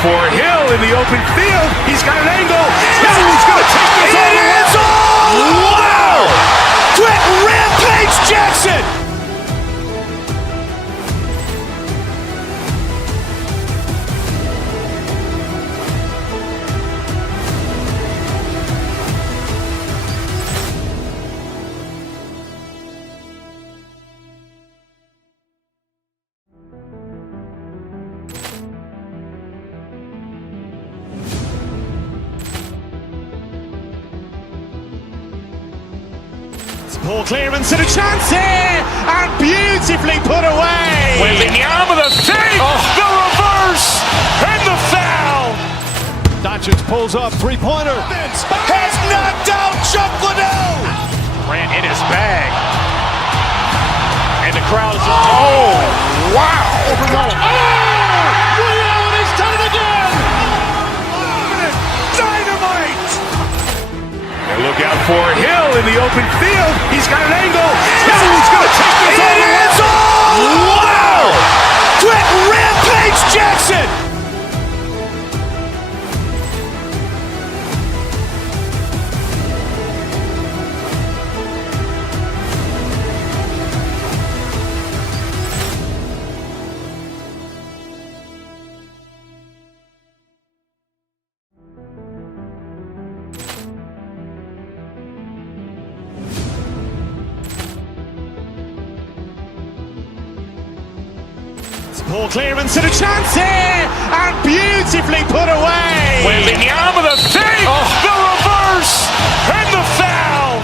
for Hill in the open field. He's got an angle. Hill is going to take this all the way. Wow! Quick Rampage Jackson! Ball clearance and a chance here, and beautifully put away. With the arm of the fake, the reverse, and the foul. Doncic pulls up, three-pointer. Has knocked out Chuck Liddell. Ran in his bag. And the crowd is, oh, wow. Overrun. Allen has done it again. Dynamite. And look out for Hill in the open field. He's got an angle. Hill is going to take this all the way. Wow! Quick Rampage Jackson. Ball clearance and a chance here, and beautifully put away. With the arm of the fake, the reverse, and the foul.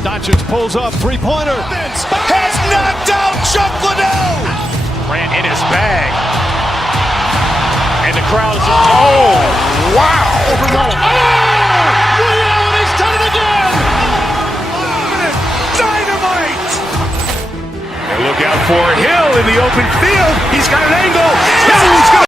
Doncic pulls up, three-pointer. Has knocked out Chuck Liddell. Ran in his bag. And the crowd is, oh, wow. Overrun. Allen has done it again. Dynamite. And look out for Hill in the open field. He's got an angle. Hill is going to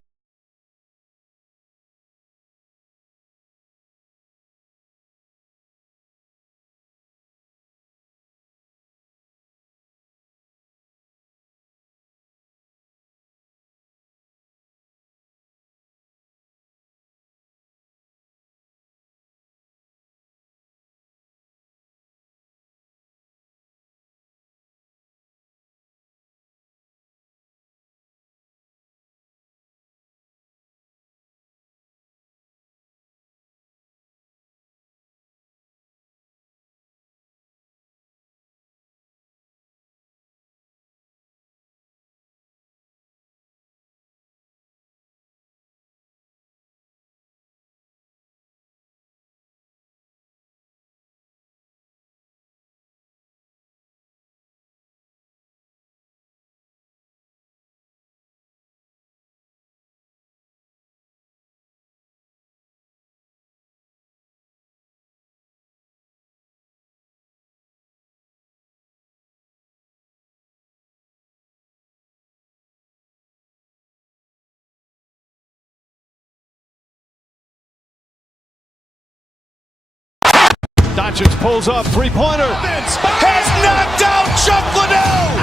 Doncic pulls up, three-pointer. Has knocked out Chuck Liddell.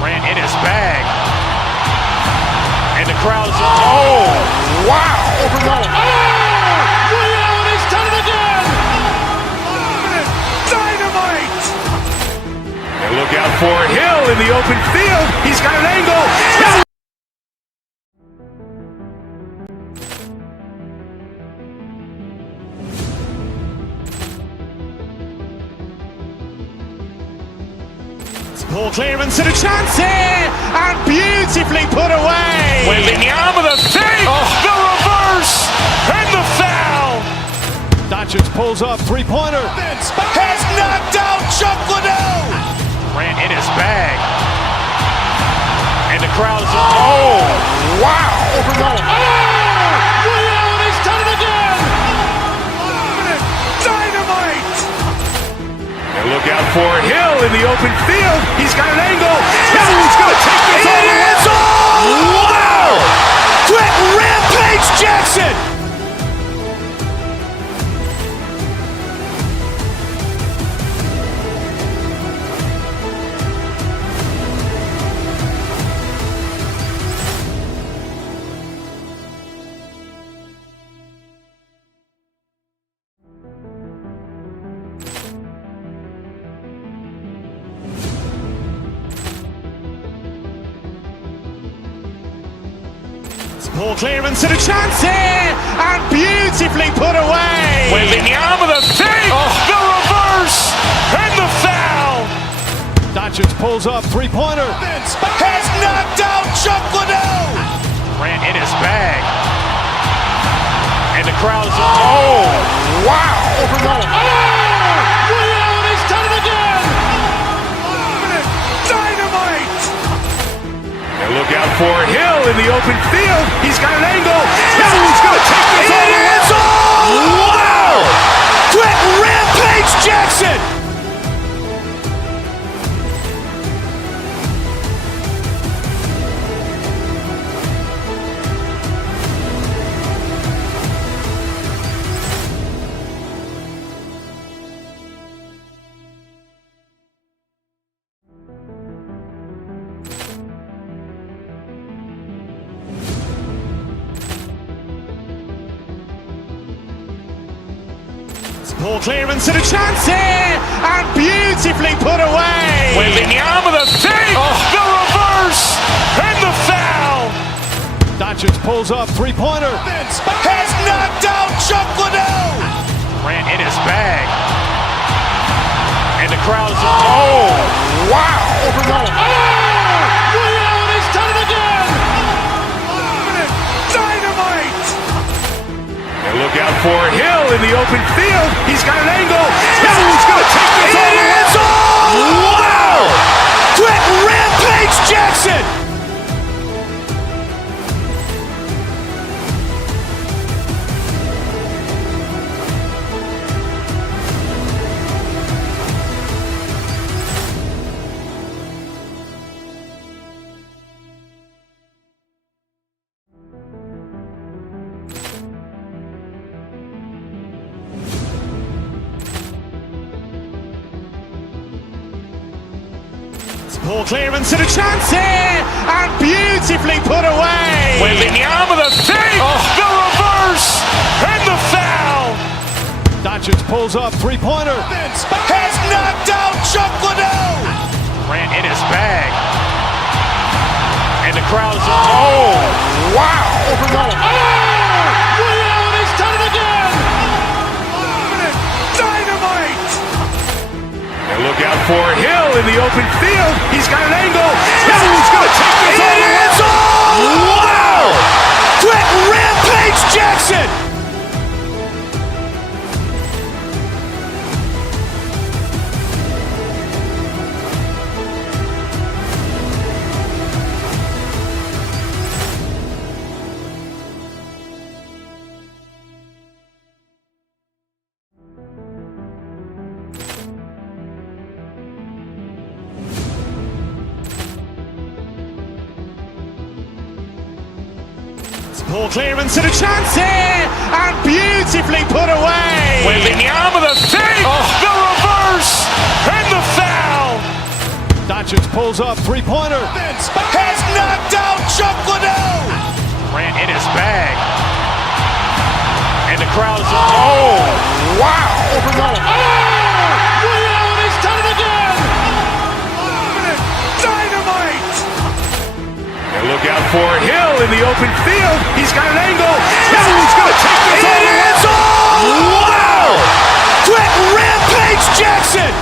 ran in his bag. And the crowd is, oh, wow. Overrun. Allen has done it again. Dynamite. And look out for Hill in the open field. He's got an angle. Hill. Ball clearance and a chance here, and beautifully put away. With the arm of the fake, the reverse, and the foul. Doncic pulls up, three-pointer. Has knocked out Chuck Liddell. Ran in his bag. And the crowd is, oh, wow. Overrun. Allen has done it again. Dynamite. And look out for Hill in the open field. He's got an angle. Hill is going to take this all the way. Wow! Quick Rampage Jackson. Ball clearance and a chance here, and beautifully put away. Waving the arm of the fake, the reverse, and the foul. Doncic pulls up, three-pointer. Has knocked out Chocolate. Grant in his bag. And the crowd is, oh, wow. He's done it again. Dynamite. And look out for Hill in the open field. He's got an angle. Hill's going to take this all the way. Wow! Quick Rampage Jackson. Ball clearance and a chance here, and beautifully put away. Waving the arm of the fake, the reverse, and the foul. Doncic pulls up, three-pointer. Has knocked out Chocolate. Grant in his bag. And the crowd is, oh, wow. He's done it again. Dynamite. And look out for Hill in the open field. He's got an angle. Hill's going to take this all the way. Wow! Quick Rampage Jackson. Ball clearance and a chance here, and beautifully put away. Waving the arm of the fake, the reverse, and the foul. Doncic pulls up, three-pointer. Has knocked out Chocolate. Grant in his bag. And the crowd is, oh, wow. He's done it again. Dynamite. And look out for Hill in the open field. He's got an angle. Hill's going to take this all the way. Wow! Quick Rampage Jackson. Ball clearance and a chance here, and beautifully put away. Waving the arm of the fake, the reverse, and the foul. Doncic pulls up, three-pointer. Has knocked out Chocolate. Grant in his bag. And the crowd is, oh, wow. He's done it again. Dynamite. And look out for Hill in the open field. He's got an angle. Hill's going to take this all the way. Wow! Quick Rampage Jackson.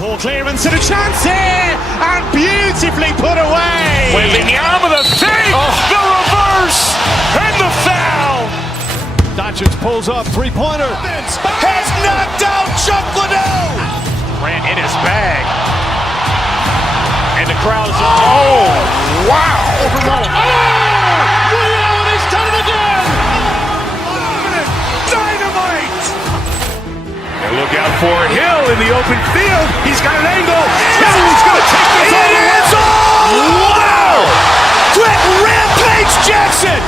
Ball clearance and a chance here, and beautifully put away. Waving the arm of the fake, the reverse, and the foul. Doncic pulls up, three-pointer. Has knocked out Chocolate. Grant in his bag. And the crowd is, oh, wow. He's done it again. Dynamite. And look out for Hill in the open field. He's got an angle. Hill's going to take this all the way. Wow! Quick Rampage Jackson.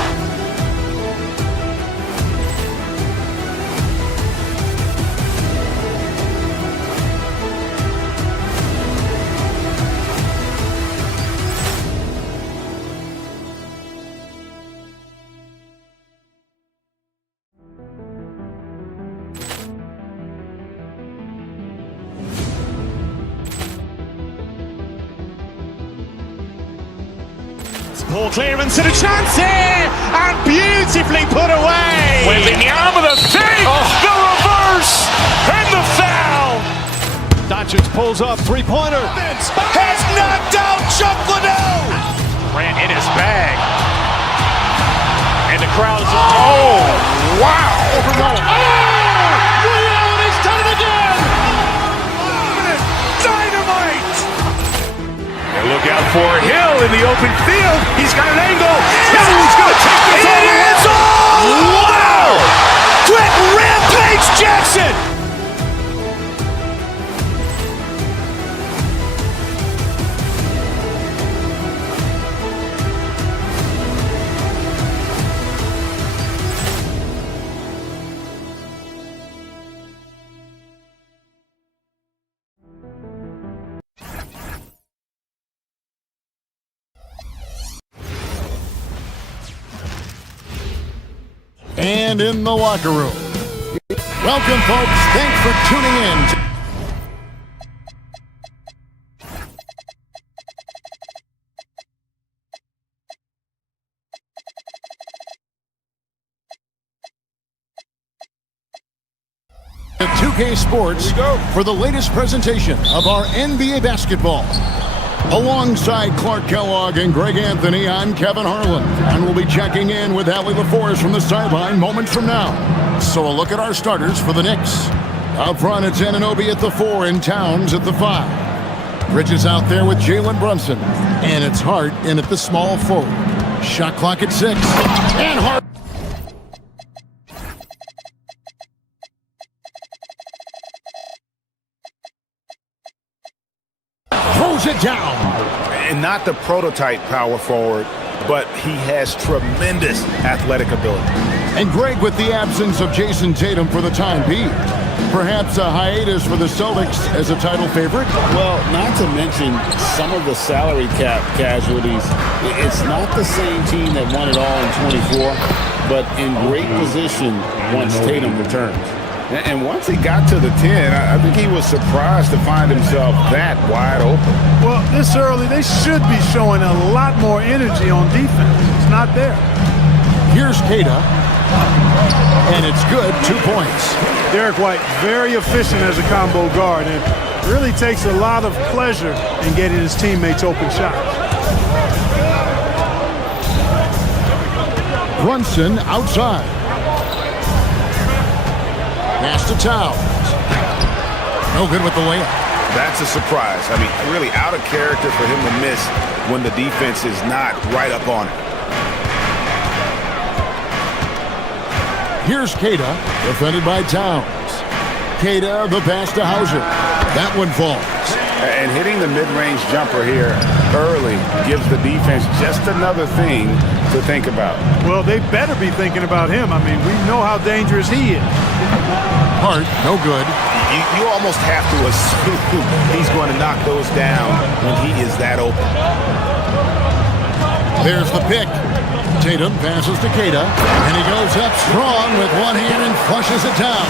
Ball clearance and a chance here, and beautifully put away. Wembanyama the save, the reverse, and the foul. Doncic pulls up, three-pointer. Has knocked out Chocolate. Ran in his bag. And the crowd is... Oh, wow. Ray Allen has done it again. Dynamite. And look out for Hill in the open field. He's got an angle. Hill's going to take this all the way. Wow. Quick Rampage Jackson. And in the locker room. Welcome, folks. Thanks for tuning in. To 2K Sports for the latest presentation of our NBA basketball. Alongside Clark Kellogg and Greg Anthony, I'm Kevin Harlan, and we'll be checking in with Allie LaForest from the sideline moments from now. So a look at our starters for the Knicks. Up front, it's Anunoby at the 4 and Towns at the 5. Bridges out there with Jalen Brunson, and it's Hart in at the small forward. Shot clock at 6, and Hart. Throws it down. And not the prototype power forward, but he has tremendous athletic ability. And Greg, with the absence of Jason Tatum for the time being, perhaps a hiatus for the Celtics as a title favorite? Well, not to mention some of the salary cap casualties. It's not the same team that won it all in 24, but in great position once Tatum returns. And once he got to the 10, I think he was surprised to find himself that wide open. Well, this early, they should be showing a lot more energy on defense. It's not there. Here's Keita, and it's good, 2 points. Derek White, very efficient as a combo guard, and really takes a lot of pleasure in getting his teammates open shots. Brunson outside. Pass to Towns. No good with the layup. That's a surprise. I mean, really out of character for him to miss when the defense is not right up on it. Here's Keita, defended by Towns. Keita, the pass to Hauser. That one falls. And hitting the mid-range jumper here early gives the defense just another thing to think about. Well, they better be thinking about him. I mean, we know how dangerous he is. Hart, no good. You almost have to assume he's going to knock those down when he is that open. There's the pick. Tatum passes to Keita, and he goes up strong with one hand and flushes it down.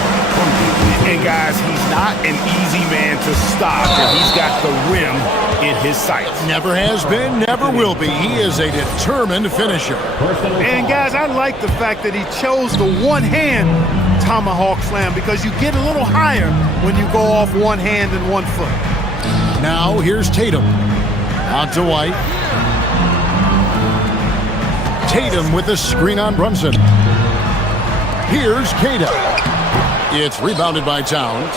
And guys, he's not an easy man to stop, and he's got the rim in his sights. Never has been, never will be. He is a determined finisher. And guys, I like the fact that he chose the one-hand tomahawk slam because you get a little higher when you go off one hand and 1 foot. Now here's Tatum. Out to White. Tatum with the screen on Brunson. Here's Keita. It's rebounded by Towns.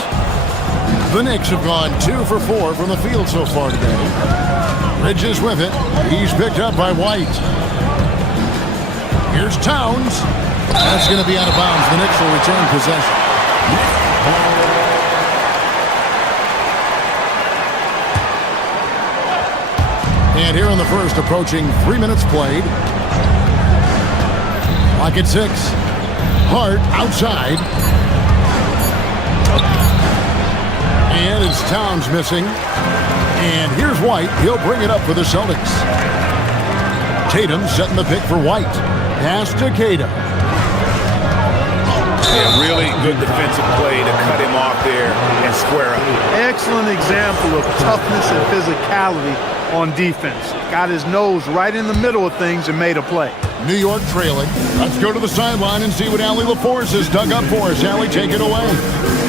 The Knicks have gone 2 for 4 from the field so far today. Bridges with it. He's picked up by White. Here's Towns. That's going to be out of bounds. The Knicks will retain possession. And here in the first, approaching 3 minutes played. Clock at 6. Hart outside. And it's Towns missing. And here's White. He'll bring it up for the Celtics. Tatum setting the pick for White. Pass to Keita. Yeah, really good defensive play to cut him off there and square up. Excellent example of toughness and physicality on defense. Got his nose right in the middle of things and made a play. New York trailing. Let's go to the sideline and see what Allie LaForce has dug up for us. Allie, take it away.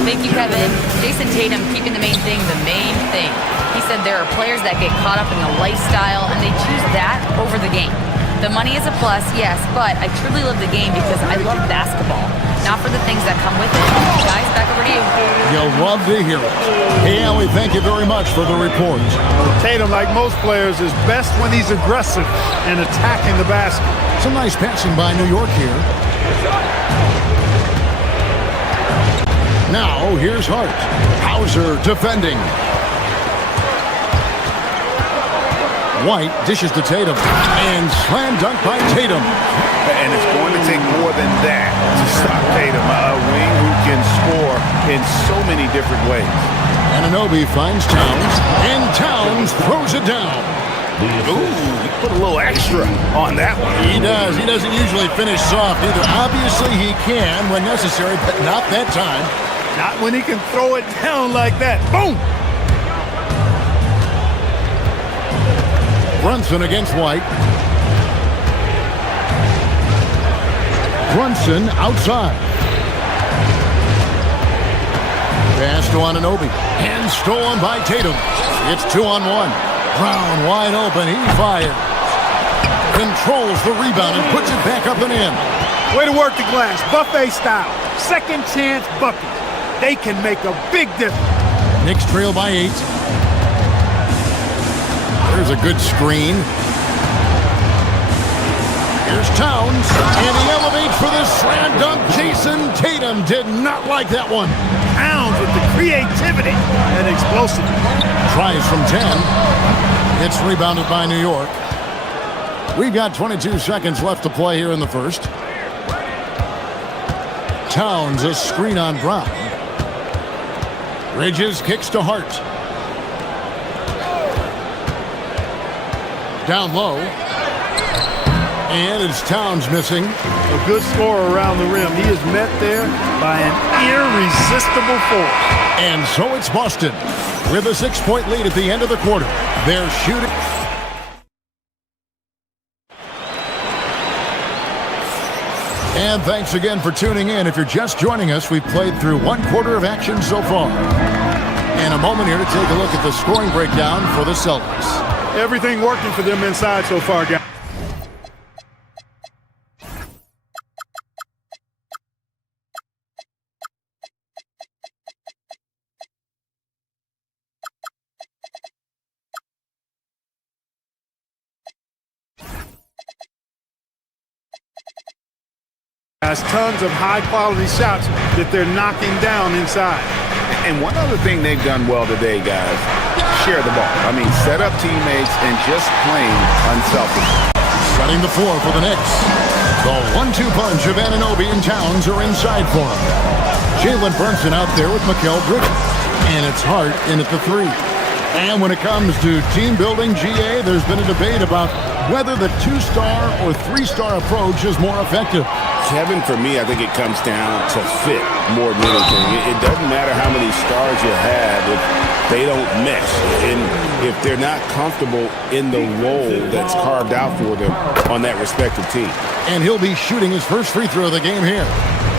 Thank you, Kevin. Jason Tatum keeping the main thing the main thing. He said there are players that get caught up in the lifestyle and they choose that over the game. The money is a plus, yes, but I truly love the game because I love basketball, not for the things that come with it. Guys, back over to you. You'll love to hear it. Hey, Allie, thank you very much for the report. Tatum, like most players, is best when he's aggressive and attacking the basket. Some nice passing by New York here. Now, here's Hart. Hauser defending. White dishes to Tatum. And slam dunk by Tatum. And it's going to take more than that to stop Tatum. A wing who can score in so many different ways. Anunoby finds Towns. And Towns throws it down. Ooh, he put a little extra on that one. He does. He doesn't usually finish soft either. Obviously, he can when necessary, but not that time. Not when he can throw it down like that. Boom! Brunson against White. Brunson outside. Pass to Anunoby. And stolen by Tatum. It's 2-on-1. Brown wide open. He fires. Controls the rebound and puts it back up and in. Way to work the glass. Buffet style. Second chance bucket. They can make a big difference. Knicks trail by 8. There's a good screen. Here's Towns, and he elevates for the slam dunk. Jason Tatum did not like that one. Towns with the creativity and explosiveness. Tries from 10. It's rebounded by New York. We've got 22 seconds left to play here in the first. Towns, a screen on Brown. Bridges kicks to Hart. Down low. And it's Towns missing. A good score around the rim. He is met there by an irresistible force. And so it's Boston with a 6-point lead at the end of the quarter. They're shooting. And thanks again for tuning in. If you're just joining us, we've played through 1 quarter of action so far. And a moment here to take a look at the scoring breakdown for the Celtics. Everything working for them inside so far, guys. Has tons of high-quality shots that they're knocking down inside. And one other thing they've done well today, guys, share the ball. I mean, set up teammates and just plain unselfish. Setting the floor for the Knicks. The 1-2 punch of Anunoby and Towns are inside for him. Jalen Brunson out there with Mikal Bridges. And it's Hart in at the 3. And when it comes to team building, GA, there's been a debate about whether the 2-star or 3-star approach is more effective. Kevin, for me, I think it comes down to fit more than anything. It doesn't matter how many stars you have if they don't mesh. And if they're not comfortable in the role that's carved out for them on that respective team. And he'll be shooting his first free throw of the game here.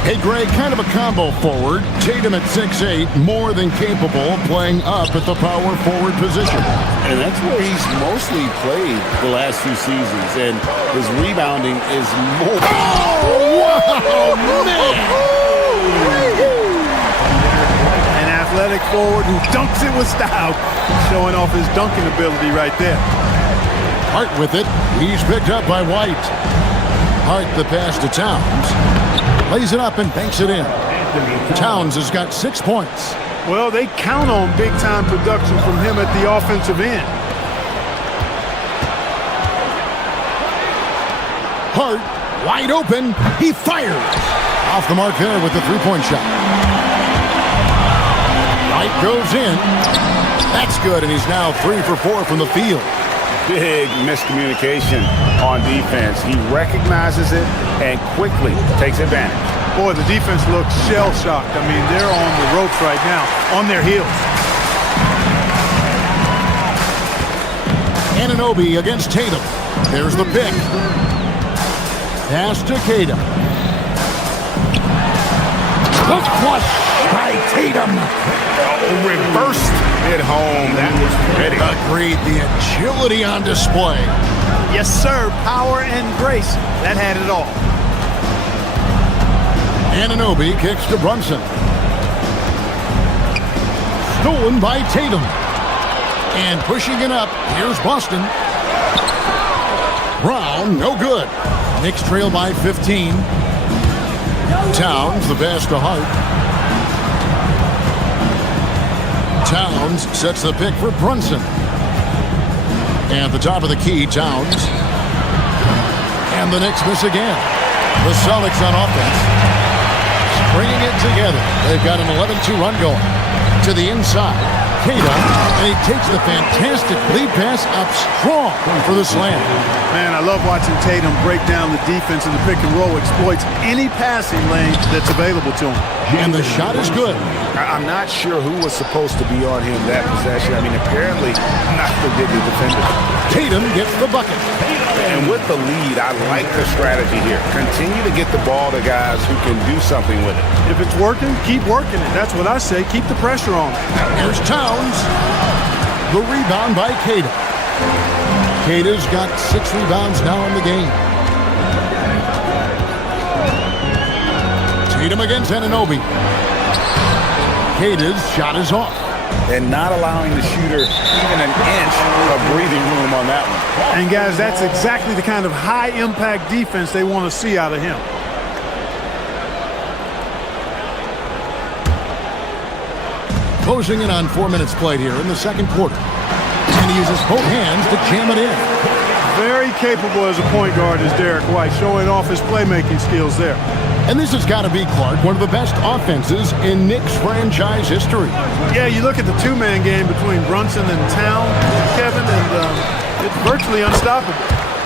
Hey, Greg, kind of a combo forward. Tatum at 6'8", more than capable of playing up at the power forward position. And that's where he's mostly played the last few seasons. And his rebounding is more. Oh, wow, man! An athletic forward who dunks it with style. Showing off his dunking ability right there. Hart with it. He's picked up by White. Hart the pass to Towns. Lays it up and banks it in. Towns has got 6 points. Well, they count on big-time production from him at the offensive end. Hart, wide open. He fires. Off the mark there with the 3-point shot. White goes in. That's good, and he's now 3 for 4 from the field. Big miscommunication on defense. He recognizes it and quickly takes advantage. Boy, the defense looks shell-shocked. I mean, they're on the ropes right now, on their heels. Anunoby against Tatum. There's the pick. Pass to Tatum. The flush by Tatum. Oh, reversed it home. That was pretty. Agreed. The agility on display. Yes, sir. Power and grace. That had it all. Anunoby kicks to Brunson. Stolen by Tatum. And pushing it up, here's Boston. Brown, no good. Knicks trail by 15. Towns, the pass to Hart. Towns sets the pick for Brunson. And at the top of the key, Towns. And the Knicks miss again. The Celtics on offense. Bringing it together. They've got an 11-2 run going. To the inside. Tatum, and he takes the fantastic lead pass up strong for the slam. Man, I love watching Tatum break down the defense in the pick and roll, exploits any passing lane that's available to him. And the shot is good. I'm not sure who was supposed to be on him that possession. I mean, apparently not the defender. Tatum gets the bucket. And with the lead, I like the strategy here. Continue to get the ball to guys who can do something with it. If it's working, keep working it. That's what I say. Keep the pressure on. Here's Towns. The rebound by Kata. Kata's got 6 rebounds now in the game. Tatum against Anunoby. Kata's shot is off. And not allowing the shooter even an inch of breathing room on that one. And guys, that's exactly the kind of high-impact defense they want to see out of him. Closing in on 4 minutes played here in the second quarter. And he uses both hands to jam it in. Very capable as a point guard is Derek White, showing off his playmaking skills there. And this has got to be, Clark, one of the best offenses in Knicks franchise history. Yeah, you look at the two-man game between Brunson and Town, Kevin, and it's virtually unstoppable.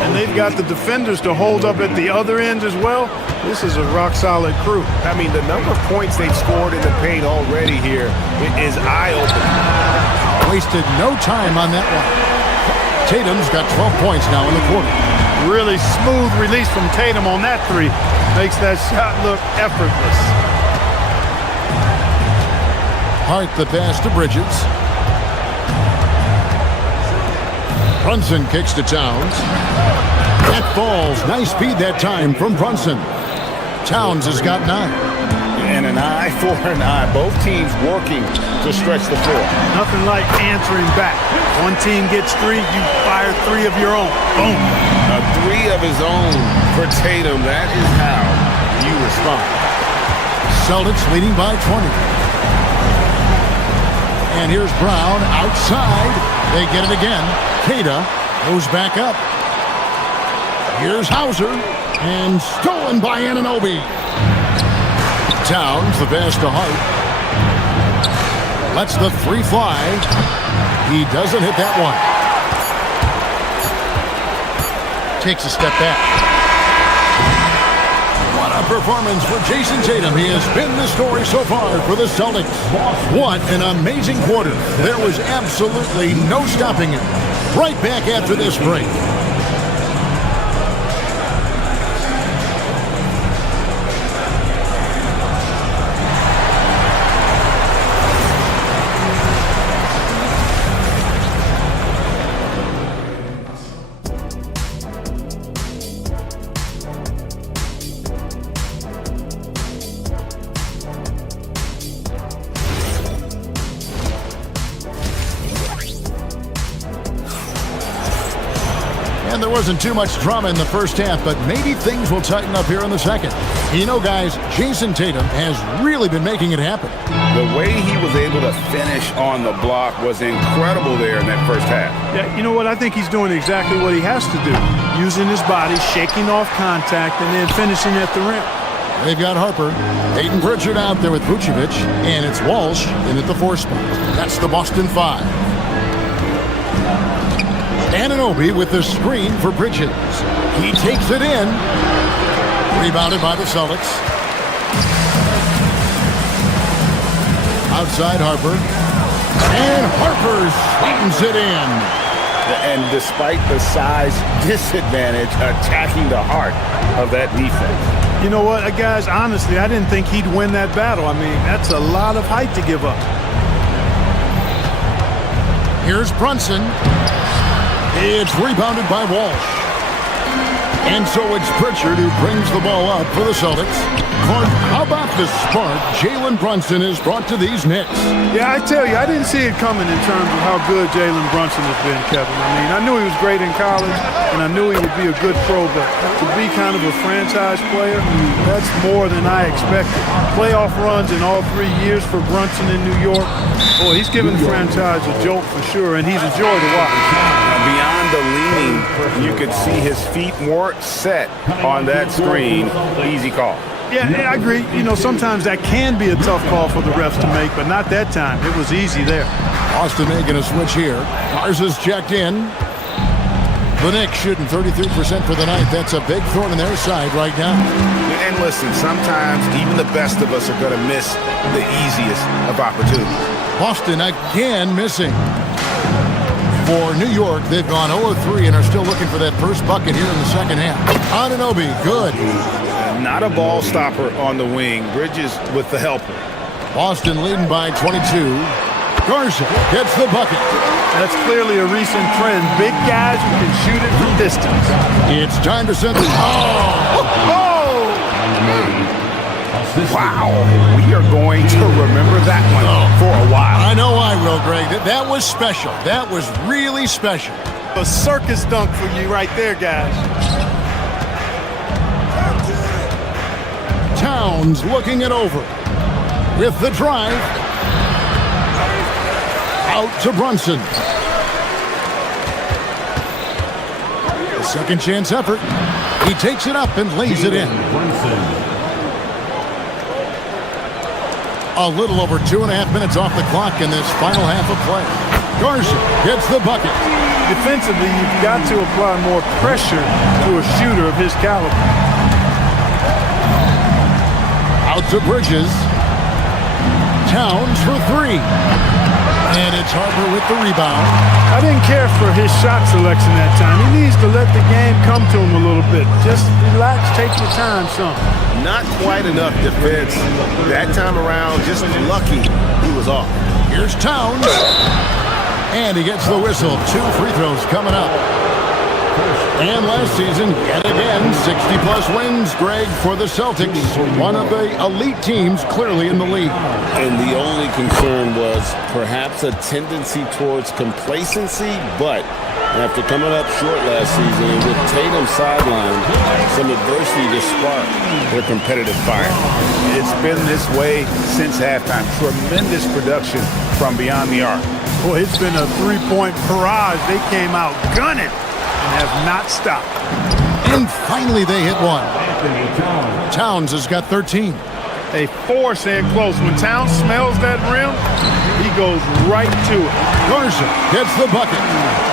And they've got the defenders to hold up at the other end as well. This is a rock-solid crew. I mean, the number of points they've scored in the paint already here is eye-opening. Wasted no time on that one. Tatum's got 12 points now in the quarter. Really smooth release from Tatum on that three. Makes that shot look effortless. Hart the pass to Bridges. Brunson kicks to Towns. That falls. Nice speed that time from Brunson. Towns has got 9. And an eye for an eye. Both teams working to stretch the floor. Nothing like answering back. One team gets 3, you fire 3 of your own. Boom. A 3 of his own for Tatum. That is how you respond. Celtics leading by 20. And here's Brown outside. They get it again. Kata goes back up. Here's Hauser. And stolen by Anunoby. Towns, the pass to Hart. Lets the 3 fly. He doesn't hit that one. Takes a step back. What a performance for Jason Tatum. He has been the story so far for the Celtics. What an amazing quarter. There was absolutely no stopping him. Right back after this break. And there wasn't too much drama in the first half, but maybe things will tighten up here in the second. You know, guys, Jason Tatum has really been making it happen. The way he was able to finish on the block was incredible there in that first half. Yeah, you know what? I think he's doing exactly what he has to do. Using his body, shaking off contact, and then finishing at the rim. They've got Harper, Peyton Pritchard out there with Vucevic, and it's Walsh in at the 4 spot. That's the Boston 5. Anunoby with the screen for Bridges. He takes it in. Rebounded by the Celtics. Outside Harper. And Harper slams it in. And despite the size disadvantage, attacking the heart of that defense. You know what, guys, honestly, I didn't think he'd win that battle. I mean, that's a lot of height to give up. Here's Brunson. It's rebounded by Walsh. And so it's Pritchard who brings the ball up for the Celtics. Clark, how about the spark Jalen Brunson has brought to these Knicks? Yeah, I tell you, I didn't see it coming in terms of how good Jalen Brunson has been, Kevin. I mean, I knew he was great in college, and I knew he would be a good pro, but to be kind of a franchise player, that's more than I expected. Playoff runs in all 3 years for Brunson in New York. Boy, he's given the franchise a jolt for sure, and he's a joy to watch. Beyond the leaning, you could see his feet more set on that screen. Easy call. Yeah, I agree. You know, sometimes that can be a tough call for the refs to make, but not that time. It was easy there. Austin making a switch here. Garza's checked in. The Knicks shooting 33% for the night. That's a big thorn in their side right now. And listen, sometimes even the best of us are going to miss the easiest of opportunities. Austin again missing. For New York, they've gone 0-3 and are still looking for that first bucket here in the second half. Anunoby, good. Not a ball stopper on the wing. Bridges with the helper. Boston leading by 22. Garza gets the bucket. That's clearly a recent trend. Big guys who can shoot it from distance. It's time to send the... Oh! Wow. We are going to remember that one for a while. I know I will, Greg. That was special. That was really special. A circus dunk for you right there, guys. Towns looking it over. With the drive. Out to Brunson. A second chance effort. He takes it up and lays it in. A little over 2.5 minutes off the clock in this final half of play. Garza gets the bucket. Defensively, you've got to apply more pressure to a shooter of his caliber. Out to Bridges. Towns for 3. And it's Harper with the rebound. I didn't care for his shot selection that time. He needs to let the game come to him a little bit. Just relax, take your time some. Not quite enough defense that time around. Just lucky he was off. Here's Towns. And he gets the whistle. 2 free throws coming up. And last season, yet again, 60-plus wins, Greg, for the Celtics. One of the elite teams clearly in the league. And the only concern was perhaps a tendency towards complacency, but after coming up short last season and with Tatum sidelined, some adversity to spark their competitive fire. It's been this way since halftime. Tremendous production from beyond the arc. Boy, it's been a three-point barrage. They came out gunning and have not stopped. And finally they hit one. Towns has got 13. They force in close. When Towns smells that rim, he goes right to it. Garza gets the bucket.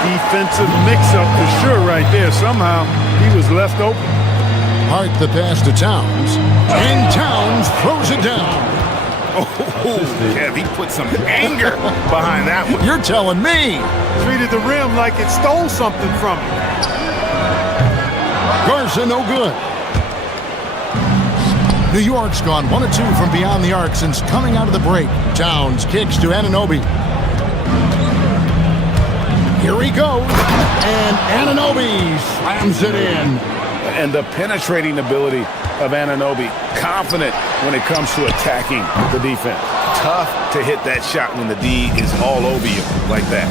Defensive mix-up for sure right there. Somehow he was left open. Hart the pass to Towns. And Towns throws it down. Oh, Kev, he put some anger behind that one. You're telling me. Treated the rim like it stole something from him. Garza no good. New York's gone 1 of 2 from beyond the arc since coming out of the break. Towns kicks to Anunoby. Here he goes. And Anunoby slams it in. And the penetrating ability of Anunoby, confident when it comes to attacking the defense. Tough to hit that shot when the D is all over you like that.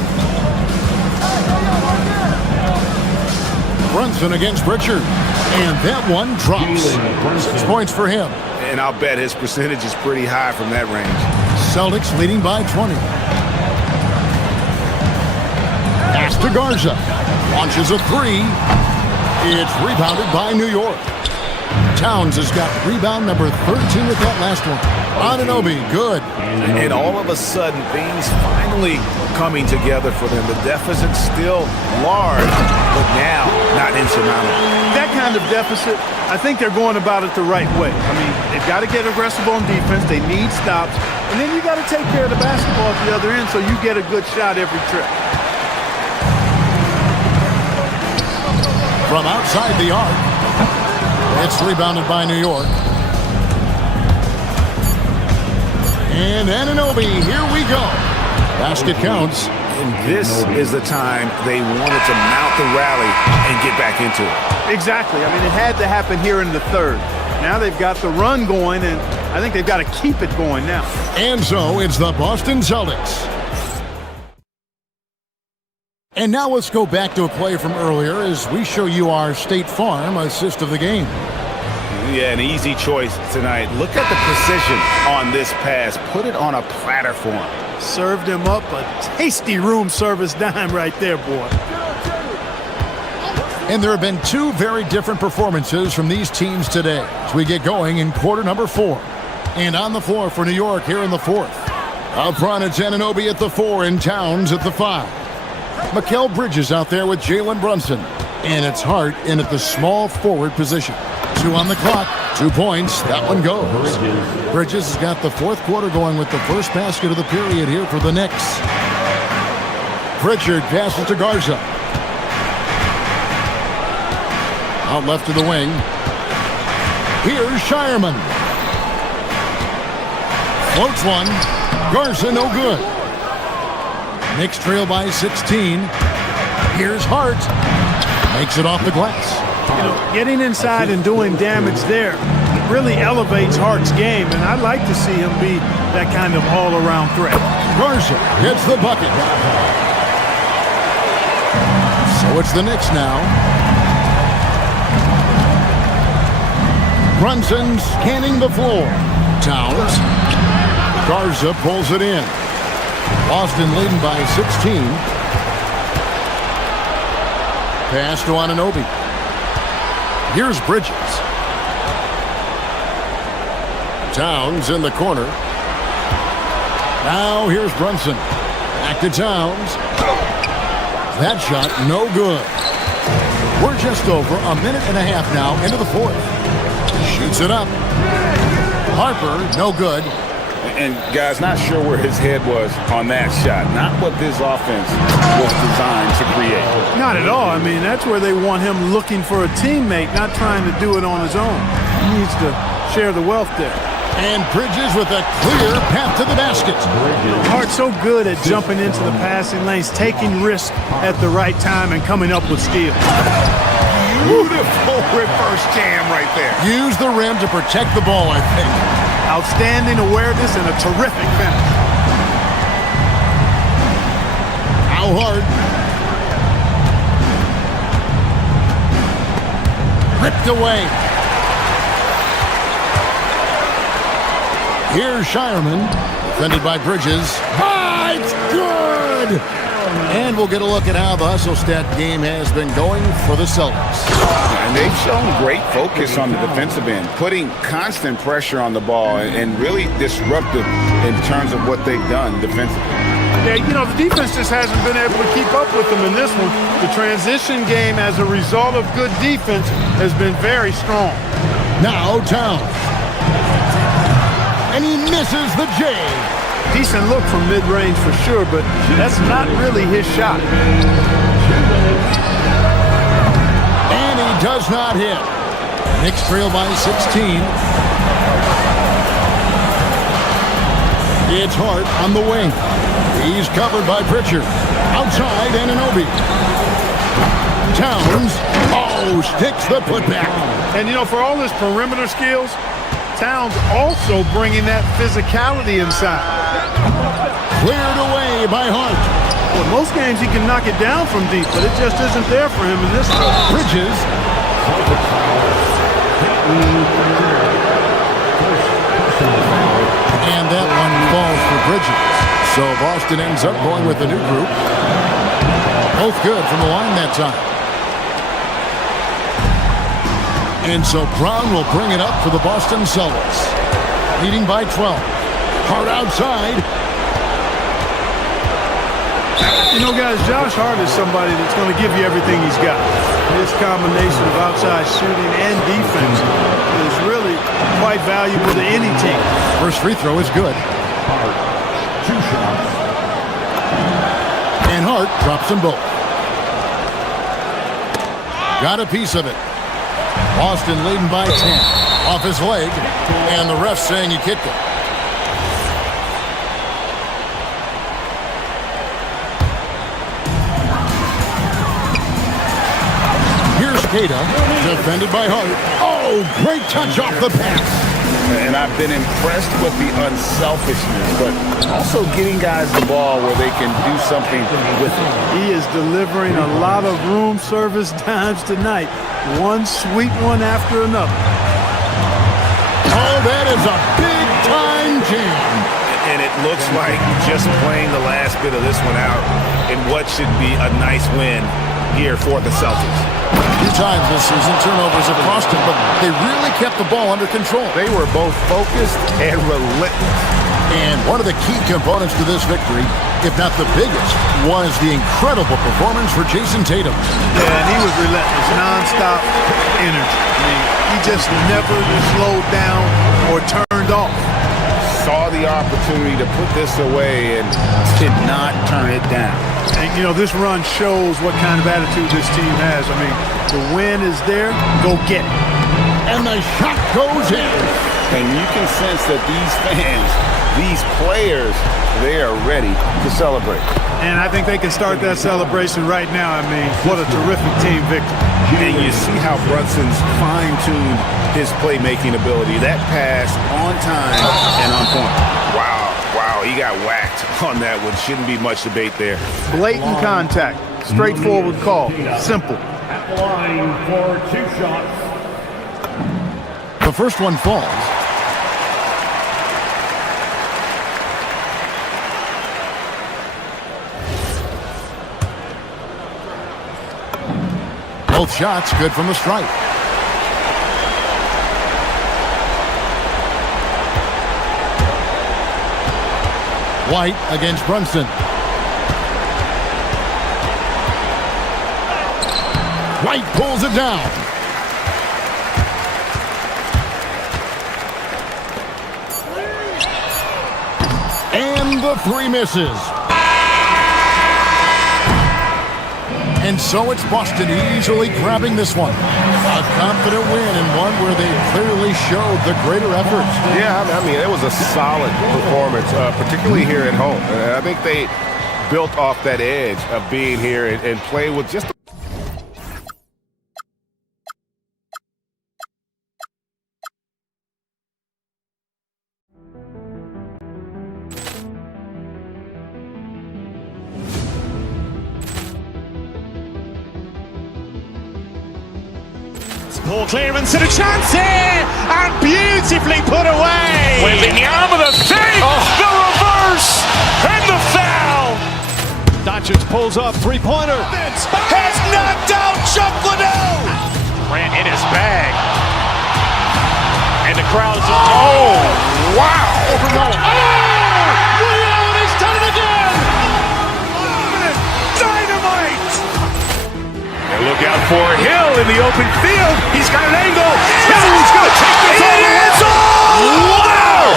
Brunson against Pritchard. And that one drops. 6 points for him. And I'll bet his percentage is pretty high from that range. Celtics leading by 20. Pass to Garza. Launches a 3. It's rebounded by New York. Towns has got rebound number 13 with that last one. Anunoby, good. And all of a sudden, things finally coming together for them. The deficit's still large, but now not insurmountable. That kind of deficit, I think they're going about it the right way. I mean, they've got to get aggressive on defense. They need stops. And then you got to take care of the basketball at the other end so you get a good shot every trip. from outside the arc. It's rebounded by New York. And Anunoby, here we go. Basket counts. And this is the time they wanted to mount the rally and get back into it. Exactly. I mean, it had to happen here in the third. Now they've got the run going, and I think they've got to keep it going now. And so it's the Boston Celtics. And now let's go back to a play from earlier as we show you our State Farm assist of the game. Yeah, an easy choice tonight. Look at the precision on this pass. Put it on a platter for him. Served him up a tasty room service dime right there, boy. And there have been two very different performances from these teams today as we get going in quarter number 4. And on the floor for New York here in the 4th. Up front, it's Anunoby at the 4 and Towns at the 5. Mikal Bridges out there with Jalen Brunson. And it's Hart in at the small forward position. 2 on the clock, 2 points. That one goes. Bridges has got the 4th quarter going with the first basket of the period here for the Knicks. Pritchard passes to Garza. Out left to the wing. Here's Shireman. Floats one. Garza no good. Knicks trail by 16. Here's Hart. Makes it off the glass. You know, getting inside and doing damage there really elevates Hart's game, and I'd like to see him be that kind of all-around threat. Garza gets the bucket. So it's the Knicks now. Brunson scanning the floor. Towns. Garza pulls it in. Boston leading by 16. Pass to Anunoby. Here's Bridges. Towns in the corner. Now here's Brunson. Back to Towns. That shot no good. We're just over a minute and a half now into the 4th. Shoots it up. Harper, no good. And guys, not sure where his head was on that shot. Not what this offense was designed to create. Not at all. I mean, that's where they want him looking for a teammate, not trying to do it on his own. He needs to share the wealth there. And Bridges with a clear path to the basket. Hart's so good at jumping into the passing lanes, taking risks at the right time, and coming up with steals. Beautiful reverse jam right there. Use the rim to protect the ball, I think. Outstanding awareness and a terrific finish. Al Hart. Ripped away. Here's Shireman. Defended by Bridges. Ah, it's good! And we'll get a look at how the hustle stat game has been going for the Celtics. And they've shown great focus on the defensive end, putting constant pressure on the ball and really disruptive in terms of what they've done defensively. Yeah, you know, the defense just hasn't been able to keep up with them in this one. The transition game as a result of good defense has been very strong. Now Towns. And he misses the J. Decent look from mid-range for sure, but that's not really his shot. And he does not hit. Knicks trail by 16. It's Hart on the wing. He's covered by Pritchard. Outside, Anunoby. Towns. Oh, sticks the putback. And, you know, for all his perimeter skills, Towns also bringing that physicality inside. Cleared away by Hart. Well, most games he can knock it down from deep, but it just isn't there for him in this one. Bridges. And that one falls for Bridges. So Boston ends up going with a new group. Both good from the line that time. And so Brown will bring it up for the Boston Celtics. Leading by 12. Hart outside. You know, guys, Josh Hart is somebody that's going to give you everything he's got. His combination of outside shooting and defense is really quite valuable to any team. First free throw is good. And Hart drops them both. got a piece of it. Boston leading by 10. Off his leg, and the ref saying he kicked it. Here's Kata, defended by Hart. Oh, great touch off the pass. And I've been impressed with the unselfishness, but also getting guys the ball where they can do something with it. He is delivering a lot of room service dimes tonight. One sweet one after another. Oh, that is a big-time jam. And it looks like just playing the last bit of this one out in what should be a nice win here for the Celtics. A few times this season, turnovers have cost him, but they really kept the ball under control. They were both focused and relentless. And one of the key components to this victory, if not the biggest, was the incredible performance for Jason Tatum. Yeah, and he was relentless, nonstop energy. I mean, he just never slowed down or turned off. Saw the opportunity to put this away and did not turn it down. And, you know, this run shows what kind of attitude this team has. I mean, the win is there, go get it. And the shot goes in. And you can sense that these fans, these players, they are ready to celebrate. And I think they can start that celebration right now. I mean, what a terrific team victory. And you see how Brunson's fine-tuned his playmaking ability. That pass on time and on point. Wow, he got whacked on that one. Shouldn't be much debate there. Blatant contact, straightforward call, simple. At the line for 2 shots. The first one falls. Both shots good from the stripe. White against Brunson. White pulls it down. And the 3 misses. And so it's Boston easily grabbing this one. A confident win and one where they clearly showed the greater efforts. Yeah, I mean, it was a solid performance, particularly here at home. I think they built off that edge of being here and play with just Ball clearance and a chance here, and beautifully put away. With Wembanyama the save, the reverse, and the foul. Doncic pulls up, three-pointer. Has knocked out Chuck Liddell. Ran in his bag. And the crowd is... Oh, wow. He's done it again. Dynamite. And look out for Hill in the open field. He's got an angle. Hill's going to take this all the way. Wow!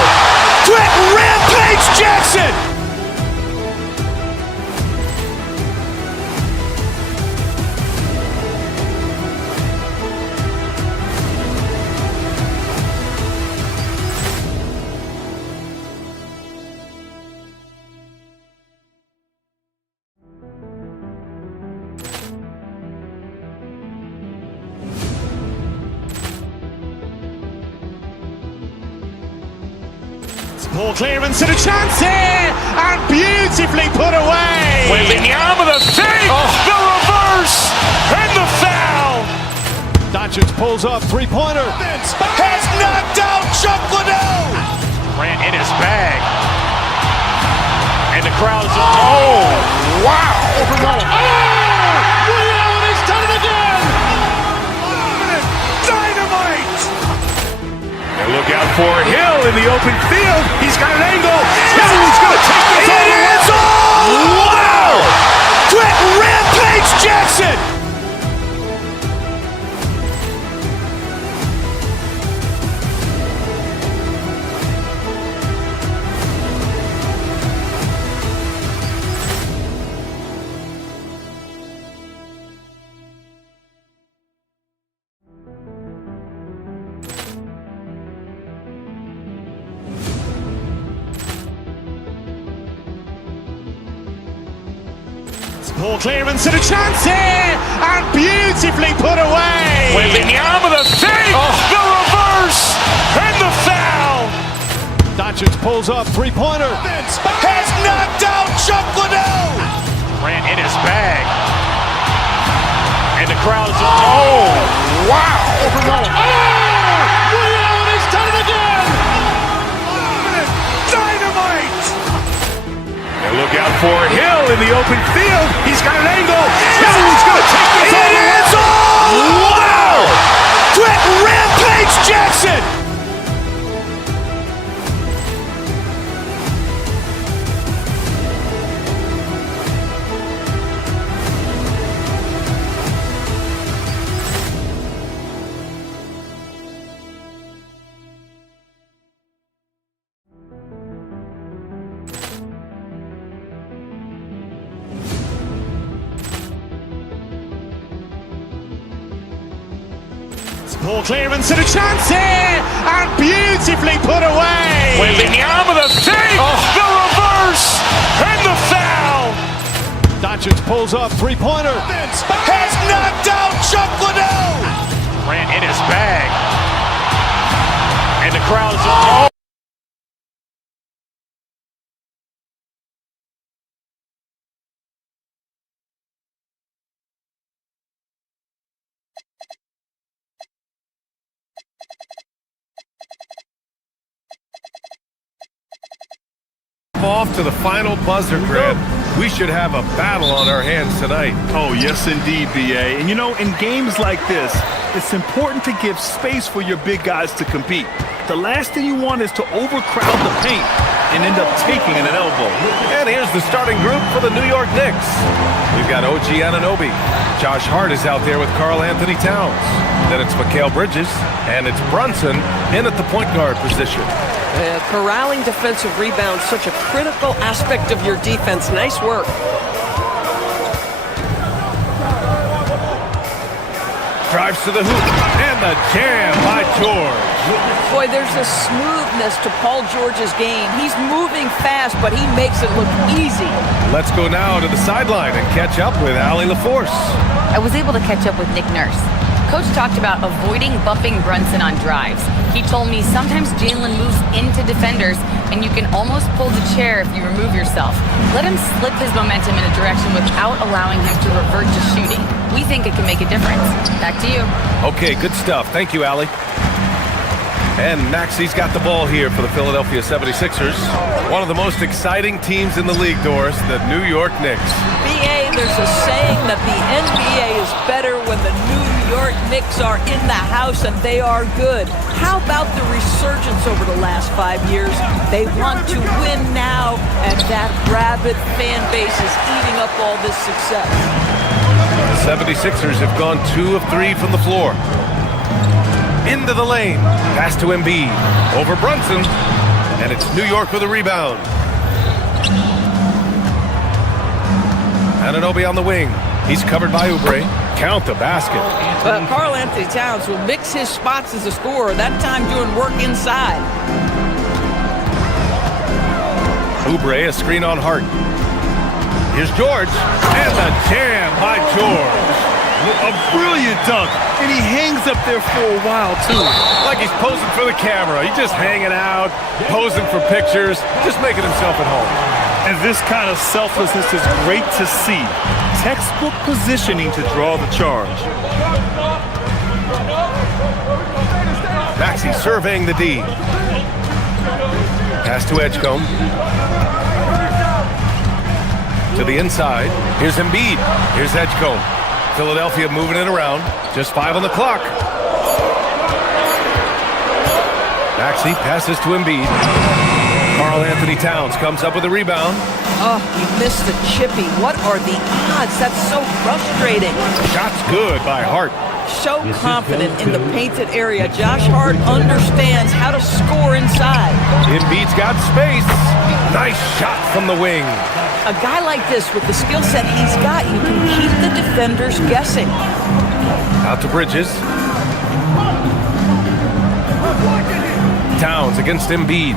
Quick Rampage Jackson. Ball clearance and a chance here, and beautifully put away. Wembanyama the save, the reverse, and the foul. Doncic pulls up, three-pointer. Has knocked out Chuck Liddell. Ran in his bag. And the crowd is... Oh, wow. He's done it again. Dynamite. And look out for Hill in the open field. He's got an angle. Hill's going to take this all the way. Wow! Quick Rampage Jackson. Ball clearance and a chance here, and beautifully put away. Wembanyama the save, the reverse, and the foul. Doncic pulls up, three-pointer. Has knocked out Chuck Liddell. Grant in his bag. And the crowd's wow! Liddell has done it again. Dynamite! And look out for Hill in the open field. He's got an angle. Hill's going to take this all the way. Wow! Brett Rampage Jackson. Ball clearance and a chance here, and beautifully put away. Wembanyama the save, the reverse, and the foul. Doncic pulls up, three-pointer. Has knocked out Chuck Liddell. Grant in his bag. And the crowd's off to the final buzzer, Grant. We should have a battle on our hands tonight. Oh, yes, indeed, B.A. And, you know, in games like this, it's important to give space for your big guys to compete. The last thing you want is to overcrowd the paint and end up taking an elbow. And here's the starting group for the New York Knicks. We've got OG Anunoby. Josh Hart is out there with Karl Anthony Towns. Then it's Mikal Bridges, and it's Brunson in at the point guard position. Corralling defensive rebounds, such a critical aspect of your defense. Nice work. Drives to the hoop, and the jam by George. Boy, there's a smoothness to Paul George's game. He's moving fast, but he makes it look easy. Let's go now to the sideline and catch up with Allie LaForce. I was able to catch up with Nick Nurse. Coach talked about avoiding bumping Brunson on drives. He told me sometimes Jalen moves into defenders and you can almost pull the chair if you remove yourself. Let him slip his momentum in a direction without allowing him to revert to shooting. We think it can make a difference. Back to you. Okay, good stuff. Thank you, Allie. And Maxi's got the ball here for the Philadelphia 76ers. One of the most exciting teams in the league, Doris, the New York Knicks. BA, there's a saying that the NBA is better when the New York Knicks are in the house and they are good. How about the resurgence over the last 5 years? They want to win now, and that rabid fan base is eating up all this success. The 76ers have gone 2 of 3 from the floor. Into the lane. Pass to Embiid. Over Brunson. And it's New York with a rebound. Anunoby on the wing. He's covered by Oubre. Count the basket. Karl Anthony Towns will mix his spots as a scorer, that time doing work inside. Oubre, a screen on Hart. Here's George. And the jam by George. A brilliant dunk, and he hangs up there for a while, too. Like he's posing for the camera. He's just hanging out, posing for pictures, just making himself at home. And this kind of selflessness is great to see. Textbook positioning to draw the charge. Maxey surveying the D. Pass to Edgecombe. To the inside. Here's Embiid. Here's Edgecombe. Philadelphia moving it around. Just 5 on the clock. Maxey passes to Embiid. Karl Anthony Towns comes up with a rebound. Oh, he missed the chippy. What are the odds? That's so frustrating. Shot's good by Hart. So confident in the painted area. Josh Hart understands how to score inside. Embiid's got space. Nice shot from the wing. A guy like this, with the skill set he's got, you can keep the defenders guessing. Out to Bridges. Towns against Embiid.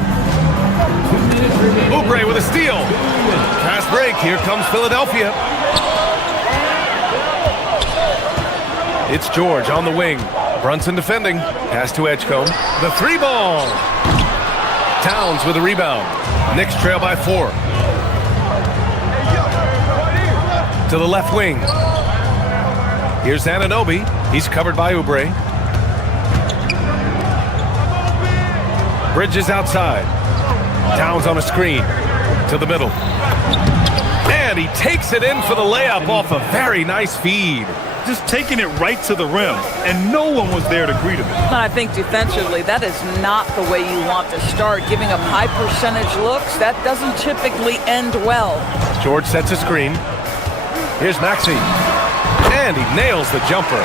Oubre with a steal. Fast break. Here comes Philadelphia. It's George on the wing. Brunson defending. Pass to Edgecombe. The 3-ball. Towns with a rebound. Knicks trail by 4. To the left wing. Here's Anunoby. He's covered by Oubre. Bridges outside. Towns on a screen. To the middle. And he takes it in for the layup off a very nice feed. Just taking it right to the rim, and no one was there to greet him. I think defensively, that is not the way you want to start. Giving up high percentage looks, that doesn't typically end well. George sets a screen. Here's Maxey. And he nails the jumper.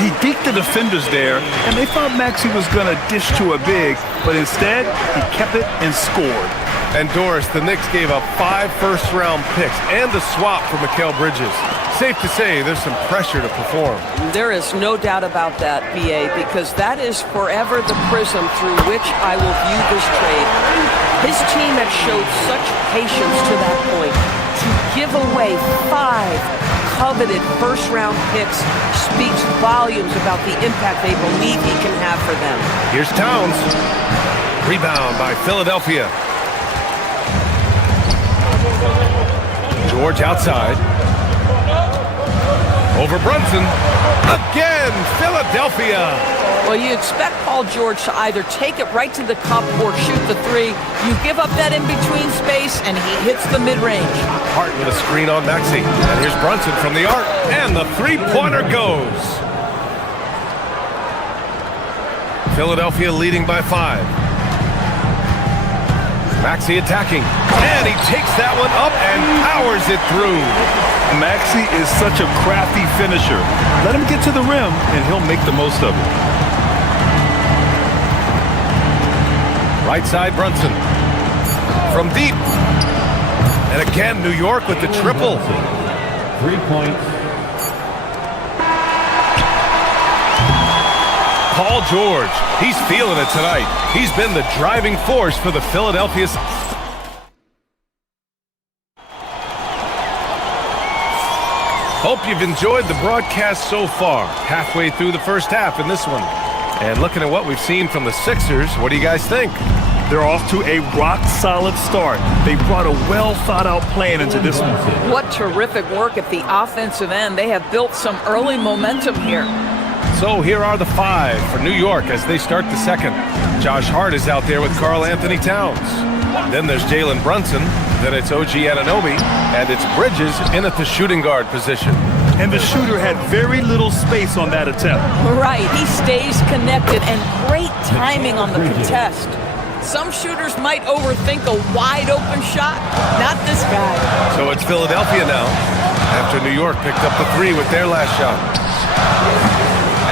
He beat the defenders there, and they thought Maxey was going to dish to a big, but instead, he kept it and scored. And Doris, the Knicks gave up 5 first-round picks and a swap for Mikal Bridges. Safe to say there's some pressure to perform. There is no doubt about that, BA, because that is forever the prism through which I will view this trade. His team has showed such patience to that point. To give away 5 coveted first-round picks speaks volumes about the impact they believe he can have for them. Here's Towns. Rebound by Philadelphia. George outside. Over Brunson. Again, Philadelphia. Well, you expect Paul George to either take it right to the cup or shoot the 3. You give up that in-between space, and he hits the mid-range. Hart with a screen on Maxey. And here's Brunson from the arc. And the 3-pointer goes. Philadelphia leading by 5. Maxey attacking. And he takes that one up and powers it through. Maxey is such a crafty finisher. Let him get to the rim, and he'll make the most of it. Right side, Brunson. From deep. And again, New York with the triple. 3 points. Paul George, he's feeling it tonight. He's been the driving force for the Philadelphia. Hope you've enjoyed the broadcast so far. Halfway through the first half in this one. And looking at what we've seen from the Sixers, what do you guys think? They're off to a rock-solid start. They brought a well-thought-out plan into this one. What terrific work at the offensive end. They have built some early momentum here. So here are the 5 for New York as they start the second. Josh Hart is out there with Karl Anthony Towns. Then there's Jalen Brunson. Then it's OG Anunoby. And it's Bridges in at the shooting guard position. And the shooter had very little space on that attempt. Right, he stays connected and great timing on the contest. Some shooters might overthink a wide-open shot. Not this guy. So it's Philadelphia now after New York picked up the 3 with their last shot.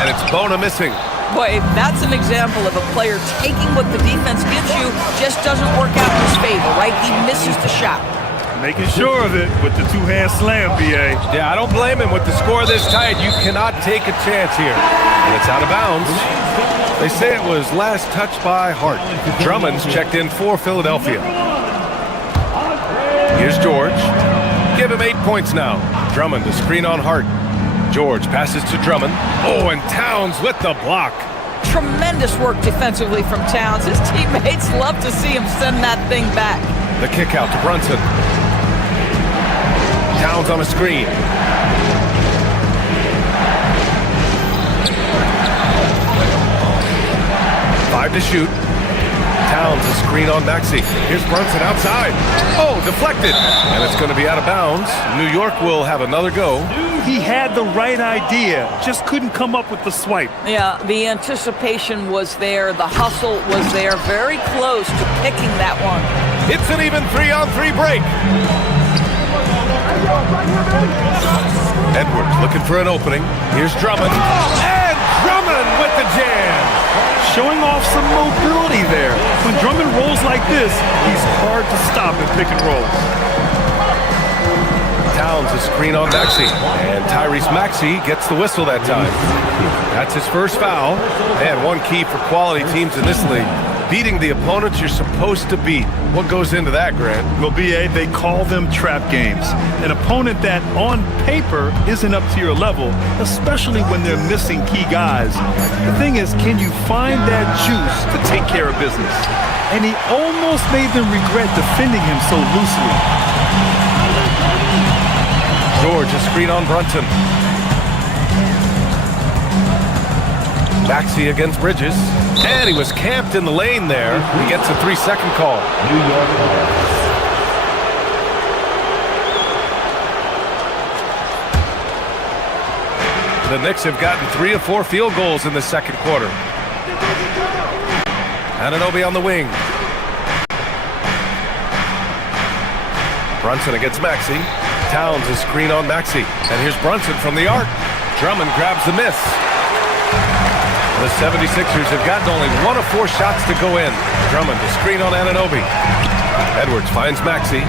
And it's Bona missing. Boy, that's an example of a player taking what the defense gives you, just doesn't work out in his favor, right? He misses the shot. Making sure of it with the 2-hand slam, BA. Yeah, I don't blame him. With the score this tight, you cannot take a chance here. And it's out of bounds. They say it was last touched by Hart. Drummond's checked in for Philadelphia. Here's George. Give him 8 points now. Drummond, a screen on Hart. George passes to Drummond. Oh, and Towns with the block. Tremendous work defensively from Towns. His teammates love to see him send that thing back. The kick out to Brunson. Towns on a screen. Five to shoot. Towns a screen on Maxey. Here's Brunson outside. Oh, deflected. And it's going to be out of bounds. New York will have another go. He had the right idea, just couldn't come up with the swipe. Yeah, the anticipation was there. The hustle was there. Very close to picking that one. It's an even 3-on-3 break. Edwards looking for an opening. Here's Drummond. And Drummond with the jam. Showing off some mobility there. When Drummond rolls like this, he's hard to stop in pick and rolls. Towns a screen on Maxey. And Tyrese Maxey gets the whistle that time. That's his first foul. And one key for quality teams in this league. beating the opponents you're supposed to beat. What goes into that, Grant? Well, B.A., they call them trap games. An opponent that, on paper, isn't up to your level, especially when they're missing key guys. The thing is, can you find that juice to take care of business? And he almost made them regret defending him so loosely. George, a screen on Brunson. Maxey against Bridges. And he was camped in the lane there. He gets a 3-second call. New York ball. The Knicks have gotten 3 of 4 field goals in the second quarter. Anunoby on the wing. Brunson against Maxey. Towns a screen on Maxey. And here's Brunson from the arc. Drummond grabs the miss. The 76ers have gotten only 1 of 4 shots to go in. Drummond a screen on Anunoby. Edwards finds Maxey.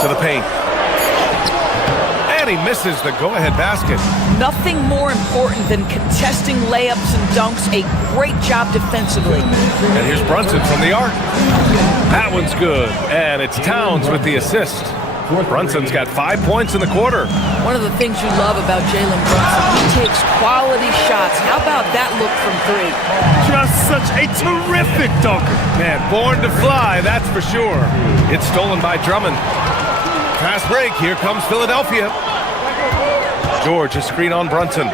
To the paint. And he misses the go-ahead basket. Nothing more important than contesting layups and dunks. A great job defensively. And here's Brunson from the arc. That one's good. And it's Towns with the assist. Brunson's got 5 points in the quarter. One of the things you love about Jalen Brunson, he takes quality shots. How about that look from 3? Just such a terrific dunker. Man, born to fly, that's for sure. It's stolen by Drummond. Fast break, here comes Philadelphia. George, a screen on Brunson.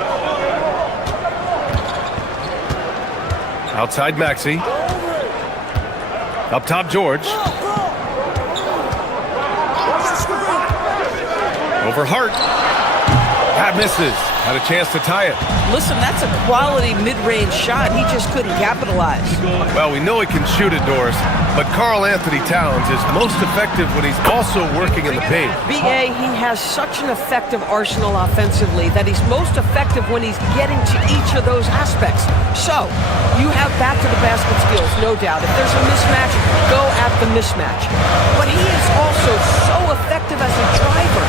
Outside Maxey. Up top, George. Over Hart. That misses. Had a chance to tie it. Listen, that's a quality mid-range shot. He just couldn't capitalize. Well, we know he can shoot it, Doris, but Karl Anthony Towns is most effective when he's also working in the paint. B.A., he has such an effective arsenal offensively that he's most effective when he's getting to each of those aspects. So, you have back-to-the-basket skills, no doubt. If there's a mismatch, go at the mismatch. But he is also so effective as a driver.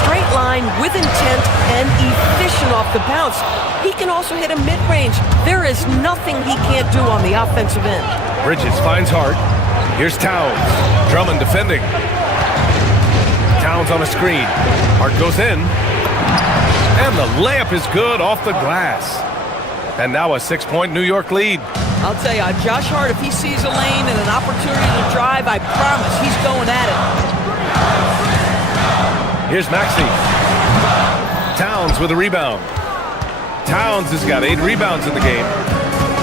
Straight line, with intent, and efficient off the bounce. He can also hit a mid-range. There is nothing he can't do on the offensive end. Bridges finds Hart. Here's Towns. Drummond defending. Towns on a screen. Hart goes in. And the layup is good off the glass. And now a 6-point New York lead. I'll tell you, Josh Hart, if he sees a lane and an opportunity to drive, I promise he's going at it. Here's Maxey. Towns with a rebound. Towns has got 8 rebounds in the game.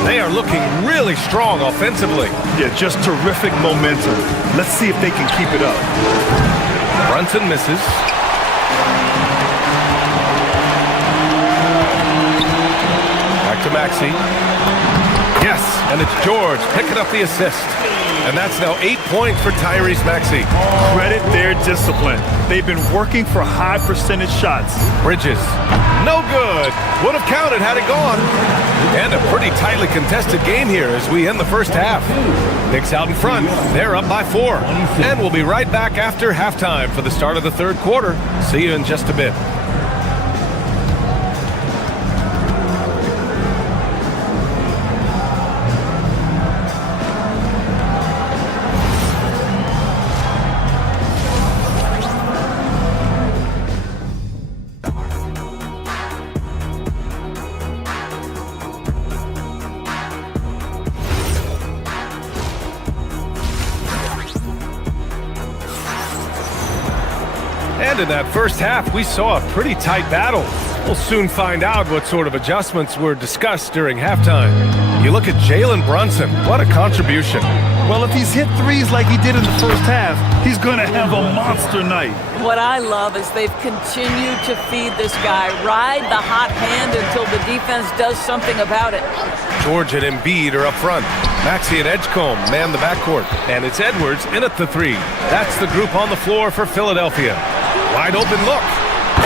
They are looking really strong offensively. Yeah, just terrific momentum. Let's see if they can keep it up. Brunson misses. Back to Maxey. Yes, and it's George picking up the assist. And that's now 8 points for Tyrese Maxey. Credit their discipline. They've been working for high percentage shots. Bridges. No good. Would have counted had it gone. And a pretty tightly contested game here as we end the first half. Knicks out in front. They're up by 4. And we'll be right back after halftime for the start of the third quarter. See you in just a bit. And in that first half, we saw a pretty tight battle. We'll soon find out what sort of adjustments were discussed during halftime. You look at Jalen Brunson, what a contribution. Well, if he's hit threes like he did in the first half, he's going to have a monster night. What I love is they've continued to feed this guy. Ride the hot hand until the defense does something about it. George and Embiid are up front. Maxey and Edgecombe man the backcourt. And it's Edwards in at the 3. That's the group on the floor for Philadelphia. Wide open look.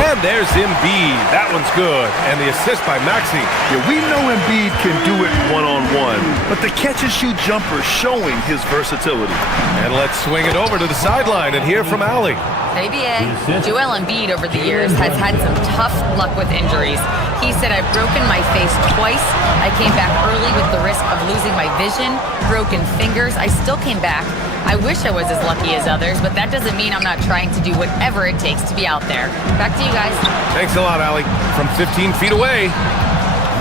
And there's Embiid. That one's good. And the assist by Maxey. Yeah, we know Embiid can do it one-on-one, but the catch-and-shoot jumper showing his versatility. And let's swing it over to the sideline and hear from Allie. ABA, Joel Embiid over the years has had some tough luck with injuries. He said, I've broken my face twice. I came back early with the risk of losing my vision, broken fingers. I still came back. I wish I was as lucky as others, but that doesn't mean I'm not trying to do whatever it takes to be out there. Back to you guys. Thanks a lot, Allie. From 15 feet away,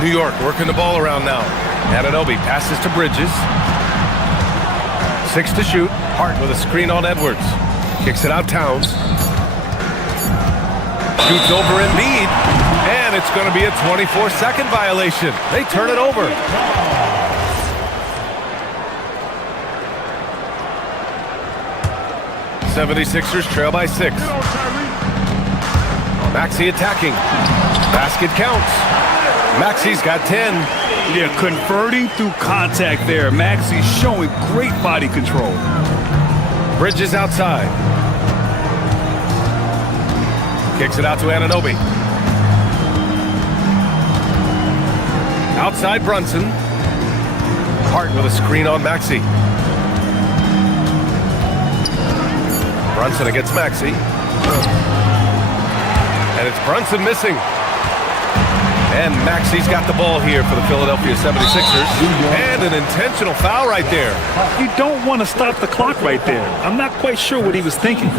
New York working the ball around now. Anunoby passes to Bridges. 6 to shoot. Hart with a screen on Edwards. Kicks it out Towns. Shoots over Embiid. And it's going to be a 24-second violation. They turn it over. '76ers trail by 6. Maxey attacking. Basket counts. Maxey's got 10. Yeah, converting through contact there. Maxey showing great body control. Bridges outside. Kicks it out to Anunoby. Outside Brunson. Hart with a screen on Maxey. Brunson against Maxey. And it's Brunson missing. And Maxey's got the ball here for the Philadelphia 76ers. And an intentional foul right there. You don't want to stop the clock right there. I'm not quite sure what he was thinking.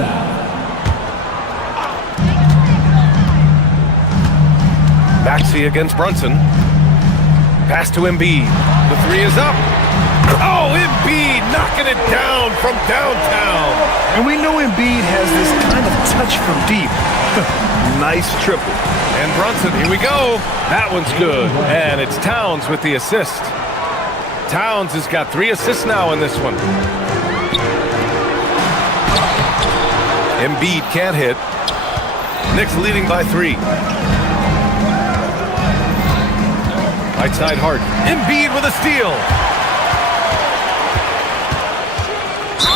Maxey against Brunson. Pass to Embiid. The 3 is up. Oh, Embiid knocking it down from downtown. And we know Embiid has this kind of touch from deep. Nice triple. And Brunson, here we go. That one's good. And it's Towns with the assist. Towns has got 3 assists now in this one. Embiid can't hit. Knicks leading by 3. Right side Hart. Embiid with a steal.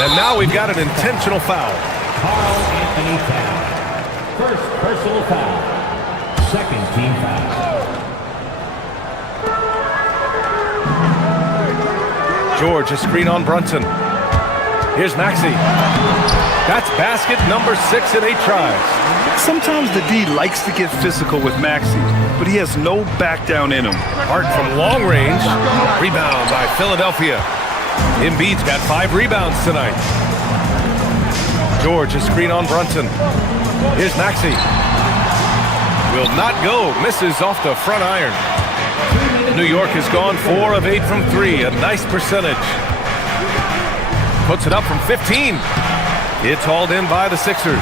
And now we've got an intentional foul. Carl Anthony Towns. First personal foul. Second team foul. George, a screen on Brunson. Here's Maxey. That's basket number 6 in 8 tries. Sometimes the D likes to get physical with Maxey, but he has no back down in him. Hart from long range. Rebound by Philadelphia. Embiid's got 5 rebounds tonight. George, a screen on Brunson. Here's Maxey. Will not go. Misses off the front iron. New York has gone 4 of 8 from 3. A nice percentage. Puts it up from 15. It's hauled in by the Sixers.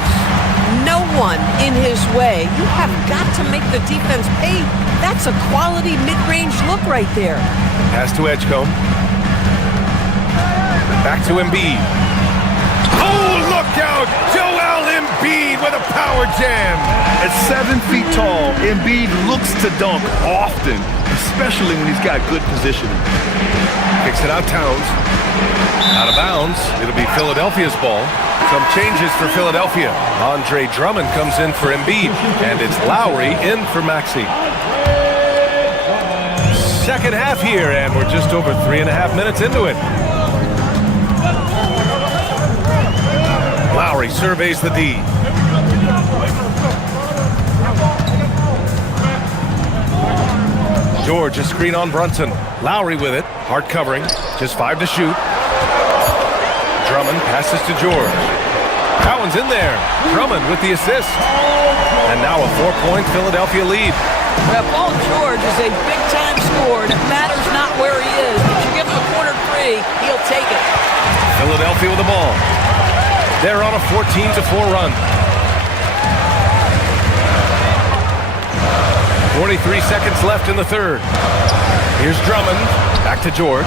No one in his way. You have got to make the defense pay. That's a quality mid-range look right there. Pass to Edgecombe. Back to Embiid. Oh, look out! Joel Embiid with a power jam. At 7 feet tall, Embiid looks to dunk often, especially when he's got good positioning. Kicks it out Towns. Out of bounds. It'll be Philadelphia's ball. Some changes for Philadelphia. Andre Drummond comes in for Embiid, and it's Lowry in for Maxey. Second half here, and we're just over 3.5 minutes into it. Lowry surveys the D. George, a screen on Brunson. Lowry with it. Hart covering. Just 5 to shoot. Drummond passes to George. That one's in there. Drummond with the assist. And now a 4-point Philadelphia lead. Well, Paul George is a big-time scorer. It matters not where he is. If you give him a corner 3, he'll take it. Philadelphia with the ball. They're on a 14-4 run. 43 seconds left in the third. Here's Drummond. Back to George.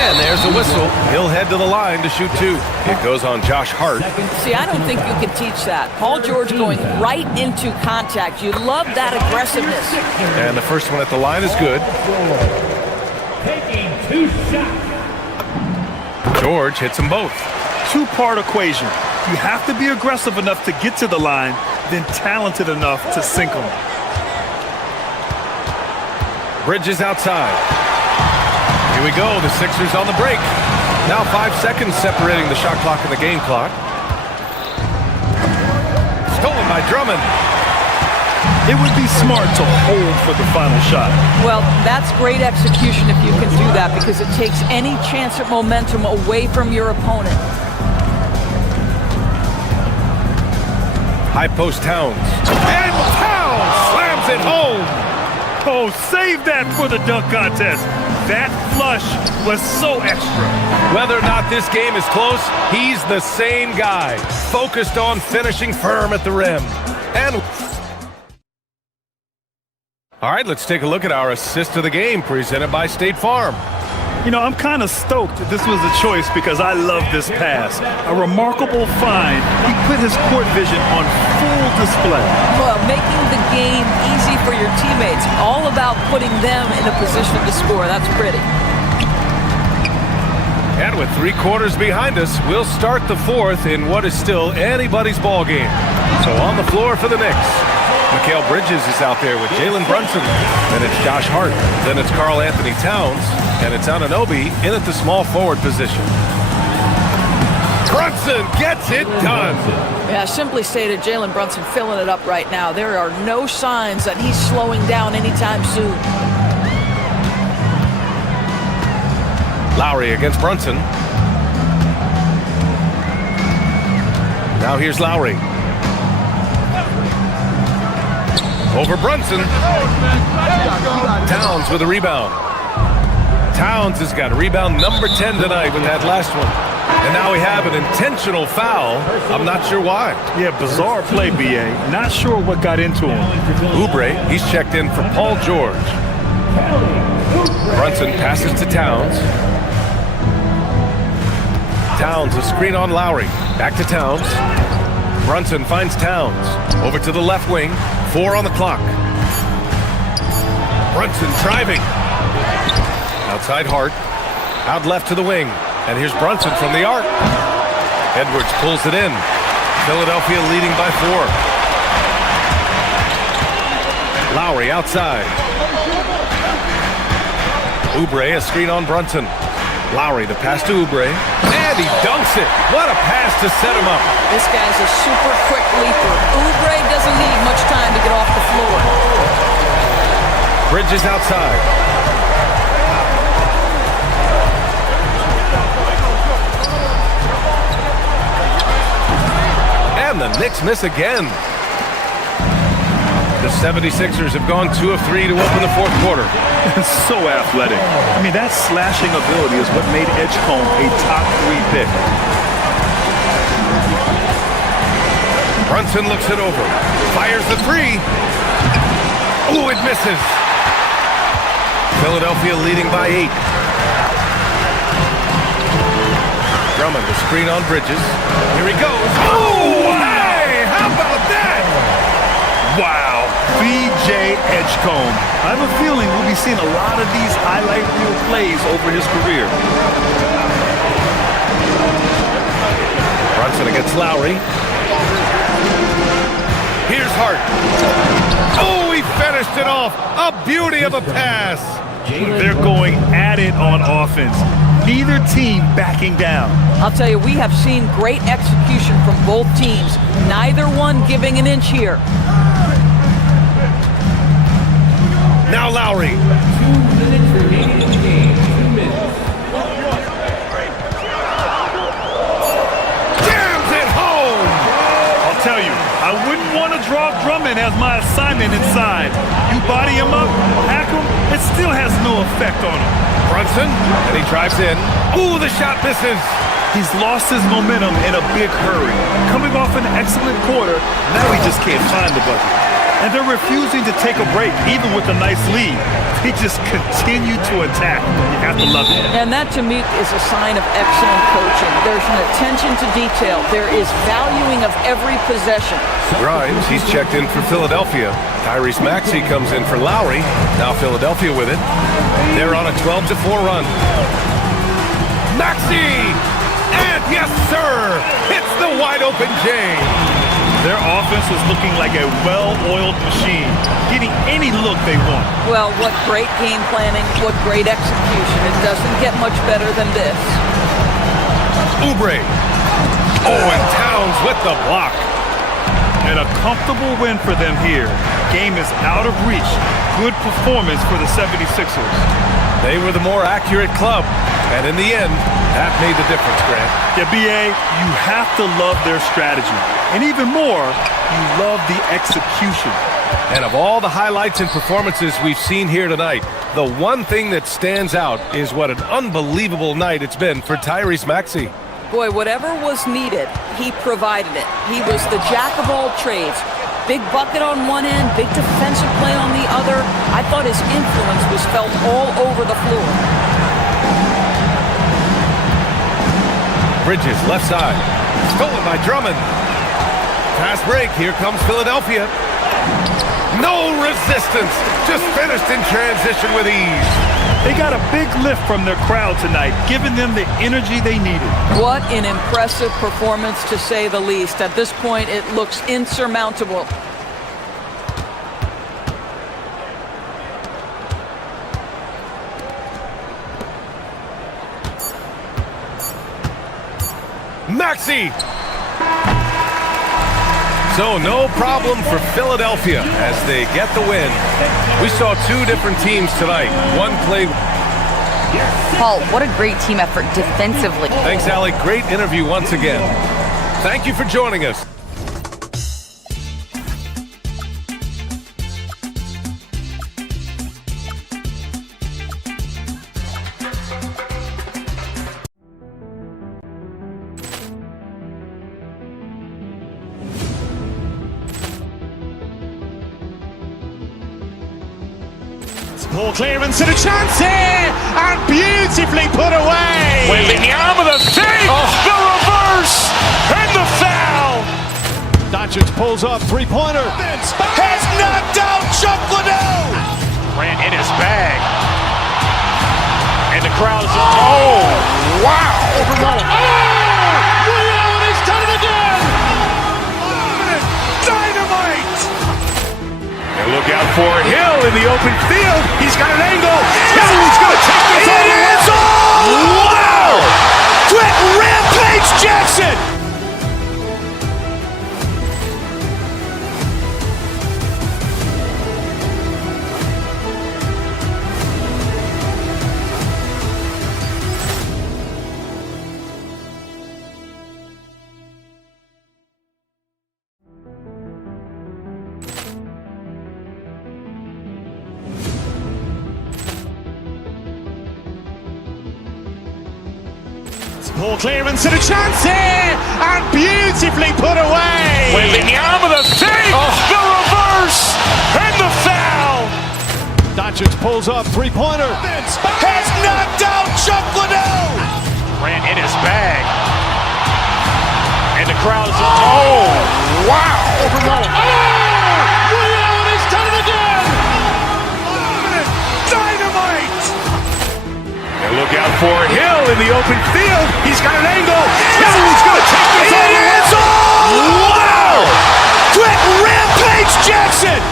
And there's a whistle. He'll head to the line to shoot 2. It goes on Josh Hart. See, I don't think you can teach that. Paul George going right into contact. You love that aggressiveness. And the first one at the line is good. Taking 2 shots. George hits them both. 2-part equation. You have to be aggressive enough to get to the line, than talented enough to sink them. Bridges outside. Here we go. The Sixers on the break. Now 5 seconds separating the shot clock and the game clock. Stolen by Drummond. It would be smart to hold for the final shot. Well, that's great execution if you can do that, because it takes any chance at momentum away from your opponent. High post Towns. And Towns slams it home. Oh, save that for the dunk contest. That flush was so extra. Whether or not this game is close, he's the same guy. Focused on finishing firm at the rim. And all right, let's take a look at our assist of the game presented by State Farm. You know, I'm kind of stoked this was a choice because I love this pass. A remarkable find. He put his court vision on full display. Well, making the game easy for your teammates. All about putting them in a position to score. That's pretty. And with 3 quarters behind us, we'll start the 4th in what is still anybody's ball game. So on the floor for the Knicks, Mikal Bridges is out there with Jalen Brunson. Then it's Josh Hart. Then it's Karl Anthony Towns. And it's Anunoby in at the small forward position. Brunson gets it done. Yeah, simply stated, Jalen Brunson filling it up right now. There are no signs that he's slowing down anytime soon. Lowry against Brunson. Now here's Lowry. Over Brunson. Towns with a rebound. Towns has got rebound number 10 tonight with that last one. And now we have an intentional foul. I'm not sure why. Yeah, bizarre play, B.A. Not sure what got into him. Oubre, he's checked in for Paul George. Brunson passes to Towns. Towns, a screen on Lowry. Back to Towns. Brunson finds Towns. Over to the left wing. 4 on the clock. Brunson driving. Outside Hart. Out left to the wing. And here's Brunson from the arc. Edwards pulls it in. Philadelphia leading by 4. Lowry outside. Oubre, a screen on Brunson. Lowry, the pass to Oubre. And he dunks it. What a pass to set him up. This guy's a super quick leaper. Oubre doesn't need much time to get off the floor. Bridges outside. And the Knicks miss again. The 76ers have gone 2 of 3 to open the 4th quarter. So athletic. I mean, that slashing ability is what made Edgecombe a top 3 pick. Brunson looks it over. Fires the 3. Ooh, it misses. Philadelphia leading by 8. Drummond, the screen on Bridges. Here he goes. Oh, hey! How about that? Wow, B.J. Edgecombe. I have a feeling we'll be seeing a lot of these highlight reel plays over his career. Brunson against Lowry. Here's Hart. Oh, he finished it off. A beauty of a pass. They're going at it on offense. Neither team backing down. I'll tell you, we have seen great execution from both teams. Neither one giving an inch here. Now Lowry. 2 minutes remaining in the game. 2 minutes. Jams it home. I'll tell you, I wouldn't want to drop Drummond as my assignment inside. You body him up, hack him, it still has no effect on him. Brunson, and he drives in. Ooh, the shot misses. He's lost his momentum in a big hurry. Coming off an excellent quarter, now he just can't find the bucket. And they're refusing to take a break, even with a nice lead. They just continue to attack. You have to love it. And that, to me, is a sign of excellent coaching. There's an attention to detail. There is valuing of every possession. Grimes, he's checked in for Philadelphia. Tyrese Maxey comes in for Lowry. Now Philadelphia with it. They're on a 12-4 run. Maxey! And yes, sir! Hits the wide-open J. Their offense was looking like a well-oiled machine, getting any look they want. Well, what great game planning, what great execution. It doesn't get much better than this. Oubre. Oh, and Towns with the block. And a comfortable win for them here. Game is out of reach. Good performance for the 76ers. They were the more accurate club. And in the end, that made the difference, Grant. Yeah, B.A., you have to love their strategy. And even more, you love the execution. And of all the highlights and performances we've seen here tonight, the one thing that stands out is what an unbelievable night it's been for Tyrese Maxey. Boy, whatever was needed, he provided it. He was the jack of all trades. Big bucket on one end, big defensive play on the other. I thought his influence was felt all over the floor. Bridges, left side. Stolen by Drummond. Fast break. Here comes Philadelphia. No resistance. Just finished in transition with ease. They got a big lift from their crowd tonight, giving them the energy they needed. What an impressive performance, to say the least. At this point, it looks insurmountable. Maxey! So no problem for Philadelphia as they get the win. We saw two different teams tonight. One play. Paul, what a great team effort defensively. Thanks, Allie. Great interview once again. Thank you for joining us. Ball clearance and a chance here, and beautifully put away. Wembanyama the save, the reverse, and the foul. Doncic pulls up, three-pointer. Has knocked out Chuck Liddell. Grant in his bag. And the crowd is, oh, wow. He's done it again. Dynamite. And look out for Hill in the open field. He's got an angle. Hill's going to take this all the way. Wow. Quick Rampage Jackson. Ball clearance and a chance here, and beautifully put away. Wembanyama the save, the reverse, and the foul. Doncic pulls up, three-pointer. Has knocked out Chuck Liddell. Grant in his bag. And the crowd is, oh, wow. He's done it again. Dynamite. And look out for Hill in the open field. He's got an angle. Hill's going to take this all the way. Wow. Quick Rampage Jackson.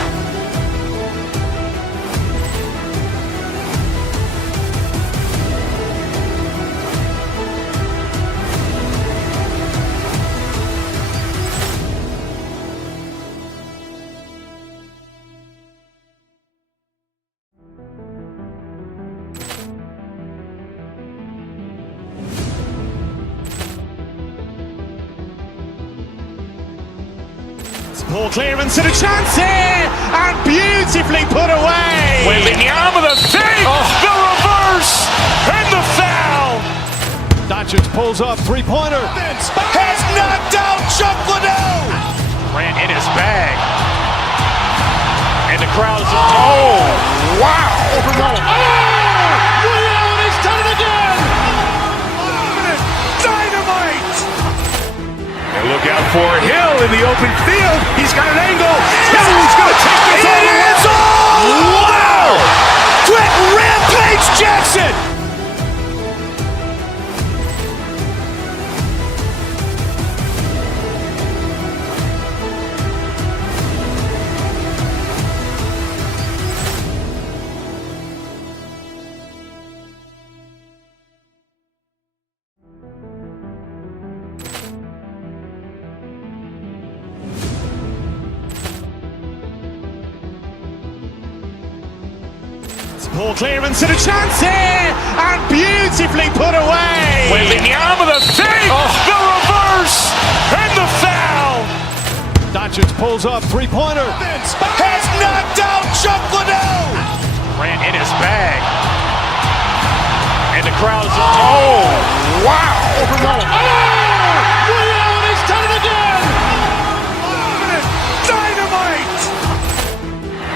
Ball clearance and a chance here, and beautifully put away. Wembanyama the save, the reverse, and the foul. Doncic pulls up, three-pointer. Has knocked out Chuck Liddell. Grant in his bag. And the crowd is, oh, wow. He's done it again. Dynamite. And look out for Hill in the open field. He's got an angle. Hill's going to take this all the way. Wow. Quick Rampage Jackson. Ball clearance and a chance here, and beautifully put away. Wembanyama the save, the reverse, and the foul. Doncic pulls up, three-pointer. Has knocked out Chuck Liddell. Ran in his bag. And the crowd is, oh, wow. Liddell, he's done it again. Dynamite.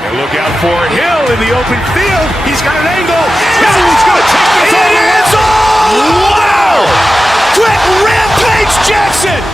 And look out for Hill in the open field. He's got an angle. Hill's going to take this all the way. Wow. Quick rampage Jackson.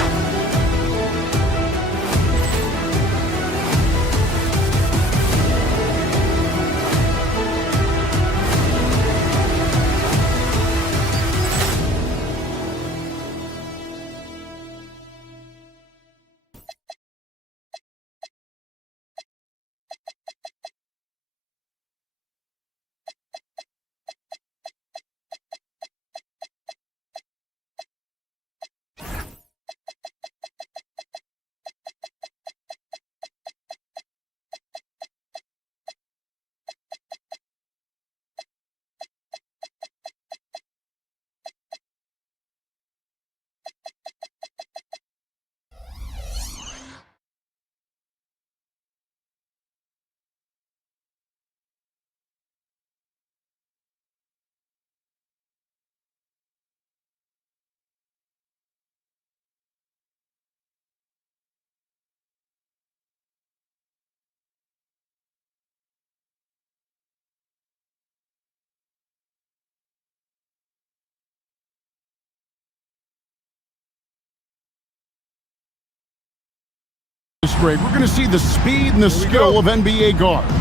We're going to see the speed and the skill of NBA guards.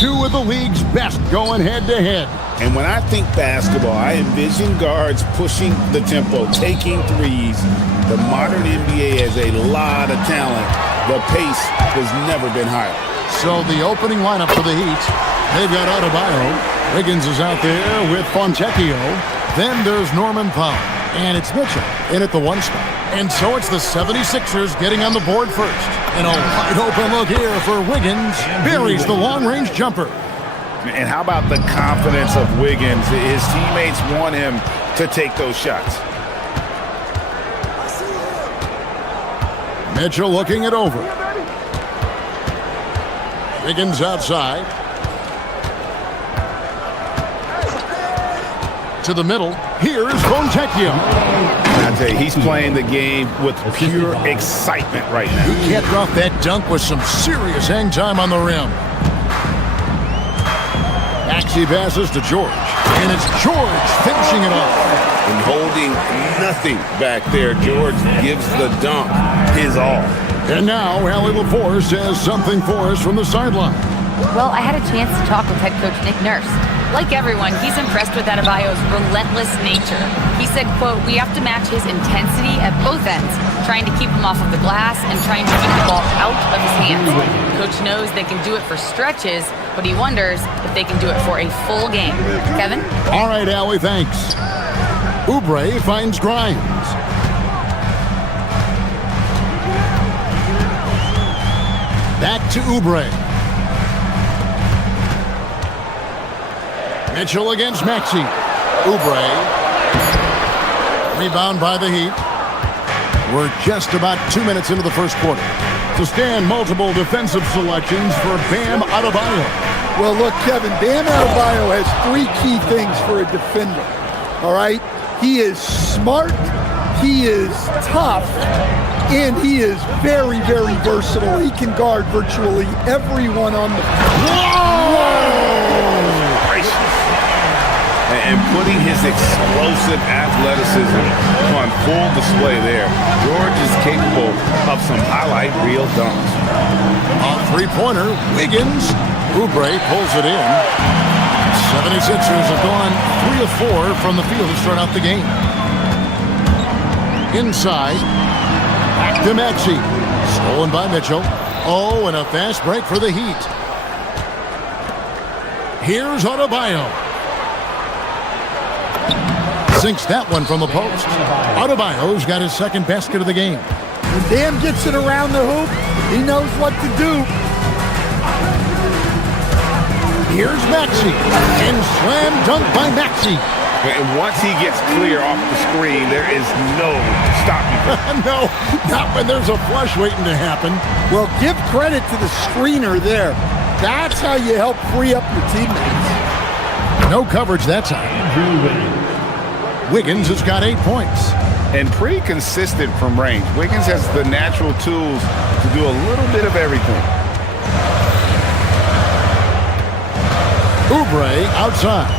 Two of the league's best going head-to-head. And when I think basketball, I envision guards pushing the tempo, taking threes. The modern NBA has a lot of talent. The pace has never been higher. So the opening lineup for the Heat, they've got Adebayo. Wiggins is out there with Fontecchio. Then there's Norman Powell. And it's Mitchell in at the one spot. And so it's the 76ers getting on the board first. And a wide open look here for Wiggins. Buries the long-range jumper. And how about the confidence of Wiggins? His teammates want him to take those shots. Mitchell looking it over. Wiggins outside. To the middle. Here's Fontecchio. I tell you, he's playing the game with pure excitement right now. He kept off that dunk with some serious hang time on the rim. Maxey passes to George. And it's George finishing it off. And holding nothing back there, George gives the dunk his all. And now, Allie LaForce has something for us from the sideline. Well, I had a chance to talk with head coach Nick Nurse. Like everyone, he's impressed with Adebayo's relentless nature. He said, quote, "We have to match his intensity at both ends, trying to keep him off of the glass and trying to keep the ball out of his hands. Coach knows they can do it for stretches, but he wonders if they can do it for a full game." Kevin? All right, Allie, thanks. Oubre finds Grimes. Back to Oubre. Mitchell against Maxey. Oubre. Rebound by the Heat. We're just about 2 minutes into the first quarter. To stand multiple defensive selections for Bam Adebayo. Well, look, Kevin, Bam Adebayo has three key things for a defender. All right? He is smart, he is tough, and he is very, very versatile. He can guard virtually everyone on the And putting his explosive athleticism on full display there. George is capable of some highlight reel dunks. On three-pointer, Wiggins. Oubre pulls it in. 76ers have gone 3 of 4 from the field to start out the game. Inside. Back to Maxey. Stolen by Mitchell. Oh, and a fast break for the Heat. Here's Adebayo. Sinks that one from the post. Adebayo's got his second basket of the game. When Bam gets it around the hoop, he knows what to do. Here's Maxey, and slam dunk by Maxey. And once he gets clear off the screen, there is no stopping him. No, not when there's a flush waiting to happen. Well, give credit to the screener there. That's how you help free up your teammates. No coverage that time. Wiggins has got 8 points. And pretty consistent from range. Wiggins has the natural tools to do a little bit of everything. Oubre outside.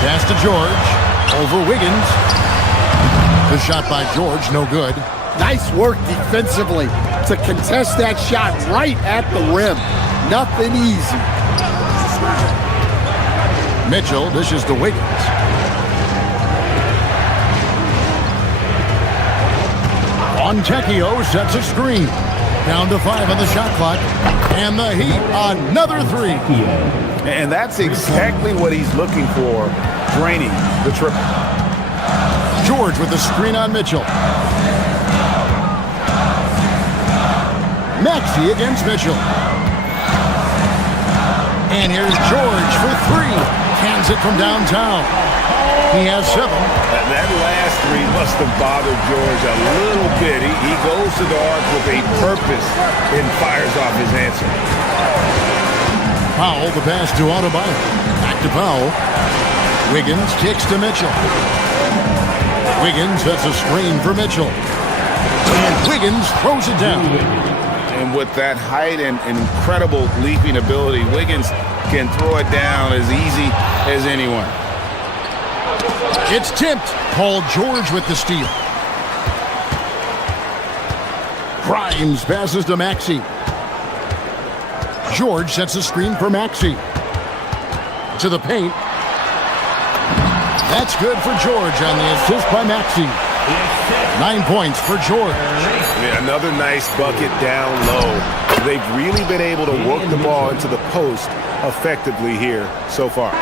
Pass to George. Over Wiggins. The shot by George, no good. Nice work defensively to contest that shot right at the rim. Nothing easy. Mitchell dishes to Wiggins. Fontecchio sets a screen. Down to 5 on the shot clock. And the Heat, another 3. And that's exactly what he's looking for, draining the triple. George with the screen on Mitchell. Maxey against Mitchell. And here's George for 3. Cans it from downtown. He has 7. That last 3 must have bothered George a little bit. He goes to the arc with a purpose and fires off his answer. Powell, the pass to Adebayo. Back to Powell. Wiggins kicks to Mitchell. Wiggins sets a screen for Mitchell. And Wiggins throws it down. And with that height and incredible leaping ability, Wiggins can throw it down as easy as anyone. It's tipped. Paul George with the steal. Grimes passes to Maxey. George sets a screen for Maxey. To the paint. That's good for George on the assist by Maxey. 9 points for George. Yeah, another nice bucket down low. They've really been able to work the ball into the post effectively here so far.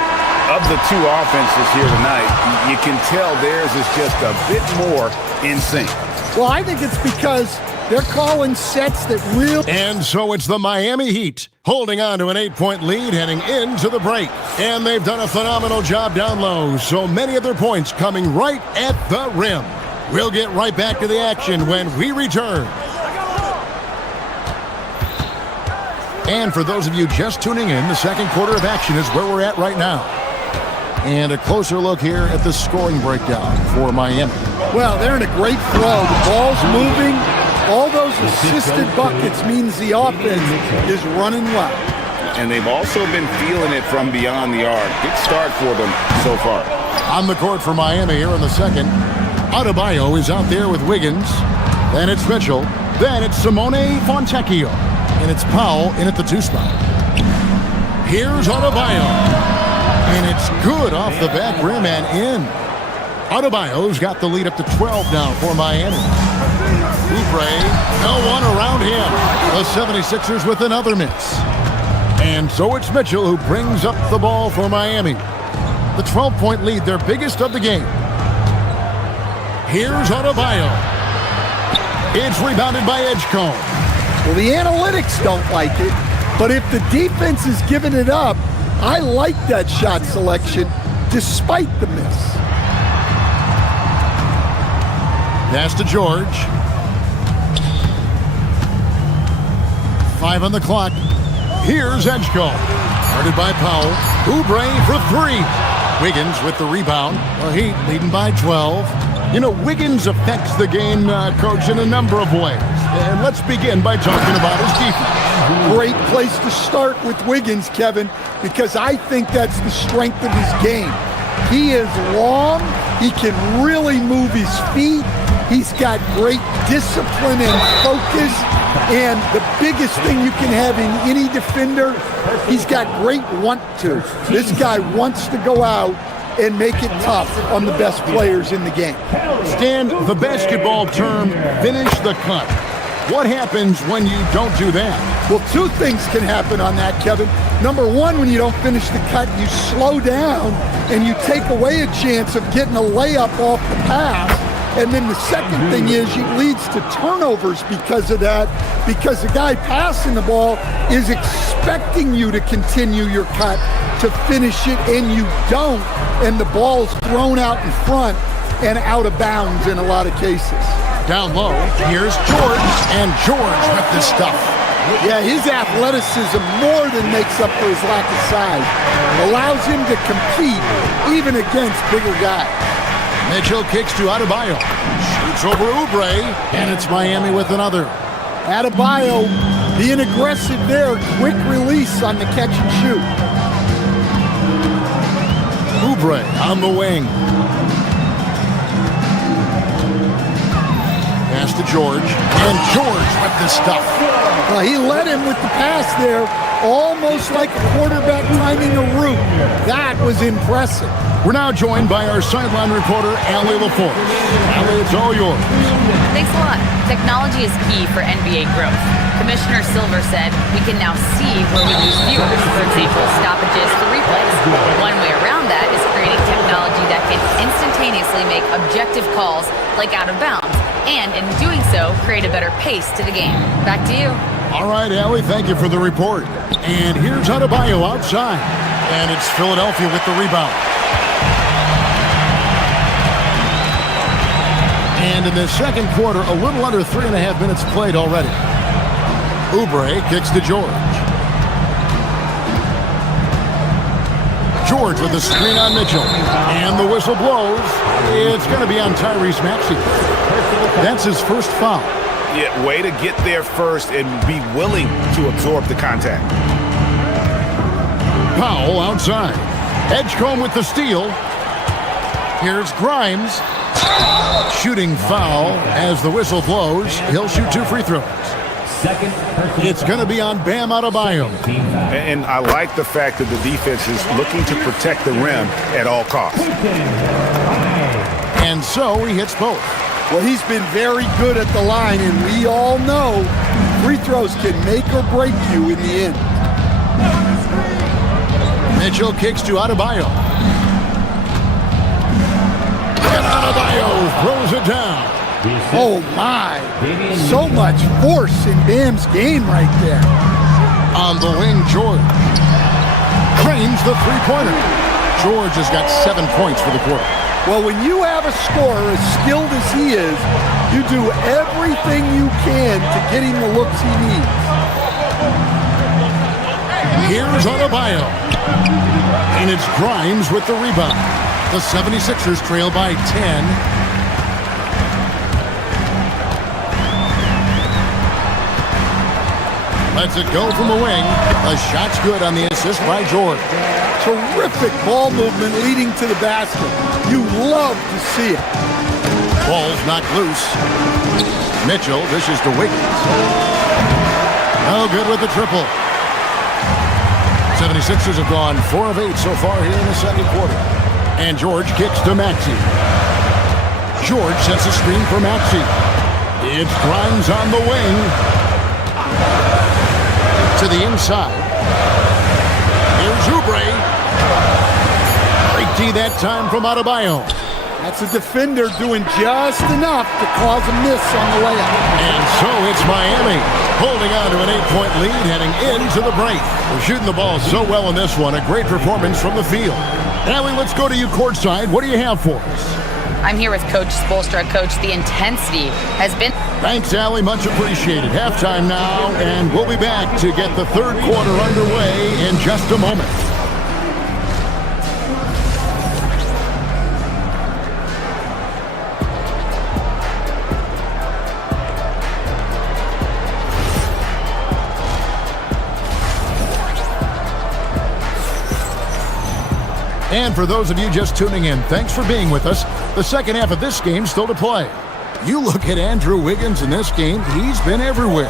Of the 2 offenses here tonight, you can tell theirs is just a bit more in sync. Well, I think it's because they're calling sets that really... And so it's the Miami Heat holding on to an 8-point lead heading into the break. And they've done a phenomenal job down low, so many of their points coming right at the rim. We'll get right back to the action when we return. And for those of you just tuning in, the second quarter of action is where we're at right now. And a closer look here at the scoring breakdown for Miami. Well, they're in a great flow. The ball's moving. All those assisted buckets means the offense is running well. And they've also been feeling it from beyond the arc. Good start for them so far. On the court for Miami here in the second. Adebayo is out there with Wiggins. Then it's Mitchell. Then it's Simone Fontecchio. And it's Powell in at the 2 spot. Here's Adebayo. And it's good off the back rim and in. Adebayo's got the lead up to 12 now for Miami. Oubre, no one around him. The 76ers with another miss. And so it's Mitchell who brings up the ball for Miami. The 12-point lead, their biggest of the game. Here's Adebayo. It's rebounded by Edgecombe. Well, the analytics don't like it, but if the defense is giving it up, I like that shot selection despite the miss. Pass to George. 5 on the clock. Here's Edgecombe. Guarded by Powell. Oubre for 3. Wiggins with the rebound. The Heat leading by 12. You know, Wiggins affects the game, Coach, in a number of ways. And let's begin by talking about his defense. Great place to start with Wiggins, Kevin, because I think that's the strength of his game. He is long. He can really move his feet. He's got great discipline and focus. And the biggest thing you can have in any defender, he's got great want-to. This guy wants to go out and make it tough on the best players in the game. Stan, the basketball term, finish the cut. What happens when you don't do that? Well, 2 things can happen on that, Kevin. Number 1, when you don't finish the cut, you slow down and you take away a chance of getting a layup off the pass. And then the second thing is it leads to turnovers because of that, because the guy passing the ball is expecting you to continue your cut to finish it, and you don't, and the ball's thrown out in front and out of bounds in a lot of cases. Down low, here's George, and George with the stuff. Yeah, his athleticism more than makes up for his lack of size. Allows him to compete even against bigger guys. Mitchell kicks to Adebayo. Shoots over Oubre, and it's Miami with another. Adebayo being aggressive there. Quick release on the catch and shoot. Oubre on the wing. Pass to George, and George with the stuff. He led him with the pass there, almost like a quarterback timing a route. That was impressive. We're now joined by our sideline reporter, Allie LaForce. Allie, it's all yours. Thanks a lot. Technology is key for NBA growth. Commissioner Silver said we can now see where we lose viewers, for example, stoppages for replays. One way around that is creating technology that can instantaneously make objective calls like out of bounds, and in doing so, create a better pace to the game. Back to you. All right, Allie, thank you for the report. And here's Adebayo outside. And it's Philadelphia with the rebound. And in the second quarter, a little under 3.5 minutes played already. Oubre kicks to George. George with the screen on Mitchell. And the whistle blows. It's going to be on Tyrese Maxey. That's his first foul. Yeah, way to get there first and be willing to absorb the contact. Powell outside. Edgecombe with the steal. Here's Grimes. Shooting foul as the whistle blows. He'll shoot 2 free throws. It's going to be on Bam Adebayo. And I like the fact that the defense is looking to protect the rim at all costs. And so he hits both. Well, he's been very good at the line, and we all know free throws can make or break you in the end. Mitchell kicks to Adebayo. And Adebayo throws it down. Oh, my. So much force in Bam's game right there. On the wing, George. Cranes the three-pointer. George has got 7 points for the quarter. Well, when you have a scorer as skilled as he is, you do everything you can to get him the looks he needs. Here's Adebayo. And it's Grimes with the rebound. The 76ers trail by 10. Lets it go from the wing. The shot's good on the assist by George. Terrific ball movement leading to the basket. You love to see it. Ball's knocked loose. Mitchell dishes to Wiggins. No good with the triple. 76ers have gone 4 of 8 so far here in the second quarter. And George kicks to Maxey. George sets a screen for Maxey. It's Grimes on the wing. To the inside. Here's Oubre. Great D that time from Adebayo. That's a defender doing just enough to cause a miss on the layup. And so it's Miami holding on to an 8-point lead heading into the break. We're shooting the ball so well in this one. A great performance from the field. Allie, let's go to you courtside. What do you have for us? I'm here with Coach Spoelstra. Coach, the intensity has been... Thanks, Allie. Much appreciated. Halftime now, and we'll be back to get the third quarter underway in just a moment. And for those of you just tuning in, thanks for being with us. The second half of this game still to play. You look at Andrew Wiggins in this game, he's been everywhere.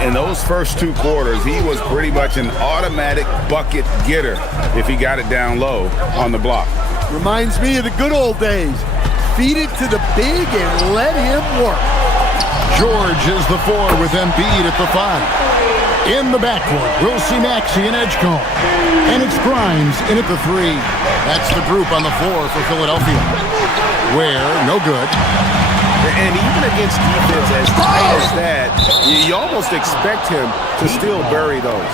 In those first 2 quarters, he was pretty much an automatic bucket getter if he got it down low on the block. Reminds me of the good old days. Feed it to the big and let him work. George is the 4 with Embiid at the 5. In the backcourt, we'll see Maxey and Edgecombe. And it's Grimes in at the 3. That's the group on the floor for Philadelphia. Where, no good. And even against defense as tight as that, you almost expect him to still bury those.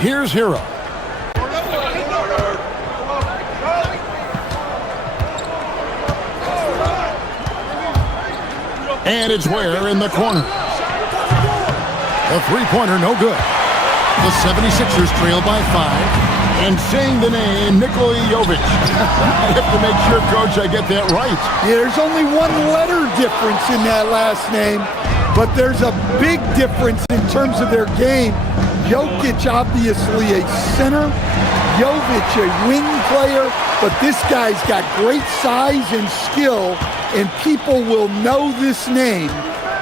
Here's Hero. And it's Ware in the corner. The three-pointer, no good. The 76ers trail by 5. And saying the name, Nikola Jovic. I have to make sure, Coach, I get that right. Yeah, there's only one letter difference in that last name, but there's a big difference in terms of their game. Jokic, obviously a center. Jovic, a wing player. But this guy's got great size and skill, and people will know this name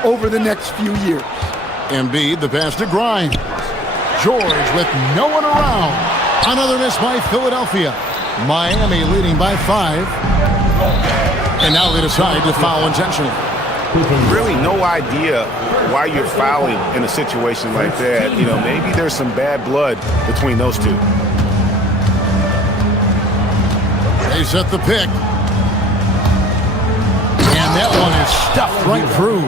over the next few years. Embiid, the pass to Grimes. George with no one around. Another miss by Philadelphia. Miami leading by 5. And now they decide to foul intentionally. Really no idea why you're fouling in a situation like that. You know, maybe there's some bad blood between those two. They set the pick. And that one is stuffed right through.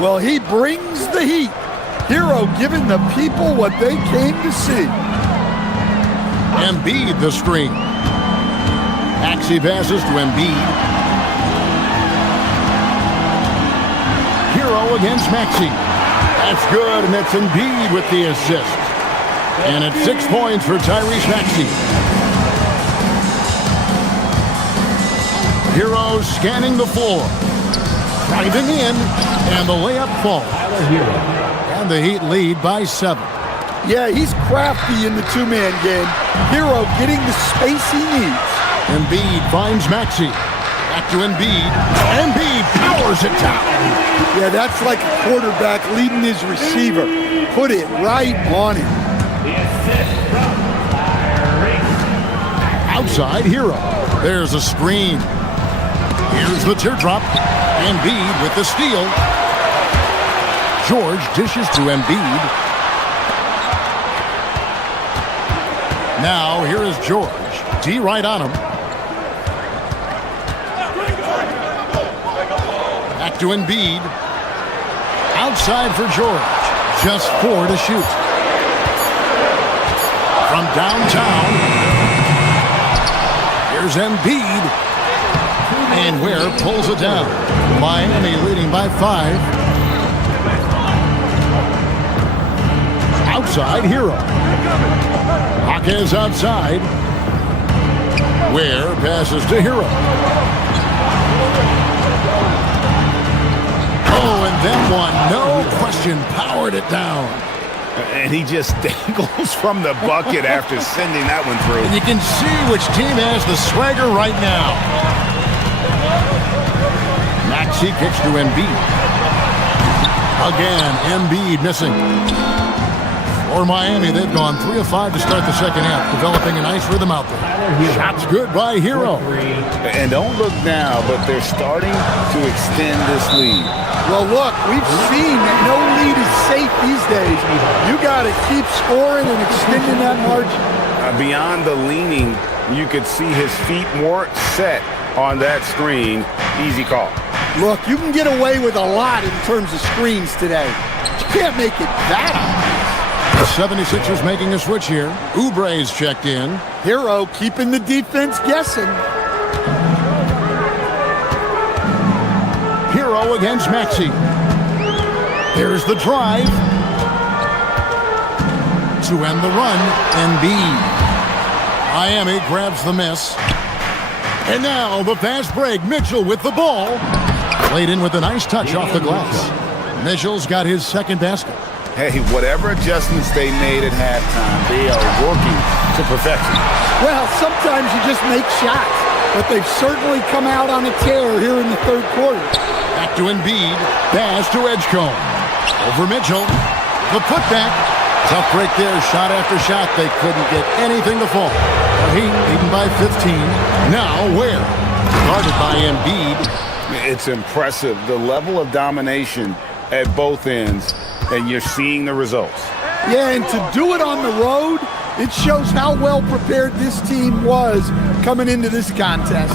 Well, he brings the heat. Hero giving the people what they came to see. Embiid the screen. Maxey passes to Embiid. Hero against Maxey. That's good, and it's Embiid with the assist. And it's 6 points for Tyrese Maxey. Hero scanning the floor. Driving in, and the layup falls. And the Heat lead by 7. Yeah, he's crafty in the two-man game. Hero getting the space he needs. Embiid finds Maxey. Back to Embiid. Embiid powers it down. Yeah, that's like a quarterback leading his receiver. Put it right on him. Outside, Hero. There's a screen. Here's the teardrop. Embiid with the steal. George dishes to Embiid. Now, here is George. D right on him. Back to Embiid. Outside for George. Just 4 to shoot. From downtown. Here's Embiid. And Ware pulls it down. Miami leading by 5. Outside, Hero. Hawkins outside. Ware passes to Hero. Oh, and then one, no question, powered it down. And he just dangles from the bucket after sending that one through. And you can see which team has the swagger right now. Maxey kicks to Embiid. Again, Embiid missing. For Miami, they've gone 3 of 5 to start the second half, developing a nice rhythm out there. Shots good by Hero. And don't look now, but they're starting to extend this lead. Well, look, we've seen that no lead is safe these days. You got to keep scoring and extending that margin. Beyond the leaning, you could see his feet more set on that screen. Easy call. Look, you can get away with a lot in terms of screens today. You can't make it that obvious. The 76ers making a switch here. Oubre's checked in. Hero keeping the defense guessing. Hero against Maxey. Here's the drive. To end the run, Embiid. Miami grabs the miss. And now the fast break. Mitchell with the ball. Played in with a nice touch off the glass. Mitchell's got his second basket. Hey, whatever adjustments they made at halftime, they are working to perfection. Well, sometimes you just make shots, but they've certainly come out on a tear here in the third quarter. Back to Embiid. Pass to Edgecombe. Over Mitchell. The putback. Tough break there. Shot after shot. They couldn't get anything to fall. The Heat leading by 15. Now Ware. Guarded by Embiid. It's impressive. The level of domination at both ends and you're seeing the results. Yeah, and to do it on the road, it shows how well prepared this team was coming into this contest.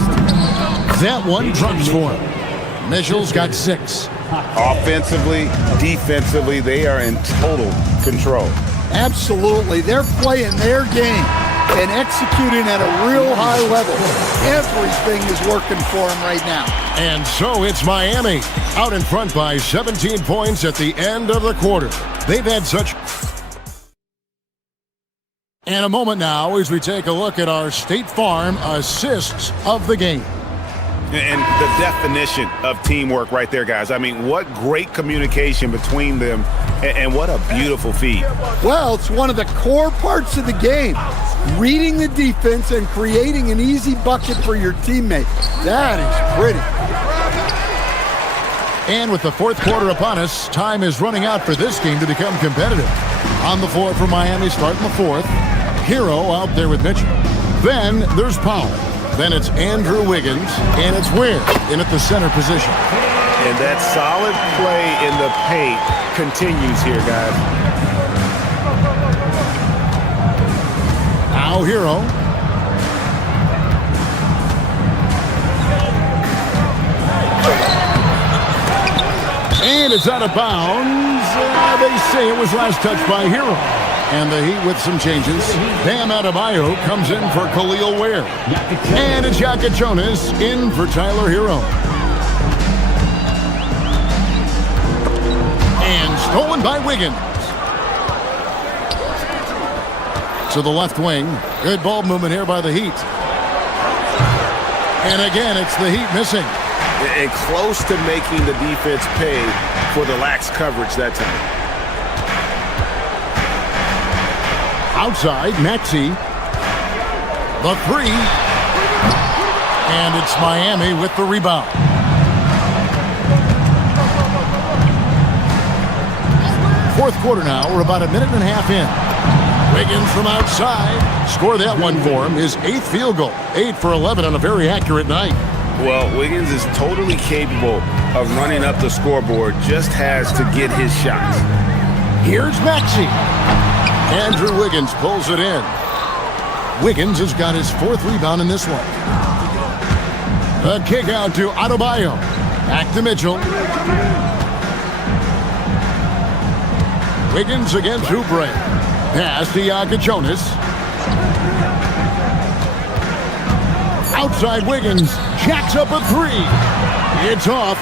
That one drops for him. Mitchell's got 6. Offensively, defensively, they are in total control. Absolutely. They're playing their game and executing at a real high level. Everything is working for them right now. And so it's Miami, out in front by 17 points at the end of the quarter. They've had such... And a moment now as we take a look at our State Farm assists of the game. And the definition of teamwork right there, guys. I mean, what great communication between them, and what a beautiful feed. Well, it's one of the core parts of the game. Reading the defense and creating an easy bucket for your teammate. That is pretty. And with the fourth quarter upon us, time is running out for this game to become competitive. On the floor for Miami, starting the fourth. Hero out there with Mitchell. Then there's Powell. Then it's Andrew Wiggins, and it's Ware in at the center position. And that solid play in the paint continues here, guys. Now Hero. And it's out of bounds. They say it was last touched by Hero. And the Heat with some changes. Bam Adebayo comes in for Khalil Ware. And it's Yaka Jonas in for Tyler Hero. And stolen by Wiggins. To the left wing. Good ball movement here by the Heat. And again, it's the Heat missing. And close to making the defense pay for the lax coverage that time. Outside, Maxey. The 3. And it's Miami with the rebound. Fourth quarter now. We're about a minute and a half in. Wiggins from outside. Score that one for him. His 8th field goal. 8 for 11 on a very accurate night. Well, Wiggins is totally capable of running up the scoreboard. Just has to get his shots. Here's Maxey. Andrew Wiggins pulls it in. Wiggins has got his 4th rebound in this one. A kick out to Adebayo. Back to Mitchell. Wiggins against Oubre. Pass to Yaka Jonas. Outside Wiggins. Jacks up a 3. It's off.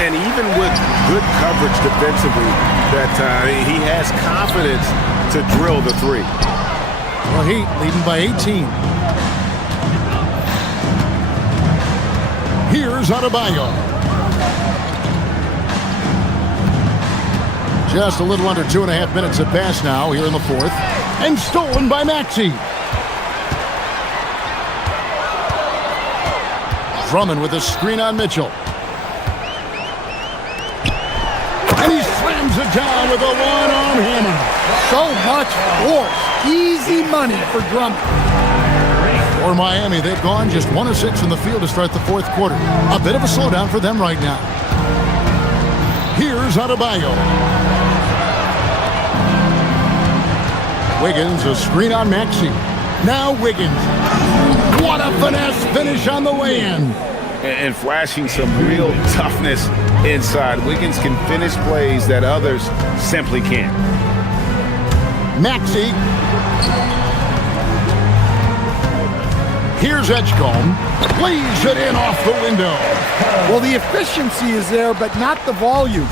And even with good coverage defensively that time, he has confidence to drill the 3. Well, Heat leading by 18. Here's Adebayo. Just a little under 2.5 minutes have passed now here in the fourth. And stolen by Maxey. Drummond with a screen on Mitchell. And he slams it down with a one-arm hammer. So much force. Easy money for Drummond. For Miami, they've gone just 1 of 6 in the field to start the fourth quarter. A bit of a slowdown for them right now. Here's Adebayo. Wiggins, a screen on Maxey. Now Wiggins. What a finesse finish on the way-in. And flashing some real toughness inside. Wiggins can finish plays that others simply can't. Maxey. Here's Edgecombe. Lays it in off the window. Well, the efficiency is there, but not the volume.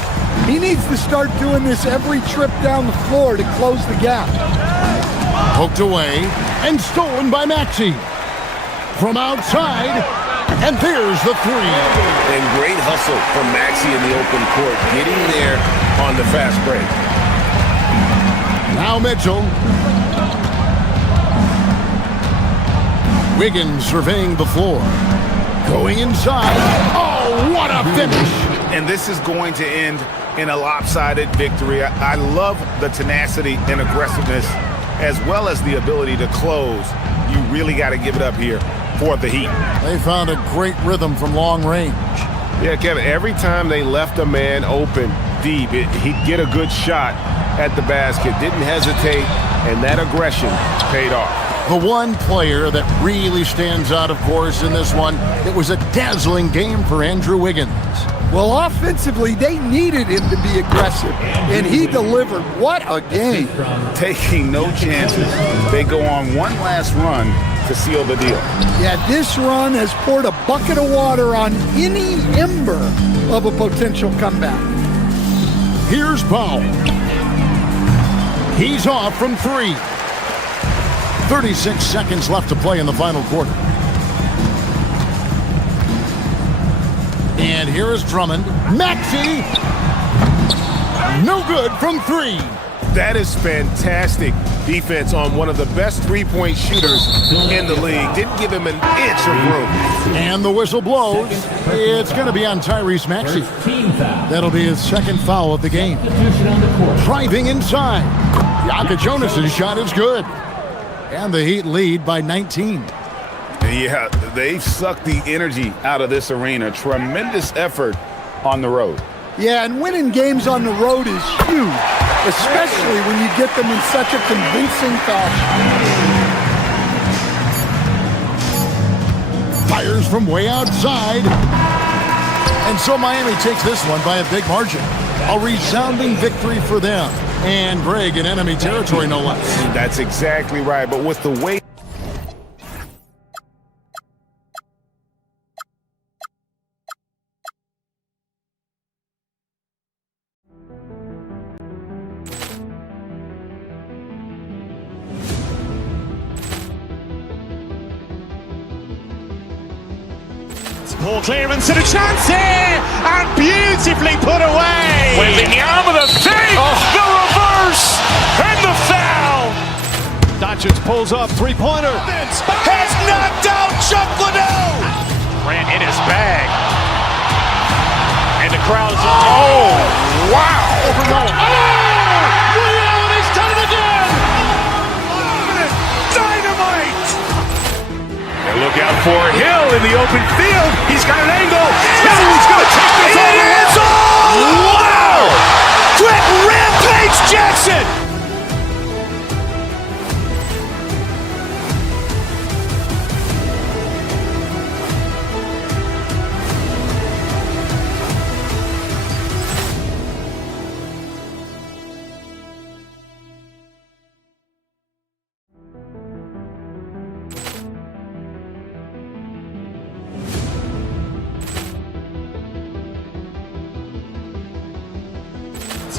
He needs to start doing this every trip down the floor to close the gap. Poked away and stolen by Maxey. From outside, and there's the 3. And great hustle from Maxey in the open court, getting there on the fast break. Now Mitchell. Wiggins surveying the floor. Going inside. Oh, what a finish. And this is going to end in a lopsided victory. I love the tenacity and aggressiveness as well as the ability to close. You really got to give it up here for the Heat. They found a great rhythm from long range. Yeah, Kevin, every time they left a man open, deep, he'd get a good shot at the basket. Didn't hesitate, and that aggression paid off. The one player that really stands out, of course, in this one, it was a dazzling game for Andrew Wiggins. Well, offensively, they needed him to be aggressive, and he delivered. What a game. Taking no chances. They go on one last run to seal the deal. Yeah, this run has poured a bucket of water on any ember of a potential comeback. Here's Powell. He's off from 3. 36 seconds left to play in the final quarter. And here is Drummond. Maxey! No good from 3. That is fantastic defense on one of the best three-point shooters in the league. Didn't give him an inch of room. And the whistle blows. It's going to be on Tyrese Maxey. That'll be his second foul of the game. Driving inside. Yaka Jonas's shot is good. And the Heat lead by 19. Yeah, they've sucked the energy out of this arena. Tremendous effort on the road. Yeah, and winning games on the road is huge, especially when you get them in such a convincing fashion. Fires from way outside. And so Miami takes this one by a big margin. A resounding victory for them. And Greg in enemy territory, no less. That's exactly right. But with the way... Ball clearance and a chance here, and beautifully put away. Wembanyama with a save, the reverse, and the foul. Doncic pulls up, three-pointer. Has knocked out Chuck Liddell. Grant in his bag. And the crowd is... Oh, wow. Liddell, he's done it again. Dynamite. And look out for Hill in the open field. He's got an angle. Hill's going to take this all the way. Wow! Quick Rampage Jackson.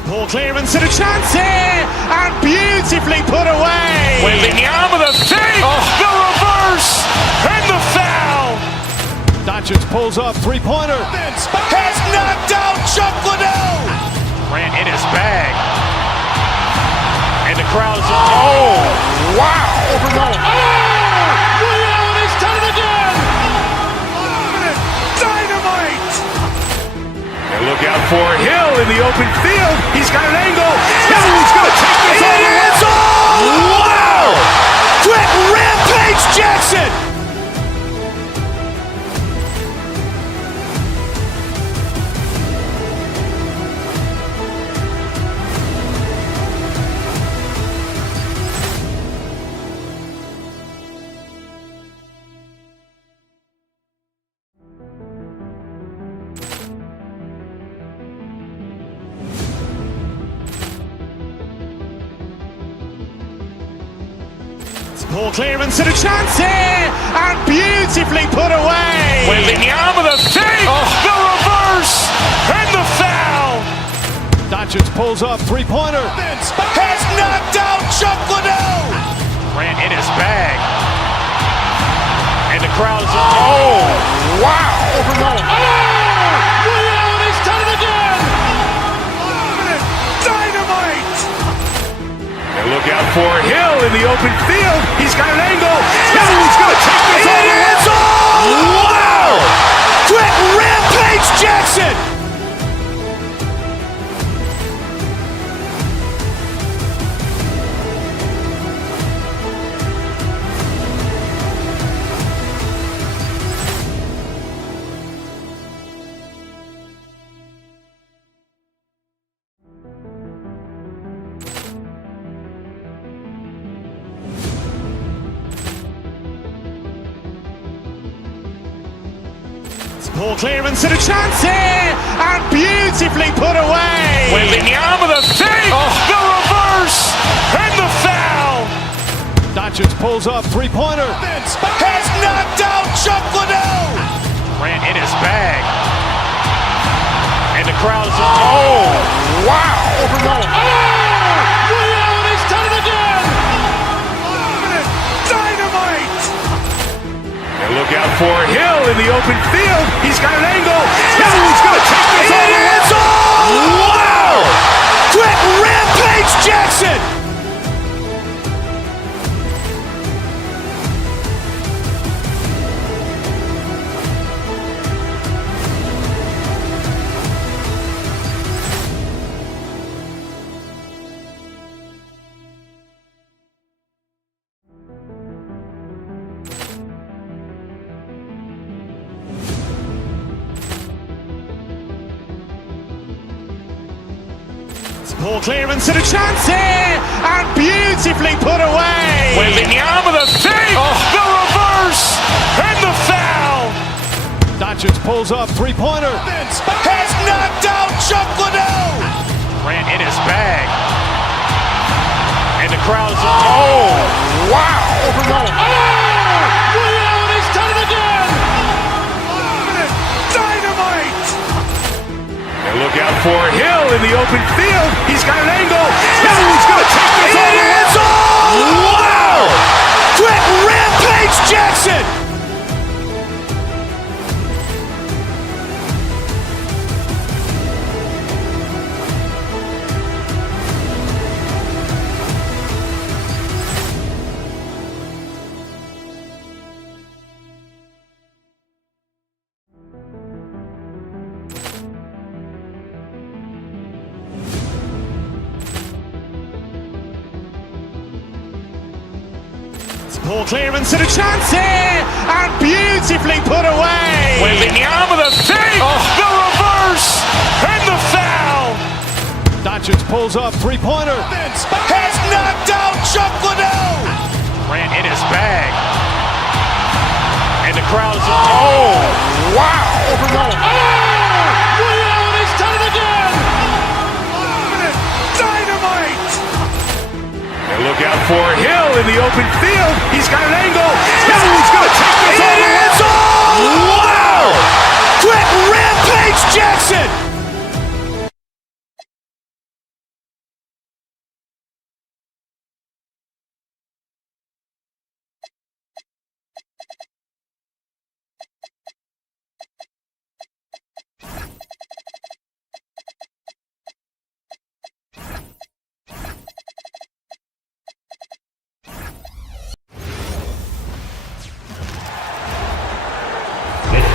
Ball clearance and a chance here, and beautifully put away. Wembanyama with a save, the reverse, and the foul. Doncic pulls up, three-pointer. Has knocked out Chuck Liddell. Grant in his bag. And the crowd is... Oh, wow. Liddell, he's done it again. Dynamite. And look out for Hill in the open field. He's got an angle. Hill's going to take this all the way. Wow! Quick Rampage Jackson. Ball clearance and a chance here, and beautifully put away. Wembanyama with a save, the reverse, and the foul. Doncic pulls up, three-pointer. Has knocked out Chuck Liddell. Grant in his bag. And the crowd is... Oh, wow. Liddell, he's done it again. Dynamite. And look out for Hill in the open field. He's got an angle. Hill's going to take this all the way. Wow! Quick Rampage Jackson. Ball clearance and a chance here, and beautifully put away. Wembanyama the fake, the reverse, and the foul. Doncic pulls up, three-pointer. Has knocked out Chuck Liddell. Grant in his bag. And the crowd is... Oh, wow. Reality's done it again. Dynamite. And look out for Hill in the open field. He's got an angle. He's going to take this all the way. Wow! Quick rampage Jackson. Ball clearance and a chance here, and beautifully put away. Wembanyama the fake, the reverse, and the foul. Doncic pulls up, three-pointer. Has knocked out Chuck Liddell. Grant in his bag. And the crowd is... Oh, wow. Reality's done it again. Dynamite. And look out for Hill in the open field. He's got an angle. He's going to take this all the way. Wow! Quick rampage Jackson. Ball clearance and a chance here, and beautifully put away. Wembanyama the fake, the reverse, and the foul. Doncic pulls up, three-pointer. Has knocked out Chuck Liddell. Grant in his bag. And the crowd is... Oh, wow. Reality's done it again. Dynamite. And look out for Hill in the open field. He's got an angle. He's going to take this all the way. Wow! Quick rampage Jackson.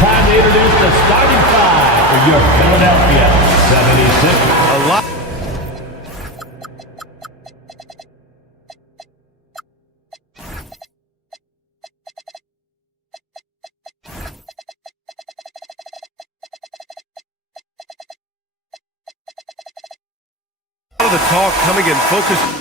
Time to introduce the starting five for your Philadelphia 76ers. A lot. Of the talk coming in focus.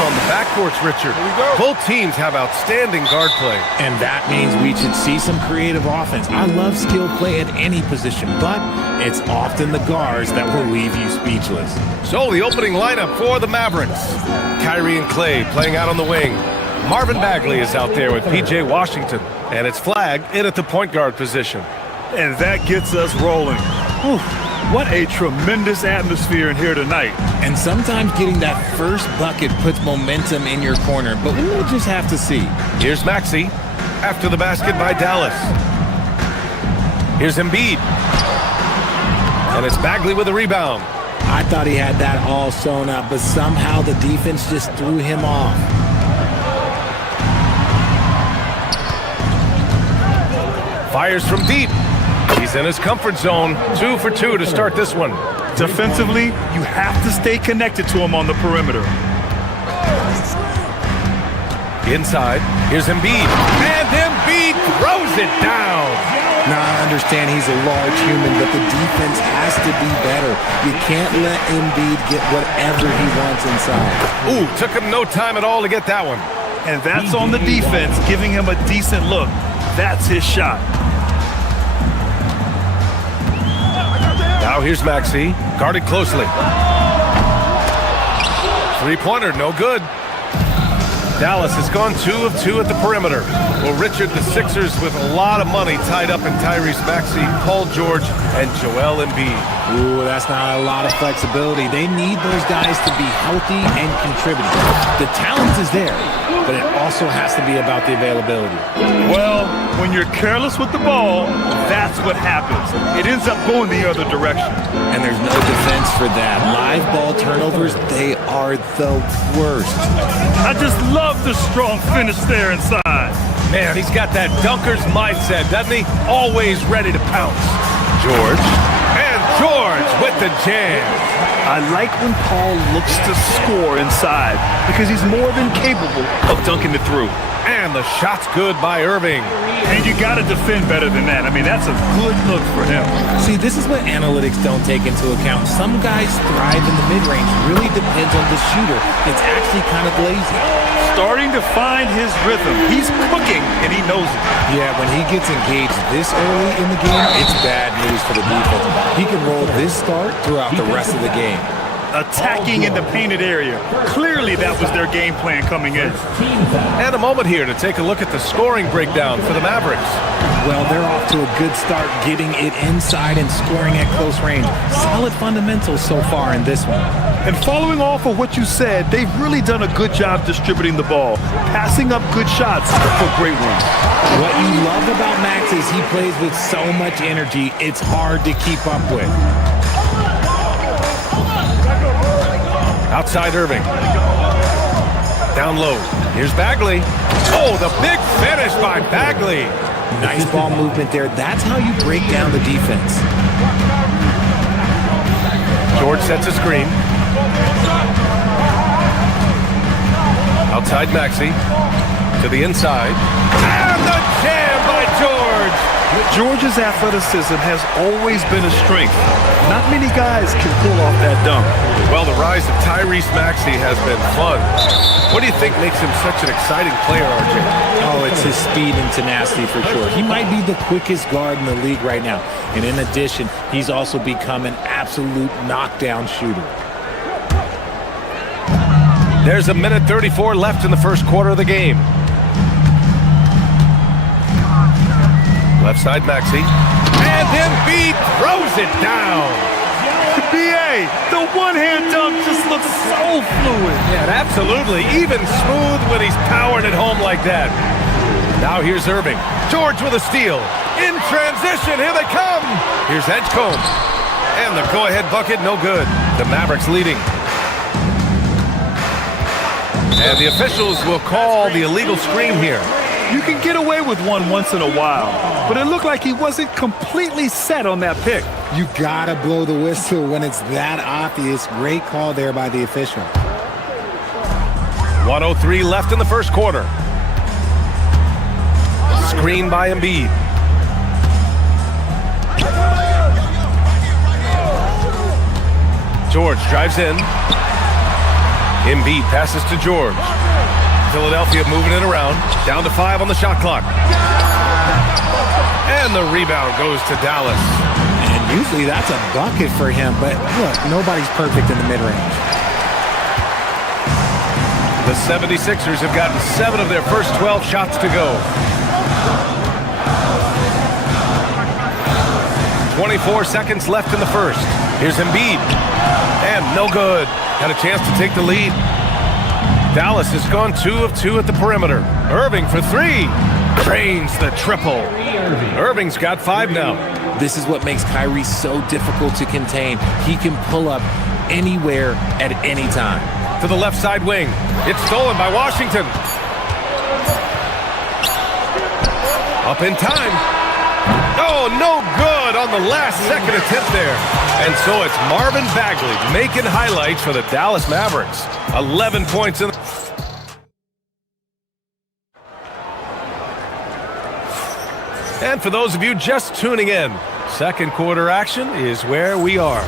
On the backcourts, Richard. Both teams have outstanding guard play. And that means we should see some creative offense. I love skill play at any position, but it's often the guards that will leave you speechless. So the opening lineup for the Mavericks. Kyrie and Clay playing out on the wing. Marvin Bagley is out there with P.J. Washington. And it's Flag in at the point guard position. And that gets us rolling. Whew. What a tremendous atmosphere in here tonight. And sometimes getting that first bucket puts momentum in your corner, but we'll just have to see. Here's Maxey after the basket by Dallas. Here's Embiid. And it's Bagley with a rebound. I thought he had that all sewn up, but somehow the defense just threw him off. Fires from deep. He's in his comfort zone. 2 for 2 to start this one. Defensively, you have to stay connected to him on the perimeter. Inside, here's Embiid. And Embiid throws it down. Now, I understand he's a large human, but the defense has to be better. You can't let Embiid get whatever he wants inside. Ooh, took him no time at all to get that one. And that's on the defense, giving him a decent look. That's his shot. Now here's Maxey, guarded closely. Three-pointer, no good. Dallas has gone 2 of 2 at the perimeter. Well, Richard, the Sixers with a lot of money tied up in Tyrese Maxey, Paul George, and Joel Embiid. Ooh, that's not a lot of flexibility. They need those guys to be healthy and contributing. The talent is there, but it also has to be about the availability. Well, when you're careless with the ball, that's what happens. It ends up going the other direction. And there's no defense for that. Live ball turnovers, they are the worst. I just love the strong finish there inside. Man, he's got that dunker's mindset, doesn't he? Always ready to pounce. George. And George with the jam. I like when Paul looks to score inside because he's more than capable of dunking it through. And the shot's good by Irving. And you got to defend better than that. I mean, that's a good look for him. See, this is what analytics don't take into account. Some guys thrive in the mid-range. Really depends on the shooter. It's actually kind of lazy. Starting to find his rhythm. He's cooking, and he knows it. Yeah, when he gets engaged this early in the game, it's bad news for the defense. He can roll this start throughout the rest of the game. Attacking in the painted area. Clearly that was their game plan coming in. And a moment here to take a look at the scoring breakdown for the Mavericks. Well, they're off to a good start getting it inside and scoring at close range. Solid fundamentals so far in this one. And following off of what you said, they've really done a good job distributing the ball, passing up good shots for great ones. What you love about Max is he plays with so much energy, it's hard to keep up with. Outside Irving. Down low. Here's Bagley. Oh, the big finish by Bagley. Nice ball movement there. That's how you break down the defense. George sets a screen. Outside Maxey. To the inside. And the jam by George. George's athleticism has always been a strength. Not many guys can pull off that dunk. Well, the rise of Tyrese Maxey has been fun. What do you think makes him such an exciting player, RJ? Oh, it's his speed and tenacity for sure. He might be the quickest guard in the league right now. And in addition, he's also become an absolute knockdown shooter. There's a minute 34 left in the first quarter of the game. Left side, Maxey. And Embiid throws it down. B.A., the one-hand dunk just looks so fluid. Yeah, absolutely. Even smooth when he's powering it home like that. Now here's Irving. George with a steal. In transition, here they come. Here's Edgecombe. And the go-ahead bucket, no good. The Mavericks leading. And the officials will call the illegal screen here. You can get away with one once in a while, but it looked like he wasn't completely set on that pick. You gotta blow the whistle when it's that obvious. Great call there by the official. 1:03 left in the first quarter. Screen by Embiid. George drives in. Embiid passes to George. Philadelphia moving it around. Down to 5 on the shot clock. And the rebound goes to Dallas. And usually that's a bucket for him, but look, nobody's perfect in the mid-range. The 76ers have gotten 7 of their first 12 shots to go. 24 seconds left in the first. Here's Embiid. And no good. Had a chance to take the lead. Dallas has gone 2 of 2 at the perimeter. Irving for 3. Drains the triple. Irving's got 5 now. This is what makes Kyrie so difficult to contain. He can pull up anywhere at any time. To the left side wing. It's stolen by Washington. Up in time. Oh, no good on the last-second attempt there. And so it's Marvin Bagley making highlights for the Dallas Mavericks. 11 points in. And for those of you just tuning in, second quarter action is where we are.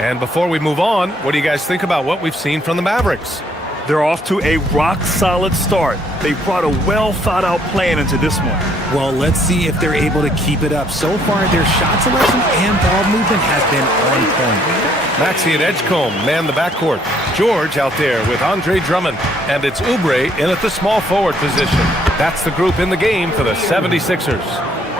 And before we move on, what do you guys think about what we've seen from the Mavericks? They're off to a rock-solid start. They brought a well-thought-out plan into this one. Well, let's see if they're able to keep it up. So far, their shot selection and ball movement has been on point. Maxey and Edgecombe man the backcourt. George out there with Andre Drummond. And it's Oubre in at the small forward position. That's the group in the game for the 76ers.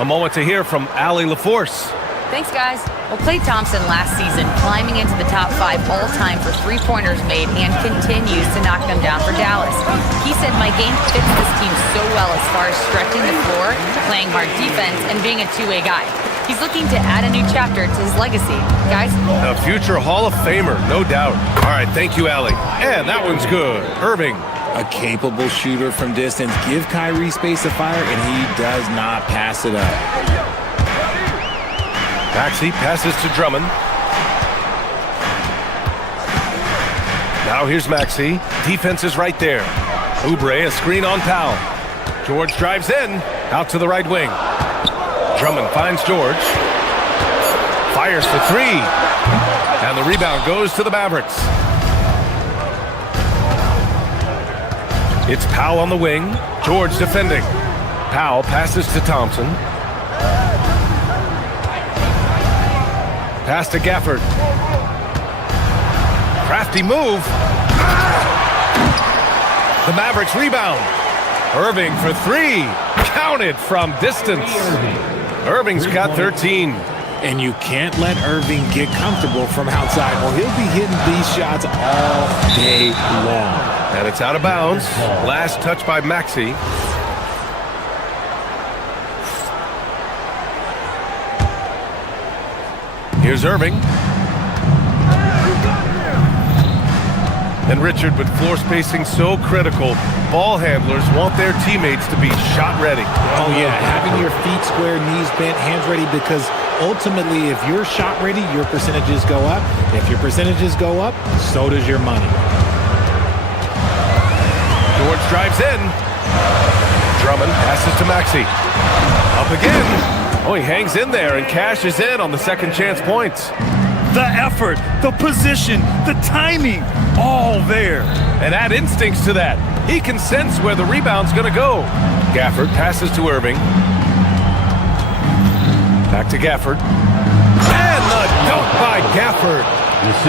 A moment to hear from Allie LaForce. Thanks, guys. Well, Klay Thompson last season climbing into the top 5 all-time for three-pointers made and continues to knock them down for Dallas. He said, my game fits this team so well as far as stretching the floor, playing hard defense, and being a two-way guy. He's looking to add a new chapter to his legacy. Guys? A future Hall of Famer, no doubt. All right, thank you, Allie. And that one's good. Irving. A capable shooter from distance. Give Kyrie space to fire, and he does not pass it up. Maxey passes to Drummond. Now here's Maxey. Defense is right there. Oubre, a screen on Powell. George drives in. Out to the right wing. Drummond finds George. Fires for three. And the rebound goes to the Mavericks. It's Powell on the wing. George defending. Powell passes to Thompson. Pass to Gafford. Crafty move. The Mavericks rebound. Irving for three. Counted from distance. Irving's got 13. And you can't let Irving get comfortable from outside, or he'll be hitting these shots all day long. And it's out of bounds. Last touch by Maxey. Here's Irving. And Richard, with floor spacing so critical, ball handlers want their teammates to be shot ready. Oh yeah, having your feet square, knees bent, hands ready, because ultimately if you're shot ready, your percentages go up. If your percentages go up, so does your money. George drives in. Drummond passes to Maxey. Up again. Oh, he hangs in there and cashes in on the second chance points. The effort, the position, the timing, all there. And add instincts to that. He can sense where the rebound's going to go. Gafford passes to Irving. Back to Gafford. And the dunk by Gafford.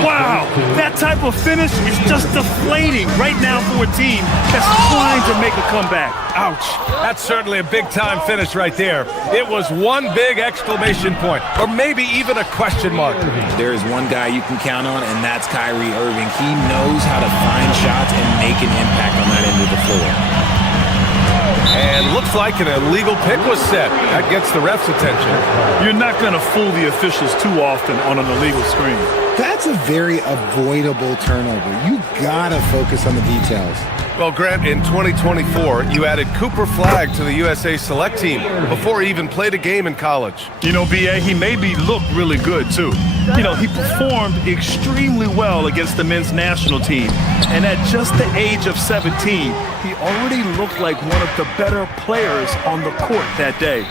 Wow, that type of finish is just deflating right now for a team that's trying to make a comeback. Ouch. That's certainly a big-time finish right there. It was one big exclamation point, or maybe even a question mark. There is one guy you can count on, and that's Kyrie Irving. He knows how to find shots and make an impact on that end of the floor. And looks like an illegal pick was set. That gets the ref's attention. You're not going to fool the officials too often on an illegal screen. That's a very avoidable turnover. You gotta focus on the details. Well, Grant, in 2024, you added Cooper Flagg to the USA Select team before he even played a game in college. You know, B.A., he maybe looked really good, too. You know, he performed extremely well against the men's national team. And at just the age of 17, he already looked like one of the better players on the court that day.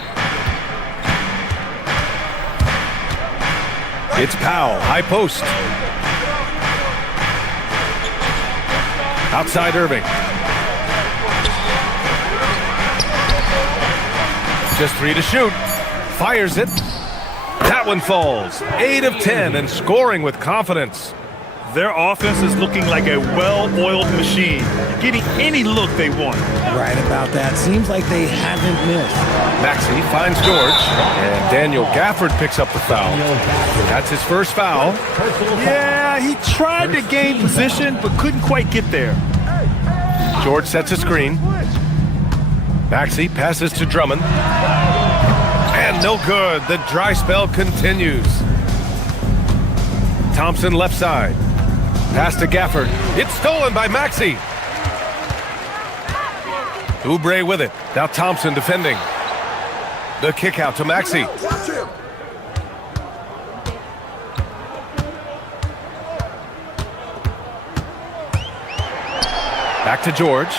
It's Powell, high post. Outside Irving. Just 3 to shoot. Fires it. That one falls. 8 of 10 and scoring with confidence. Their offense is looking like a well-oiled machine, getting any look they want. Right about that. Seems like they haven't missed. Maxey finds George, and Daniel Gafford picks up the foul. That's his first foul. Yeah, he tried to gain position, but couldn't quite get there. George sets a screen. Maxey passes to Drummond. And no good. The dry spell continues. Thompson left side. Pass to Gafford. It's stolen by Maxey. Oubre with it. Now Thompson defending. The kick out to Maxey. Back to George.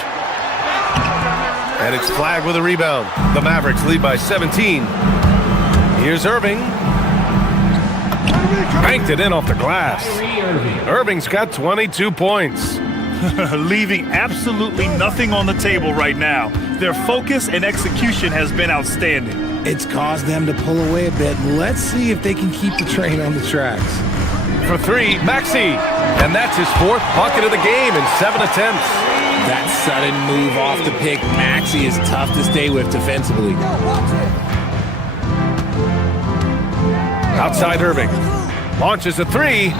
And it's flagged with a rebound. The Mavericks lead by 17. Here's Irving. Banked it in off the glass. Irving's got 22 points. Leaving absolutely nothing on the table right now. Their focus and execution has been outstanding. It's caused them to pull away a bit. Let's see if they can keep the train on the tracks. For three, Maxey. And that's his fourth bucket of the game in 7 attempts. That sudden move off the pick, Maxey, is tough to stay with defensively. Outside Irving. Launches a three.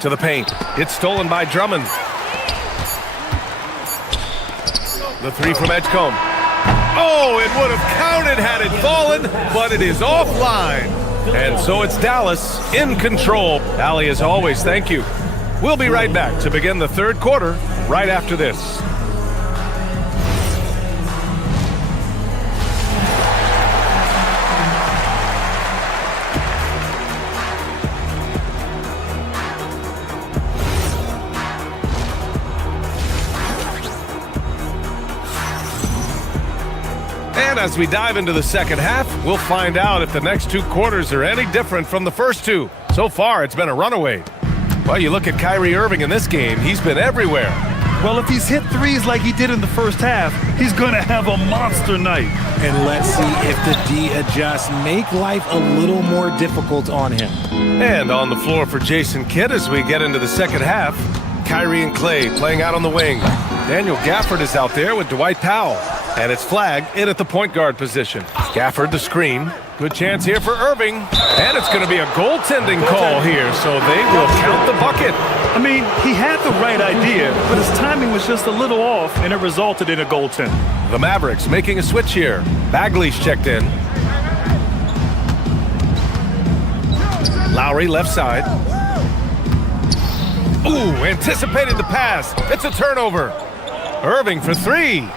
To the paint. It's stolen by Drummond. The three from Edgecombe. Oh, it would have counted had it fallen, but it is offline. And so it's Dallas in control. Allie, as always, thank you. We'll be right back to begin the third quarter right after this. And as we dive into the second half, we'll find out if the next two quarters are any different from the first two. So far, it's been a runaway. Well, you look at Kyrie Irving in this game, he's been everywhere. Well, if he's hit threes like he did in the first half, he's going to have a monster night. And let's see if the D adjusts, make life a little more difficult on him. And on the floor for Jason Kidd as we get into the second half, Kyrie and Clay playing out on the wing. Daniel Gafford is out there with Dwight Powell. And it's flagged in at the point guard position. Gafford the screen. Good chance here for Irving. And it's going to be a goaltending call here, so they will count the bucket. I mean, he had the right idea, but his timing was just a little off, and it resulted in a goaltend. The Mavericks making a switch here. Bagley's checked in. Lowry left side. Ooh, anticipated the pass. It's a turnover. Irving for three.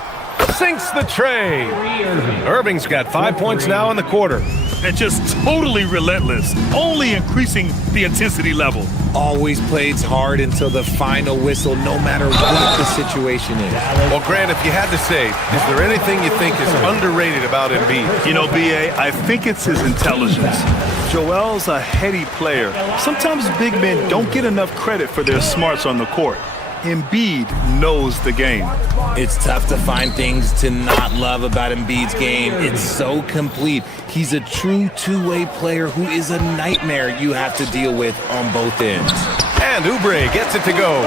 Sinks the tray. Irving's got 5 points now in the quarter. And just totally relentless, only increasing the intensity level. Always plays hard until the final whistle, no matter what the situation is. Well, Grant, if you had to say, is there anything you think is underrated about Embiid? You know, B.A., I think it's his intelligence. Joel's a heady player. Sometimes big men don't get enough credit for their smarts on the court. Embiid knows the game. It's tough to find things to not love about Embiid's game. It's so complete. He's a true two-way player who is a nightmare you have to deal with on both ends. And Oubre gets it to go.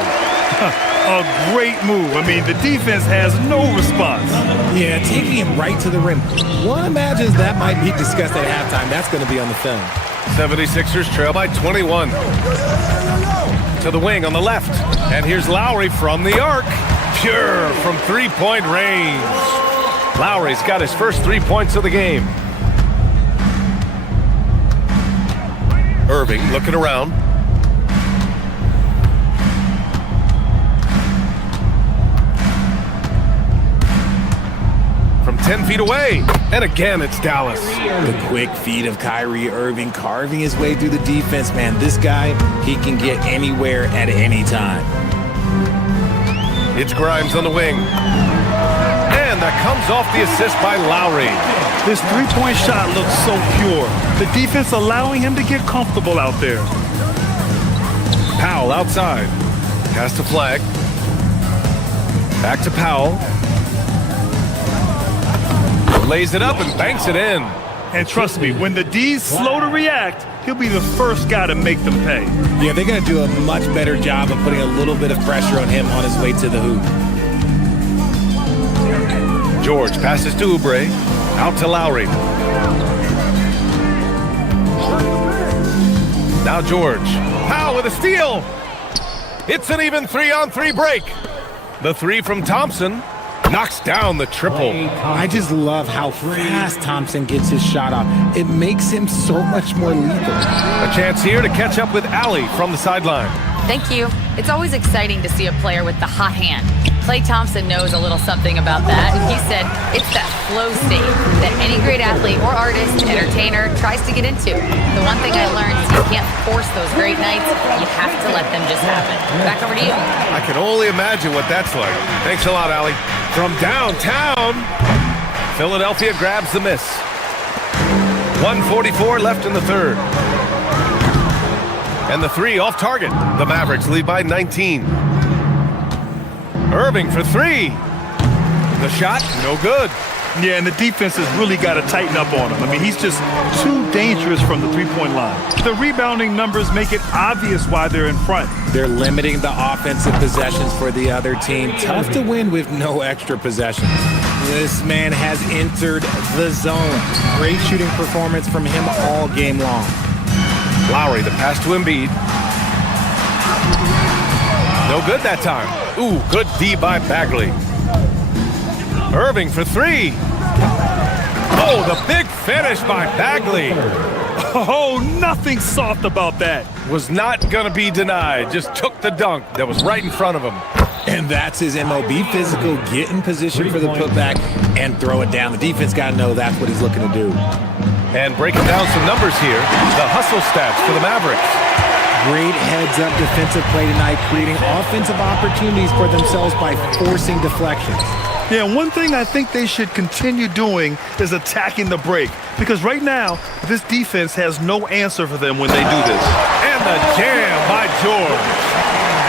A great move. I mean, the defense has no response. Yeah, taking him right to the rim. One imagines that might be discussed at halftime. That's going to be on the film. 76ers trail by 21. To the wing on the left. And here's Lowry from the arc. Pure from three-point range. Lowry's got his first 3 points of the game. Irving looking around. From 10 feet away. And again, it's Dallas. The quick feet of Kyrie Irving carving his way through the defense, man. This guy, he can get anywhere at any time. It's Grimes on the wing. And that comes off the assist by Lowry. This three-point shot looks so pure. The defense allowing him to get comfortable out there. Powell outside. Has to flag. Back to Powell. Lays it up and banks it in. And trust me, when the D's slow to react, he'll be the first guy to make them pay. Yeah, they're going to do a much better job of putting a little bit of pressure on him on his way to the hoop. George passes to Oubre. Out to Lowry. Now George. Powell with a steal. It's an even 3-on-3 break. The three from Thompson. Knocks down the triple. I just love how fast Thompson gets his shot off. It makes him so much more lethal. A chance here to catch up with Allie from the sideline. Thank you. It's always exciting to see a player with the hot hand. Klay Thompson knows a little something about that, and he said it's that flow state that any great athlete or artist, entertainer, tries to get into. The one thing I learned is you can't force those great nights. You have to let them just happen. Back over to you. I can only imagine what that's like. Thanks a lot, Allie. From downtown, Philadelphia grabs the miss. 1:44 left in the third. And the three off target. The Mavericks lead by 19. Irving for three. The shot, no good. Yeah, and the defense has really got to tighten up on him. I mean, he's just too dangerous from the three-point line. The rebounding numbers make it obvious why they're in front. They're limiting the offensive possessions for the other team. Tough to win with no extra possessions. This man has entered the zone. Great shooting performance from him all game long. Lowry, the pass to Embiid. No good that time. Ooh, good D by Bagley. Irving for three. Oh, the big finish by Bagley. Oh, nothing soft about that. Was not going to be denied. Just took the dunk that was right in front of him. And that's his MO. Be physical, get in position for the putback, and throw it down. The defense got to know that's what he's looking to do. And breaking down some numbers here, the hustle stats for the Mavericks. Great heads-up defensive play tonight, creating offensive opportunities for themselves by forcing deflections. Yeah, one thing I think they should continue doing is attacking the break. Because right now, this defense has no answer for them when they do this. And the jam by George.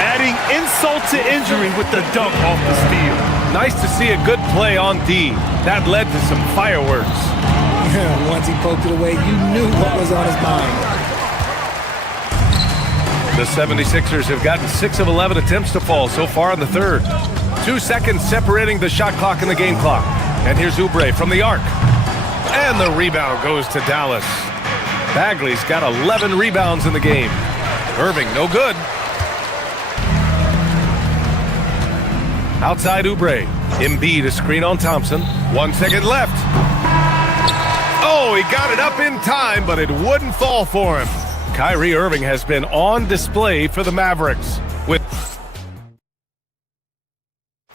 Adding insult to injury with the dunk off the steal. Nice to see a good play on D. That led to some fireworks. Once he poked it away, you knew what was on his mind. The 76ers have gotten 6 of 11 attempts to fall so far in the third. 2 seconds separating the shot clock and the game clock. And here's Oubre from the arc. And the rebound goes to Dallas. Bagley's got 11 rebounds in the game. Irving, no good. Outside Oubre. Embiid, a screen on Thompson. 1 second left. Oh, he got it up in time, but it wouldn't fall for him. Kyrie Irving has been on display for the Mavericks.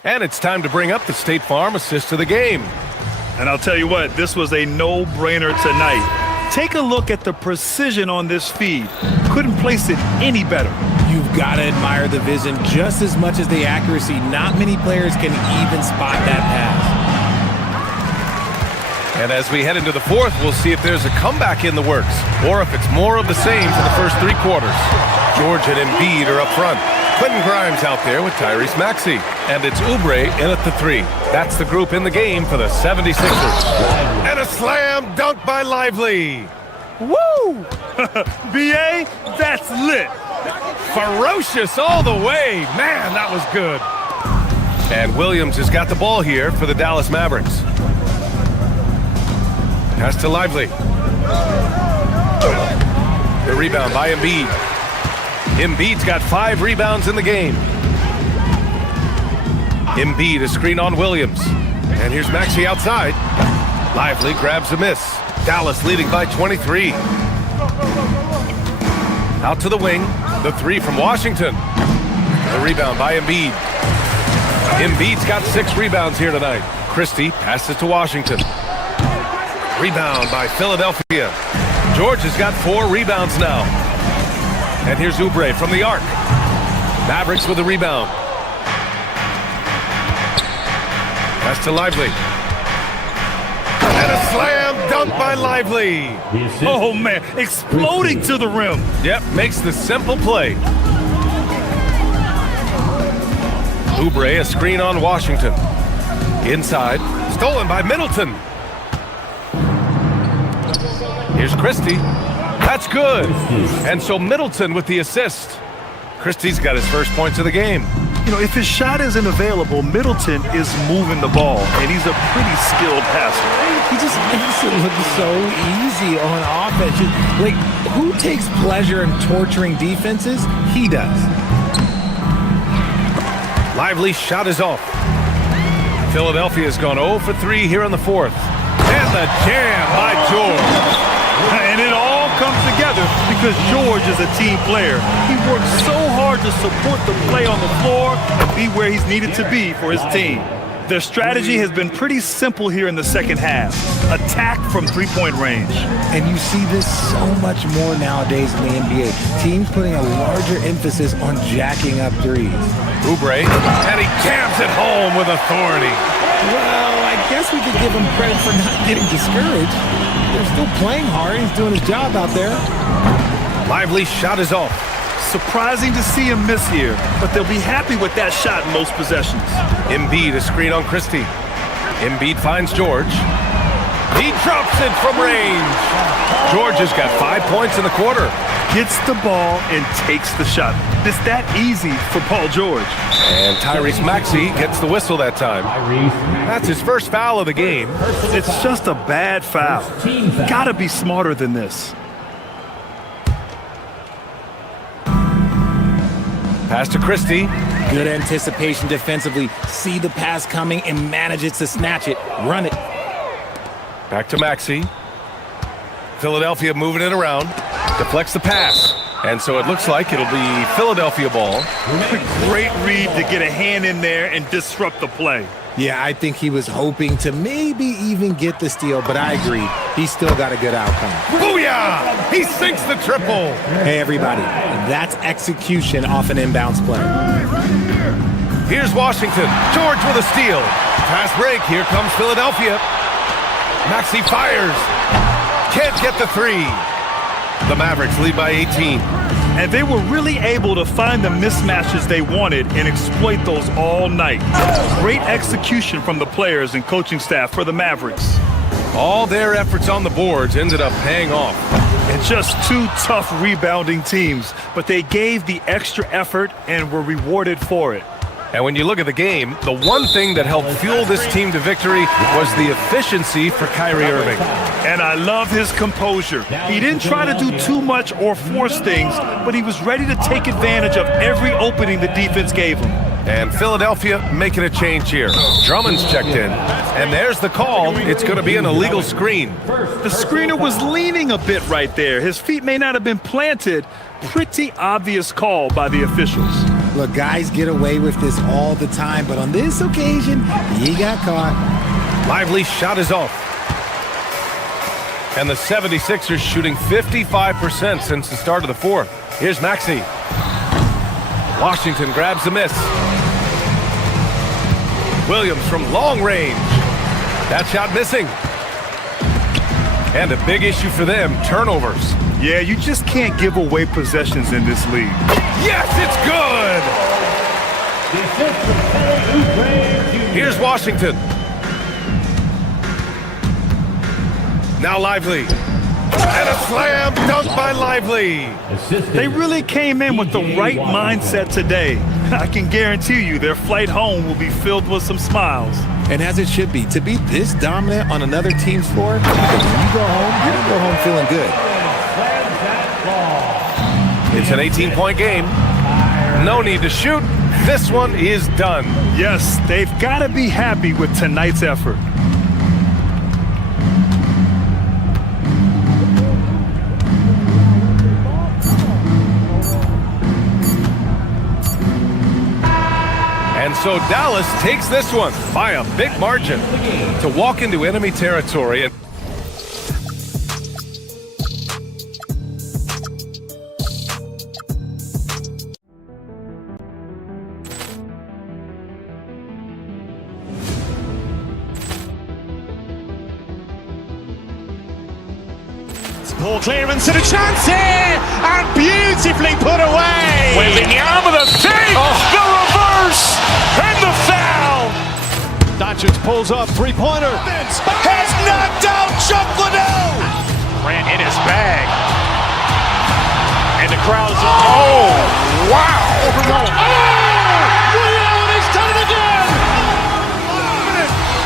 And it's time to bring up the State Farm assist of the game. And I'll tell you what, this was a no-brainer tonight. Take a look at the precision on this feed. Couldn't place it any better. You've got to admire the vision just as much as the accuracy. Not many players can even spot that pass. And as we head into the fourth, we'll see if there's a comeback in the works or if it's more of the same for the first 3 quarters. George and Embiid are up front. Quentin Grimes out there with Tyrese Maxey. And it's Oubre in at the 3. That's the group in the game for the 76ers. And a slam dunk by Lively. Woo! BA, that's lit. Ferocious all the way. Man, that was good. And Williams has got the ball here for the Dallas Mavericks. Pass to Lively. The rebound by Embiid. Embiid's got 5 rebounds in the game. Embiid, a screen on Williams. And here's Maxey outside. Lively grabs a miss. Dallas leading by 23. Out to the wing. The 3 from Washington. The rebound by Embiid. Embiid's got 6 rebounds here tonight. Christie passes to Washington. Rebound by Philadelphia. George has got 4 rebounds now. And here's Oubre from the arc. Mavericks with a rebound. Pass to Lively. And a slam dunk by Lively. Oh, man. Exploding to the rim. Yep, makes the simple play. Oubre, a screen on Washington. Inside. Stolen by Middleton. Here's Christie. That's good. And so Middleton with the assist. Christie's got his first points of the game. You know, if his shot isn't available, Middleton is moving the ball, and he's a pretty skilled passer. He just makes it look so easy on offense. Like, who takes pleasure in torturing defenses? He does. Lively shot is off. Philadelphia's gone 0 for 3 here in the fourth. And the jam by George. And it all comes together. together because George is a team player. He works so hard to support the play on the floor and be where he's needed to be for his team. Their strategy has been pretty simple here in the second half. Attack from three-point range. And you see this so much more nowadays in the NBA. Teams putting a larger emphasis on jacking up threes. Oubre, and he jams it home with authority. Well, I guess we could give him credit for not getting discouraged. They're still playing hard. He's doing his job out there. Lively shot is off. Surprising to see him miss here, but they'll be happy with that shot in most possessions. Embiid a screen on Christie. Embiid finds George. He drops it from range. George has got 5 points in the quarter. Gets the ball and takes the shot. It's that easy for Paul George. And Tyrese Maxey gets the whistle that time. That's his first foul of the game. It's just a bad foul. Gotta be smarter than this. Pass to Christie. Good anticipation defensively. See the pass coming and manages to snatch it. Run it. Back to Maxey. Philadelphia moving it around. Deflects the pass. And so it looks like it'll be Philadelphia ball. Great read to get a hand in there and disrupt the play. Yeah, I think he was hoping to maybe even get the steal, but I agree. He still got a good outcome. Booyah! He sinks the triple. Hey, everybody, that's execution off an inbounds play. Here's Washington. George with a steal. Fast break. Here comes Philadelphia. Maxey fires. Can't get the three. The Mavericks lead by 18. And they were really able to find the mismatches they wanted and exploit those all night. Great execution from the players and coaching staff for the Mavericks. All their efforts on the boards ended up paying off. And just two tough rebounding teams, but they gave the extra effort and were rewarded for it. And when you look at the game, the one thing that helped fuel this team to victory was the efficiency for Kyrie Irving. And I love his composure. He didn't try to do too much or force things, but he was ready to take advantage of every opening the defense gave him. And Philadelphia making a change here. Drummond's checked in. And there's the call. It's going to be an illegal screen. The screener was leaning a bit right there. His feet may not have been planted. Pretty obvious call by the officials. Look, guys get away with this all the time, but on this occasion, he got caught. Lively shot is off. And the 76ers shooting 55% since the start of the fourth. Here's Maxey. Washington grabs the miss. Williams from long range. That shot missing. And a big issue for them, turnovers. Yeah, you just can't give away possessions in this league. Yes, it's good! Here's Washington. Now Lively. And a slam dunk by Lively. They really came in with the right mindset today. I can guarantee you their flight home will be filled with some smiles. And as it should be, to be this dominant on another team's floor, because when you go home, you're going to go home feeling good. It's an 18-point game. No need to shoot. This one is done. Yes, they've got to be happy with tonight's effort. And so Dallas takes this one by a big margin to walk into enemy territory. And Ball clearance and a chance here, and beautifully put away. Wembanyama the save, the reverse, and the foul. Doncic pulls up, three-pointer. Has knocked out Chuck Liddell. Ran in his bag. And the crowd is, oh, wow. Leon has done it again.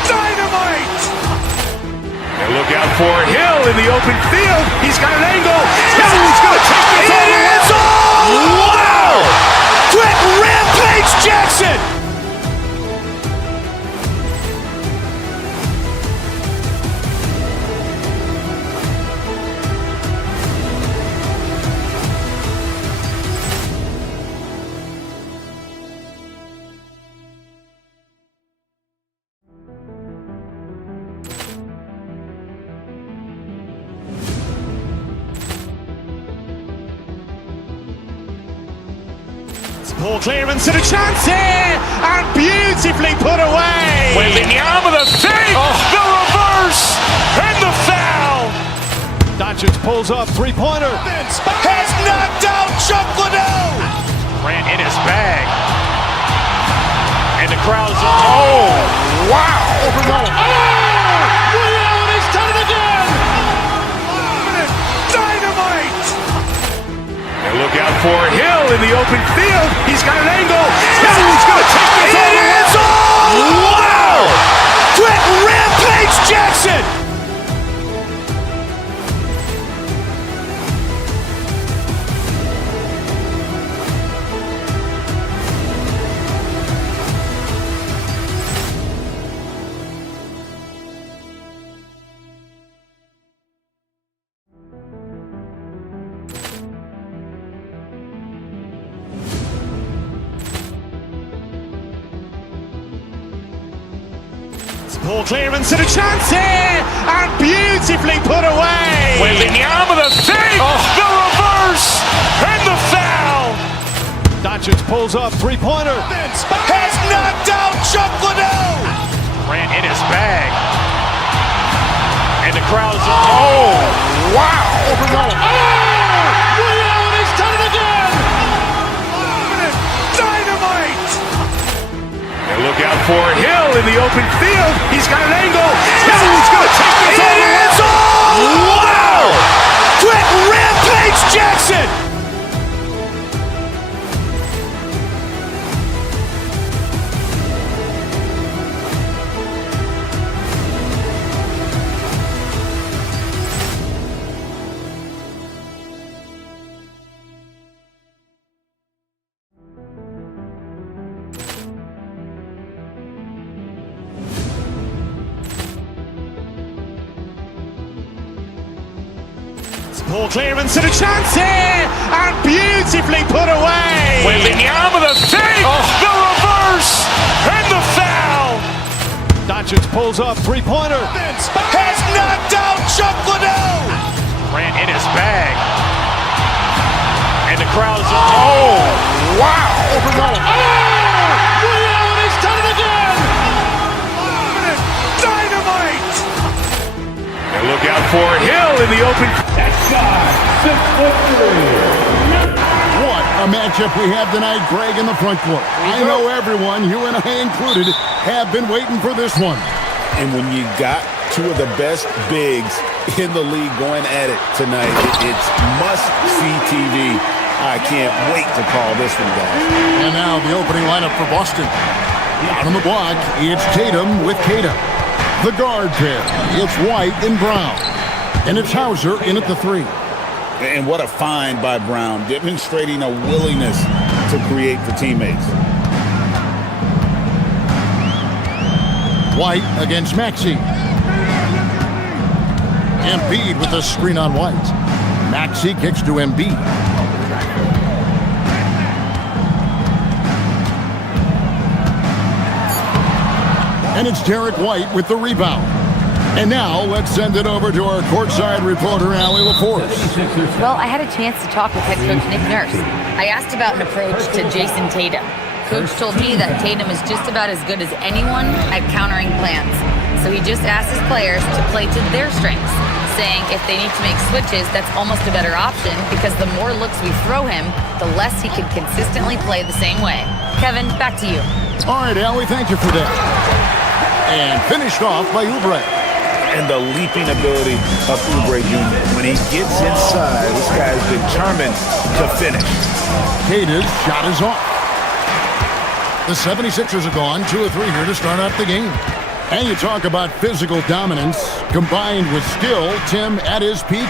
Dynamite. And look out for Hill in the open field. He's got an angle. He's going to take this all the way. Wow. Quick rampage Jackson. Ball clearance and a chance here, and beautifully put away. Wembanyama the save, the reverse, and the foul. Doncic pulls up, three-pointer. Has knocked out Chuck Liddell. Ran in his bag. And the crowd's wow. He's done it again. Dynamite. And look out for Hill in the open field. He's got an angle. He's going to take this all the way. Wow. Quick rampage Jackson. Ball clearance and a chance here, and beautifully put away. Wembanyama the save, the reverse, and the foul. Doncic pulls up, three-pointer. Has knocked out Chuck Liddell. Ran in his bag. And the crowd's wow. He's done it again. Dynamite. And look out for Hill in the open field. He's got an angle. He's going to take this all the way. Wow. Quick rampage Jackson. Ball clearance and a chance here, and beautifully put away. Wembanyama the save, the reverse, and the foul. Doncic pulls up, three-pointer. Has knocked out Chuck Liddell. Ran in his bag. And the crowd's wow. He's done it again. Dynamite. And look out for Hill in the open. What a matchup we have tonight, Greg, in the front court. I know everyone, you and I included, have been waiting for this one. And when you got two of the best bigs in the league going at it tonight, it's must-see TV. I can't wait to call this one, guys. And now the opening lineup for Boston. Out on the block, it's Tatum with Kata. The guard pair, it's White and Brown. And it's Hauser in at the three. And what a find by Brown, demonstrating a willingness to create for teammates. White against Maxey. Embiid with a screen on White. Maxey kicks to Embiid. And it's Derek White with the rebound. And now, let's send it over to our courtside reporter, Allie LaForce. Well, I had a chance to talk with head coach Nick Nurse. I asked about an approach to Jason Tatum. Coach told me that Tatum is just about as good as anyone at countering plans. So he just asked his players to play to their strengths, saying if they need to make switches, that's almost a better option because the more looks we throw him, the less he can consistently play the same way. Kevin, back to you. All right, Allie, thank you for that. And finished off by Oubre. And the leaping ability of Oubre Jr. When he gets inside, this guy's determined to finish. Kata's shot is off. The 76ers are gone, 2 of 3 here to start out the game. And you talk about physical dominance combined with skill. Tim, at his peak,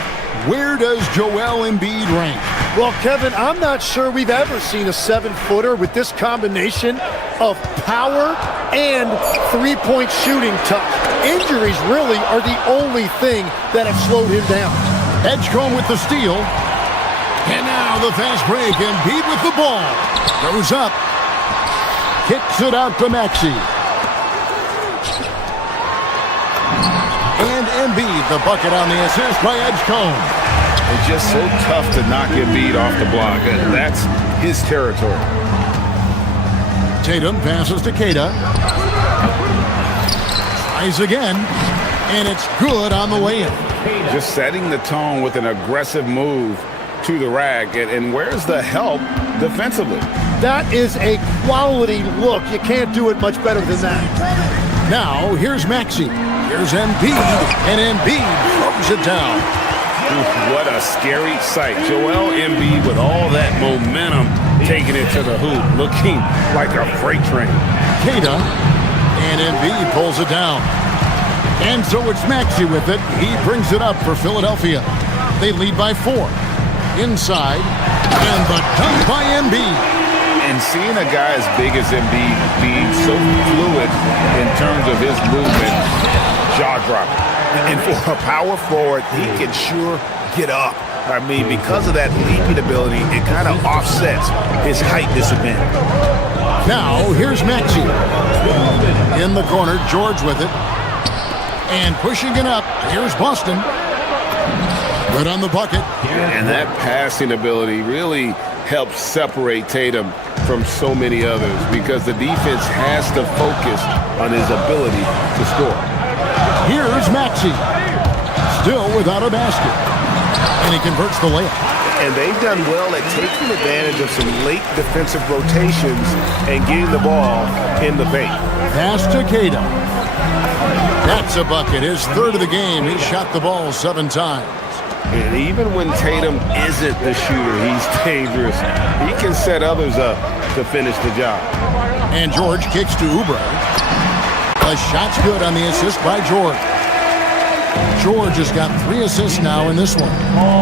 where does Joel Embiid rank? Well, Kevin, I'm not sure we've ever seen a 7-footer with this combination of power and three-point shooting touch. Injuries really are the only thing that have slowed him down. Edgecombe with the steal. And now the fast break. Embiid with the ball. Goes up. Kicks it out to Maxey. And Embiid, the bucket on the assist by Edgecombe. It's just so tough to knock Embiid off the block. That's his territory. Tatum passes to Keita. Tries again, and it's good on the way in. Just setting the tone with an aggressive move to the rack. And where's the help defensively? That is a quality look. You can't do it much better than that. Now, here's Maxey. Here's Embiid, and Embiid throws it down. What a scary sight. Joel Embiid with all that momentum taking it to the hoop, looking like a freight train. Keita, and Embiid pulls it down. And so it's Maxey with it. He brings it up for Philadelphia. They lead by 4. Inside, and the dunk by Embiid. And seeing a guy as big as Embiid being so fluid in terms of his movement, jaw-dropping. And for a power forward, he can sure get up. I mean, because of that leaping ability, it kind of offsets his height disadvantage. Now, here's Maxey. In the corner, George with it. And pushing it up, here's Boston. Good on the bucket. And that passing ability really helps separate Tatum from so many others because the defense has to focus on his ability to score. Here's Maxey. Still without a basket. And he converts the layup. And they've done well at taking advantage of some late defensive rotations and getting the ball in the paint. Pass to Keita. That's a bucket. His third of the game. He shot the ball 7 times. And even when Tatum isn't the shooter, he's dangerous. He can set others up to finish the job. And George kicks to Oubre. The shot's good on the assist by George. George has got 3 assists now in this one.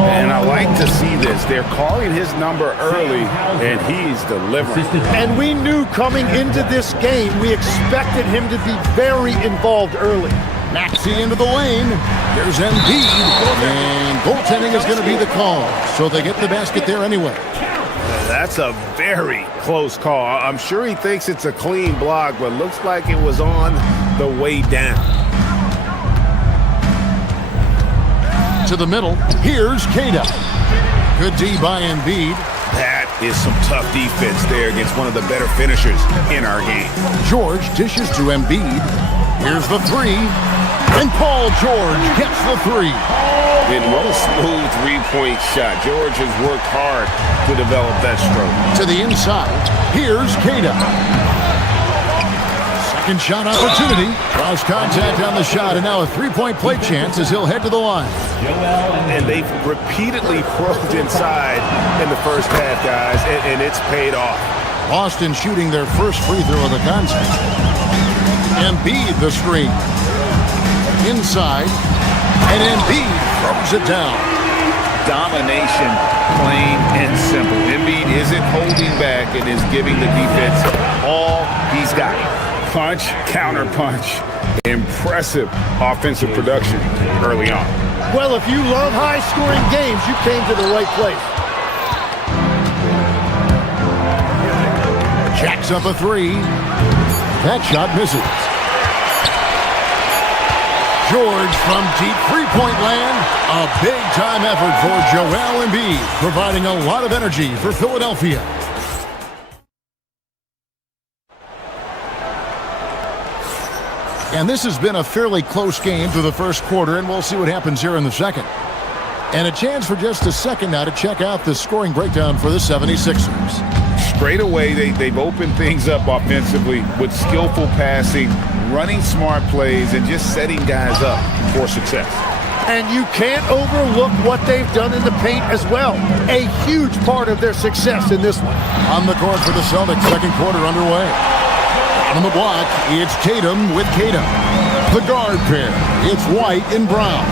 And I like to see this. They're calling his number early, and he's delivering. And we knew coming into this game, we expected him to be very involved early. Maxey into the lane. Here's Embiid. And goaltending is going to be the call. So they get the basket there anyway. That's a very close call. I'm sure he thinks it's a clean block, but looks like it was on the way down. To the middle. Here's Keita. Good D by Embiid. That is some tough defense there against one of the better finishers in our game. George dishes to Embiid. Here's the 3. And Paul George gets the 3. And what a smooth three-point shot. George has worked hard to develop that stroke. To the inside. Here's Keita. Second shot opportunity. Cross contact on the shot, and now a 3-point play chance as he'll head to the line. And they've repeatedly probed inside in the first half, guys, and it's paid off. Boston shooting their first free throw of the contest. Embiid the screen. Inside. And Embiid throws it down. Domination, plain and simple. Embiid isn't holding back and is giving the defense all he's got. Punch, counter punch. Impressive offensive production early on. Well, if you love high-scoring games, you came to the right place. Jacks up a 3. That shot misses. George from deep three-point land. A big-time effort for Joel Embiid, providing a lot of energy for Philadelphia. And this has been a fairly close game through the first quarter, and we'll see what happens here in the second. And a chance for just a second now to check out the scoring breakdown for the 76ers. Straight away, they've opened things up offensively with skillful passing, running smart plays, and just setting guys up for success. And you can't overlook what they've done in the paint as well. A huge part of their success in this one. On the court for the Celtics, second quarter underway. On the block, it's Tatum with Keita. The guard pair, it's White and Brown.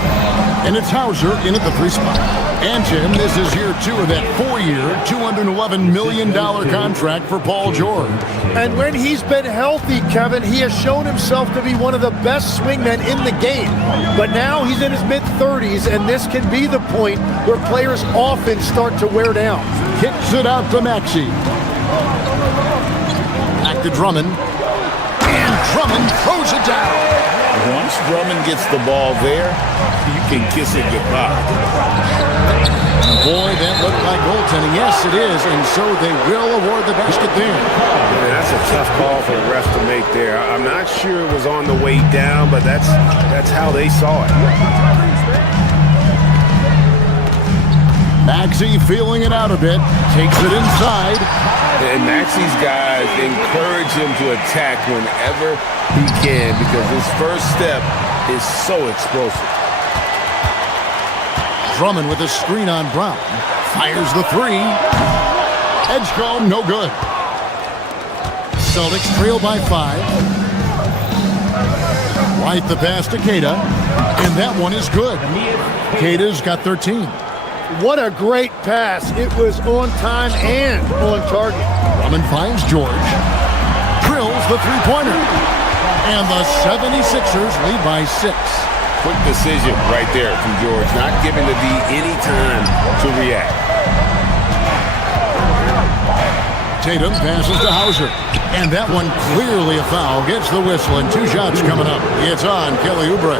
And it's Hauser in at the 3 spot. And Tim, this is year 2 of that 4-year, $211 million contract for Paul George. And when he's been healthy, Kevin, he has shown himself to be one of the best swingmen in the game. But now he's in his mid-30s, and this can be the point where players often start to wear down. Kicks it out to Maxey. Back to Drummond. And Drummond throws it down. Once Drummond gets the ball there, you can kiss it goodbye. Boy, that looked like goaltending. Yes, it is, and so they will award the basket there. Man, that's a tough call for the refs to make there. I'm not sure it was on the way down, but that's how they saw it. Maxey feeling it out a bit, takes it inside. And Maxey's guys encourage him to attack whenever he can because his first step is so explosive. Drummond with a screen on Brown. Fires the three. Edgecombe, no good. Celtics trail by 5. White the pass to Keita. And that one is good. Keita's got 13. What a great pass. It was on time and on target. Drummond finds George. Drills the three-pointer. And the 76ers lead by 6. Quick decision right there from George, not giving the D any time to react. Tatum passes to Hauser. And that one clearly a foul. Gets the whistle and 2 shots coming up. It's on Kelly Oubre.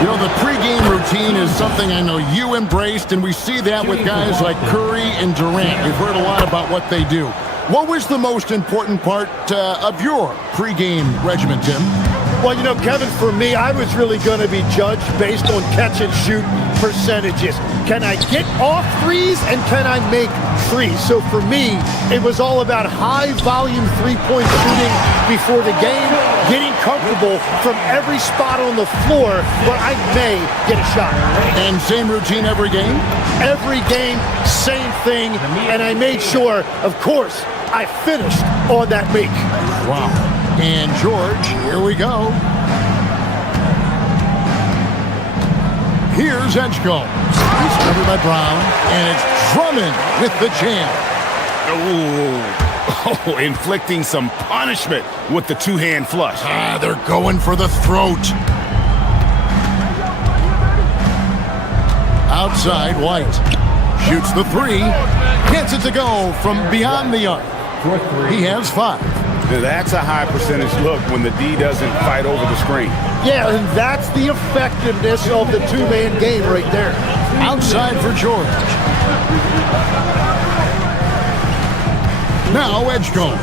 You know, the pregame routine is something I know you embraced, and we see that with guys like Curry and Durant. We've heard a lot about what they do. What was the most important part of your pregame regimen, Tim? Well, you know, Kevin, for me, I was really going to be judged based on catch and shoot percentages. Can I get off threes and can I make threes? So for me, it was all about high volume three-point shooting before the game, getting comfortable from every spot on the floor where I may get a shot. And same routine every game? Every game, same thing. And I made sure, of course, I finished on that make. Wow. And George, here we go. Here's Edgecombe. He's covered by Brown, and it's Drummond with the jam. Oh, inflicting some punishment with the two-hand flush. They're going for the throat. Outside, White. Shoots the three. Gets it to go from beyond the arc. He has 5. Now that's a high percentage look when the D doesn't fight over the screen. Yeah, and that's the effectiveness of the two-man game right there. Outside for George. Now Edgecombe.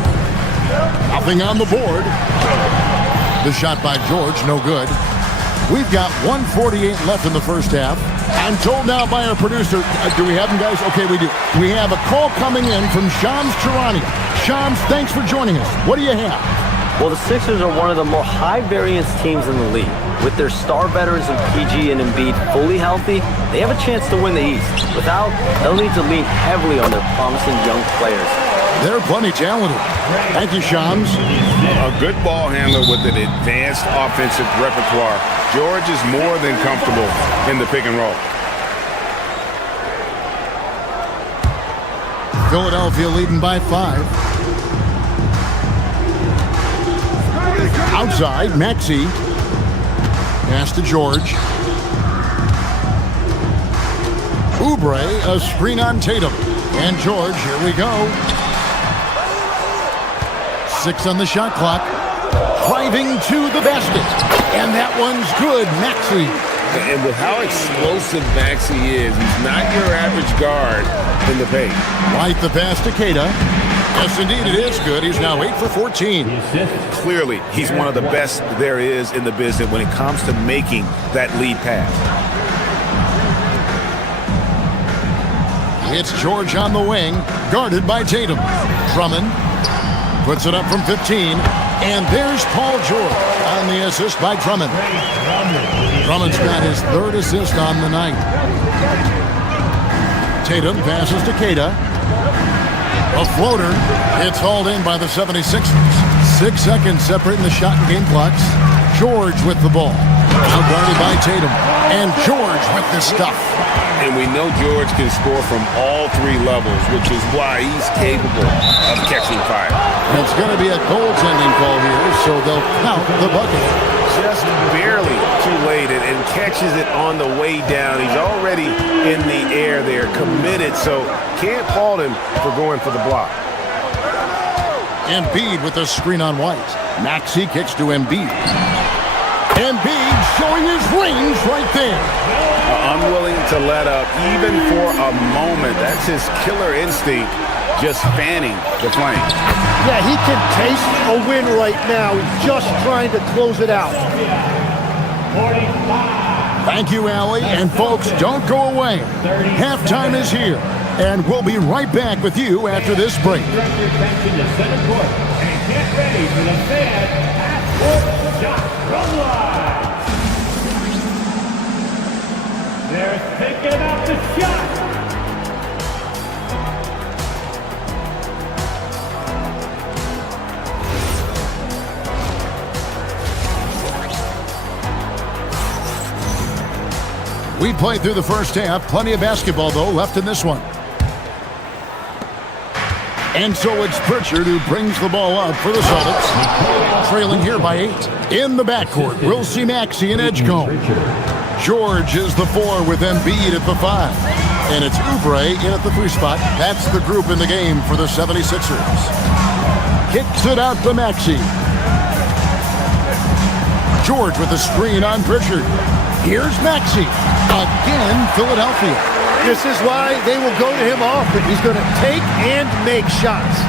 Nothing on the board. The shot by George, no good. We've got 1:48 left in the first half. I'm told now by our producer, do we have them, guys? Okay, we do. We have a call coming in from Shams Charania. Shams, thanks for joining us. What do you have? Well, the Sixers are one of the more high-variance teams in the league. With their star veterans of PG and Embiid fully healthy, they have a chance to win the East. Without, they'll need to lean heavily on their promising young players. They're plenty talented. Thank you, Shams. A good ball handler with an advanced offensive repertoire. George is more than comfortable in the pick and roll. Philadelphia leading by 5. Outside, Maxey. Pass to George. Oubre, a screen on Tatum. And George, here we go. 6 on the shot clock. Driving to the basket. And that one's good, Maxey. And with how explosive Maxey is, he's not your average guard in the paint. White the pass to Keita. Yes, indeed, it is good. He's now 8 for 14. Clearly, he's one of the best there is in the business when it comes to making that lead pass. It's George on the wing, guarded by Tatum. Drummond puts it up from 15. And there's Paul George on the assist by Drummond. Drummond's got his 3rd assist on the night. Tatum passes to Keita. A floater. It's hauled in by the 76ers. 6 seconds separating the shot and game clocks. George with the ball. Now guarded by Tatum. And George with the stuff. And we know George can score from all 3 levels, which is why he's capable of catching fire. It's going to be a goaltending call here, so they'll count the bucket. Just barely too late and catches it on the way down. He's already in the air there, committed, so can't fault him for going for the block. Embiid with a screen on White. Maxey kicks to Embiid. Embiid showing his range right there. Unwilling to let up even for a moment. That's his killer instinct, just fanning the flame. Yeah, he can taste a win right now. He's just trying to close it out. Thank you, Allie. And folks, don't go away. Halftime is here, and we'll be right back with you after this break. Direct your attention to center court and get ready for the fan half-court shot from line. They're thinking about the shot. We played through the first half. Plenty of basketball, though, left in this one. And so it's Pritchard who brings the ball up for the Celtics. Trailing here by 8. In the backcourt, we'll see Maxey and Edgecombe. George is the 4 with Embiid at the 5. And it's Oubre in at the 3 spot. That's the group in the game for the 76ers. Kicks it out to Maxey. George with the screen on Pritchard. Here's Maxey. Again, Philadelphia. This is why they will go to him often. He's going to take and make shots.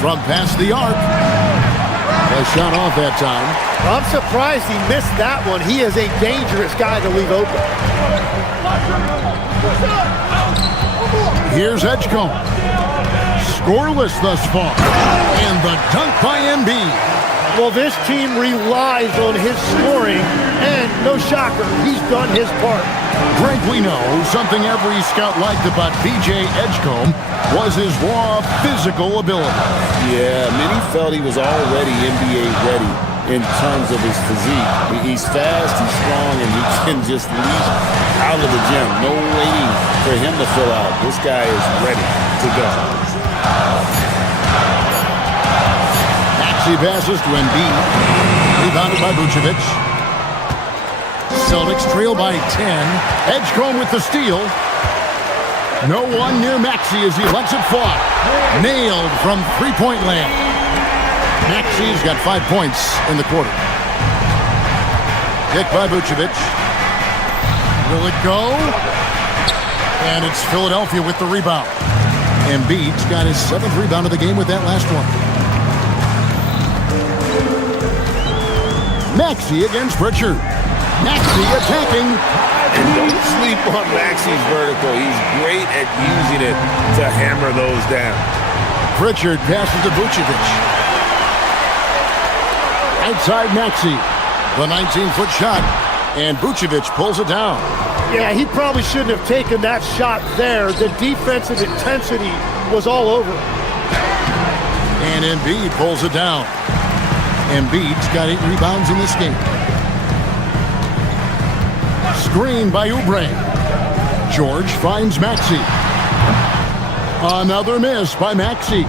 From past the arc. A shot off that time. I'm surprised he missed that one. He is a dangerous guy to leave open. Here's Edgecombe. Scoreless thus far. And the dunk by Embiid. Well, this team relies on his scoring, and no shocker, he's done his part. Greg, we know something every scout liked about B.J. Edgecombe was his raw physical ability. Yeah, many felt he was already NBA ready in terms of his physique. He's fast, he's strong, and he can just leap out of the gym. No waiting for him to fill out. This guy is ready to go. Maxey passes to Embiid. Rebounded by Vucevic. Celtics trail by 10. Edgecombe with the steal. No one near Maxey as he lets it fly. Nailed from three-point land. Maxey's got 5 points in the quarter. Kick by Vucevic. Will it go? And it's Philadelphia with the rebound. Embiid's got his 7th rebound of the game with that last one. Maxey against Pritchard. Maxey attacking. And don't sleep on Maxey's vertical. He's great at using it to hammer those down. Pritchard passes to Vucevic. Outside Maxey. The 19-foot shot. And Vucevic pulls it down. Yeah, he probably shouldn't have taken that shot there. The defensive intensity was all over. And Embiid pulls it down. Embiid's got 8 rebounds in this game. Screen by Oubre. George finds Maxey. Another miss by Maxey.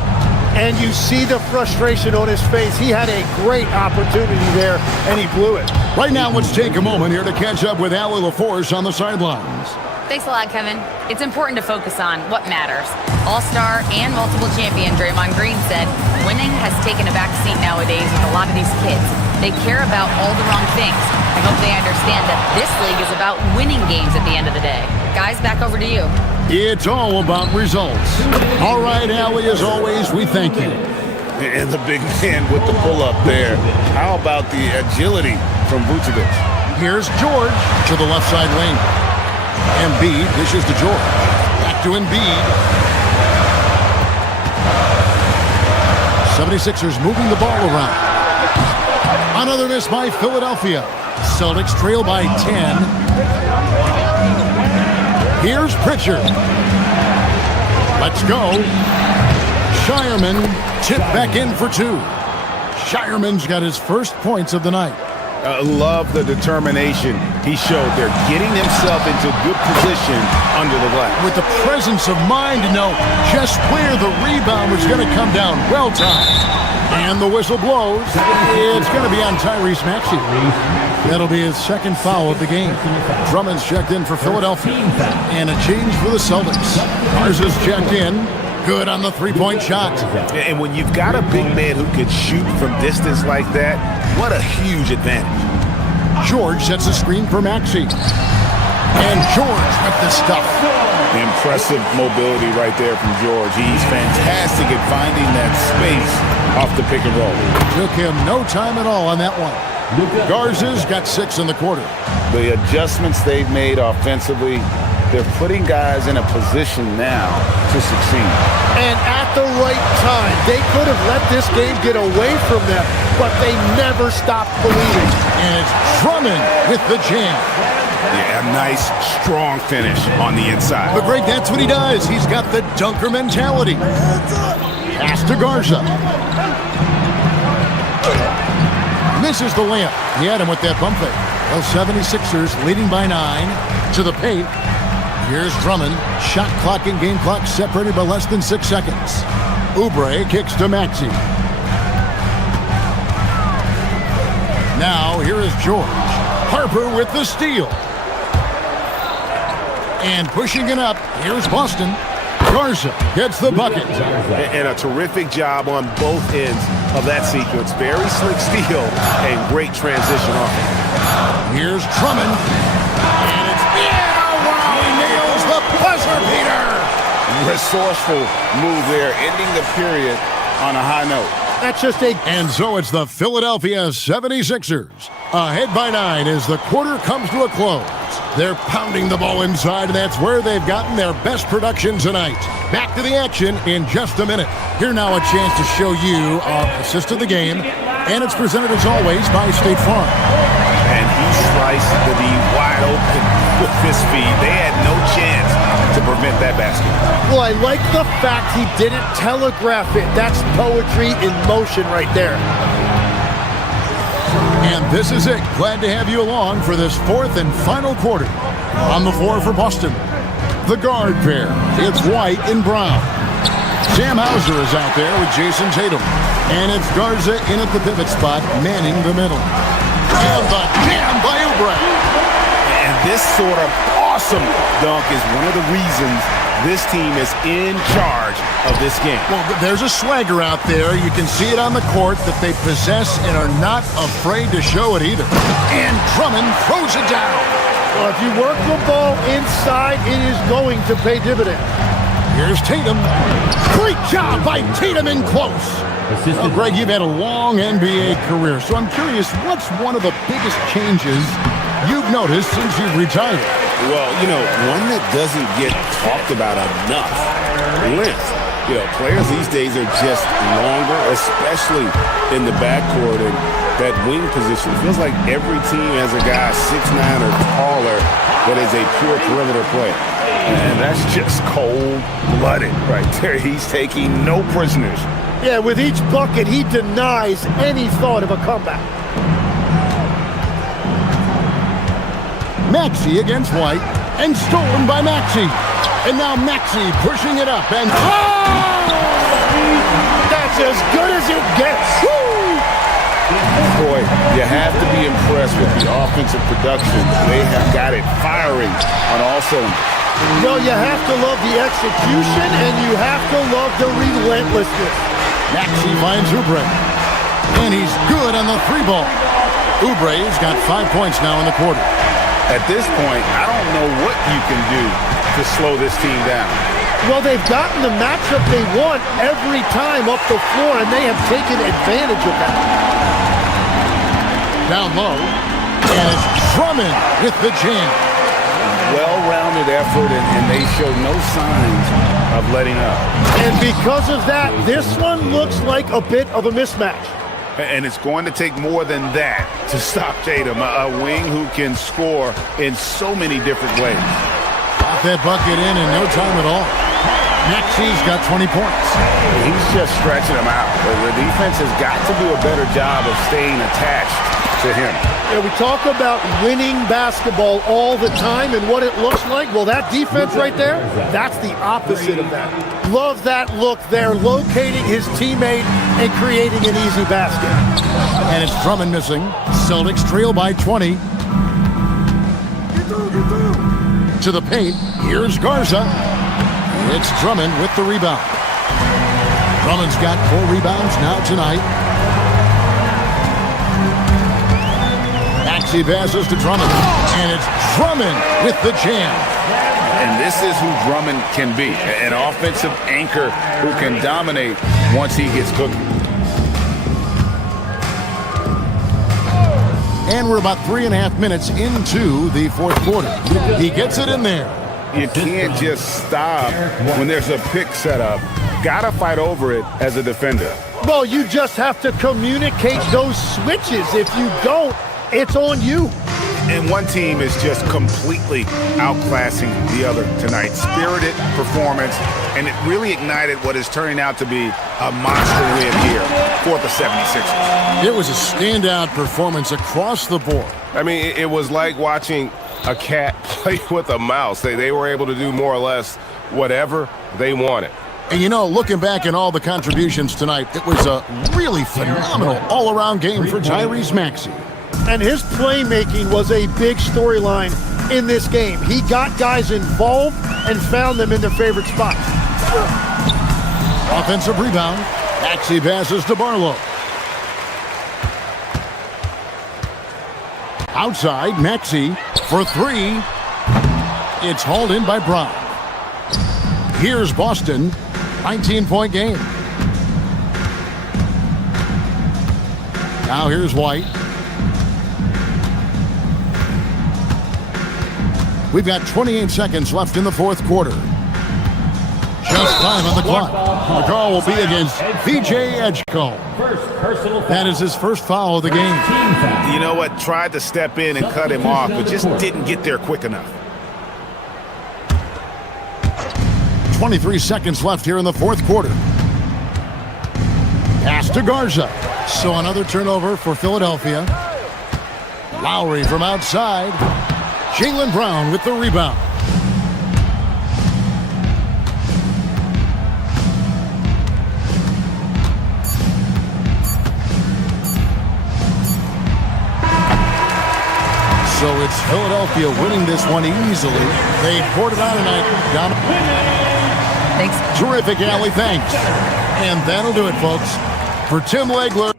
And you see the frustration on his face. He had a great opportunity there, and he blew it. Right now, let's take a moment here to catch up with Allie LaForce on the sidelines. Thanks a lot, Kevin. It's important to focus on what matters. All-star and multiple champion Draymond Green said, winning has taken a backseat nowadays with a lot of these kids. They care about all the wrong things. I hope they understand that this league is about winning games at the end of the day. Guys, back over to you. It's all about results. All right, Allie, as always, we thank you. And the big man with the pull-up there. How about the agility from Vucevic? Here's George to the left side lane. Embiid dishes to George. Back to Embiid. 76ers moving the ball around. Another miss by Philadelphia. Celtics trail by 10. Here's Pritchard. Let's go. Shireman tipped back in for 2. Shireman's got his first points of the night. Love the determination he showed there, getting himself into good position under the glass. With the presence of mind to know just where the rebound was going to come down. Well timed. And the whistle blows. It's going to be on Tyrese Maxey. That'll be his 2nd foul of the game. Drummond's checked in for Philadelphia. And a change for the Celtics. Ours is checked in. Good on the 3-point shot. And when you've got a big man who can shoot from distance like that, what a huge advantage. George sets a screen for Maxey. And George with the stuff. Impressive mobility right there from George. He's fantastic at finding that space off the pick and roll. Took him no time at all on that one. Garza's got 6 in the quarter. The adjustments they've made offensively, they're putting guys in a position now to succeed. And at the right time, they could have let this game get away from them, but they never stopped believing. And it's Drummond with the jam. Yeah, a nice, strong finish on the inside. But Greg, that's what he does. He's got the dunker mentality. Pass to Garza. Misses the layup. He had him with that bump fake. Those 76ers leading by 9 to the paint. Here's Drummond. Shot clock and game clock separated by less than 6 seconds. Oubre kicks to Maxey. Now here is George. Harper with the steal. And pushing it up, here's Boston. Garza gets the bucket. And a terrific job on both ends of that sequence. Very slick steal and great transition offense. Here's Drummond. And it's wow, he nails the buzzer beater. Resourceful move there, ending the period on a high note. That's just a... And so it's the Philadelphia 76ers. Ahead by 9 as the quarter comes to a close. They're pounding the ball inside, and that's where they've gotten their best production tonight. Back to the action in just a minute. Here now a chance to show you our assist of the game, and it's presented as always by State Farm. And he sliced the D wide open with his feet. They had no chance to prevent that basket. Well, I like the fact he didn't telegraph it. That's poetry in motion right there. And this is it. Glad to have you along for this 4th and final quarter. On the floor for Boston, the guard pair. It's White and Brown. Sam Hauser is out there with Jason Tatum. And it's Garza in at the pivot spot, manning the middle. And the jam by Oubre. And this sort of awesome dunk is one of the reasons this team is in charge of this game. Well, there's a swagger out there. You can see it on the court that they possess and are not afraid to show it either. And Drummond throws it down. Well, if you work the ball inside, it is going to pay dividends. Here's Tatum. Great job by Tatum in close. Well, Greg, you've had a long NBA career, so I'm curious, what's one of the biggest changes you've noticed since you've retired? Well, one that doesn't get talked about enough, length. Players these days are just longer, especially in the backcourt and that wing position. It feels like every team has a guy 6'9" or taller that is a pure perimeter player. And that's just cold-blooded right there. He's taking no prisoners. Yeah, with each bucket, he denies any thought of a comeback. Maxey against White, and stolen by Maxey. And now Maxey pushing it up, and that's as good as it gets. Woo! Boy, you have to be impressed with the offensive production. They have got it firing on all cylinders. Well, you have to love the execution, and you have to love the relentlessness. Maxey finds Oubre, and he's good on the 3-ball. Oubre's got 5 points now in the quarter. At this point, I don't know what you can do to slow this team down. Well, they've gotten the matchup they want every time up the floor, and they have taken advantage of that. Down low, and it's Drummond with the jam. Well-rounded effort, and they show no signs of letting up. And because of that, this one looks like a bit of a mismatch. And it's going to take more than that to stop Tatum, a wing who can score in so many different ways. Got that bucket in no time at all. Maxey's got 20 points. He's just stretching them out. The defense has got to do a better job of staying attached to him. Yeah, we talk about winning basketball all the time and what it looks like. Well, that defense right there, that's the opposite of that. Love that look there, locating his teammate and creating an easy basket. And it's Drummond missing. Celtics trail by 20. To the paint, here's Garza. It's Drummond with the rebound. Drummond's got 4 rebounds now tonight. Maxey passes to Drummond, and it's Drummond with the jam. And this is who Drummond can be, an offensive anchor who can dominate once he gets cooking. And we're about 3.5 minutes into the fourth quarter. He gets it in there. You can't just stop when there's a pick set up. Gotta fight over it as a defender. Well, you just have to communicate those switches. If you don't, it's on you. And one team is just completely outclassing the other tonight. Spirited performance, and it really ignited what is turning out to be a monster win here for the 76ers. It was a standout performance across the board. I mean, it was like watching a cat play with a mouse. They were able to do more or less whatever they wanted. And you know, looking back at all the contributions tonight, it was a really phenomenal all-around game for Tyrese Maxey. And his playmaking was a big storyline in this game. He got guys involved and found them in their favorite spots. Offensive rebound. Maxey passes to Barlow. Outside, Maxey for three. It's hauled in by Brown. Here's Boston. 19-point game. Now here's White. We've got 28 seconds left in the fourth quarter. Just 5 on the clock. The call will be against VJ Edgecombe. That is his first foul of the game. You know what? Tried to step in and cut him off, but just didn't get there quick enough. 23 seconds left here in the fourth quarter. Pass to Garza. So another turnover for Philadelphia. Lowry from outside. Jaylen Brown with the rebound. So it's Philadelphia winning this one easily. They poured it on tonight. Thanks. Terrific, Allie. Thanks. And that'll do it, folks. For Tim Legler.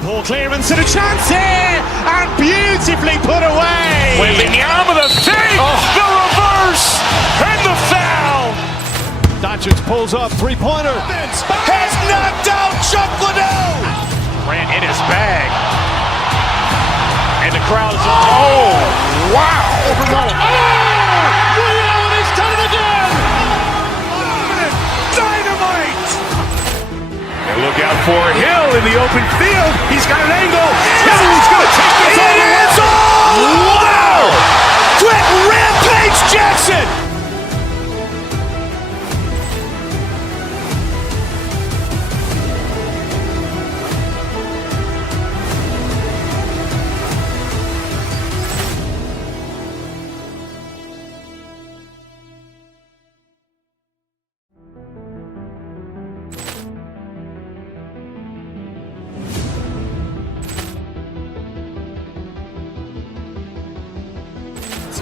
Ball clearance and a chance here, and beautifully put away. Wembanyama the save, the reverse, and the foul. Doncic pulls up, three-pointer. Has knocked out Chuck Liddell. Ran in his bag, and the crowd is wow! Allen has done it again. Dynamite! And look out for Hill in the open field. He's got an angle. Hill's going to take this all the way. Wow! Quick rampage Jackson!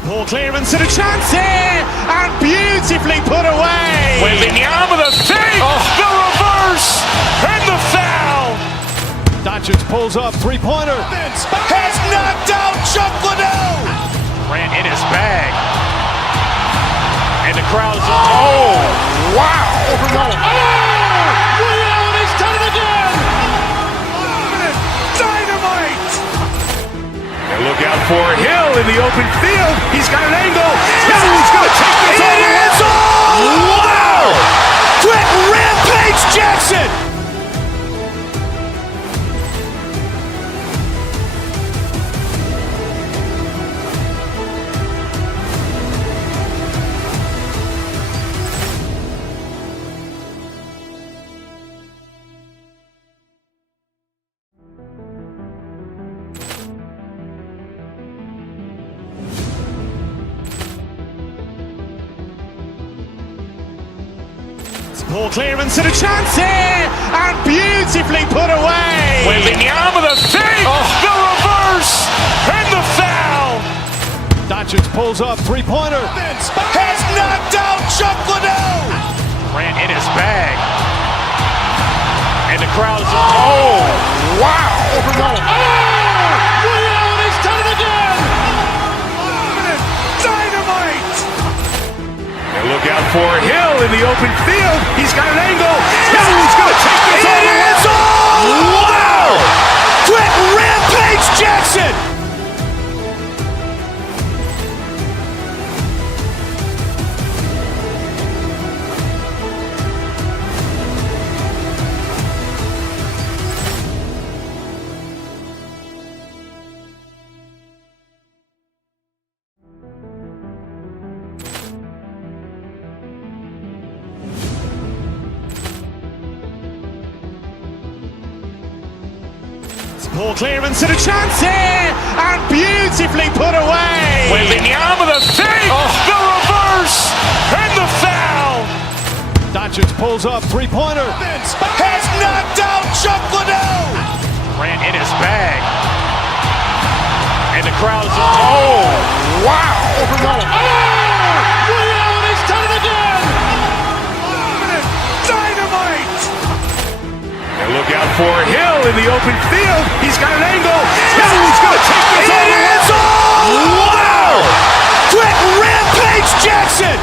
Ball clearance and a chance here, and beautifully put away. Wembanyama the save, the reverse, and the foul. Doncic pulls up, three-pointer. Has knocked out Chuck Liddell. Ran in his bag, and the crowd is wow! Allen has done it again. Dynamite! And look out for Hill in the open field. He's got an angle. Hill's going to take this all the way. Wow! Quick rampage Jackson! Ball clearance and a chance here, and beautiful. beautifully put away. Wembanyama the save, the reverse, and the foul. Doncic pulls up, three-pointer. Has knocked out Chuck Liddell. Grant in his bag. And the crowd is... Oh, wow. Ray Allen has done it again. Dynamite. And look out for Hill in the open field. He's got an angle. He's going to take this all the way. Wow. Quick rampage Jackson. Poor clearance and a chance here, and beautifully put away. Wembanyama the save, the reverse, and the foul. Doncic pulls up, three-pointer. Has knocked out Chuck Liddell. Grant in his bag. And the crowd is... Oh, wow. Ray Allen has done it again. Dynamite. And look out for Hill in the open field. He's got an angle. He's going to take this all the way. Wow. Quick rampage Jackson.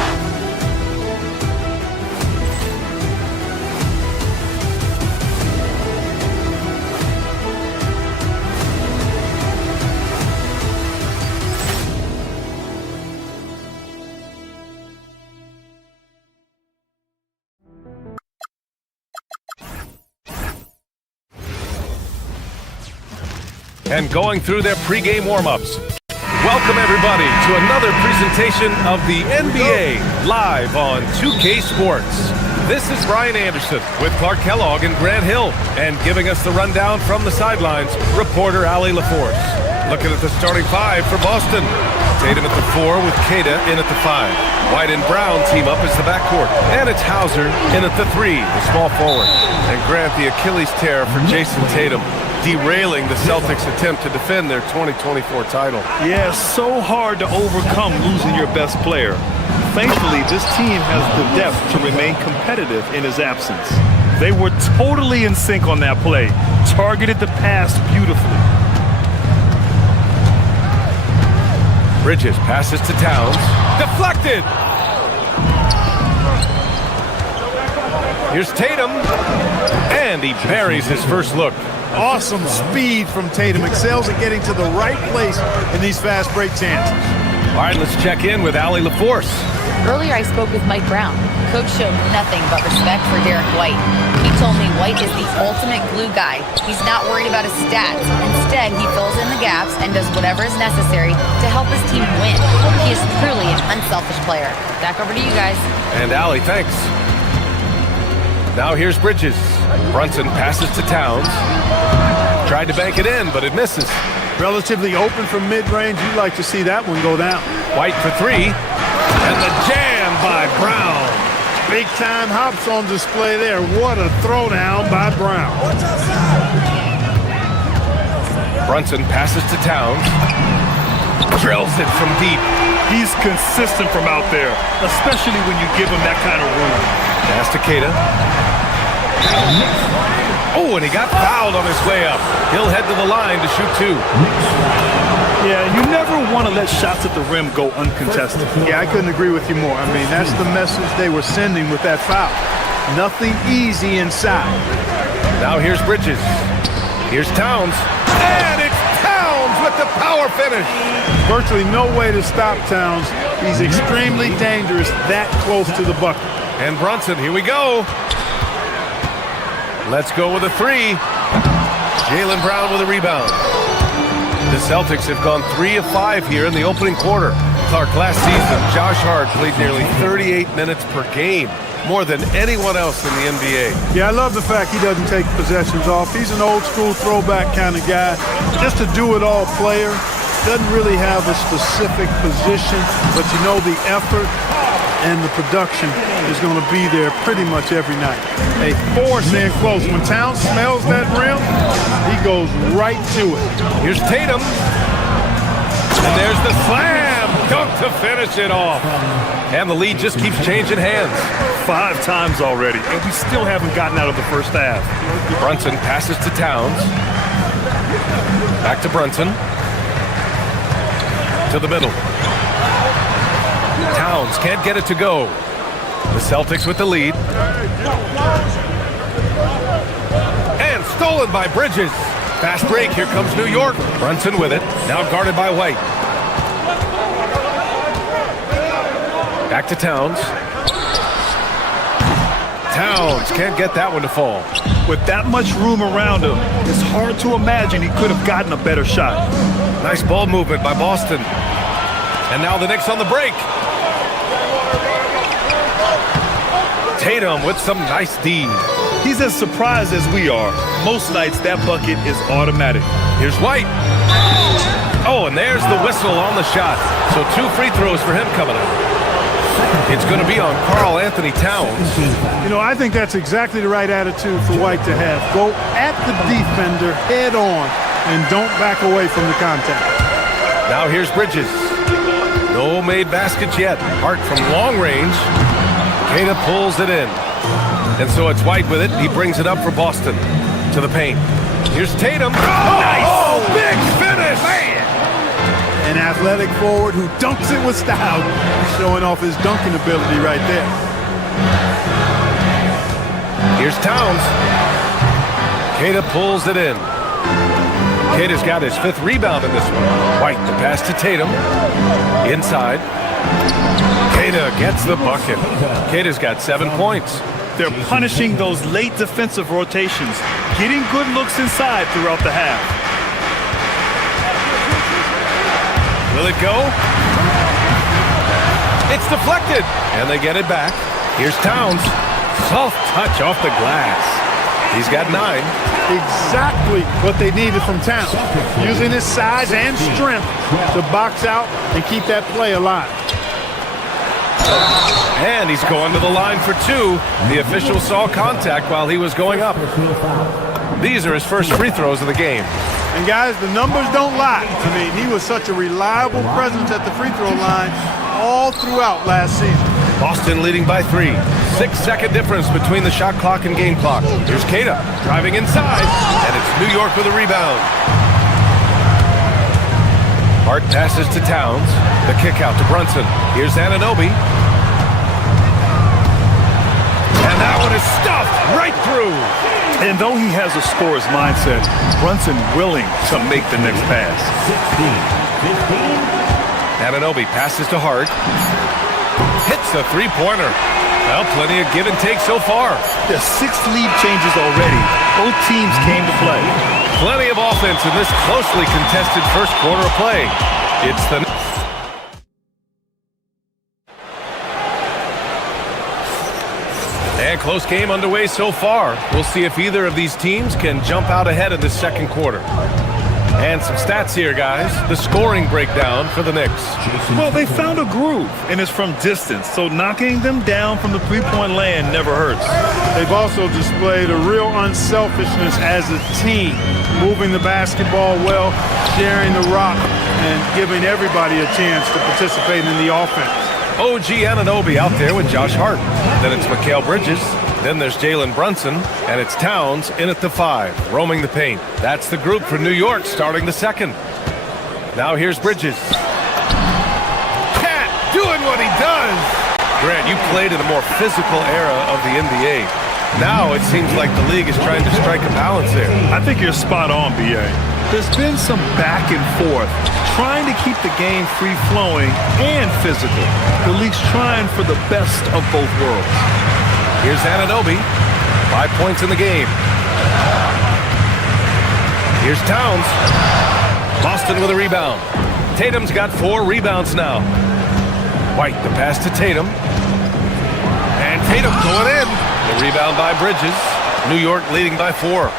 And going through their pregame warm-ups. Welcome everybody to another presentation of the NBA live on 2K Sports. This is Brian Anderson with Clark Kellogg and Grant Hill, and giving us the rundown from the sidelines, reporter Ali LaForce. Looking at the starting five for Boston. Tatum at the 4 with Kata in at the 5. White and Brown team up as the backcourt. And it's Hauser in at the 3, the small forward. And Grant, the Achilles tear for Jason Tatum, derailing the Celtics' attempt to defend their 2024 title. Yeah, so hard to overcome losing your best player. Thankfully, this team has the depth to remain competitive in his absence. They were totally in sync on that play. Targeted the pass beautifully. Bridges passes to Towns. Deflected! Here's Tatum. And he buries his first look. Awesome speed from Tatum. Excels at getting to the right place in these fast break chances. All right, let's check in with Ali LaForce. Earlier, I spoke with Mike Brown. Coach showed nothing but respect for Derek White. He told me White is the ultimate glue guy. He's not worried about his stats. Instead, he fills in the gaps and does whatever is necessary to help his team win. He is truly an unselfish player. Back over to you guys. And Ali, thanks. Now here's Bridges. Brunson passes to Towns. Tried to bank it in, but it misses. Relatively open from mid-range. You'd like to see that one go down. White for 3. And the jam by Brown. Big-time hops on display there. What a throwdown by Brown. Brunson passes to Towns. Drills it from deep. He's consistent from out there, especially when you give him that kind of room. Pass to Kata. Oh, and he got fouled on his way up. He'll head to the line to shoot 2. Yeah, you never want to let shots at the rim go uncontested. Yeah, I couldn't agree with you more. I mean, that's the message they were sending with that foul. Nothing easy inside. Now here's Bridges. Here's Towns. And it's Towns with the power finish. Virtually no way to stop Towns. He's extremely dangerous that close to the bucket. And Brunson, here we go. Let's go with a 3. Jaylen Brown with a rebound. The Celtics have gone 3 of 5 here in the opening quarter. Clark, last season, Josh Hart played nearly 38 minutes per game, more than anyone else in the NBA. Yeah, I love the fact he doesn't take possessions off. He's an old-school throwback kind of guy. Just a do-it-all player. Doesn't really have a specific position, but you know the effort. and the production is going to be there pretty much every night. They force in close. When Towns smells that rim, he goes right to it. Here's Tatum. And there's the slam dunk to finish it off. And the lead just keeps changing hands. 5 times already, and we still haven't gotten out of the first half. Brunson passes to Towns. Back to Brunson. To the middle. Towns can't get it to go. The Celtics with the lead. And stolen by Bridges. Fast break, here comes New York. Brunson with it, now guarded by White. Back to Towns. Towns can't get that one to fall. With that much room around him, it's hard to imagine he could have gotten a better shot. Nice ball movement by Boston. And now the Knicks on the break. Tatum with some nice D. He's as surprised as we are. Most nights that bucket is automatic. Here's White. Oh, and there's the whistle on the shot. So 2 free throws for him coming up. It's going to be on Karl Anthony Towns. You know, I think that's exactly the right attitude for White to have. Go at the defender head on and don't back away from the contact. Now here's Bridges. No made baskets yet. Hart from long range. Queta pulls it in. And so it's White with it. He brings it up for Boston to the paint. Here's Tatum. Oh, nice! Oh, big finish! Man! An athletic forward who dunks it with style. Showing off his dunking ability right there. Here's Towns. Queta pulls it in. Queta's got his 5th rebound in this one. White, the pass to Tatum. Inside. Queta gets the bucket. Queta's got 7 points. They're punishing those late defensive rotations, getting good looks inside throughout the half. Will it go? It's deflected, and they get it back. Here's Towns. Soft touch off the glass. He's got 9. Exactly what they needed from Towns. Using his size and strength to box out and keep that play alive. And he's going to the line for 2. The official saw contact while he was going up. These are his first free throws of the game. And guys, the numbers don't lie. I mean, he was such a reliable presence at the free throw line all throughout last season. Boston leading by 3. 6-second difference between the shot clock and game clock. Here's Queta driving inside, and it's New York with a rebound. Hart passes to Towns. The kick out to Brunson. Here's Anunoby. And that one is stuffed right through. And though he has a scorer's mindset, Brunson willing to make the next pass. 16, 15. Anunoby passes to Hart. Hits the three-pointer. Well, plenty of give and take so far. There's 6 lead changes already. Both teams came to play. Plenty of offense in this closely contested first quarter of play. It's the... And close game underway so far. We'll see if either of these teams can jump out ahead in the second quarter. And some stats here, guys. The scoring breakdown for the Knicks. Well, they found a groove, and it's from distance, so knocking them down from the three-point land never hurts. They've also displayed a real unselfishness as a team, moving the basketball well, sharing the rock, and giving everybody a chance to participate in the offense. OG Anunoby out there with Josh Hart. Then it's Mikal Bridges. Then there's Jalen Brunson. And it's Towns in at the 5, roaming the paint. That's the group for New York starting the second. Now here's Bridges. Cat doing what he does. Grant, you played in a more physical era of the NBA. Now it seems like the league is trying to strike a balance there. I think you're spot on, B.A. There's been some back and forth, trying to keep the game free-flowing and physical. The league's trying for the best of both worlds. Here's Anunoby. 5 points in the game. Here's Towns. Boston with a rebound. Tatum's got 4 rebounds now. White, the pass to Tatum. And Tatum going in. The rebound by Bridges. New York leading by 4.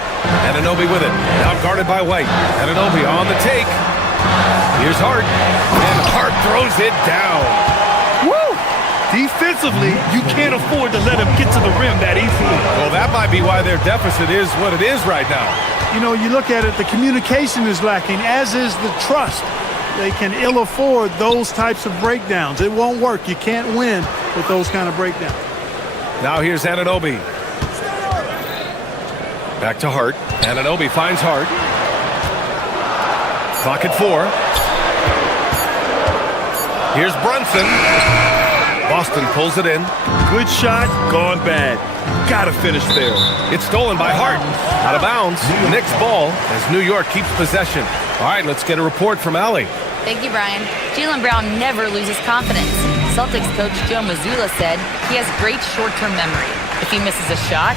Anunoby with it. Now guarded by White. Anunoby on the take. Here's Hart. And Hart throws it down. Woo! Defensively, you can't afford to let him get to the rim that easily. Well, that might be why their deficit is what it is right now. You know, you look at it, the communication is lacking, as is the trust. They can ill afford those types of breakdowns. It won't work. You can't win with those kind of breakdowns. Now here's Anunoby. Back to Hart. Anunoby finds Hart. Clock at 4. Here's Brunson. Boston pulls it in. Good shot, gone bad. Gotta finish there. It's stolen by Hart. Out of bounds. Knicks ball as New York keeps possession. All right, let's get a report from Allie. Thank you, Brian. Jaylen Brown never loses confidence. Celtics coach Joe Mazzulla said he has great short-term memory. If he misses a shot,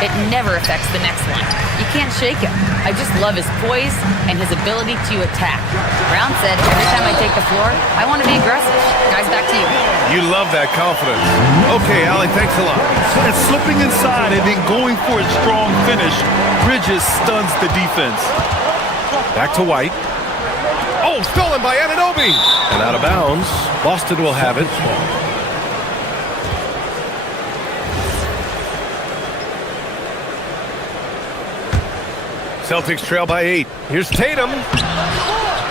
it never affects the next one. You can't shake him. I just love his poise and his ability to attack. Brown said, every time I take the floor, I want to be aggressive. Guys, back to you. You love that confidence. Okay, Allie, thanks a lot. And slipping inside and then going for a strong finish, Bridges stuns the defense. Back to White. Oh, stolen by Anunoby. And out of bounds. Boston will have it. Celtics trail by 8. Here's Tatum.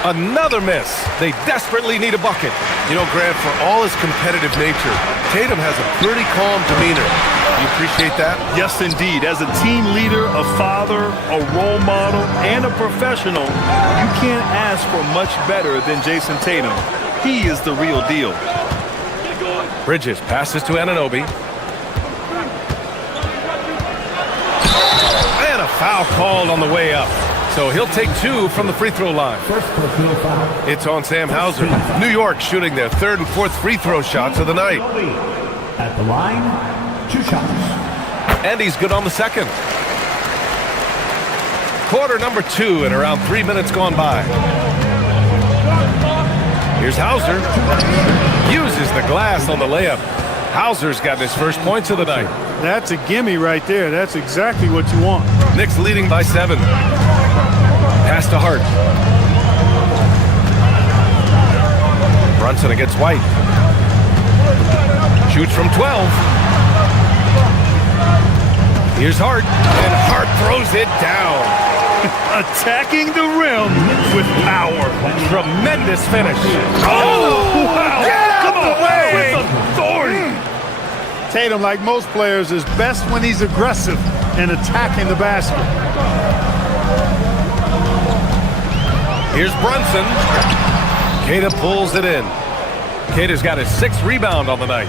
Another miss. They desperately need a bucket. You know, Grant, for all his competitive nature, Tatum has a pretty calm demeanor. You appreciate that? Yes, indeed. As a team leader, a father, a role model, and a professional, you can't ask for much better than Jason Tatum. He is the real deal. Bridges passes to Anunoby. And a foul called on the way up. So he'll take 2 from the free throw line. It's on Sam Hauser. New York shooting their 3rd and 4th free throw shots of the night. At the line, 2 shots. And he's good on the 2nd. Quarter number 2 and around 3 minutes gone by. Here's Hauser. Uses the glass on the layup. Hauser's got his first points of the night. That's a gimme right there. That's exactly what you want. Knicks leading by 7. Pass to Hart. Brunson against White. Shoots from 12. Here's Hart. And Hart throws it down. Attacking the rim with power. Tremendous finish. Oh, wow. Get out the way. With authority. Tatum, like most players, is best when he's aggressive and attacking the basket. Here's Brunson. Queta pulls it in. Queta's got his 6th rebound on the night.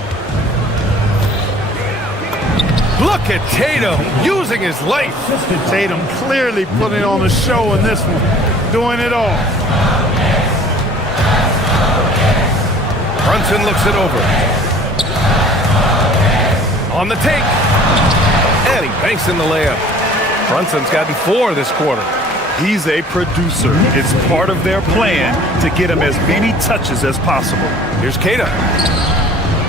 Look at Tatum using his length. Tatum clearly putting on a show in this one. Doing it all. Brunson looks it over. On the take. And he banks in the layup. Brunson's gotten 4 this quarter. He's a producer. It's part of their plan to get him as many touches as possible. Here's Queta.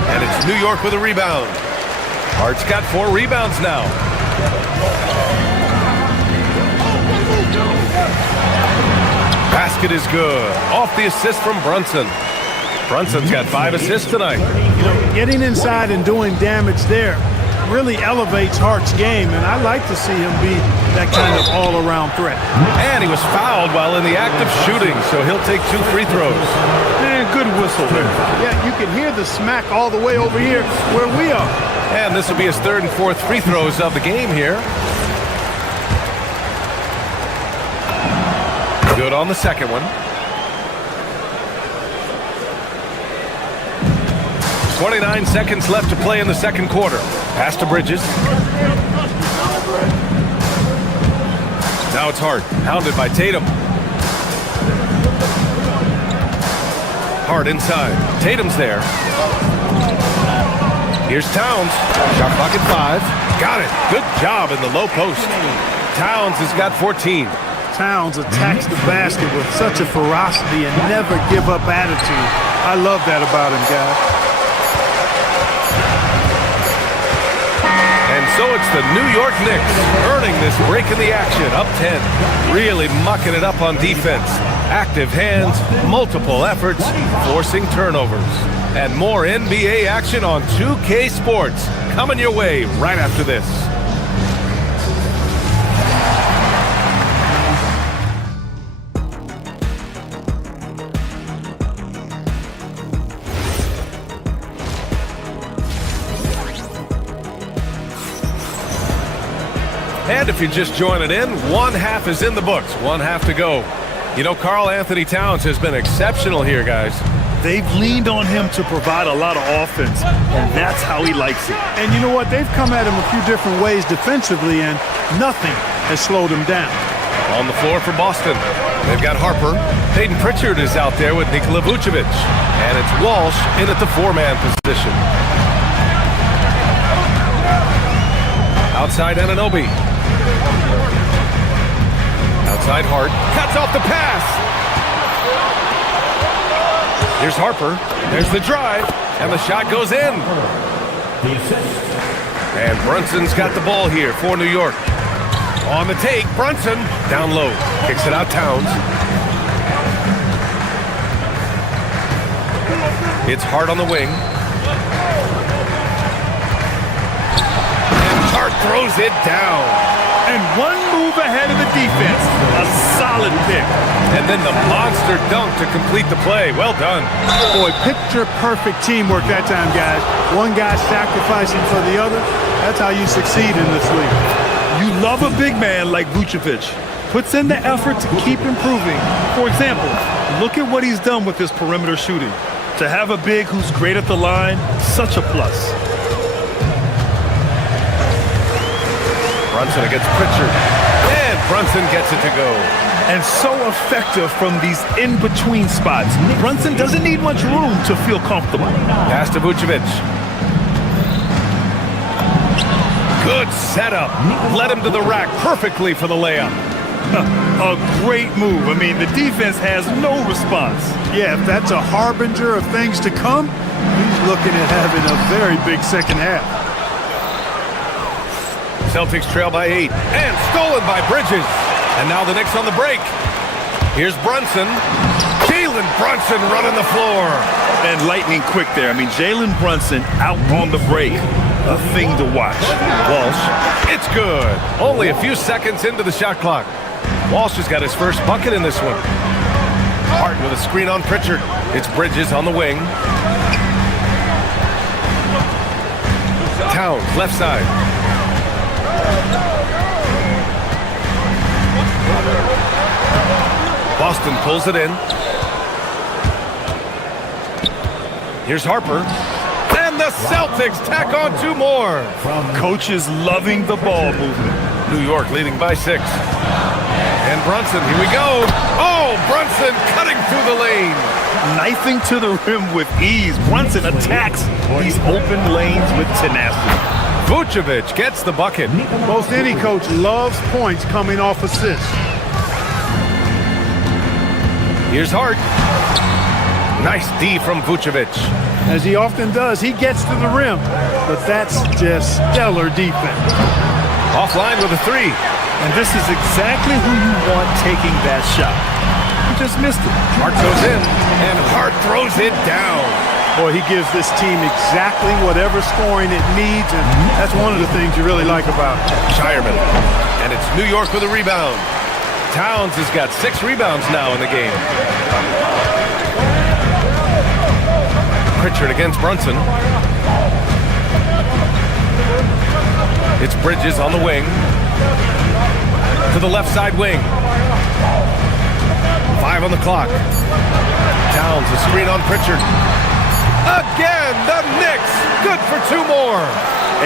And it's New York with a rebound. Hart's got 4 rebounds now. Basket is good. Off the assist from Brunson. Brunson's got 5 assists tonight. You know, getting inside and doing damage there really elevates Hart's game, and I like to see him be that kind of all-around threat. And he was fouled while in the act of shooting, so he'll take 2 free throws. Man, good whistle there. Yeah, you can hear the smack all the way over here where we are. And this will be his 3rd and 4th free throws of the game here. Good on the 2nd one. 29 seconds left to play in the 2nd quarter. Pass to Bridges. Now it's Hart, hounded by Tatum. Hart inside. Tatum's there. Here's Towns. Shot clock at 5. Got it. Good job in the low post. Towns has got 14. Towns attacks the basket with such a ferocity and never give up attitude. I love that about him, guys. And so it's the New York Knicks earning this break in the action, up 10. Really mucking it up on defense. Active hands, multiple efforts, forcing turnovers. and more NBA action on 2K Sports. Coming your way right after this. And if you're just joining in, one half is in the books, one half to go. You know, Karl Anthony Towns has been exceptional here, guys. They've leaned on him to provide a lot of offense, and that's how he likes it. And you know what? They've come at him a few different ways defensively, and nothing has slowed him down. On the floor for Boston, they've got Harper. Peyton Pritchard is out there with Nikola Vucevic. And it's Walsh in at the four-man position. Outside Anunoby. Outside Hart. Cuts off the pass. Here's Harper. There's the drive. And the shot goes in. And Brunson's got the ball here for New York. On the take, Brunson. Down low. Kicks it out Towns. It's Hart on the wing. And Hart throws it down. And one move ahead of the defense. A solid pick. And then the monster dunk to complete the play. Well done. Boy, picture-perfect teamwork that time, guys. One guy sacrificing for the other. That's how you succeed in this league. You love a big man like Vucevic. Puts in the effort to keep improving. For example, look at what he's done with his perimeter shooting. To have a big who's great at the line, such a plus. Brunson against Pritchard. And Brunson gets it to go. And so effective from these in-between spots. Brunson doesn't need much room to feel comfortable. Pass to Vucevic. Good setup. Led him to the rack perfectly for the layup. A great move. I mean, the defense has no response. Yeah, if that's a harbinger of things to come, he's looking at having a very big second half. Celtics trail by 8. And stolen by Bridges. And now the Knicks on the break. Here's Brunson. Jalen Brunson running the floor. And lightning quick there. I mean, Jalen Brunson out on the break. A thing to watch. Walsh. It's good. Only a few seconds into the shot clock. Walsh has got his first bucket in this one. Hart with a screen on Pritchard. It's Bridges on the wing. Towns, left side. Boston pulls it in. Here's Harper. And the Celtics tack on two more. Coaches loving the ball movement. New York leading by 6. And Brunson, here we go. Oh, Brunson cutting through the lane. Knifing to the rim with ease. Brunson attacks these open lanes with tenacity. Vucevic gets the bucket. Most any coach loves points coming off assists. Here's Hart. Nice D from Vucevic. As he often does, he gets to the rim, but that's just stellar defense. Offline with a 3. And this is exactly who you want taking that shot. He just missed it. Hart goes in, and Hart throws it down. Boy, he gives this team exactly whatever scoring it needs, and that's one of the things you really like about it. Shireman. And it's New York with a rebound. Towns has got 6 rebounds now in the game. Pritchard against Brunson. It's Bridges on the wing. To the left side wing. 5 on the clock. Towns, a screen on Pritchard. Again, the Knicks. Good for 2 more.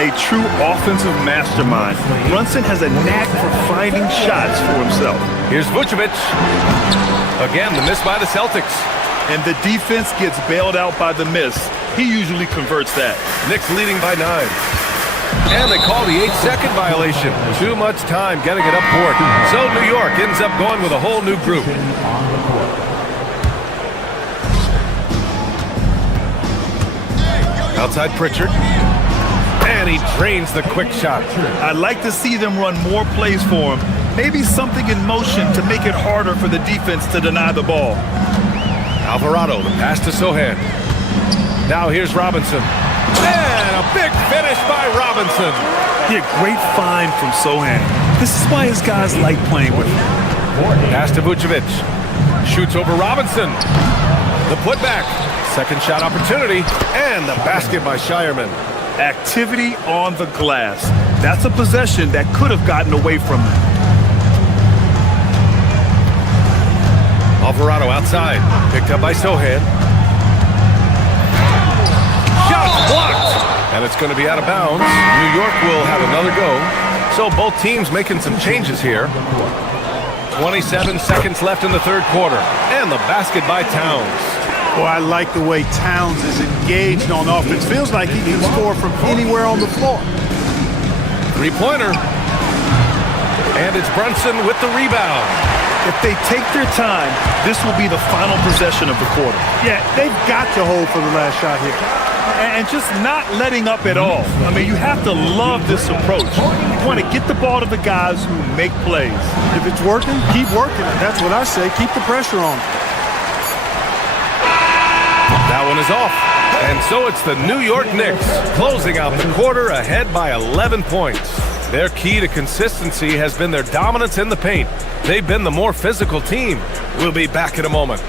A true offensive mastermind. Brunson has a knack for finding shots for himself. Here's Vucevic. Again, the miss by the Celtics. And the defense gets bailed out by the miss. He usually converts that. Knicks leading by 9. And they call the 8-second violation. Too much time getting it up court. So New York ends up going with a whole new group. Outside Pritchard. And he drains the quick shot. I'd like to see them run more plays for him. Maybe something in motion to make it harder for the defense to deny the ball. Alvarado, the pass to Sohan. Now here's Robinson. And a big finish by Robinson. Yeah, great find from Sohan. This is why his guys like playing with him. Pass to Vucevic. Shoots over Robinson. The putback. Second shot opportunity. And the basket by Shireman. Activity on the glass. That's a possession that could have gotten away from them. Alvarado outside. Picked up by Sohan. Shot blocked. And it's going to be out of bounds. New York will have another go. So both teams making some changes here. 27 seconds left in the third quarter. And the basket by Towns. Boy, I like the way Towns is engaged on offense. Feels like he can score from anywhere on the floor. Three-pointer. And it's Brunson with the rebound. If they take their time, this will be the final possession of the quarter. Yeah, they've got to hold for the last shot here. And just not letting up at all. I mean, you have to love this approach. You want to get the ball to the guys who make plays. If it's working, keep working. That's what I say. Keep the pressure on. That one is off. And so it's the New York Knicks closing out the quarter ahead by 11 points. Their key to consistency has been their dominance in the paint. They've been the more physical team. We'll be back in a moment.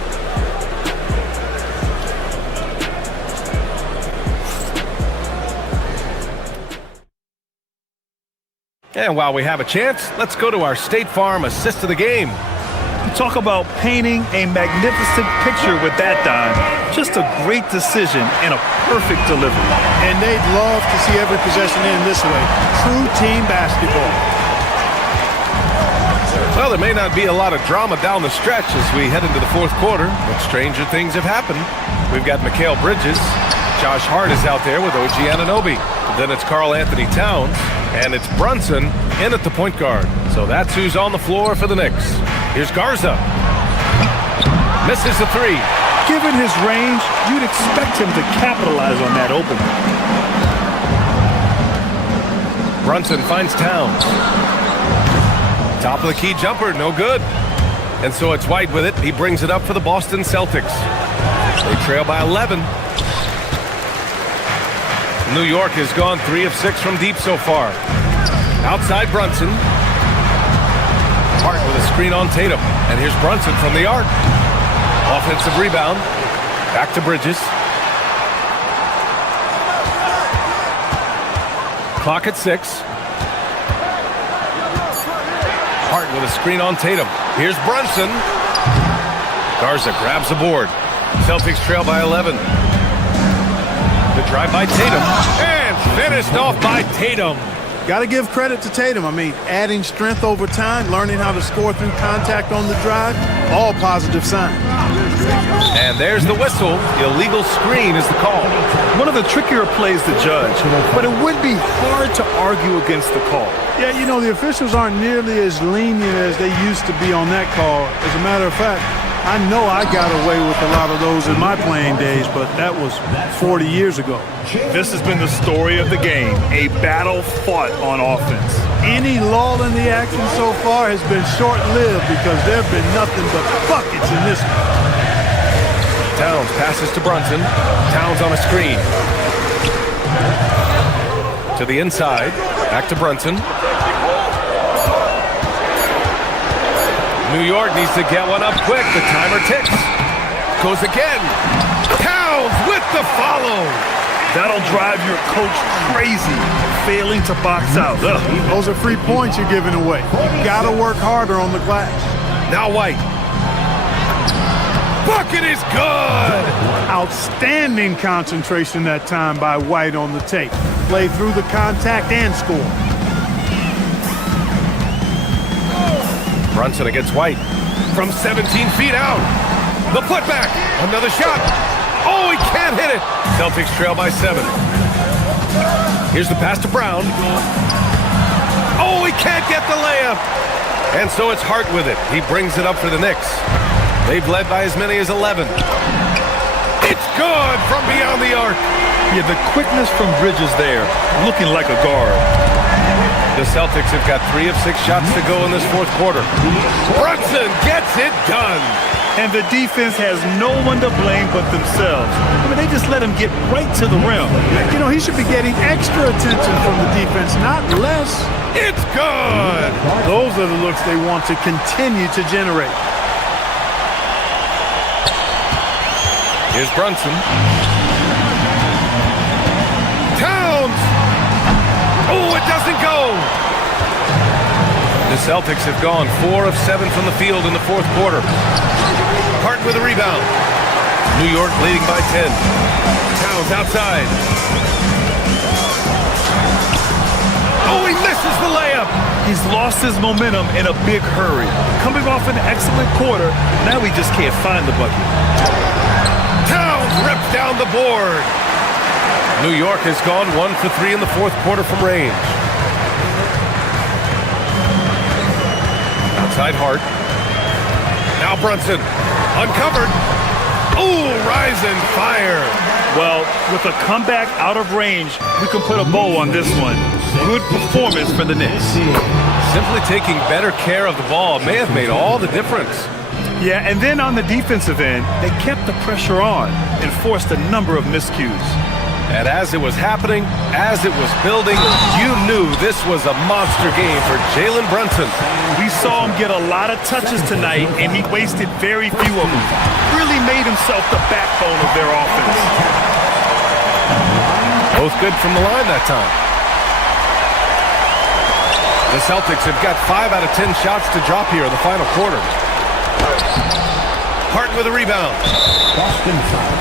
And while we have a chance, let's go to our State Farm assist of the game. Talk about painting a magnificent picture with that dime. Just a great decision and a perfect delivery. And they'd love to see every possession end this way. True team basketball. Well, there may not be a lot of drama down the stretch as we head into the fourth quarter, but stranger things have happened. We've got Mikal Bridges. Josh Hart is out there with OG Anunoby. Then it's Karl Anthony Towns. And it's Brunson in at the point guard. So that's who's on the floor for the Knicks. Here's Garza. Misses the three. Given his range, you'd expect him to capitalize on that opening. Brunson finds Towns. Top of the key jumper, no good. And so it's White with it. He brings it up for the Boston Celtics. They trail by 11. New York has gone 3 of 6 from deep so far. Outside Brunson. Hart with a screen on Tatum. And here's Brunson from the arc. Offensive rebound. Back to Bridges. Clock at 6. Hart with a screen on Tatum. Here's Brunson. Garza grabs the board. Celtics trail by 11. The drive by Tatum. And finished off by Tatum. Got to give credit to Tatum. I mean, adding strength over time, learning how to score through contact on the drive, all positive signs. And there's the whistle. Illegal screen is the call. One of the trickier plays to judge, but it would be hard to argue against the call. Yeah, you know, the officials aren't nearly as lenient as they used to be on that call. As a matter of fact, I know I got away with a lot of those in my playing days, but that was 40 years ago. This has been the story of the game, a battle fought on offense. Any lull in the action so far has been short-lived because there have been nothing but buckets in this one. Towns passes to Brunson. Towns on a screen. To the inside. Back to Brunson. New York needs to get one up quick. The timer ticks. Goes again. Towns with the follow. That'll drive your coach crazy, failing to box out. Ugh. Those are free points you're giving away. You got to work harder on the glass. Now White. Bucket is good. Outstanding concentration that time by White on the tape. Play through the contact and score. Brunson against White. From 17 feet out. The putback. Another shot. Oh, he can't hit it. Celtics trail by 7. Here's the pass to Brown. Oh, he can't get the layup. And so it's Hart with it. He brings it up for the Knicks. They've led by as many as 11. It's good from beyond the arc. Yeah, the quickness from Bridges there, looking like a guard. The Celtics have got 3 of 6 shots to go in this fourth quarter. Brunson gets it done. And the defense has no one to blame but themselves. I mean, they just let him get right to the rim. You know, he should be getting extra attention from the defense, not less. It's good! Those are the looks they want to continue to generate. Here's Brunson. Towns! Oh, it doesn't go! The Celtics have gone 4 of 7 from the field in the fourth quarter. Hart with a rebound. New York leading by 10. Towns outside. Oh, he misses the layup. He's lost his momentum in a big hurry. Coming off an excellent quarter, now he just can't find the bucket. Towns rips down the board. New York has gone 1 for 3 in the fourth quarter from range. Outside Hart. Now Brunson. Uncovered. Ooh, rise and fire. Well, with a comeback out of range, we can put a bow on this one. Good performance for the Knicks. Simply taking better care of the ball may have made all the difference. Yeah, and then on the defensive end, they kept the pressure on and forced a number of miscues. And as it was happening, as it was building, you knew this was a monster game for Jalen Brunson. We saw him get a lot of touches tonight, and he wasted very few of them. Really made himself the backbone of their offense. Both good from the line that time. The Celtics have got 5 out of 10 shots to drop here in the final quarter. Hart with a rebound. Boston foul.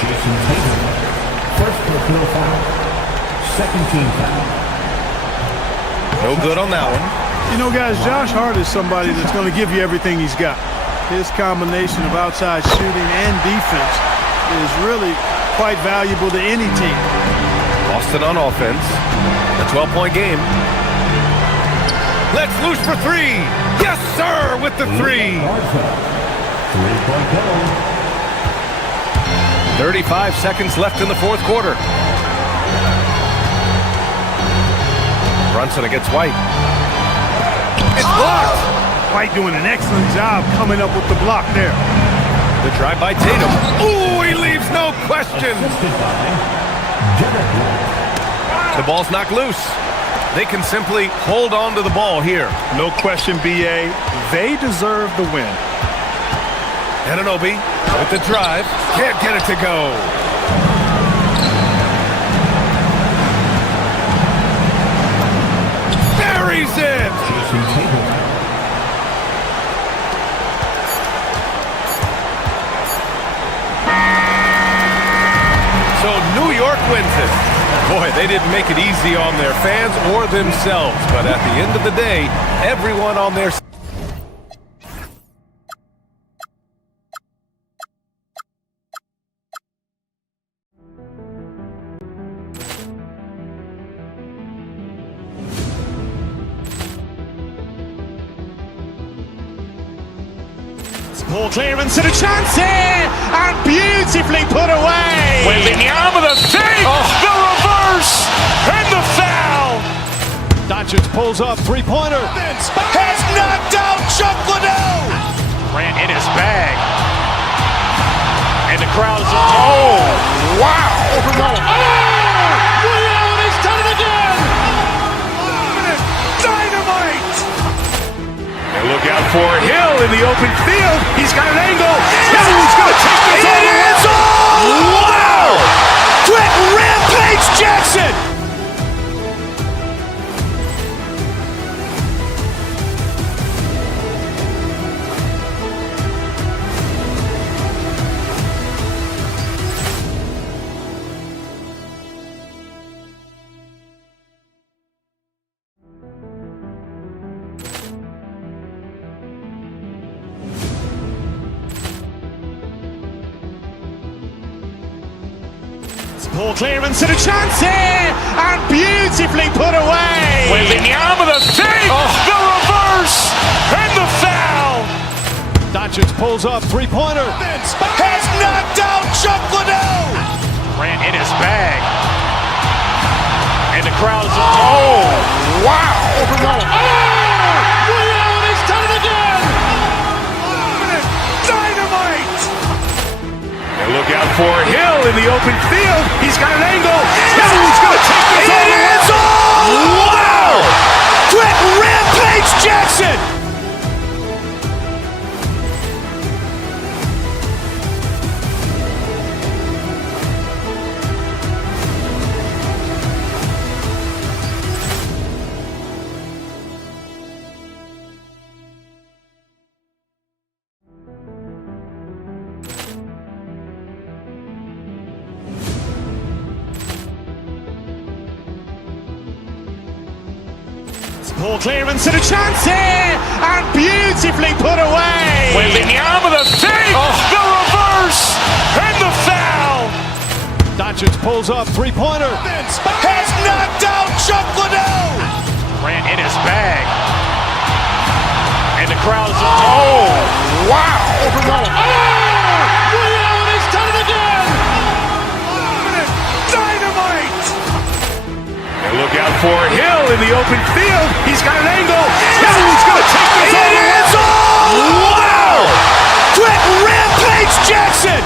Jason Tatum. First personal foul. Second team foul. No good on that one. You know, guys, Josh Hart is somebody that's going to give you everything he's got. His combination of outside shooting and defense is really quite valuable to any team. Boston on offense. A 12-point game. Let's loose for 3. Yes, sir, with the 3. 3-point goal. 35 seconds left in the fourth quarter. Brunson against White. It's blocked. White doing an excellent job coming up with the block there. The drive by Tatum. Ooh, he leaves no question. The ball's knocked loose. They can simply hold on to the ball here. No question, B.A. They deserve the win. Anunoby with the drive. Can't get it to go. Buries it. So New York wins it. Boy, they didn't make it easy on their fans or themselves. But at the end of the day, everyone on their side. Ball clearance and a chance here, and beautifully put away. Wembanyama the save, the reverse, and the foul. Doncic pulls up, three-pointer. Has knocked out Chuck Liddell. Ran in his bag. And the crowd is... Oh, wow. He's done it again. Dynamite. And look out for Hill in the open field. He's got an angle. He's going to take this all the way. Wow. Quick rampage Jackson. Ball clearance and a chance here, and beautifully put away. Wembanyama the save, the reverse, and the foul. Doncic pulls up, three-pointer. Has knocked out Chuck Liddell. Ran in his bag. And the crowd is... Oh, wow. He's done it again. Dynamite. open field. He's got an angle. He's going to take this all the way. Wow! Quick rampage Jackson! Poor clearance and a chance here, and beautifully put away. Wembanyama the fake, the reverse, and the foul. Doncic pulls up, three-pointer. Has knocked out Chuck Liddell. Ran in his bag. And the crowd is... Oh, wow. He's done it again. Dynamite. And look out for Hill in the open field. He's got an angle. He's going to take this all the way. Wow. Quick rampage Jackson.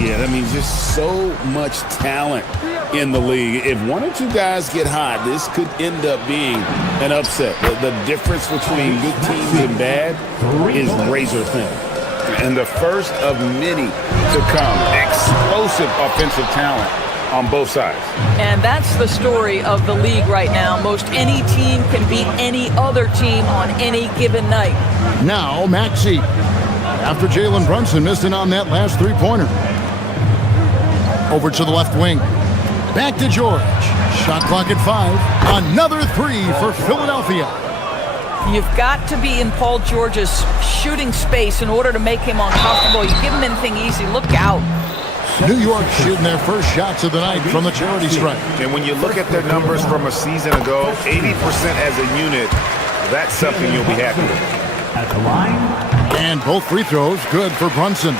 Yeah, that means just so much talent in the league. If one or two guys get hot, this could end up being an upset. The difference between good teams and bad is razor thin. And the first of many to come. Explosive offensive talent on both sides. And that's the story of the league right now. Most any team can beat any other team on any given night. Now, Maxey. After Jalen Brunson missed it on that last three-pointer. Over to the left wing. Back to George. Shot clock at 5. Another three for Philadelphia. You've got to be in Paul George's shooting space in order to make him uncomfortable. You give him anything easy, look out. New York shooting their first shots of the night from the charity stripe. And when you look at their numbers from a season ago, 80% as a unit, that's something you'll be happy with. At the line. And both free throws good for Brunson.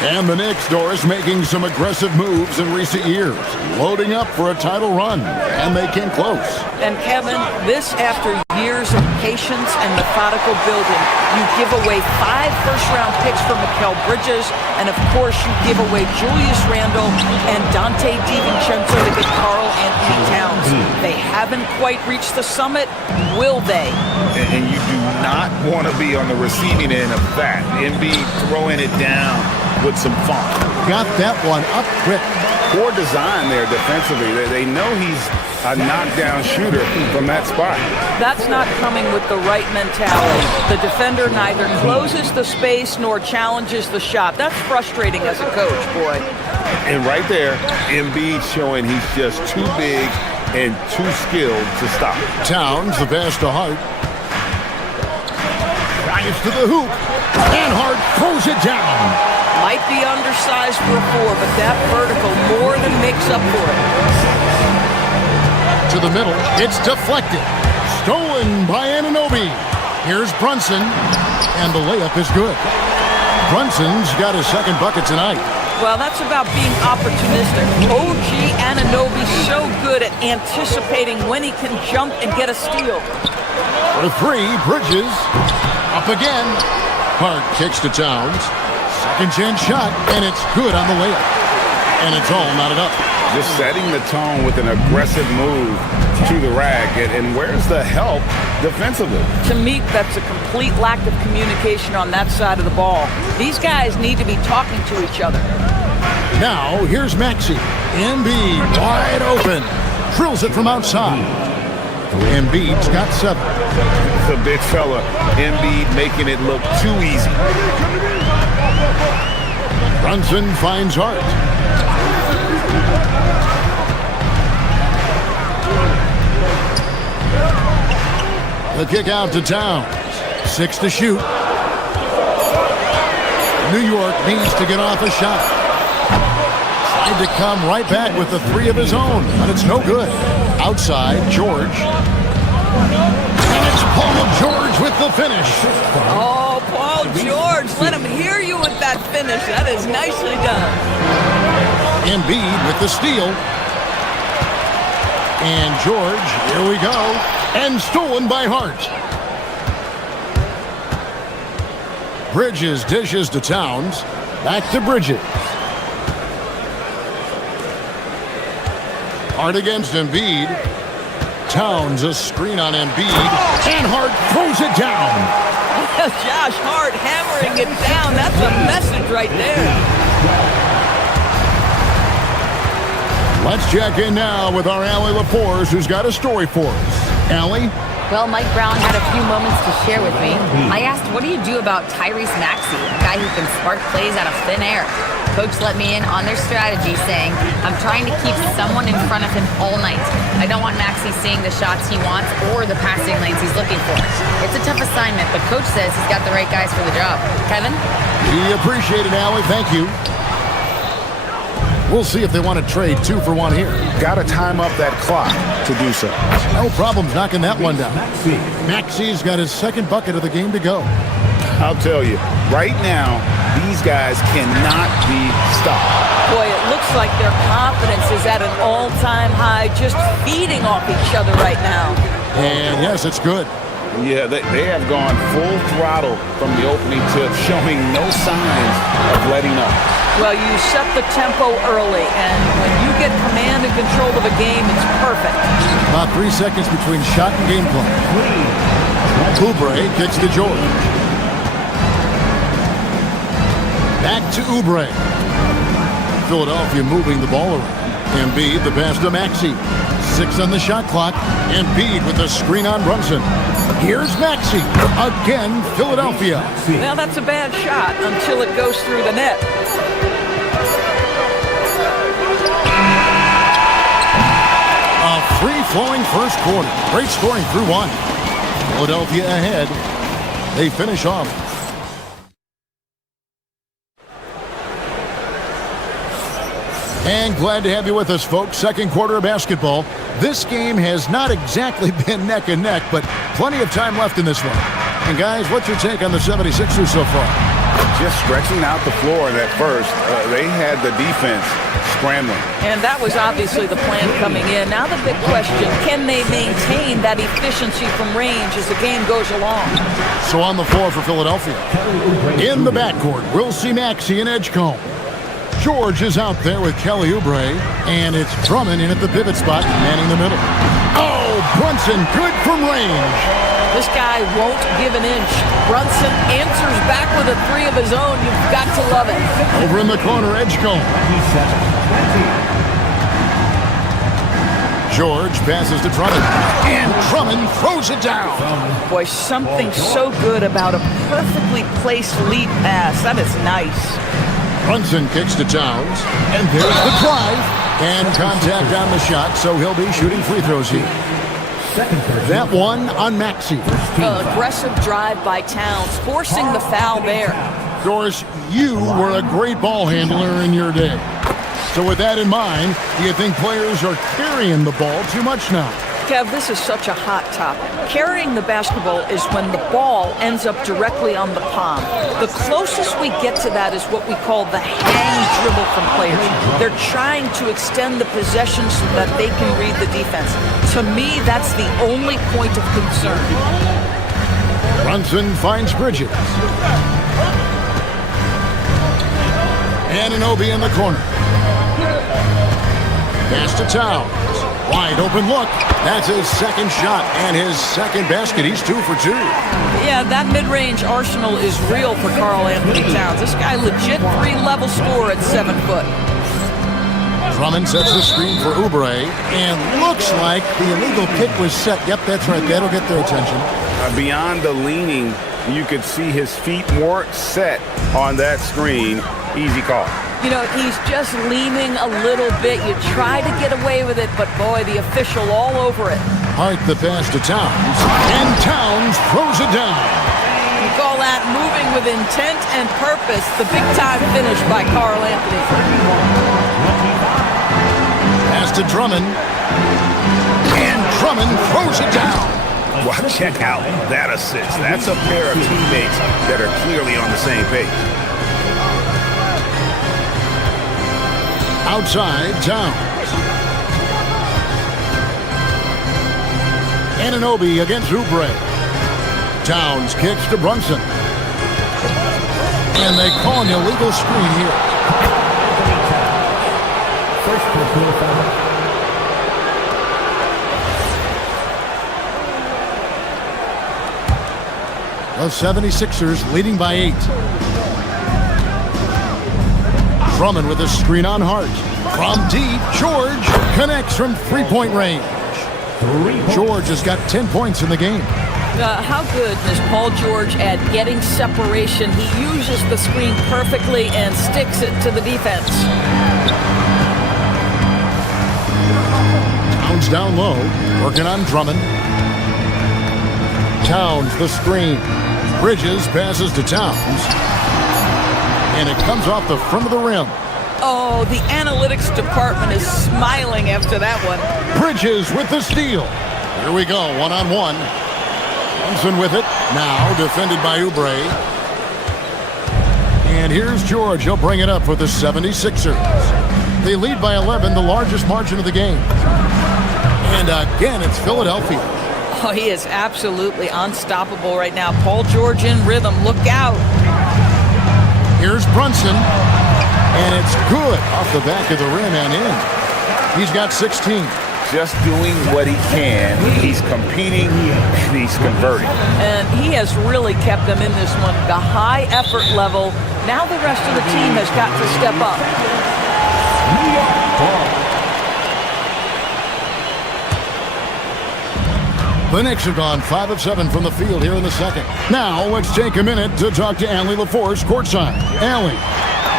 And the Knicks, Doris, making some aggressive moves in recent years, loading up for a title run, and they came close. And Kevin, this after years of patience and methodical building. You give away 5 first-round picks for Mikal Bridges, and of course you give away Julius Randle and Dante DiVincenzo to get Karl Anthony Towns. They haven't quite reached the summit, will they? And you do not want to be on the receiving end of that. Embiid throwing it down with some funk. Got that one up quick. Poor design there defensively. They know he's a knockdown shooter from that spot. That's not coming with the right mentality. The defender neither closes the space nor challenges the shot. That's frustrating as a coach, boy. And right there, Embiid showing he's just too big and too skilled to stop. Towns, the pass to Hart. Drives to the hoop. And Hart throws it down. Might be undersized for a 4, but that vertical more than makes up for it. To the middle, it's deflected. Stolen by Anunoby. Here's Brunson, and the layup is good. Brunson's got his second bucket tonight. Well, that's about being opportunistic. OG Anunoby so good at anticipating when he can jump and get a steal. For 3, Bridges. Up again. Hart kicks to Towns. Second chance shot, and it's good on the layup. And it's all knotted up. Just setting the tone with an aggressive move to the rack. And where's the help defensively? To me, that's a complete lack of communication on that side of the ball. These guys need to be talking to each other. Now, here's Maxey. Embiid wide open. Drills it from outside. Embiid's got 7. The big fella. Embiid making it look too easy. Brunson finds Hart. The kick out to Towns. 6 to shoot. New York needs to get off a shot. Tried to come right back with the 3 of his own, but it's no good. Outside, George. And it's Paul George with the finish. Oh, Paul George, let him hear you with that finish. That is nicely done. Embiid with the steal. And George, here we go. And stolen by Hart. Bridges dishes to Towns. Back to Bridges. Hart against Embiid. Towns a screen on Embiid. And Hart throws it down. Josh Hart hammering it down. That's a message right there. Let's check in now with our Allie LaForce, who's got a story for us. Allie? Well, Mike Brown had a few moments to share with me. I asked, what do you do about Tyrese Maxey, a guy who can spark plays out of thin air? Coach let me in on their strategy, saying, I'm trying to keep someone in front of him all night. I don't want Maxey seeing the shots he wants or the passing lanes he's looking for. It's a tough assignment, but Coach says he's got the right guys for the job. Kevin? We appreciate it, Allie. Thank you. We'll see if they want to trade 2 for 1 here. Got to time up that clock to do so. No problems knocking that one down. Maxey's got his 2nd bucket of the game to go. I'll tell you, right now, these guys cannot be stopped. Boy, it looks like their confidence is at an all-time high, just feeding off each other right now. And yes, it's good. Yeah, they have gone full throttle from the opening tip, showing no signs of letting up. Well, you set the tempo early, and when you get command and control of a game, it's perfect. About 3 seconds between shot and game play. Oubre kicks to George. Back to Oubre. Philadelphia moving the ball around. Embiid, the pass to Maxey. 6 on the shot clock. Embiid with the screen on Brunson. Here's Maxey. Again, Philadelphia. Now that's a bad shot until it goes through the net. A free-flowing first quarter. Great scoring through 1. Philadelphia ahead. They finish off. And glad to have you with us, folks. 2nd quarter of basketball. This game has not exactly been neck and neck, but plenty of time left in this one. And guys, what's your take on the 76ers so far? Just stretching out the floor at first. They had the defense scrambling. And that was obviously the plan coming in. Now the big question, can they maintain that efficiency from range as the game goes along? So on the floor for Philadelphia. In the backcourt, we'll see Maxey and Edgecombe. George is out there with Kelly Oubre, and it's Drummond in at the pivot spot, manning the middle. Oh, Brunson, good from range. This guy won't give an inch. Brunson answers back with a 3 of his own. You've got to love it. Over in the corner, Edgecombe. George passes to Drummond, and Drummond throws it down. Boy, something so good about a perfectly placed lead pass. That is nice. Brunson kicks to Towns, and there's the drive. And contact on the shot, so he'll be shooting free throws here. That one on Maxey. Aggressive drive by Towns, forcing the foul there. Doris, you were a great ball handler in your day. So with that in mind, do you think players are carrying the ball too much now? Kev, this is such a hot topic. Carrying the basketball is when the ball ends up directly on the palm. The closest we get to that is what we call the hang dribble from players. They're trying to extend the possession so that they can read the defense. To me, that's the only point of concern. Brunson finds Bridges. Anunoby in the corner. Pass to Towns. Wide open look. That's his 2nd shot and his 2nd basket. He's 2 for 2. Yeah, that mid-range arsenal is real for Karl Anthony Towns. This guy legit 3-level scorer at 7 foot. Drummond sets the screen for Oubre, and looks like the illegal kick was set. Yep, that's right. That'll get their attention. Beyond the leaning You could see his feet more set on that screen. Easy call. You know, he's just leaning a little bit. You try to get away with it, but boy, the official all over it. Hart the pass to Towns, and Towns throws it down. You call that moving with intent and purpose. The big-time finish by Karl Anthony. Pass to Drummond, and Drummond throws it down. Wow, check out that assist. That's a pair of teammates that are clearly on the same page. Outside, Towns. Anunoby against Oubre. Towns kicks to Brunson. And they call an illegal screen here. First personal foul. The 76ers leading by 8. Drummond with a screen on Hart. From deep, George connects from three-point range. George has got 10 points in the game. How good is Paul George at getting separation? He uses the screen perfectly and sticks it to the defense. Towns down low, working on Drummond. Towns the screen. Bridges passes to Towns. And it comes off the front of the rim. Oh, the analytics department is smiling after that one. Bridges with the steal. Here we go, one-on-one. Brunson with it. Now defended by Oubre. And here's George. He'll bring it up for the 76ers. They lead by 11, the largest margin of the game. And again, it's Philadelphia. Oh, he is absolutely unstoppable right now. Paul George in rhythm. Look out. Here's Brunson. And it's good off the back of the rim and in. He's got 16. Just doing what he can. He's competing, and he's converting. And he has really kept them in this one. The high effort level. Now the rest of the team has got to step up. New York ball. The Knicks have gone 5 of 7 from the field here in the second. Now let's take a minute to talk to Allie LaForce courtside. Allie.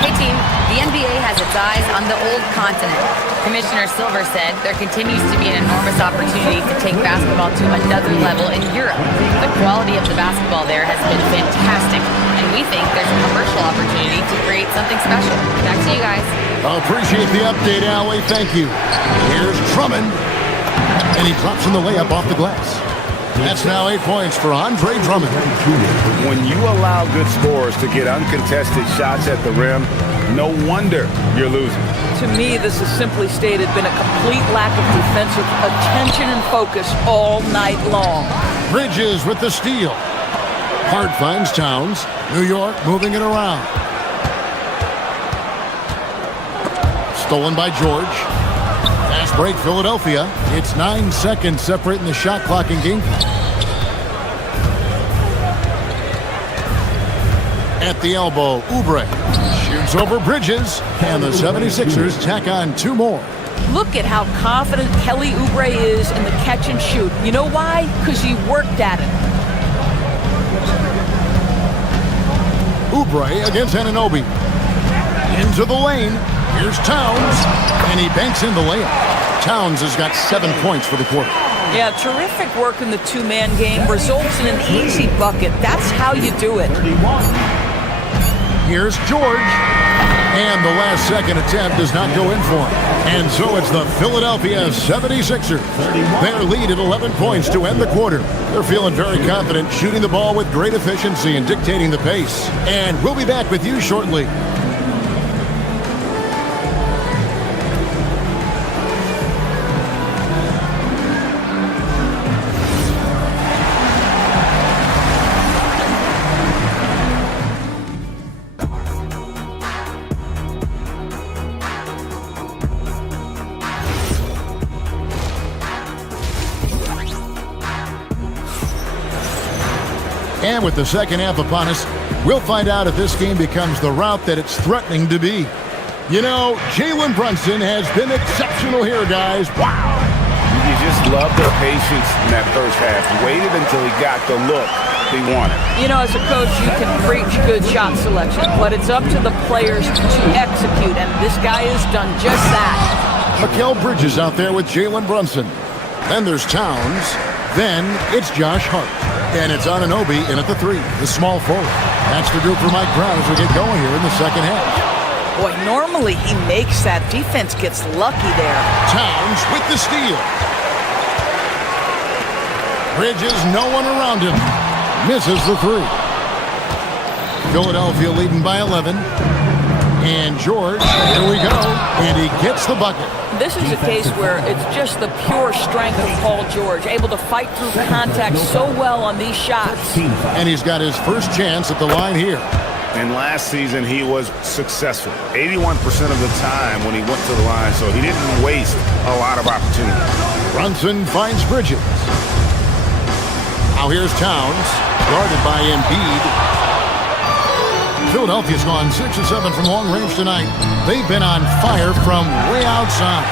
Hey team, the NBA has its eyes on the old continent. Commissioner Silver said there continues to be an enormous opportunity to take basketball to another level in Europe. The quality of the basketball there has been fantastic, and we think there's a commercial opportunity to create something special. Back to you guys. Appreciate the update, Allie. Thank you. Here's Drummond, and he drops in the layup off the glass. That's now 8 points for Andre Drummond. When you allow good scorers to get uncontested shots at the rim, no wonder you're losing. To me, this has simply stated been a complete lack of defensive attention and focus all night long. Bridges with the steal. Hart finds Towns. New York moving it around. Stolen by George. Fast break, Philadelphia. It's 9 seconds separating the shot clock and game clock. At the elbow, Oubre shoots over Bridges, and the 76ers tack on 2 more. Look at how confident Kelly Oubre is in the catch and shoot. You know why? Because he worked at it. Oubre against Anunoby. Into the lane. Here's Towns, and he banks in the layup. Towns has got 7 points for the quarter. Yeah, terrific work in the two-man game. Results in an easy bucket. That's how you do it. Here's George, and the last second attempt does not go in for him. And so it's the Philadelphia 76ers. Their lead at 11 points to end the quarter. They're feeling very confident, shooting the ball with great efficiency and dictating the pace. And we'll be back with you shortly. And with the second half upon us, we'll find out if this game becomes the route that it's threatening to be. You know, Jalen Brunson has been exceptional here, guys. Wow. You just love the patience in that first half. Waited until he got the look they wanted. You know, as a coach, you can preach good shot selection, but it's up to the players to execute, and this guy has done just that. Mikal Bridges out there with Jalen Brunson. Then there's Towns. Then it's Josh Hart. And it's Anunoby in at the 3, the small forward. That's the group for Mike Brown as we get going here in the second half. Boy, normally he makes that. Defense gets lucky there. Towns with the steal. Bridges, no one around him. Misses the 3. Philadelphia leading by 11. And George, here we go. And he gets the bucket. This is a case where it's just the pure strength of Paul George, able to fight through contact so well on these shots. And he's got his first chance at the line here. And last season, he was successful 81% of the time when he went to the line, so he didn't waste a lot of opportunity. Brunson finds Bridges. Now here's Towns, guarded by Embiid. Philadelphia's gone 6 of 7 from long range tonight. They've been on fire from way outside.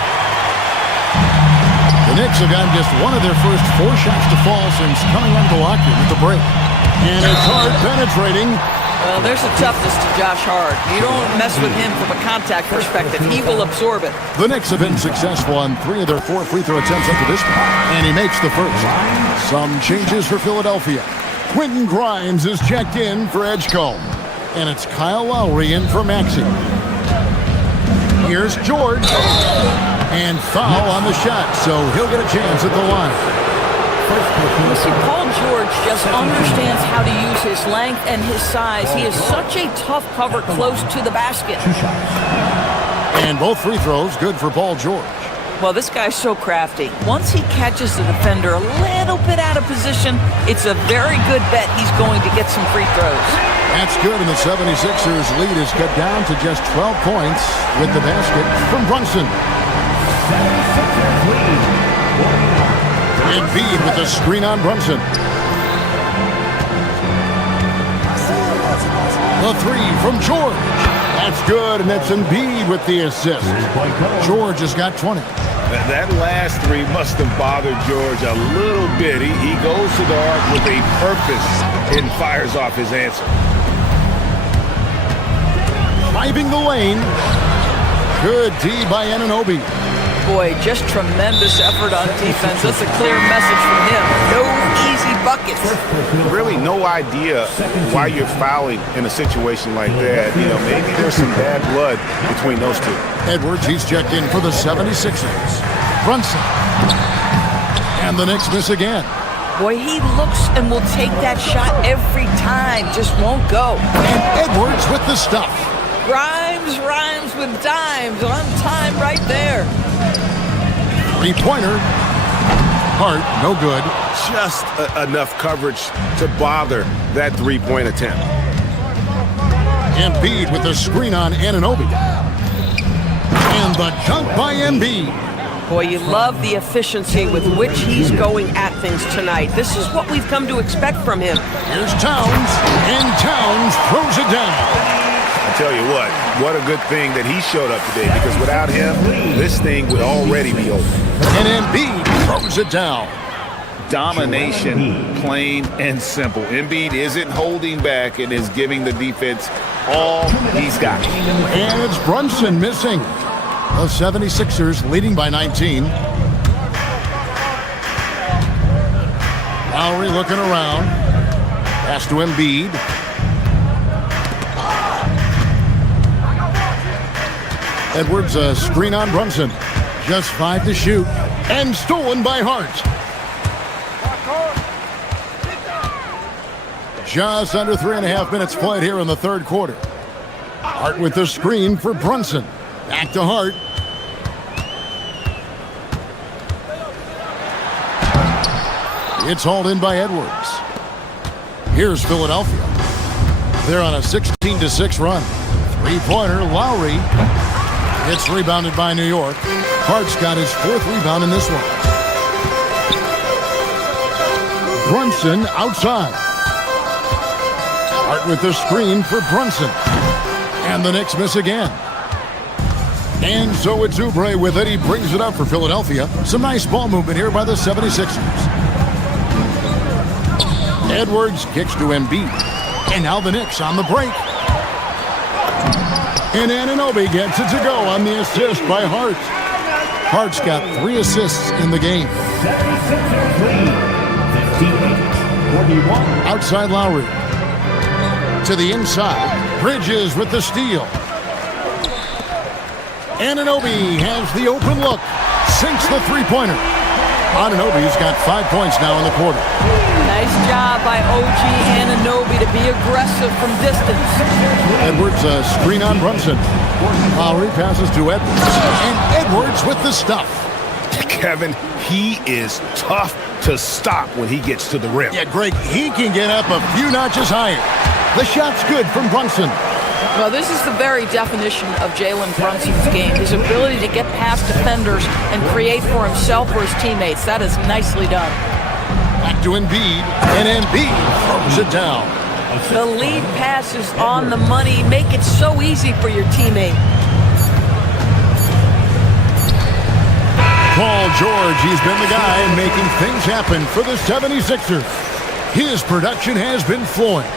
The Knicks have gotten just one of their first 4 shots to fall since coming unblocked at the break. And it's hard penetrating. Well, there's a toughness to Josh Hart. You don't mess with him from a contact perspective. He will absorb it. The Knicks have been successful on 3 of their 4 free throw attempts up to this point. And he makes the first. Some changes for Philadelphia. Quentin Grimes is checked in for Edgecombe. And it's Kyle Lowry in for Maxey. Here's George. And foul on the shot, so he'll get a chance at the line. You see, Paul George just understands how to use his length and his size. He is such a tough cover close to the basket. And both free throws good for Paul George. Well, this guy's so crafty. Once he catches the defender a little bit out of position, it's a very good bet he's going to get some free throws. That's good, and the 76ers lead is cut down to just 12 points with the basket from Brunson. 76ers lead. Embiid with the screen on Brunson. The 3 from George. That's good, and it's Embiid with the assist. George has got 20. That last 3 must have bothered George a little bit. He goes to the arc with a purpose and fires off his answer. Driving the lane. Good D by Anunoby. Boy, just tremendous effort on defense. That's a clear message from him. No easy buckets. Really no idea why you're fouling in a situation like that. You know, maybe there's some bad blood between those 2. Edwards, he's checked in for the 76ers. Brunson. And the Knicks miss again. Boy, he looks and will take that shot every time. Just won't go. And Edwards with the stuff. Grimes rhymes with dimes. On time right there. 3-pointer. Hart, no good. Just enough coverage to bother that 3-point attempt. Embiid with the screen on Anunoby. And the dunk by Embiid. Boy, you love the efficiency with which he's going at things tonight. This is what we've come to expect from him. Here's Towns, and Towns throws it down. I tell you what a good thing that he showed up today, because without him, this thing would already be over. And Embiid throws it down. Domination, plain and simple. Embiid isn't holding back and is giving the defense all he's got. And it's Brunson missing. The 76ers leading by 19. Lowry looking around. Pass to Embiid. Edwards, a screen on Brunson. Just 5 to shoot. And stolen by Hart. Just under 3.5 minutes played here in the third quarter. Hart with the screen for Brunson. Back to Hart. It's hauled in by Edwards. Here's Philadelphia. They're on a 16-6 run. 3-pointer, Lowry. It's rebounded by New York. Hart's got his 4th rebound in this one. Brunson outside. Hart with the screen for Brunson. And the Knicks miss again. And so it's Oubre with it. He brings it up for Philadelphia. Some nice ball movement here by the 76ers. Edwards kicks to Embiid. And now the Knicks on the break. And Anunoby gets it to go on the assist by Hart. Hart's got 3 assists in the game. 58-41. Outside Lowry. To the inside. Bridges with the steal. Anunoby has the open look. Sinks the three-pointer. Anunoby's got 5 points now in the quarter. Nice job by OG Anunoby to be aggressive from distance. Edwards a screen on Brunson. Lowry passes to Edwards. And Edwards with the stuff. Kevin, he is tough to stop when he gets to the rim. Yeah, Greg, he can get up a few notches higher. The shot's good from Brunson. Well, this is the very definition of Jalen Brunson's game. His ability to get past defenders and create for himself or his teammates. That is nicely done. Back to Embiid, and Embiid throws it down. The lead pass is on the money. Make it so easy for your teammate. Paul George, he's been the guy making things happen for the 76ers. His production has been flowing.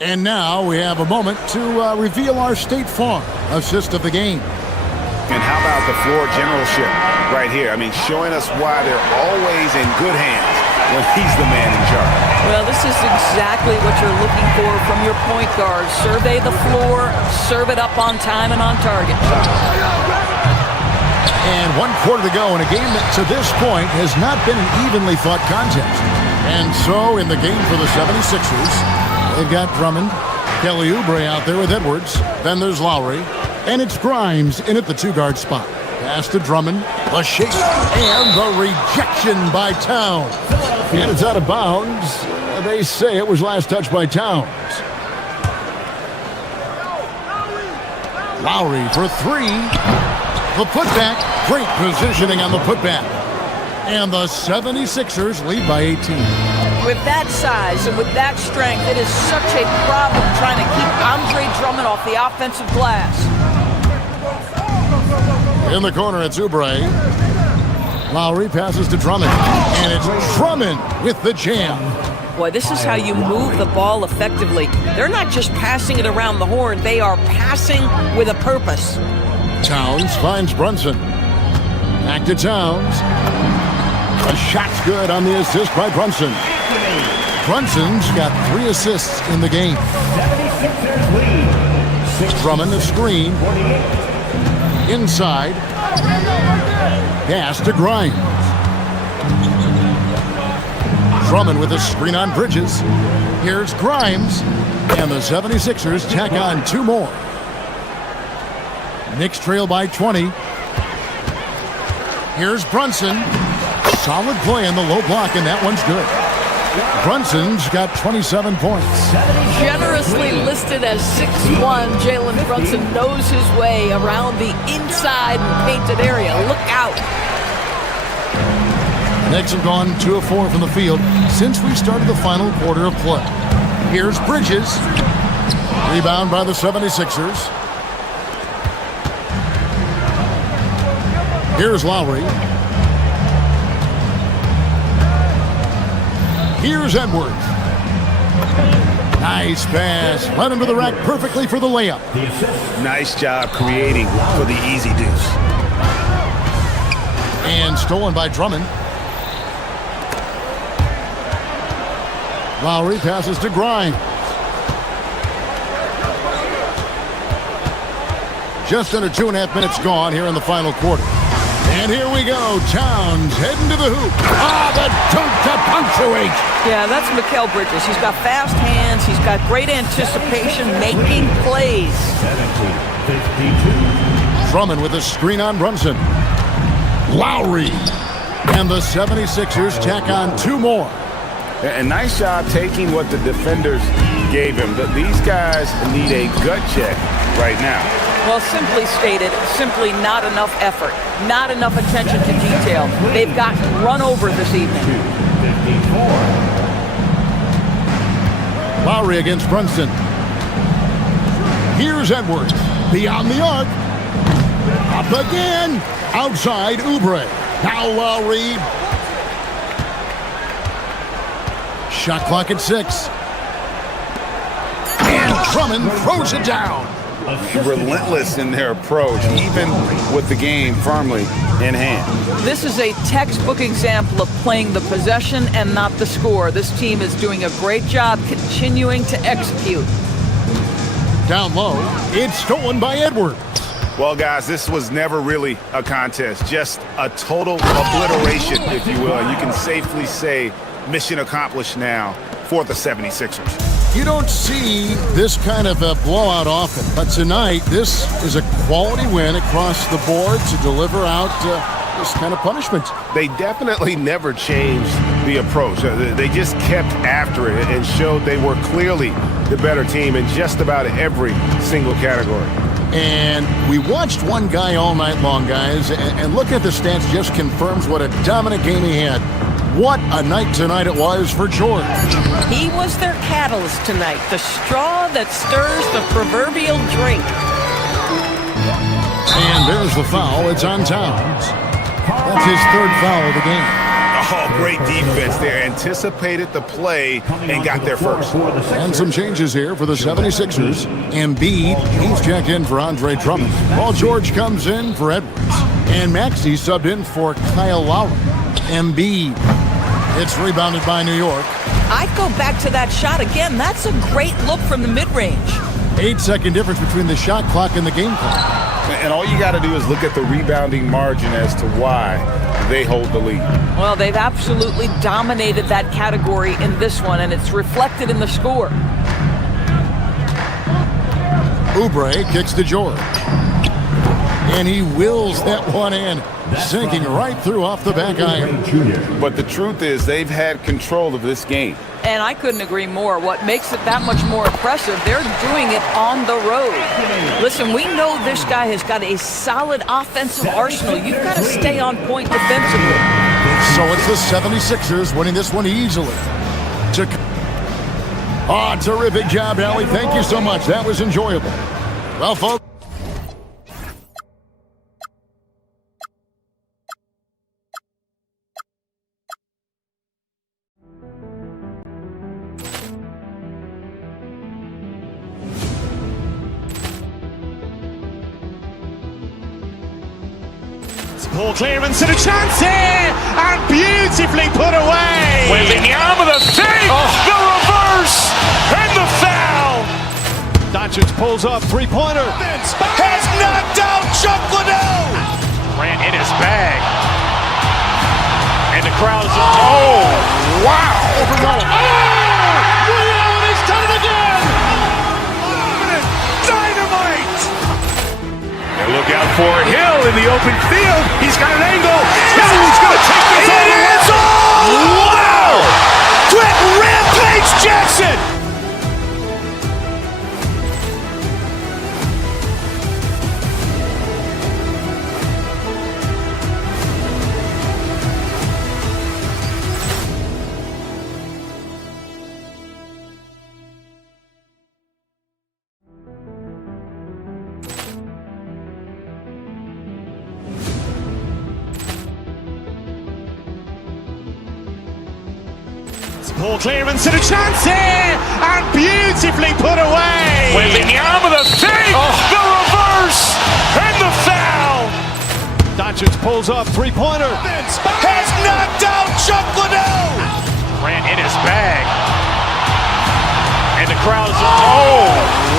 And now we have a moment to reveal our State Farm assist of the game. And how about the floor generalship right here? I mean, showing us why they're always in good hands when he's the man in charge. Well, this is exactly what you're looking for from your point guard. Survey the floor, serve it up on time and on target. And 1 quarter to go in a game that to this point has not been an evenly fought contest. And so in the game for the 76ers, they've got Drummond, Kelly Oubre out there with Edwards. Then there's Lowry. And it's Grimes in at the 2-guard spot. Pass to Drummond. The shake. And the rejection by Towns. And it's out of bounds. They say it was last touched by Towns. Lowry for 3. The putback. Great positioning on the putback. And the 76ers lead by 18. With that size and with that strength, it is such a problem trying to keep Andre Drummond off the offensive glass. In the corner, it's Oubre. Lowry passes to Drummond. And it's Drummond with the jam. Boy, this is how you move the ball effectively. They're not just passing it around the horn. They are passing with a purpose. Towns finds Brunson. Back to Towns. A shot's good on the assist by Brunson. Brunson's got 3 assists in the game. Drummond a screen. Inside. Pass to Grimes. Drummond with a screen on Bridges. Here's Grimes. And the 76ers tack on 2 more. Knicks trail by 20. Here's Brunson. Solid play in the low block, and that one's good. Brunson's got 27 points. Generously listed as 6'1", Jalen Brunson knows his way around the inside and painted area. Look out. Knicks have gone 2 of 4 from the field since we started the final quarter of play. Here's Bridges. Rebound by the 76ers. Here's Lowry. Here's Edwards. Nice pass. Led him to the rack perfectly for the layup. Nice job creating for the easy deuce. And stolen by Drummond. Lowry passes to Grimes. Just under 2.5 minutes gone here in the final quarter. And here we go. Towns heading to the hoop. The dunk to punctuate. Yeah, that's Mikal Bridges. He's got fast hands. He's got great anticipation, making plays. 52. Drummond with a screen on Brunson. Lowry. And the 76ers tack on 2 more. And nice job taking what the defenders gave him. These guys need a gut check right now. Well, simply stated, simply not enough effort, not enough attention to detail. They've gotten run over this evening. 54. Lowry against Brunson. Here's Edwards. Beyond the arc. Up again. Outside Oubre. Now Lowry. Shot clock at 6. And Drummond throws it down. Relentless in their approach, even with the game firmly in hand. This is a textbook example of playing the possession and not the score. This team is doing a great job continuing to execute. Down low, it's stolen by Edwards. Well, guys, this was never really a contest, just a total obliteration, if you will. And you can safely say mission accomplished now for the 76ers. You don't see this kind of a blowout often, but tonight this is a quality win across the board to deliver out this kind of punishment. They definitely never changed the approach. They just kept after it and showed they were clearly the better team in just about every single category. And we watched one guy all night long, guys, and look at the stats, just confirms what a dominant game he had. What a night tonight it was for George. He was their catalyst tonight, the straw that stirs the proverbial drink. And there's the foul. It's on Towns. That's his third foul of the game. Oh, great defense there. Anticipated the play and got there first. And some changes here for the 76ers. Embiid, he's checked in for Andre Drummond. Paul George comes in for Edwards. And Maxey subbed in for Kyle Lowry. Embiid. It's rebounded by New York. I'd go back to that shot again. That's a great look from the mid-range. 8-second difference between the shot clock and the game clock. And all you got to do is look at the rebounding margin as to why they hold the lead. Well, they've absolutely dominated that category in this one, and it's reflected in the score. Oubre kicks to George. And he wills that one in, sinking right through off the back iron. But the truth is they've had control of this game. And I couldn't agree more. What makes it that much more impressive, they're doing it on the road. Listen, we know this guy has got a solid offensive arsenal. You've got to stay on point defensively. So it's the 76ers winning this one easily. Terrific job, Allie. Thank you so much. That was enjoyable. Well, folks. Ball clearance and a chance here, and beautifully put away. With the arm of the fake, the reverse, and the foul. Doncic pulls up, three-pointer. Has knocked out Chuck Liddell. Ran in his bag. And the crowd is, oh, wow. Overruled. Leon has done it again. Dynamite. And look out for Hill in the open field. He's got an angle. Hill's going to take this all the way. Wow. Quick rampage Jackson. Ball clearance and a chance here, and beautifully put away. With the arm of the fake, the reverse, and the foul. Doncic pulls up, three-pointer. Has knocked out Chuck Liddell. Ran in his bag. And the crowd is, oh,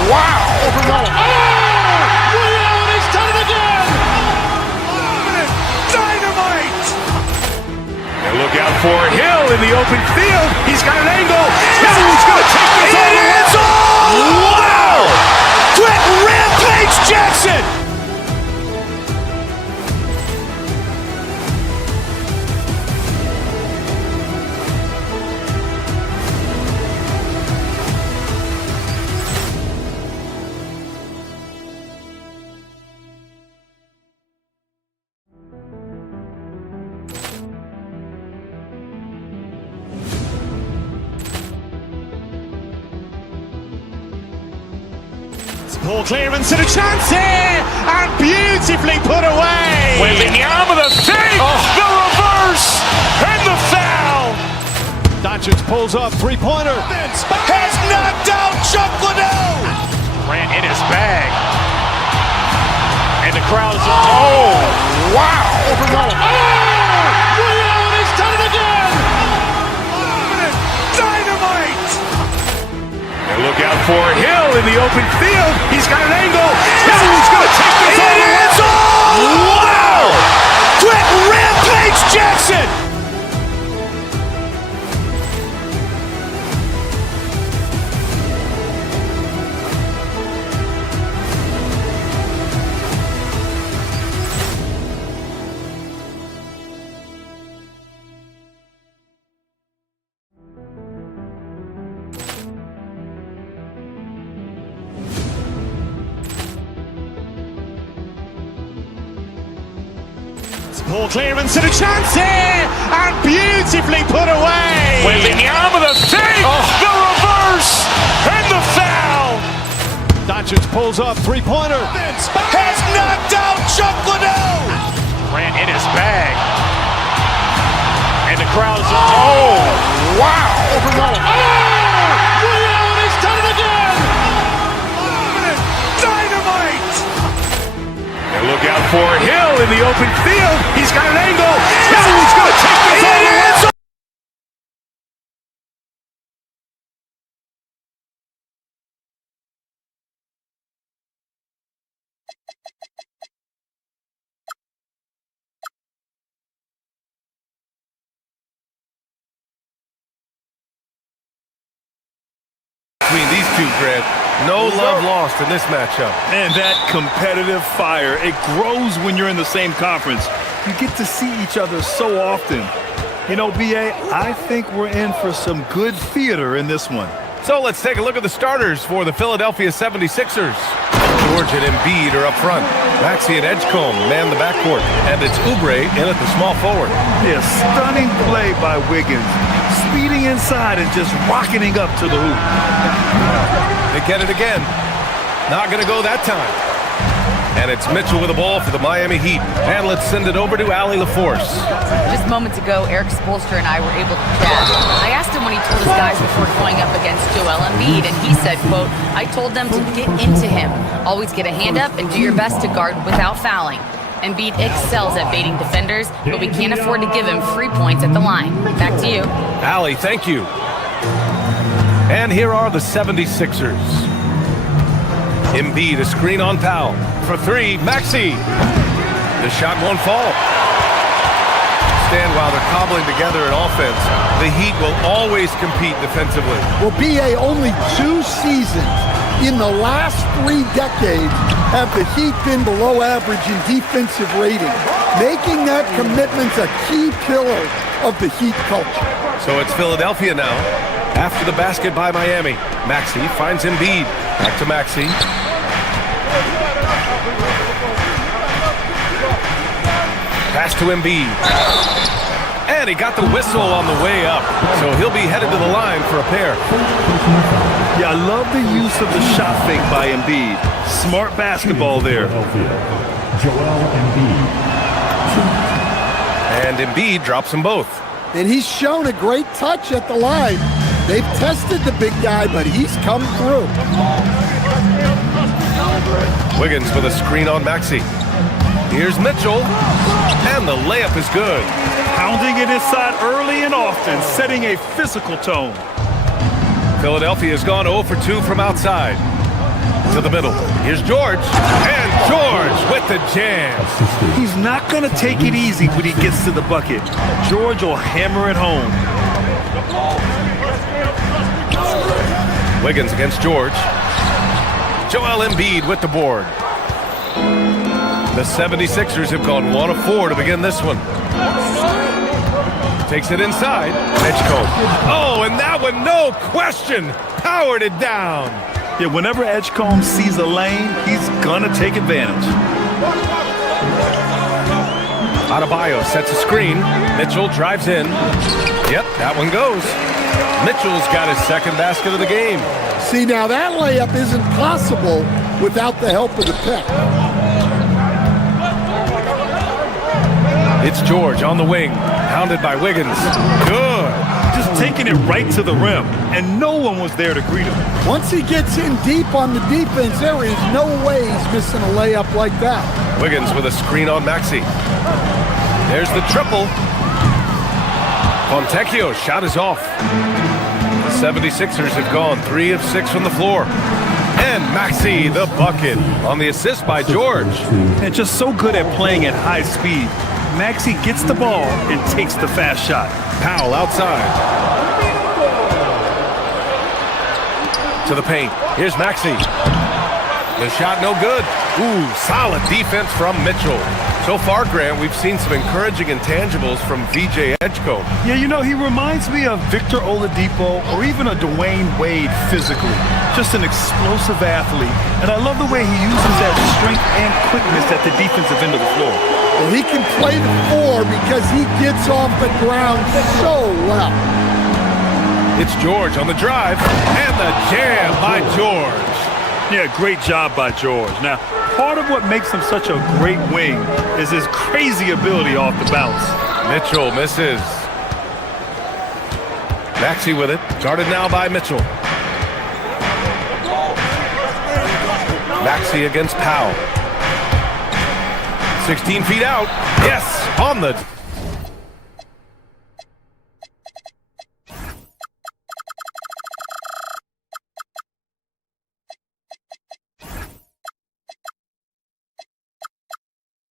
wow. Overruled. Leon has done it again. Dynamite. And look out for Hill in the open field. He's got an angle. Hill's going to take this all the way. Wow. Quick rampage Jackson. Ball clearance and a chance here, and beautifully put away. With the arm of the fake, the reverse, and the foul. Doncic pulls up, three-pointer. Vince has knocked out Chuck Liddell. Grant in his bag. And the crowd is, oh, wow. Overruled. Oh! Ray Allen has done it again. Dynamite. And look out for Hill in the open field. He's got an angle. He's going to take this all the way. Wow. Quick rampage Jackson. Ball clearance and a chance here, and beautifully put away. Wembanyama the save, the reverse, and the foul. Doncic pulls up, three-pointer. Vince has knocked out Chuck Liddell. Grant in his bag. And the crowd is, oh, wow. Overruled. Oh! Ray Allen has done it again. Dynamite. And look out for Hill in the open field. He's got an angle. He's going to take this all the way. Between these two, Grant, no love lost in this matchup. And that competitive fire, it grows when you're in the same conference. You get to see each other so often. You know, BA, I think we're in for some good theater in this one. So let's take a look at the starters for the Philadelphia 76ers. George and Embiid are up front. Maxey and Edgecombe man the backcourt. And it's Oubre in at the small forward. Yeah, stunning play by Wiggins. Speeding inside and just rocketing up to the hoop. They get it again. Not going to go that time. And it's Mitchell with the ball for the Miami Heat. And let's send it over to Allie LaForce. Just moments ago, Eric Spoelstra and I were able to chat. I asked him when he told his guys before going up against Joel Embiid, and he said, quote, I told them to get into him. Always get a hand up and do your best to guard without fouling. Embiid excels at baiting defenders, but we can't afford to give him free points at the line. Back to you. Allie, thank you. And here are the 76ers. Embiid, a screen on Powell. For three, Maxey. The shot won't fall. Stand while they're cobbling together an offense. The Heat will always compete defensively. Well, BA, only 2 seasons in the last 3 decades have the Heat been below average in defensive rating, making that commitment a key pillar of the Heat culture. So it's Philadelphia now. After the basket by Miami, Maxey finds Embiid. Back to Maxey. Pass to Embiid. And he got the whistle on the way up. So he'll be headed to the line for a pair. Yeah, I love the use of the shot fake by Embiid. Smart basketball there. Joel Embiid. And Embiid drops them both. And he's shown a great touch at the line. They've tested the big guy, but he's come through. Wiggins with a screen on Maxey. Here's Mitchell. And the layup is good. Pounding it inside early and often, setting a physical tone. Philadelphia has gone 0 for 2 from outside. To the middle. Here's George. And George with the jam. He's not going to take it easy when he gets to the bucket. George will hammer it home. Wiggins against George. Joel Embiid with the board. The 76ers have gone 1 of 4 to begin this one. Takes it inside. Edgecombe. Oh, and that one, no question, powered it down. Yeah, whenever Edgecombe sees a lane, he's going to take advantage. Adebayo sets a screen. Mitchell drives in. Yep, that one goes. Mitchell's got his second basket of the game. See, now that layup isn't possible without the help of the pick. It's George on the wing, pounded by Wiggins. Good. Just taking it right to the rim, and no one was there to greet him. Once he gets in deep on the defense, there is no way he's missing a layup like that. Wiggins with a screen on Maxey. There's the triple. Fontecchio's shot is off. The 76ers have gone 3 of 6 from the floor. And Maxey, the bucket, on the assist by George. And just so good at playing at high speed. Maxey gets the ball and takes the fast shot. Powell outside. To the paint. Here's Maxey. The shot no good. Ooh, solid defense from Mitchell. So far, Grant, we've seen some encouraging intangibles from VJ Edgecombe. Yeah, you know, he reminds me of Victor Oladipo or even a Dwayne Wade physically. Just an explosive athlete. And I love the way he uses that strength and quickness at the defensive end of the floor. Well, he can play the 4 because he gets off the ground so well. It's George on the drive, and the jam by George. Yeah, great job by George. Now, part of what makes him such a great wing is his crazy ability off the bounce. Mitchell misses. Maxey with it, guarded now by Mitchell. Maxey against Powell. 16 feet out. Yes, on the...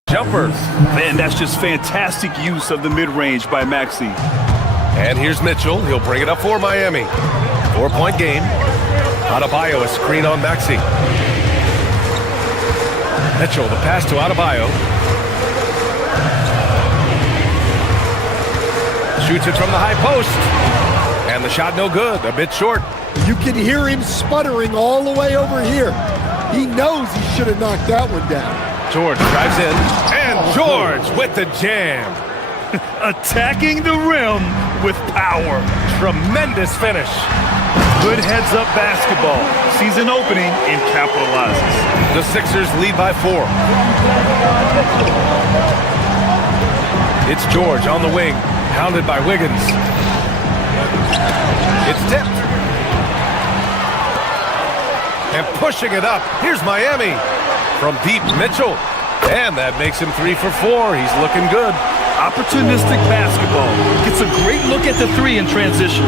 jumper. Man, that's just fantastic use of the mid-range by Maxey. And here's Mitchell. He'll bring it up for Miami. 4-point game. Adebayo, a screen on Maxey. Mitchell, the pass to Adebayo. Shoots it from the high post. And the shot no good, a bit short. You can hear him sputtering all the way over here. He knows he should have knocked that one down. George drives in, and George with the jam. Attacking the rim with power. Tremendous finish. Good heads-up basketball. Season opening and capitalizes. The Sixers lead by 4. It's George on the wing, hounded by Wiggins. It's tipped. And pushing it up. Here's Miami. From deep, Mitchell. And that makes him 3 for 4. He's looking good. Opportunistic basketball. Gets a great look at the 3 in transition.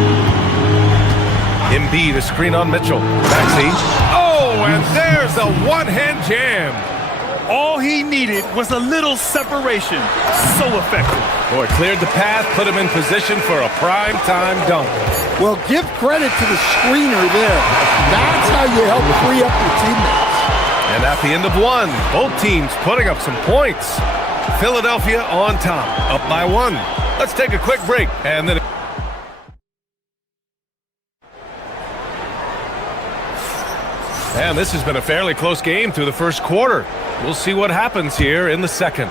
Embiid, a screen on Mitchell. Maxey. Oh, and there's a one-hand jam. All he needed was a little separation. So effective. Boy, cleared the path, put him in position for a prime-time dunk. Well, give credit to the screener there. That's how you help free up your teammates. And at the end of 1, both teams putting up some points. Philadelphia on top, up by 1. Let's take a quick break, and then... And this has been a fairly close game through the first quarter. We'll see what happens here in the second.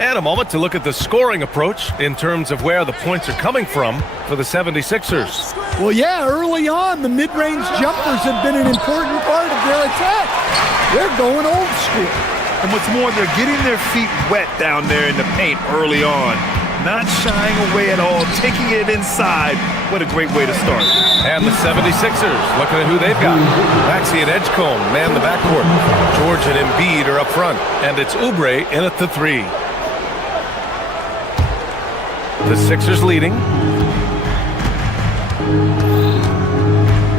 And a moment to look at the scoring approach in terms of where the points are coming from for the 76ers. Well, yeah, early on, the mid-range jumpers have been an important part of their attack. They're going old school. And what's more, they're getting their feet wet down there in the paint early on. Not shying away at all, taking it inside. What a great way to start. And the 76ers, looking at who they've got. Maxey and Edgecombe man the backcourt. George and Embiid are up front. And it's Oubre in at the 3. The Sixers leading.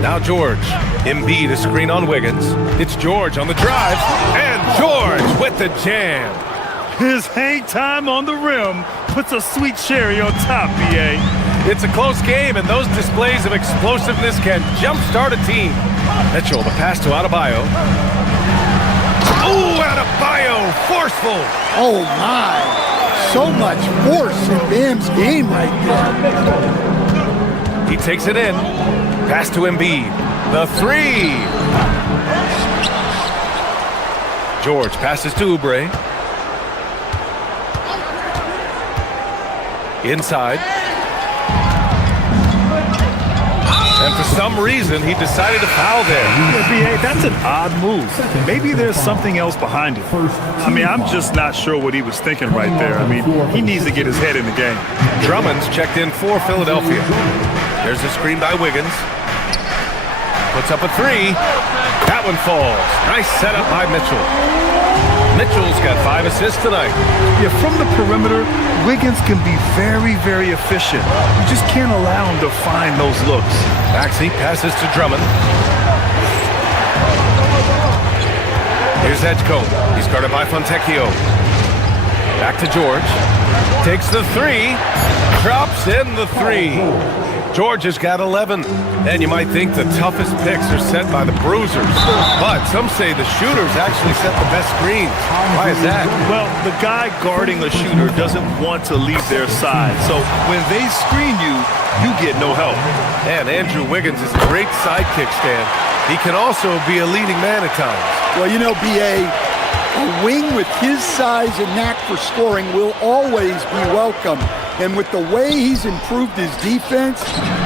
Now George. Embiid, a screen on Wiggins. It's George on the drive. And George with the jam. His hang time on the rim puts a sweet cherry on top, BA. It's a close game, and those displays of explosiveness can jumpstart a team. Mitchell, the pass to Adebayo. Oh, Adebayo, forceful. Oh, my. So much force in Bam's game right there. He takes it in. Pass to Embiid. The 3. George passes to Oubre. Inside. And for some reason, he decided to foul there. BA, that's an odd move. Maybe there's something else behind it. I mean, I'm just not sure what he was thinking right there. I mean, he needs to get his head in the game. Drummond's checked in for Philadelphia. There's a screen by Wiggins. Puts up a three. That one falls. Nice setup by Mitchell. Mitchell's got 5 assists tonight. Yeah, from the perimeter, Wiggins can be very, very efficient. You just can't allow him to find those looks. Maxey passes to Drummond. Here's Edgecombe. He's guarded by Fontecchio. Back to George. Takes the three. Drops in the three. George has got 11. And you might think the toughest picks are set by the bruisers. But some say the shooters actually set the best screens. Why is that? Well, the guy guarding a shooter doesn't want to leave their side. So when they screen you, you get no help. And Andrew Wiggins is a great sidekick, Stan. He can also be a leading man at times. Well, you know, B.A., a wing with his size and knack for scoring will always be welcome. And with the way he's improved his defense,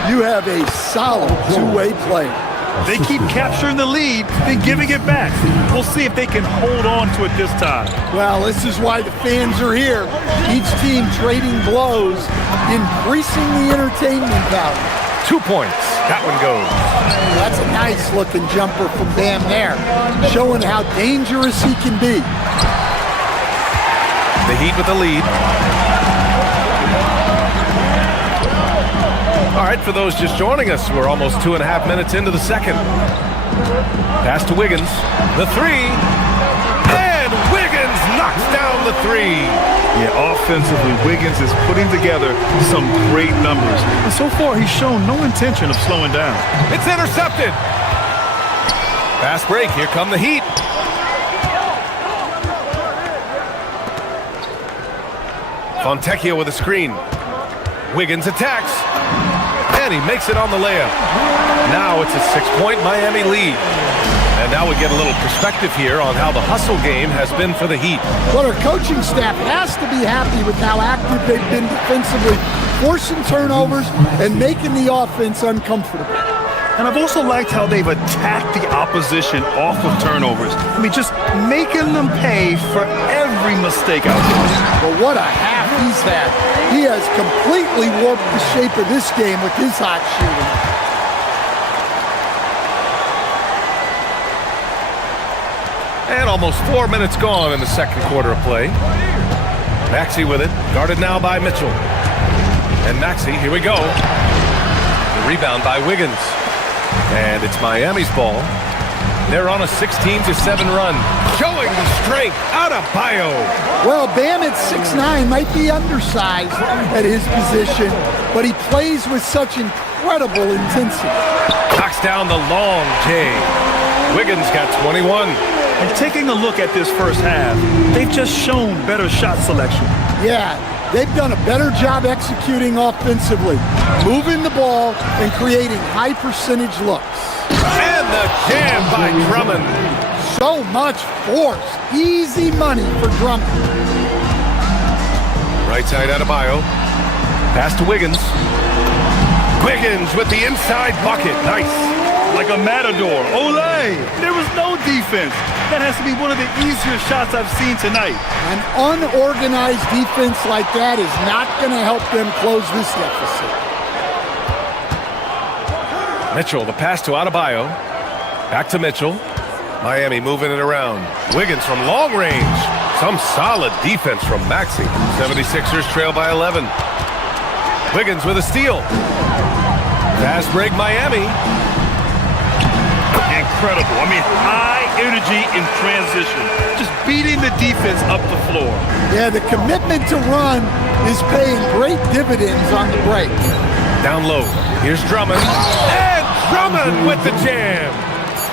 you have a solid two-way player. They keep capturing the lead, then giving it back. We'll see if they can hold on to it this time. Well, this is why the fans are here. Each team trading blows, increasing the entertainment value. 2 points. That one goes. That's a nice-looking jumper from Bam there, showing how dangerous he can be. The Heat with the lead. All right, for those just joining us, we're almost 2.5 minutes into the second. Pass to Wiggins. The three. And Wiggins knocks down the three. Yeah, offensively, Wiggins is putting together some great numbers. And so far, he's shown no intention of slowing down. It's intercepted. Fast break. Here come the Heat. Fontecchio with a screen. Wiggins attacks. And he makes it on the layup. Now it's a 6-point Miami lead. And now we get a little perspective here on how the hustle game has been for the Heat. Well, our coaching staff has to be happy with how active they've been defensively, forcing turnovers and making the offense uncomfortable. And I've also liked how they've attacked the opposition off of turnovers. I mean, just making them pay for every mistake out there. But what a half he's had. He has completely warped the shape of this game with his hot shooting. And almost 4 minutes gone in the second quarter of play. Maxey with it, guarded now by Mitchell. And Maxey, here we go. The rebound by Wiggins. And it's Miami's ball. They're on a 16-7 run. Showing the strength out of Bio. Well, Bam at 6'9" might be undersized at his position, but he plays with such incredible intensity. Knocks down the long J. Wiggins got 21. And taking a look at this first half, they've just shown better shot selection. Yeah, they've done a better job executing offensively, moving the ball and creating high percentage looks. And the jam by Drummond. So much force. Easy money for Drummond. Right side out of Bio. Pass to Wiggins. Wiggins with the inside bucket. Nice. Like a matador. Olé! There was no defense. That has to be one of the easier shots I've seen tonight. An unorganized defense like that is not going to help them close this deficit. Mitchell, the pass to Adebayo. Back to Mitchell. Miami moving it around. Wiggins from long range. Some solid defense from Maxey. 76ers trail by 11. Wiggins with a steal. Fast break Miami. Incredible. I mean, high energy in transition. Just beating the defense up the floor. Yeah, the commitment to run is paying great dividends on the break. Down low. Here's Drummond. And Drummond with the jam.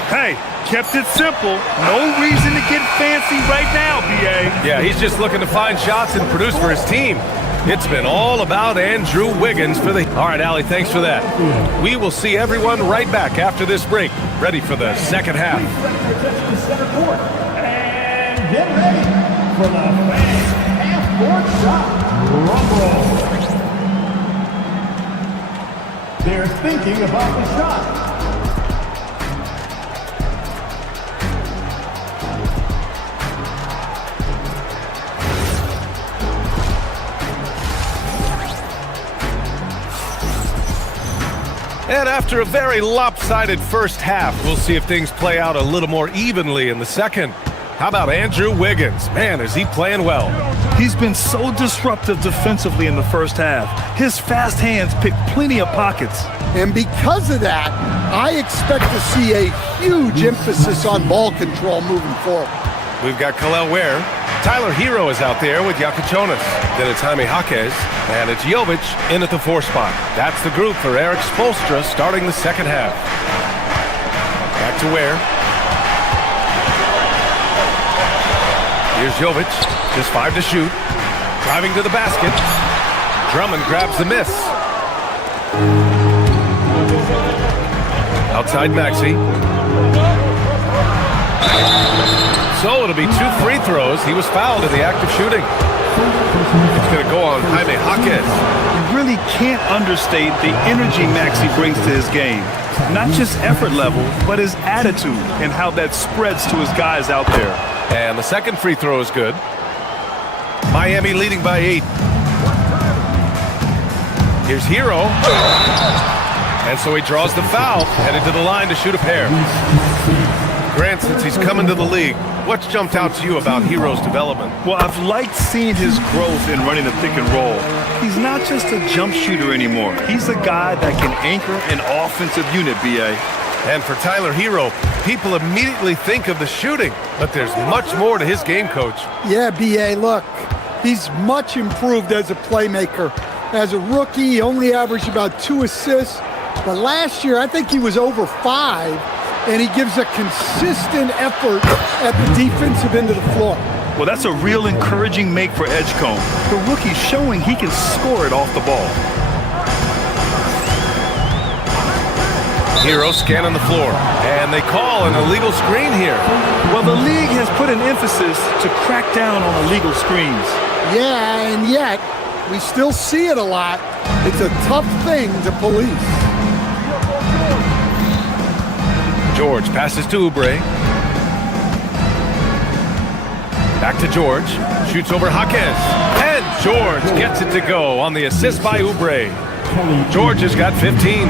Hey, kept it simple. No reason to get fancy right now, B.A. Yeah, he's just looking to find shots and produce for his team. It's been all about Andrew Wiggins for the... All right, Allie, thanks for that. We will see everyone right back after this break. Ready for the second half. And get ready for the fans half-court shot. Rumble. They're thinking about the shot. And after a very lopsided first half, we'll see if things play out a little more evenly in the second. How about Andrew Wiggins? Man, is he playing well. He's been so disruptive defensively in the first half. His fast hands pick plenty of pockets. And because of that, I expect to see a huge emphasis on ball control moving forward. We've got Kalel Ware. Tyler Hero is out there with Yakachonis. Then it's Jaime Jaquez. And it's Jovic in at the 4 spot. That's the group for Eric Spoelstra starting the second half. Back to Ware. Here's Jovic, just 5 to shoot. Driving to the basket. Drummond grabs the miss. Outside Maxey. So it'll be 2 free throws. He was fouled in the act of shooting. It's going to go on Jaime Jaquez. You really can't understate the energy Maxey brings to his game. Not just effort level, but his attitude and how that spreads to his guys out there. And the second free throw is good. Miami leading by 8. Here's Hero. And so he draws the foul, headed to the line to shoot a pair. Grant, since he's come into the league, what's jumped out to you about Hero's development? Well, I've liked seeing his growth in running the pick and roll. He's not just a jump shooter anymore. He's a guy that can anchor an offensive unit, B.A. And for Tyler Hero, people immediately think of the shooting, but there's much more to his game, Coach. Yeah, B.A., look, he's much improved as a playmaker. As a rookie, he only averaged about 2 assists, but last year I think he was over 5, and he gives a consistent effort at the defensive end of the floor. Well, that's a real encouraging make for Edgecombe. The rookie's showing he can score it off the ball. Hero scanning the floor, and they call an illegal screen here. Well, the league has put an emphasis to crack down on illegal screens. Yeah, and yet we still see it a lot. It's a tough thing to police. George passes to Oubre. Back to George. Shoots over Jaquez. And George gets it to go on the assist by Oubre. George has got 15.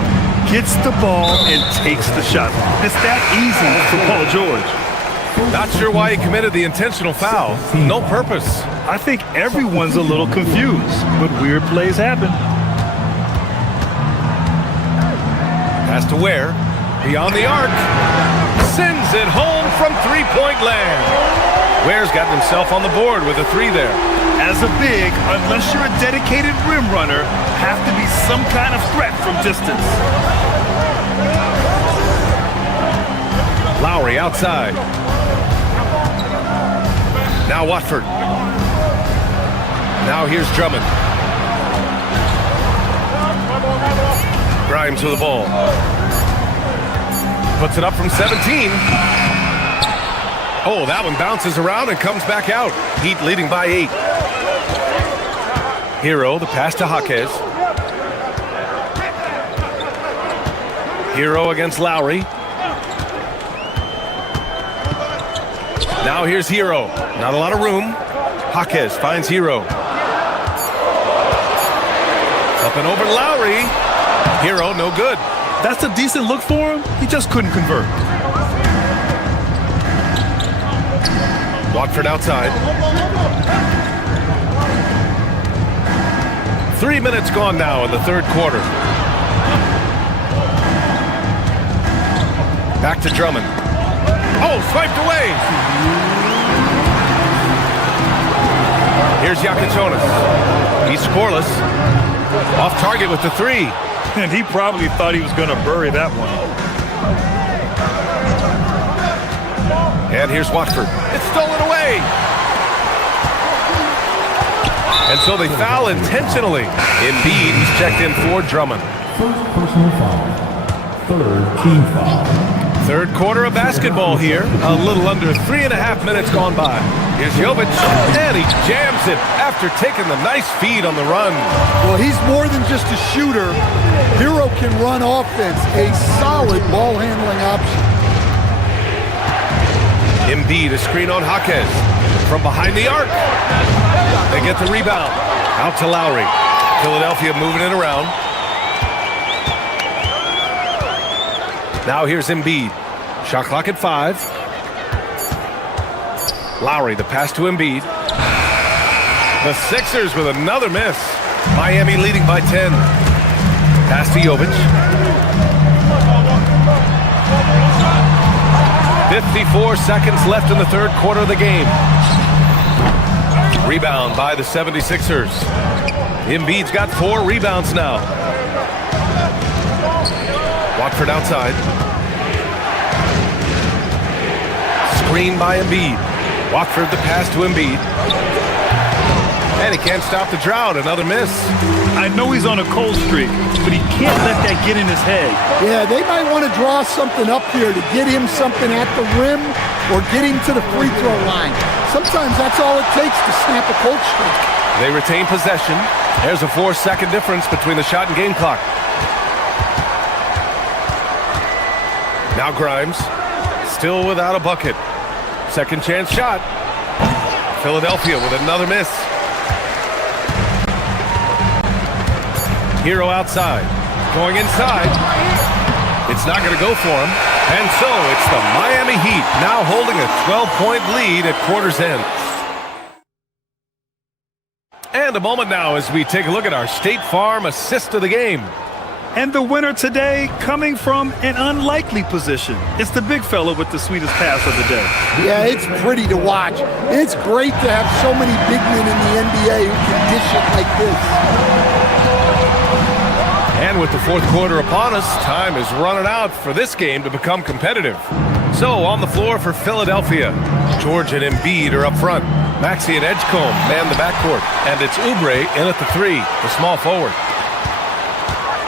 Gets the ball and takes the shot. It's that easy for Paul George. Not sure why he committed the intentional foul. No purpose. I think everyone's a little confused, but weird plays happen. Pass to Ware. Beyond the arc. Sends it home from three-point land. Ware's gotten himself on the board with a 3 there. As a big, unless you're a dedicated rim runner, have to be some kind of threat from distance. Lowry outside. Now Watford. Now here's Drummond. Grimes with the ball. Puts it up from 17. Oh, that one bounces around and comes back out. Heat leading by 8. Hero, the pass to Jaquez. Hero against Lowry. Now here's Hero. Not a lot of room. Jaquez finds Hero. Up and over Lowry. Hero, no good. That's a decent look for him. He just couldn't convert. Watford outside. 3 minutes gone now in the third quarter. Back to Drummond. Oh, swiped away. Here's Yakachonis. He's scoreless. Off target with the 3. And he probably thought he was going to bury that one. And here's Watford. It's stolen away. And so they foul intentionally. Embiid, he's checked in for Drummond. First personal foul. Third team foul. Third quarter of basketball here. A little under 3.5 minutes gone by. Here's Jovic, and he jams it after taking the nice feed on the run. Well, he's more than just a shooter. Hero can run offense, a solid ball handling option. Embiid, a screen on Jaquez. From behind the arc. They get the rebound. Out to Lowry. Philadelphia moving it around. Now here's Embiid. Shot clock at 5. Lowry, the pass to Embiid. The Sixers with another miss. Miami leading by 10. Pass to Jovic. 54 seconds left in the third quarter of the game. Rebound by the 76ers. Embiid's got 4 rebounds now. Watford outside. Screen by Embiid. Watford the pass to Embiid. And he can't stop the drought. Another miss. I know he's on a cold streak, but he can't let that get in his head. Yeah, they might want to draw something up here to get him something at the rim or get him to the free throw line. Sometimes that's all it takes to snap a cold streak. They retain possession. There's a 4-second difference between the shot and game clock. Now Grimes, still without a bucket. Second chance shot. Philadelphia with another miss. Hero outside. Going inside. It's not going to go for him. And so it's the Miami Heat now holding a 12-point lead at quarter's end. And a moment now as we take a look at our State Farm assist of the game. And the winner today coming from an unlikely position. It's the big fella with the sweetest pass of the day. Yeah, it's pretty to watch. It's great to have so many big men in the NBA who can dish it like this. And with the fourth quarter upon us, time is running out for this game to become competitive. So on the floor for Philadelphia, George and Embiid are up front. Maxey and Edgecombe man the backcourt. And it's Oubre in at the 3, the small forward.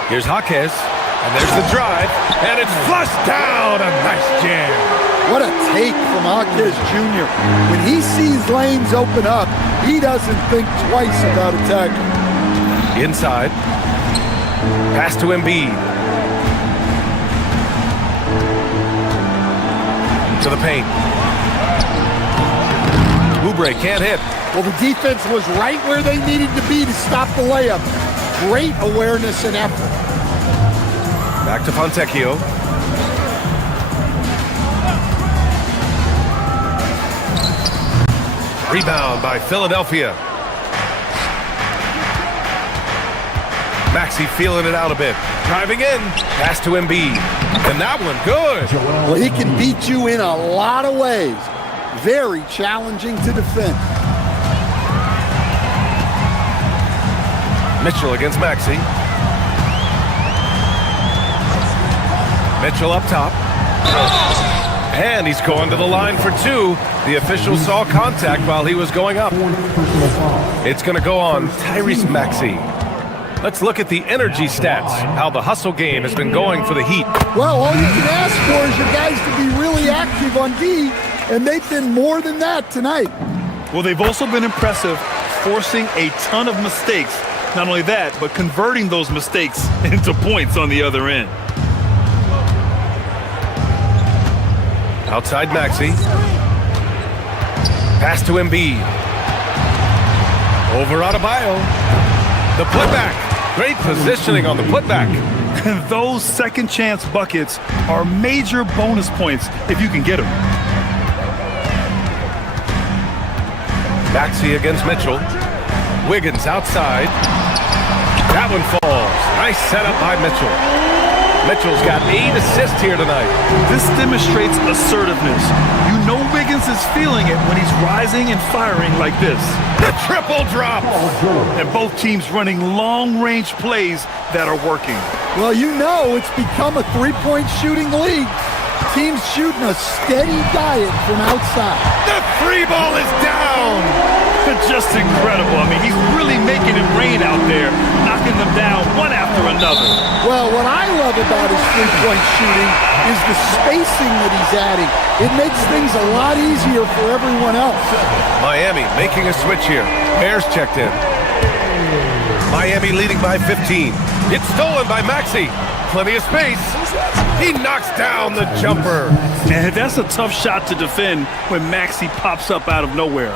Here's Jaquez, and there's the drive, and it's flushed down. A nice jam. What a take from Jaquez Jr. When he sees lanes open up, he doesn't think twice about attacking. Inside. Pass to Embiid. To the paint. Oubre can't hit. Well, the defense was right where they needed to be to stop the layup. Great awareness and effort. Back to Fontecchio. Rebound by Philadelphia. Maxey feeling it out a bit. Driving in. Pass to Embiid. And that one good. Well, he can beat you in a lot of ways. Very challenging to defend. Mitchell against Maxey. Mitchell up top. And he's going to the line for 2. The official saw contact while he was going up. It's going to go on Tyrese Maxey. Let's look at the energy stats, how the hustle game has been going for the Heat. Well, all you can ask for is your guys to be really active on D, and they've been more than that tonight. Well, they've also been impressive, forcing a ton of mistakes. Not only that, but converting those mistakes into points on the other end. Outside Maxey. Pass to Embiid. Over Adebayo. The putback. Great positioning on the putback. And those second chance buckets are major bonus points if you can get them. Maxey against Mitchell. Wiggins outside. That one falls. Nice setup by Mitchell. Mitchell's got 8 assists here tonight. This demonstrates assertiveness. You know Wiggins is feeling it when he's rising and firing like this. The triple drop. And both teams running long-range plays that are working. Well, you know it's become a three-point shooting league. Teams shooting a steady diet from outside. The free ball is down. Just incredible. I mean, he's really making it rain out there, knocking them down one after another. Well, what I love about his three-point shooting is the spacing that he's adding. It makes things a lot easier for everyone else. Miami making a switch here. Bears checked in. Miami leading by 15. It's stolen by Maxey. Plenty of space. He knocks down the jumper. Man, that's a tough shot to defend when Maxey pops up out of nowhere.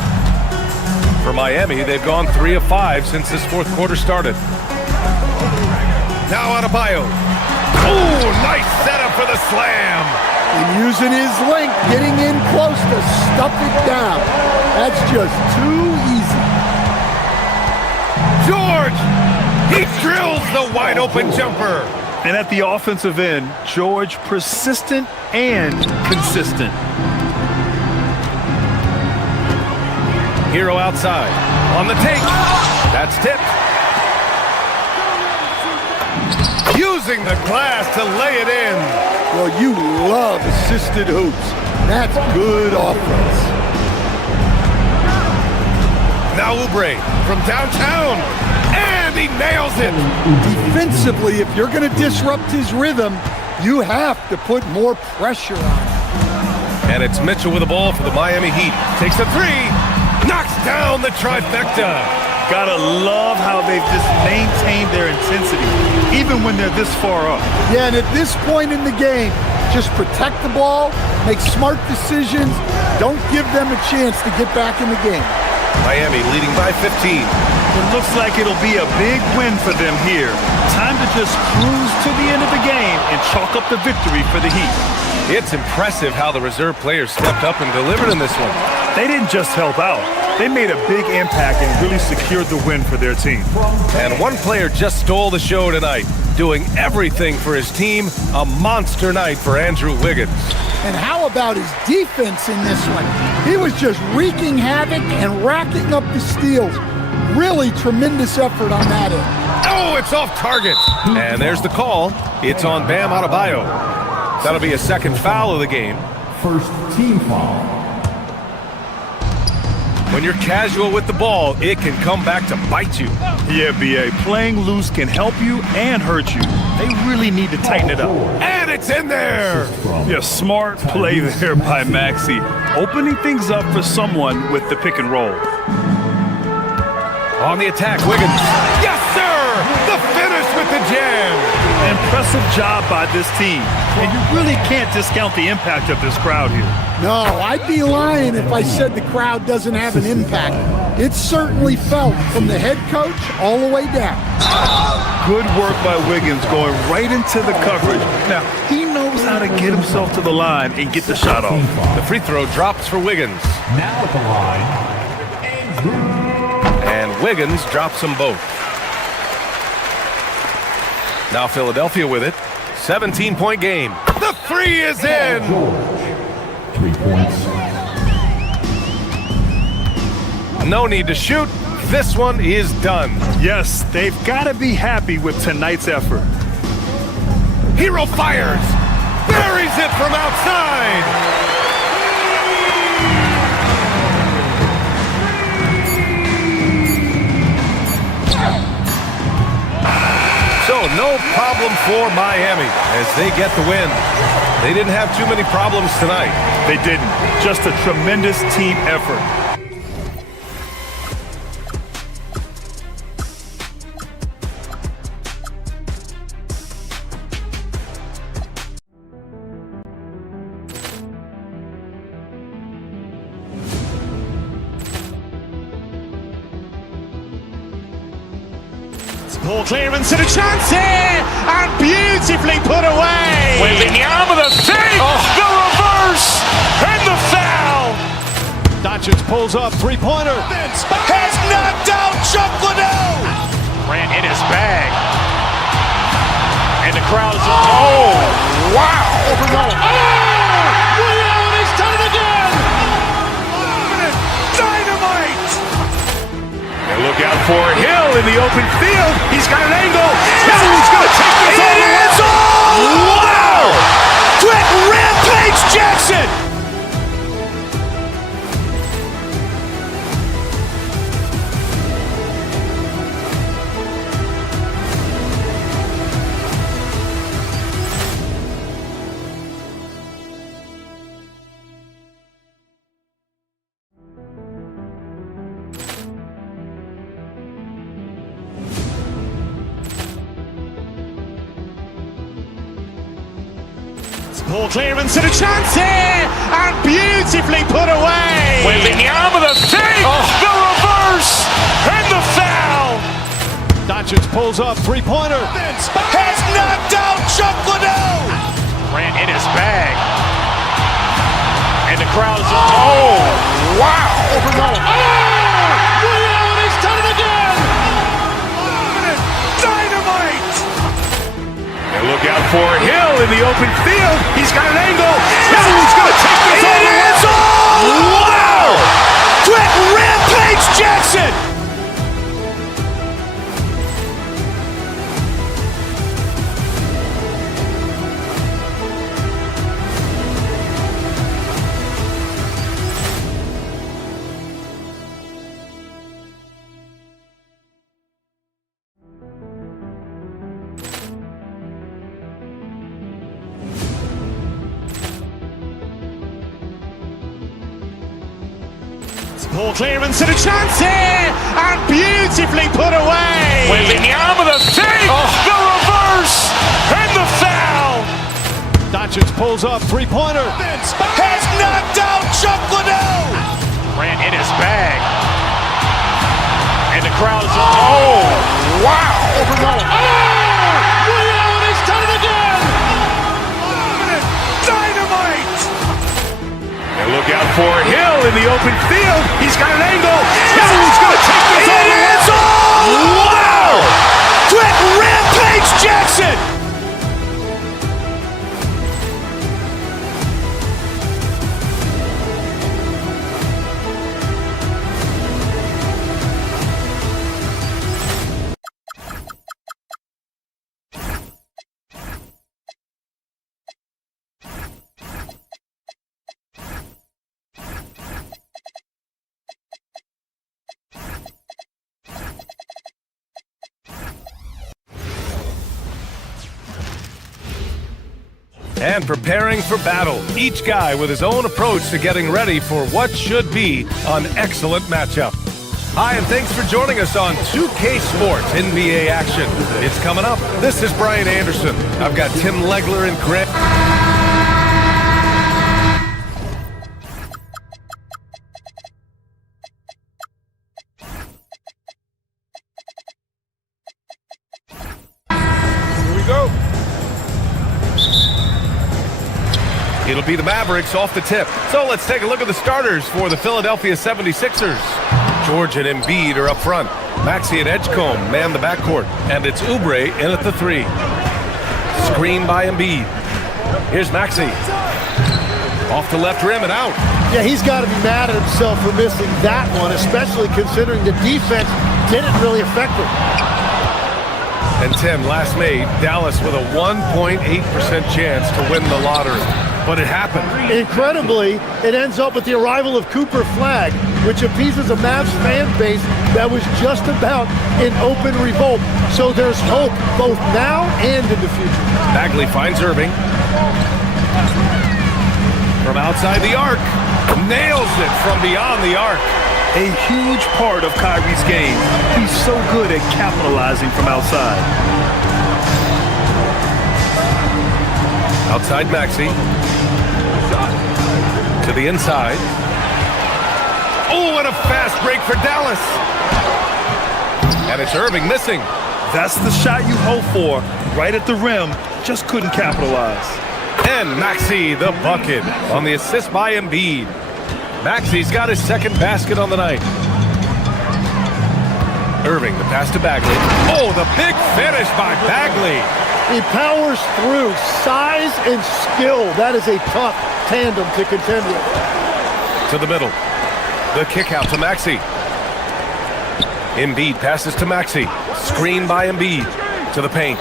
For Miami, they've gone 3 of 5 since this fourth quarter started. Now Adebayo. Oh, nice setup for the slam. And using his length, getting in close to stuff it down. That's just too easy. George, he drills the wide open jumper. And at the offensive end, George persistent and consistent. Hero outside. On the take. That's tipped. Using the glass to lay it in. Well, you love assisted hoops. That's good offense. Now Oubre from downtown. And he nails it. Defensively, if you're going to disrupt his rhythm, you have to put more pressure on him. And it's Mitchell with the ball for the Miami Heat. Takes a three. Knocks down the trifecta. Gotta love how they've just maintained their intensity, even when they're this far up. Yeah, and at this point in the game, just protect the ball, make smart decisions, don't give them a chance to get back in the game. Miami leading by 15. It looks like it'll be a big win for them here. Time to just cruise to the end of the game and chalk up the victory for the Heat. It's impressive how the reserve players stepped up and delivered in this one. They didn't just help out. They made a big impact and really secured the win for their team. And one player just stole the show tonight, doing everything for his team. A monster night for Andrew Wiggins. And how about his defense in this one? He was just wreaking havoc and racking up the steals. Really tremendous effort on that end. Oh, it's off target. And there's the call. It's on Bam Adebayo. That'll be a second foul of the game. First team foul. When you're casual with the ball, it can come back to bite you. Yeah, B.A., playing loose can help you and hurt you. They really need to tighten it up. And it's in there! Yeah, smart play there by Maxey. Opening things up for someone with the pick and roll. On the attack, Wiggins. Yes, sir! The finish with the jam! Impressive job by this team. And you really can't discount the impact of this crowd here. No, I'd be lying if I said the crowd doesn't have an impact. It's certainly felt from the head coach all the way down. Good work by Wiggins going right into the coverage. Now, he knows how to get himself to the line and get the shot off. The free throw drops for Wiggins. Now at the line, and Wiggins drops them both. Now Philadelphia with it. 17-point game. The three is in! 3 points. No need to shoot. This one is done. Yes, they've got to be happy with tonight's effort. Hero fires. Buries it from outside. So no problem for Miami as they get the win. They didn't have too many problems tonight. They didn't. Just a tremendous team effort. Ball clearance and a chance here, and beautifully put away. Wembanyama with a save, the reverse, and the foul. Doncic pulls up, three-pointer. Has knocked out Chuck Liddell. Ran in his bag. And the crowd is, oh, wow. Liddell, he's done it again. Dynamite. And look out for Hill in the open field. He's got an angle. Hill's going to take this all the way. Wow! Quick rampage Jackson. Ball clearance and a chance here, and beautifully put away. Wembanyama with a save, the reverse, and the foul. Doncic pulls up, three-pointer. Has knocked out Chuck Liddell. Ran crowd is... Oh, wow! Over Nolan. And he's done it again! Dynamite! And look out for Hill in the open field. He's got an angle. He's going to take this all the way. Wow! Quick rampage Jackson! Poor clearance and a chance here, and beautifully put away. With the arm of the fake, the reverse, and the foul. Doncic pulls up, three-pointer. Has knocked out Chuck Liddell. Ran in his bag. And the crowd is... Oh, wow! Over Nolan. And he's done it again. Dynamite! And look out for Hill in the open field. He's got an angle. He's going to take this all the way. Wow! Quick rampage Jackson! And preparing for battle, each guy with his own approach to getting ready for what should be an excellent matchup. Hi, and thanks for joining us on 2K Sports NBA action. It's coming up. This is Brian Anderson. I've got Tim Legler and Grant. Here we go. It'll be the Mavericks off the tip. So let's take a look at the starters for the Philadelphia 76ers. George and Embiid are up front. Maxey and Edgecombe man the backcourt. And it's Oubre in at the 3. Screen by Embiid. Here's Maxey. Off the left rim and out. Yeah, he's got to be mad at himself for missing that one, especially considering the defense didn't really affect him. And Tim, last made, Dallas with a 1.8% chance to win the lottery. But it happened. Incredibly, it ends up with the arrival of Cooper Flagg, which appeases a Mavs fan base that was just about in open revolt. So there's hope both now and in the future. Bagley finds Irving. From outside the arc. Nails it from beyond the arc. A huge part of Kyrie's game. He's so good at capitalizing from outside. Outside Maxey. To the inside. Oh, and a fast break for Dallas. And it's Irving missing. That's the shot you hope for. Right at the rim. Just couldn't capitalize. And Maxey the bucket on the assist by Embiid. Maxey's got his second basket on the night. Irving, the pass to Bagley. Oh, the big finish by Bagley. He powers through. Size and skill. That is a tough tandem to contend with. To the middle. The kick out to Maxey. Embiid passes to Maxey. Screen by Embiid. To the paint.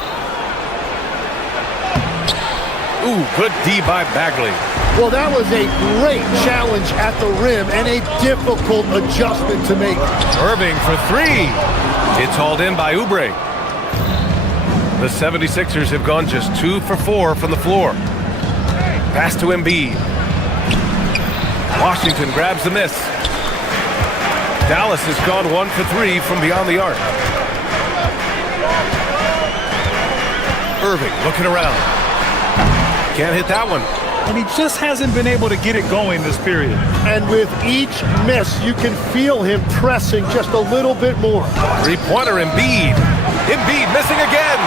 Ooh, good D by Bagley. Well, that was a great challenge at the rim and a difficult adjustment to make. Irving for 3. It's hauled in by Oubre. The 76ers have gone just 2 for 4 from the floor. Pass to Embiid. Washington grabs the miss. Dallas has gone 1 for 3 from beyond the arc. Irving looking around. Can't hit that one. And he just hasn't been able to get it going this period. And with each miss, you can feel him pressing just a little bit more. Three-pointer Embiid. Embiid missing again.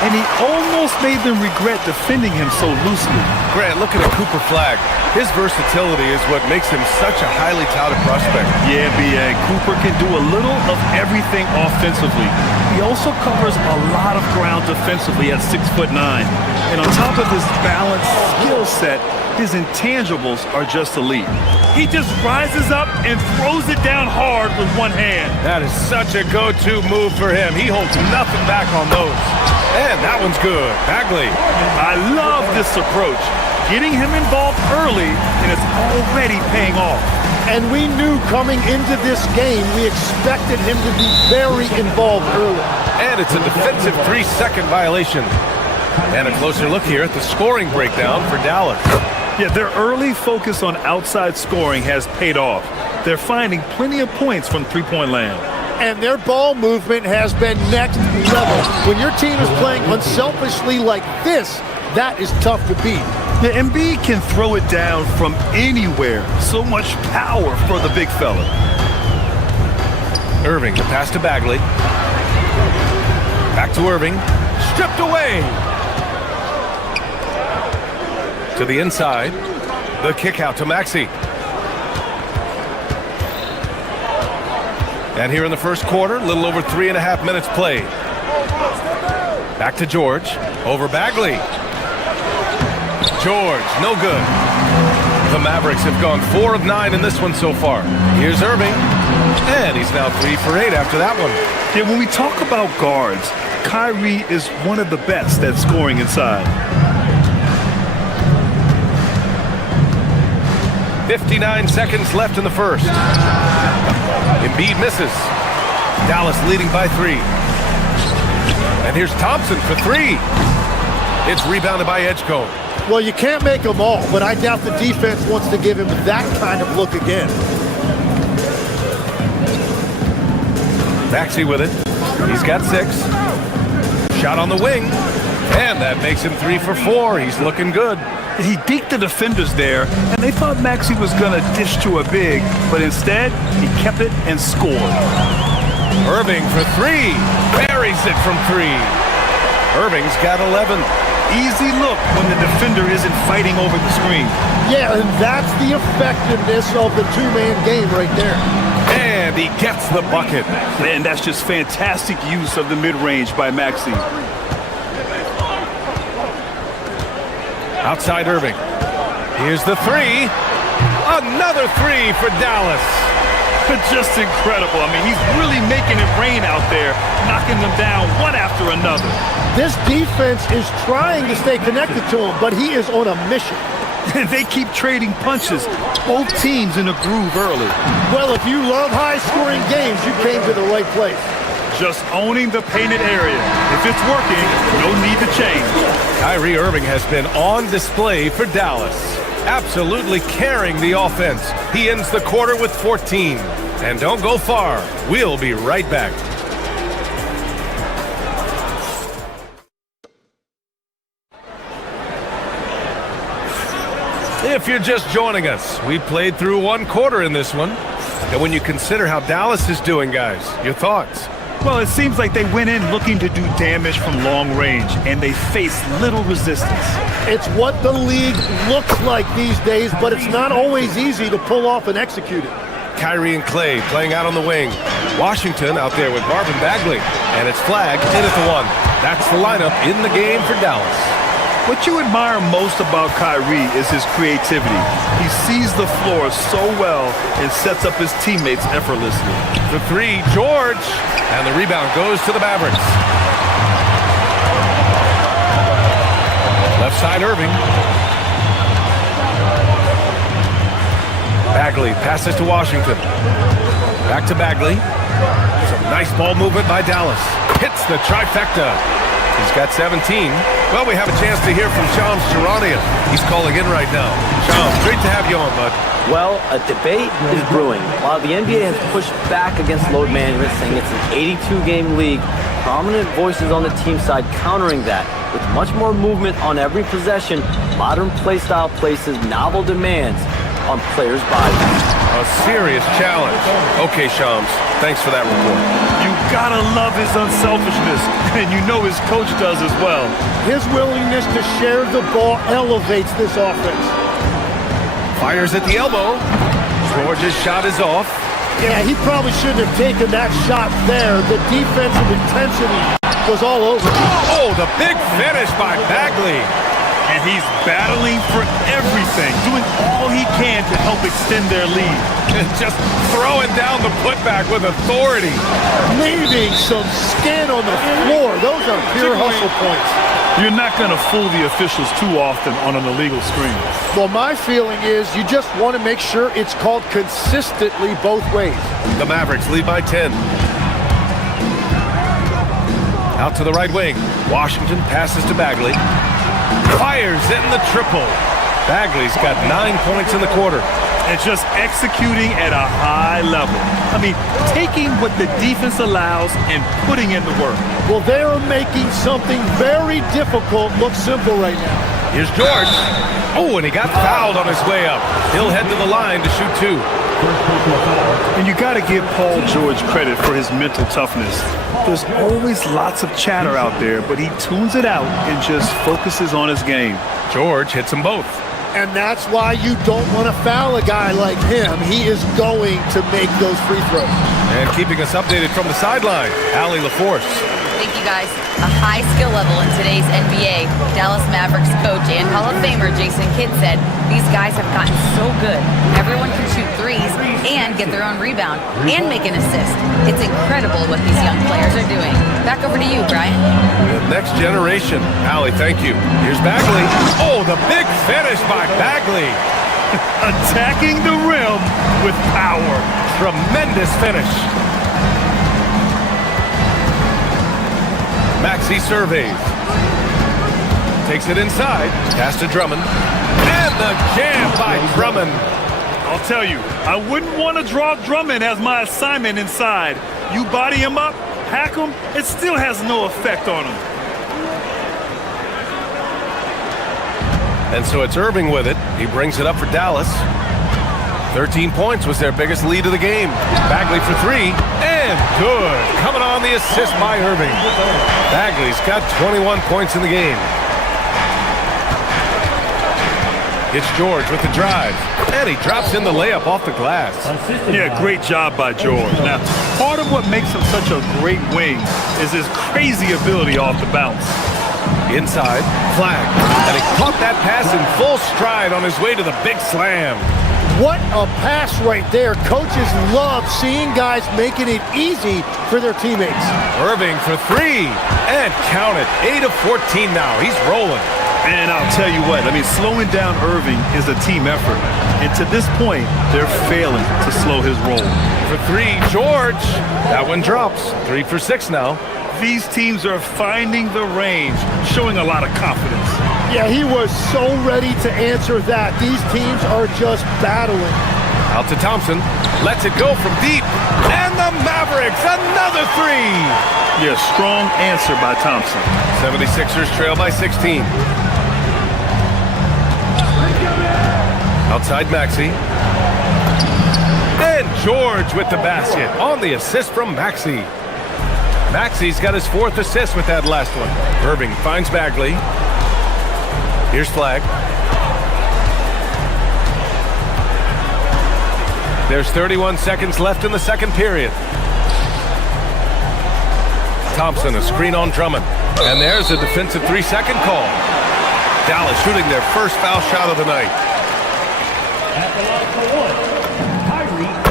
and he almost made them regret defending him so loosely. Grant, look at a Cooper Flag. His versatility is what makes him such a highly touted prospect. Yeah, B.A. Cooper can do a little of everything offensively. He also covers a lot of ground defensively at 6'9". And on top of his balanced skill set, his intangibles are just elite. He just rises up and throws it down hard with one hand. That is such a go-to move for him. He holds nothing back on those. And that one's good. Bagley. I love this approach. Getting him involved early, and it's already paying off. And we knew coming into this game, we expected him to be very involved early. And it's a defensive 3-second violation. And a closer look here at the scoring breakdown for Dallas. Yeah, their early focus on outside scoring has paid off. They're finding plenty of points from three-point land. And their ball movement has been next level. When your team is playing unselfishly like this, that is tough to beat. Yeah, Embiid can throw it down from anywhere. So much power for the big fella. Irving, the pass to Bagley. Back to Irving. Stripped away. To the inside. The kick out to Maxey. And here in the first quarter, a little over 3.5 minutes played. Back to George. Over Bagley. George, no good. The Mavericks have gone 4 of 9 in this one so far. Here's Irving. And he's now 3 for 8 after that one. Yeah, when we talk about guards, Kyrie is one of the best at scoring inside. 59 seconds left in the first. Embiid misses. Dallas leading by 3. And here's Thompson for 3. It's rebounded by Edgecombe. Well, you can't make them all, but I doubt the defense wants to give him that kind of look again. Maxey with it. He's got 6. Shot on the wing. And that makes him 3 for 4. He's looking good. He deked the defenders there, and they thought Maxey was going to dish to a big, but instead, he kept it and scored. Irving for 3. Buries it from 3. Irving's got 11. Easy look when the defender isn't fighting over the screen. Yeah, and that's the effectiveness of the two-man game right there. And he gets the bucket. Man, that's just fantastic use of the mid-range by Maxey. Outside Irving. Here's the 3. Another 3 for Dallas. Just incredible. I mean, he's really making it rain out there, knocking them down one after another. This defense is trying to stay connected to him, but he is on a mission. They keep trading punches. Both teams in a groove early. Well, if you love high-scoring games, you came to the right place. Just owning the painted area. If it's working, no need to change. Kyrie Irving has been on display for Dallas, absolutely carrying the offense. He ends the quarter with 14. And don't go far. We'll be right back. If you're just joining us, we played through 1 quarter in this one. And when you consider how Dallas is doing, guys, your thoughts? Well, it seems like they went in looking to do damage from long range, and they faced little resistance. It's what the league looks like these days, but it's not always easy to pull off and execute it. Kyrie and Clay playing out on the wing. Washington out there with Marvin Bagley. And it's Flag in at the 1. That's the lineup in the game for Dallas. What you admire most about Kyrie is his creativity. He sees the floor so well and sets up his teammates effortlessly. The 3, George. And the rebound goes to the Mavericks. Left side, Irving. Bagley passes to Washington. Back to Bagley. Some nice ball movement by Dallas. Hits the trifecta. He's got 17. Well, we have a chance to hear from Shams Charania. He's calling in right now. Shams, great to have you on, bud. Well, a debate is brewing. While the NBA has pushed back against load management, saying it's an 82-game league, prominent voices on the team side countering that. With much more movement on every possession, modern play style places novel demands. on players' bodies. A serious challenge. Okay, Shams, thanks for that report. You gotta love his unselfishness, and you know his coach does as well. His willingness to share the ball elevates this offense. Fires at the elbow. George's shot is off. Yeah, he probably shouldn't have taken that shot there. The defensive intensity was all over. Oh, the big finish by Bagley. And he's battling for everything, doing all he can to help extend their lead. Just throwing down the putback with authority. Leaving some skin on the floor. Those are pure hustle points. You're not going to fool the officials too often on an illegal screen. Well, my feeling is you just want to make sure it's called consistently both ways. The Mavericks lead by 10. Out to the right wing. Washington passes to Bagley. Fires in the triple. Bagley's got 9 points in the quarter. And just executing at a high level. I mean, taking what the defense allows and putting in the work. Well, they are making something very difficult look simple right now. Here's George. Oh, and he got fouled on his way up. He'll head to the line to shoot 2. And you got to give Paul George credit for his mental toughness. There's always lots of chatter out there, but he tunes it out and just focuses on his game. George hits them both. And that's why you don't want to foul a guy like him. He is going to make those free throws. And keeping us updated from the sideline, Allie LaForce. Thank you, guys. A high skill level in today's NBA. Dallas Mavericks coach and Hall of Famer Jason Kidd said these guys have gotten so good. Everyone can shoot threes and get their own rebound and make an assist. It's incredible what these young players are doing. Back over to you, Brian. Next generation. Allie, thank you. Here's Bagley. Oh, the big finish by Bagley. Attacking the rim with power. Tremendous finish. Maxey surveys. Takes it inside. Pass to Drummond. And the jam by Drummond. I'll tell you, I wouldn't want to draw Drummond as my assignment inside. You body him up, hack him, it still has no effect on him. And so it's Irving with it. He brings it up for Dallas. 13 points was their biggest lead of the game. Bagley for 3, and good. Coming on the assist by Irving. Bagley's got 21 points in the game. It's George with the drive, and he drops in the layup off the glass. Yeah, great job by George. Now, part of what makes him such a great wing is his crazy ability off the bounce. Inside, flag, and he caught that pass in full stride on his way to the big slam. What a pass right there. Coaches love seeing guys making it easy for their teammates. Irving for 3, and count it, 8 of 14 now. He's rolling. And I'll tell you what, I mean, slowing down Irving is a team effort. And to this point, they're failing to slow his roll. For 3, George. That one drops. 3 for 6 now. These teams are finding the range, showing a lot of confidence. Yeah, he was so ready to answer that. These teams are just battling. Out to Thompson. Lets it go from deep. And the Mavericks, another 3. Yeah, strong answer by Thompson. 76ers trail by 16. Outside Maxey. And George with the basket on the assist from Maxey. Maxey's got his 4th assist with that last one. Irving finds Bagley. Here's flag. There's 31 seconds left in the second period. Thompson, a screen on Drummond. And there's a defensive 3-second call. Dallas shooting their first foul shot of the night. At the line for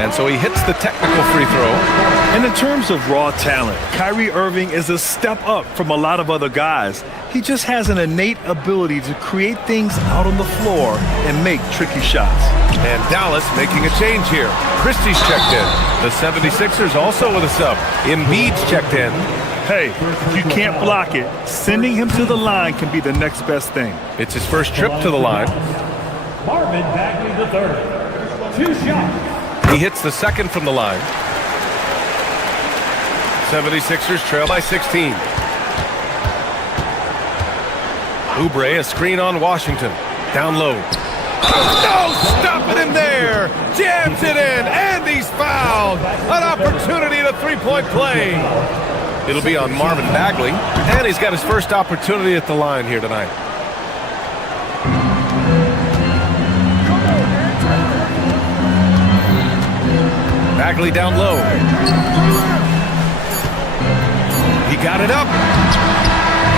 1, And so he hits the technical free throw. And in terms of raw talent, Kyrie Irving is a step up from a lot of other guys. He just has an innate ability to create things out on the floor and make tricky shots. And Dallas making a change here. Christie's checked in. The 76ers also with a sub. Embiid's checked in. Hey, if you can't block it, sending him to the line can be the next best thing. It's his first trip to the line. Marvin Bagley III. 2 shots. He hits the second from the line. 76ers trail by 16. Oubre, a screen on Washington. Down low. No, stopping him there. Jams it in, and he's fouled. An opportunity at a three-point play. It'll be on Marvin Bagley, and he's got his first opportunity at the line here tonight. Bagley down low. He got it up.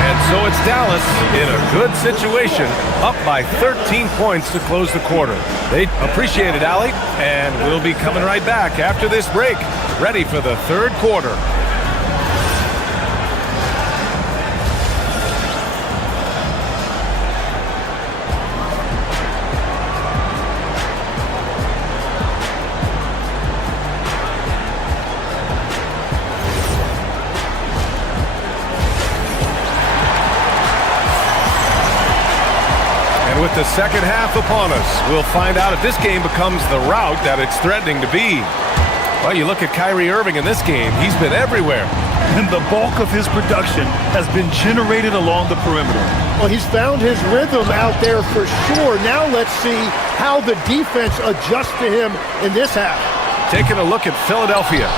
And so it's Dallas in a good situation, up by 13 points to close the quarter. They appreciate it, Allie, and we'll be coming right back after this break, ready for the third quarter. With the second half upon us, we'll find out if this game becomes the rout that it's threatening to be. Well, you look at Kyrie Irving in this game, he's been everywhere. And the bulk of his production has been generated along the perimeter. Well, he's found his rhythm out there for sure. Now let's see how the defense adjusts to him in this half. Taking a look at Philadelphia.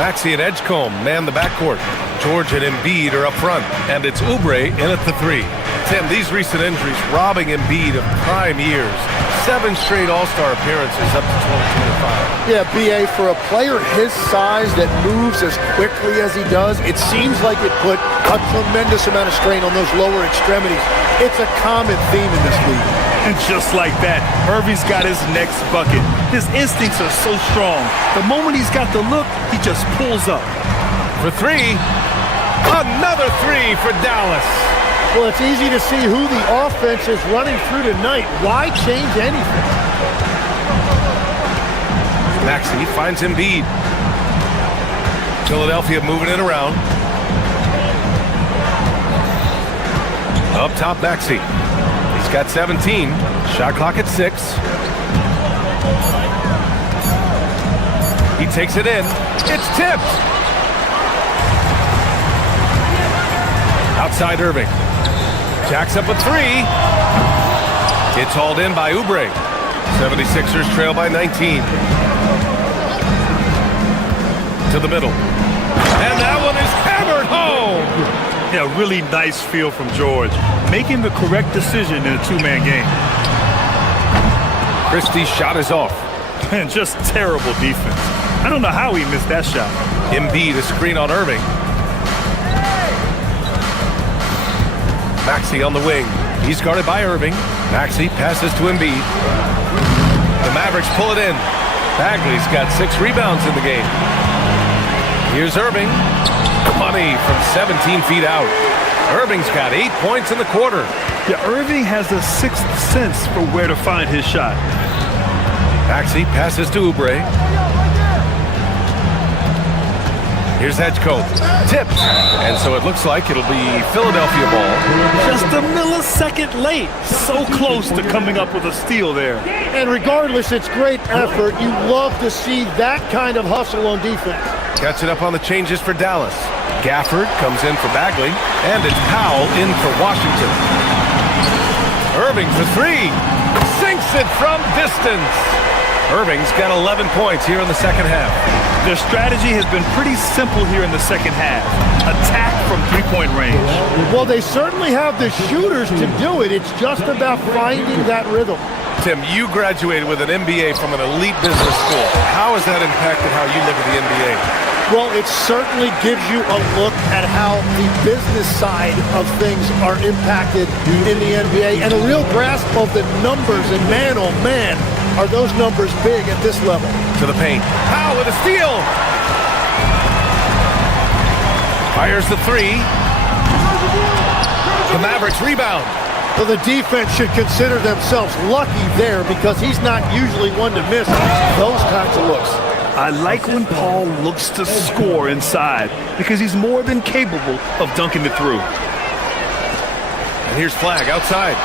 Maxey and Edgecombe man the backcourt. George and Embiid are up front, and it's Oubre in at the three. Tim, these recent injuries robbing Embiid of prime years. 7 straight All-Star appearances up to 2025. Yeah, B.A., for a player his size that moves as quickly as he does, it seems like it put a tremendous amount of strain on those lower extremities. It's a common theme in this league. And just like that, Irving's got his next bucket. His instincts are so strong. The moment he's got the look, he just pulls up. For three, another three for Dallas. Well, it's easy to see who the offense is running through tonight. Why change anything? Maxey finds Embiid. Philadelphia moving it around. Up top, Maxey. He's got 17. Shot clock at 6. He takes it in. It's tipped. Outside Irving. Jacks up a three. It's hauled in by Oubre. 76ers trail by 19. To the middle. And that one is hammered home. Yeah, really nice feel from George. Making the correct decision in a two-man game. Christie's shot is off. And just terrible defense. I don't know how he missed that shot. Embiid, a screen on Irving. Maxey on the wing. He's guarded by Irving. Maxey passes to Embiid. The Mavericks pull it in. Bagley's got 6 rebounds in the game. Here's Irving. Money from 17 feet out. Irving's got 8 points in the quarter. Yeah, Irving has a sixth sense for where to find his shot. Maxey passes to Oubre. Here's Edgecombe. Tipped. And so it looks like it'll be Philadelphia ball. Just a millisecond late. So close to coming up with a steal there. And regardless, it's great effort. You love to see that kind of hustle on defense. Catching up on the changes for Dallas. Gafford comes in for Bagley. And it's Powell in for Washington. Irving for 3. Sinks it from distance. Irving's got 11 points here in the second half. Their strategy has been pretty simple here in the second half. Attack from three-point range. Well, they certainly have the shooters to do it. It's just about finding that rhythm. Tim, you graduated with an MBA from an elite business school. How has that impacted how you look at the NBA? Well, it certainly gives you a look at how the business side of things are impacted in the NBA and a real grasp of the numbers. And man, oh man, are those numbers big at this level. To the paint. Powell with a steal. Fires the 3. The Mavericks rebound. Well, the defense should consider themselves lucky there because he's not usually one to miss those kinds of looks. I like when Paul looks to score inside because he's more than capable of dunking it through. And here's Flag outside.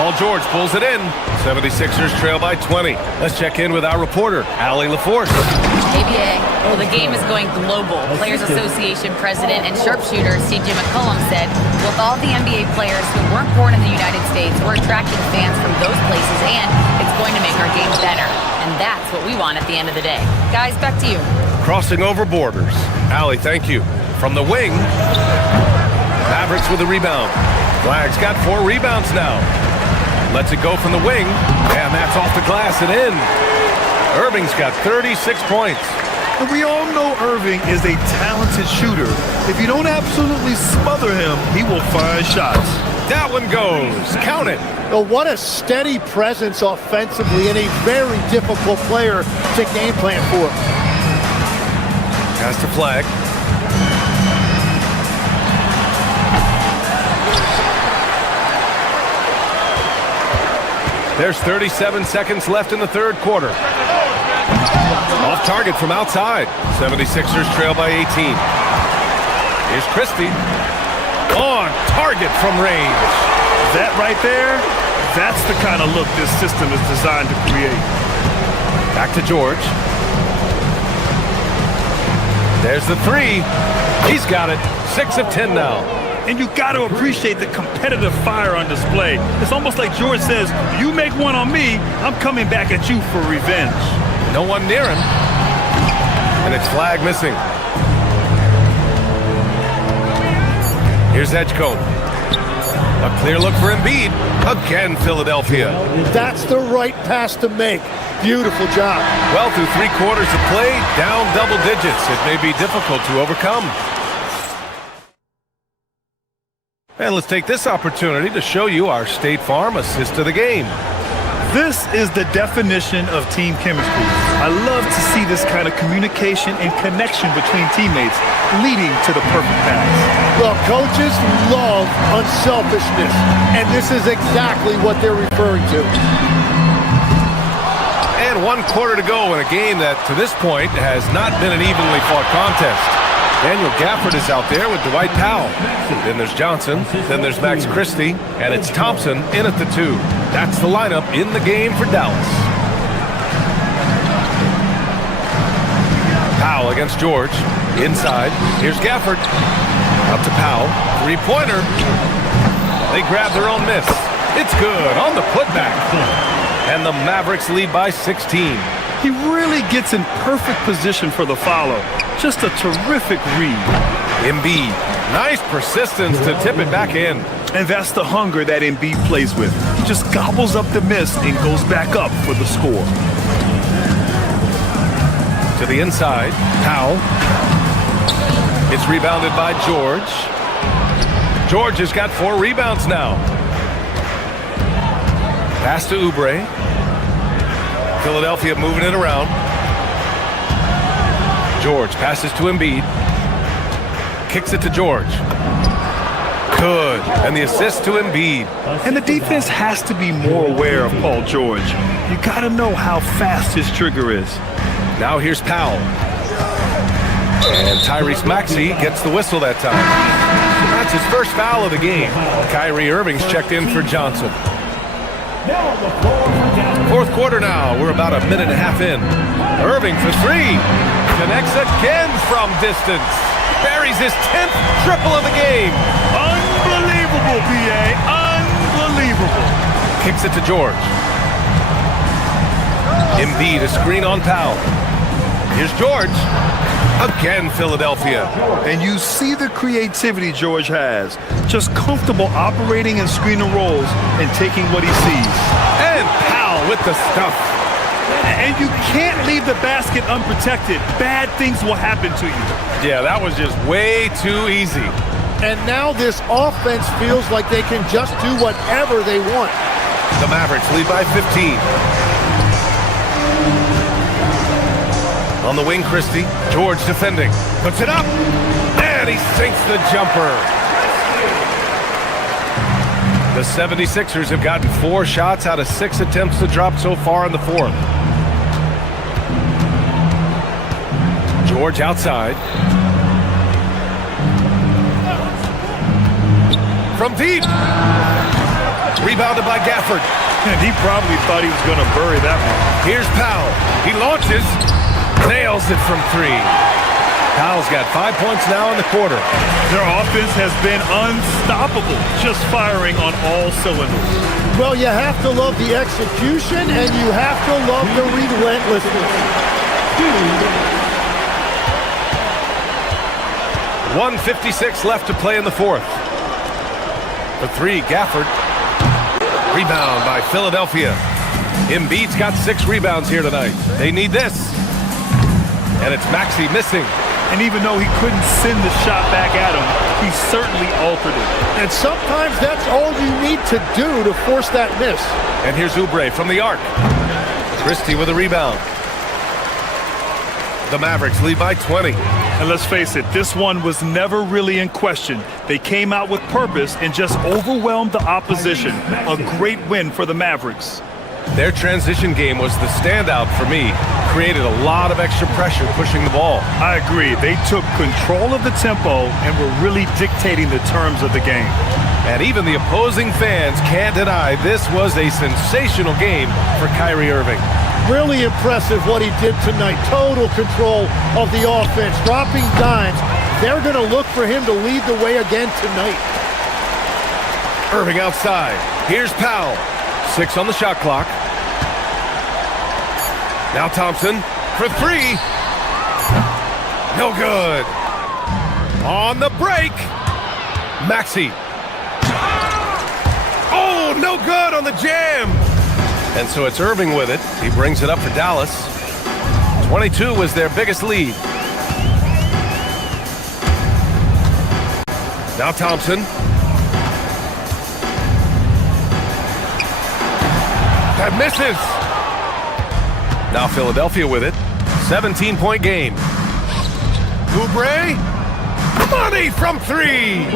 Paul George pulls it in. 76ers trail by 20. Let's check in with our reporter, Allie LaForce. ABA. Well, the game is going global. Players Association president and sharpshooter C.J. McCollum said, with all the NBA players who weren't born in the United States, we're attracting fans from those places, and it's going to make our game better. And that's what we want at the end of the day. Guys, back to you. Crossing over borders. Allie, thank you. From the wing, Mavericks with a rebound. Flag's got 4 rebounds now. Lets it go from the wing, and that's off the glass and in. Irving's got 36 points. And we all know Irving is a talented shooter. If you don't absolutely smother him, he will find shots. That one goes. Count it. Well, what a steady presence offensively and a very difficult player to game plan for. Pass to Flag. There's 37 seconds left in the third quarter. Off target from outside. 76ers trail by 18. Here's Christie. On target from range. That right there, that's the kind of look this system is designed to create. Back to George. There's the 3. He's got it. 6 of 10 now. And you got to appreciate the competitive fire on display. It's almost like George says, you make one on me, I'm coming back at you for revenge. No one near him. And it's Flag missing. Here's Edgecombe. A clear look for Embiid. Again, Philadelphia. That's the right pass to make. Beautiful job. Well, through 3 quarters of play, down double digits. It may be difficult to overcome. And let's take this opportunity to show you our State Farm assist of the game. This is the definition of team chemistry. I love to see this kind of communication and connection between teammates leading to the perfect pass. Well, coaches love unselfishness, and this is exactly what they're referring to. And 1 quarter to go in a game that, to this point, has not been an evenly fought contest. Daniel Gafford is out there with Dwight Powell. Then there's Johnson. Then there's Max Christie. And it's Thompson in at the 2. That's the lineup in the game for Dallas. Powell against George. Inside. Here's Gafford. Up to Powell. 3-pointer. They grab their own miss. It's good on the putback. And the Mavericks lead by 16. He really gets in perfect position for the follow. Just a terrific read. Embiid, nice persistence to tip it back in. And that's the hunger that Embiid plays with. He just gobbles up the miss and goes back up for the score. To the inside, Powell. It's rebounded by George. George has got 4 rebounds now. Pass to Oubre. Philadelphia moving it around. George passes to Embiid. Kicks it to George. Good. And the assist to Embiid. And the defense has to be more aware of Paul George. You got to know how fast his trigger is. Now here's Powell. And Tyrese Maxey gets the whistle that time. That's his first foul of the game. Kyrie Irving's checked in for Johnson. Fourth quarter now. We're about a minute and a half in. Irving for 3. Connects again from distance. Buries his 10th triple of the game. Unbelievable, PA. Unbelievable. Kicks it to George. Embiid, a screen on Powell. Here's George. Again, Philadelphia. And you see the creativity George has. Just comfortable operating in screen and rolls and taking what he sees. And Powell with the stuff. And you can't leave the basket unprotected. Bad things will happen to you. Yeah, that was just way too easy. And now this offense feels like they can just do whatever they want. The Mavericks lead by 15. On the wing, Christie. George defending. Puts it up. And he sinks the jumper. The 76ers have gotten 4 shots out of 6 attempts to drop so far in the fourth. George outside. From deep. Rebounded by Gafford. And he probably thought he was going to bury that one. Here's Powell. He launches. Nails it from three. Powell's got 5 points now in the quarter. Their offense has been unstoppable, just firing on all cylinders. Well, you have to love the execution, and you have to love the relentlessness. 1:56 left to play in the fourth. For three, Gafford. Rebound by Philadelphia. Embiid's got 6 rebounds here tonight. They need this. And it's Maxey missing. And even though he couldn't send the shot back at him, he certainly altered it. And sometimes that's all you need to do to force that miss. And here's Oubre from the arc. Christie with a rebound. The Mavericks lead by 20. And let's face it, this one was never really in question. They came out with purpose and just overwhelmed the opposition. A great win for the Mavericks. Their transition game was the standout for me. Created a lot of extra pressure pushing the ball. I agree. They took control of the tempo and were really dictating the terms of the game. And even the opposing fans can't deny this was a sensational game for Kyrie Irving. Really impressive what he did tonight. Total control of the offense, dropping dimes. They're going to look for him to lead the way again tonight. Irving outside. Here's Powell. 6 on the shot clock. Now Thompson for 3. No good. On the break. Maxey. Oh, no good on the jam. And so it's Irving with it. He brings it up for Dallas. 22 was their biggest lead. Now Thompson. That misses. Now Philadelphia with it. 17-point game. Oubre. Money from 3.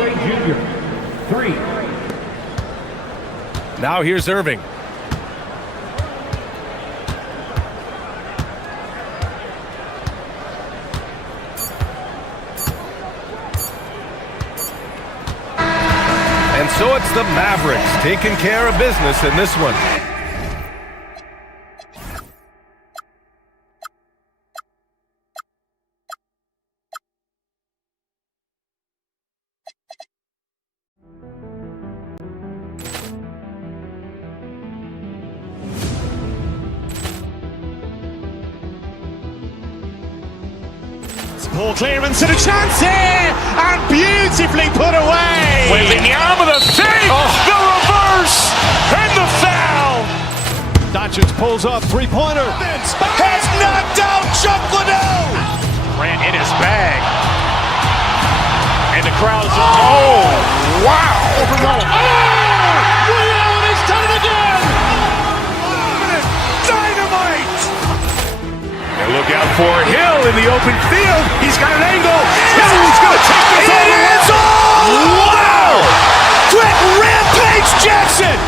Now here's Irving. And so it's the Mavericks taking care of business in this one. Ball clearance and a chance here, and beautifully put away. Wembanyama the save, the reverse, and the foul. Doncic pulls up, three-pointer. Has knocked out Chuck Liddell. Ran in his bag. And the crowd is... Oh, wow. Overrun. Liddell, and he's done it again. Dynamite. And look out for Hill in the open field. He's got an angle. Hill's going to take this all the way. Wow! Quick rampage Jackson.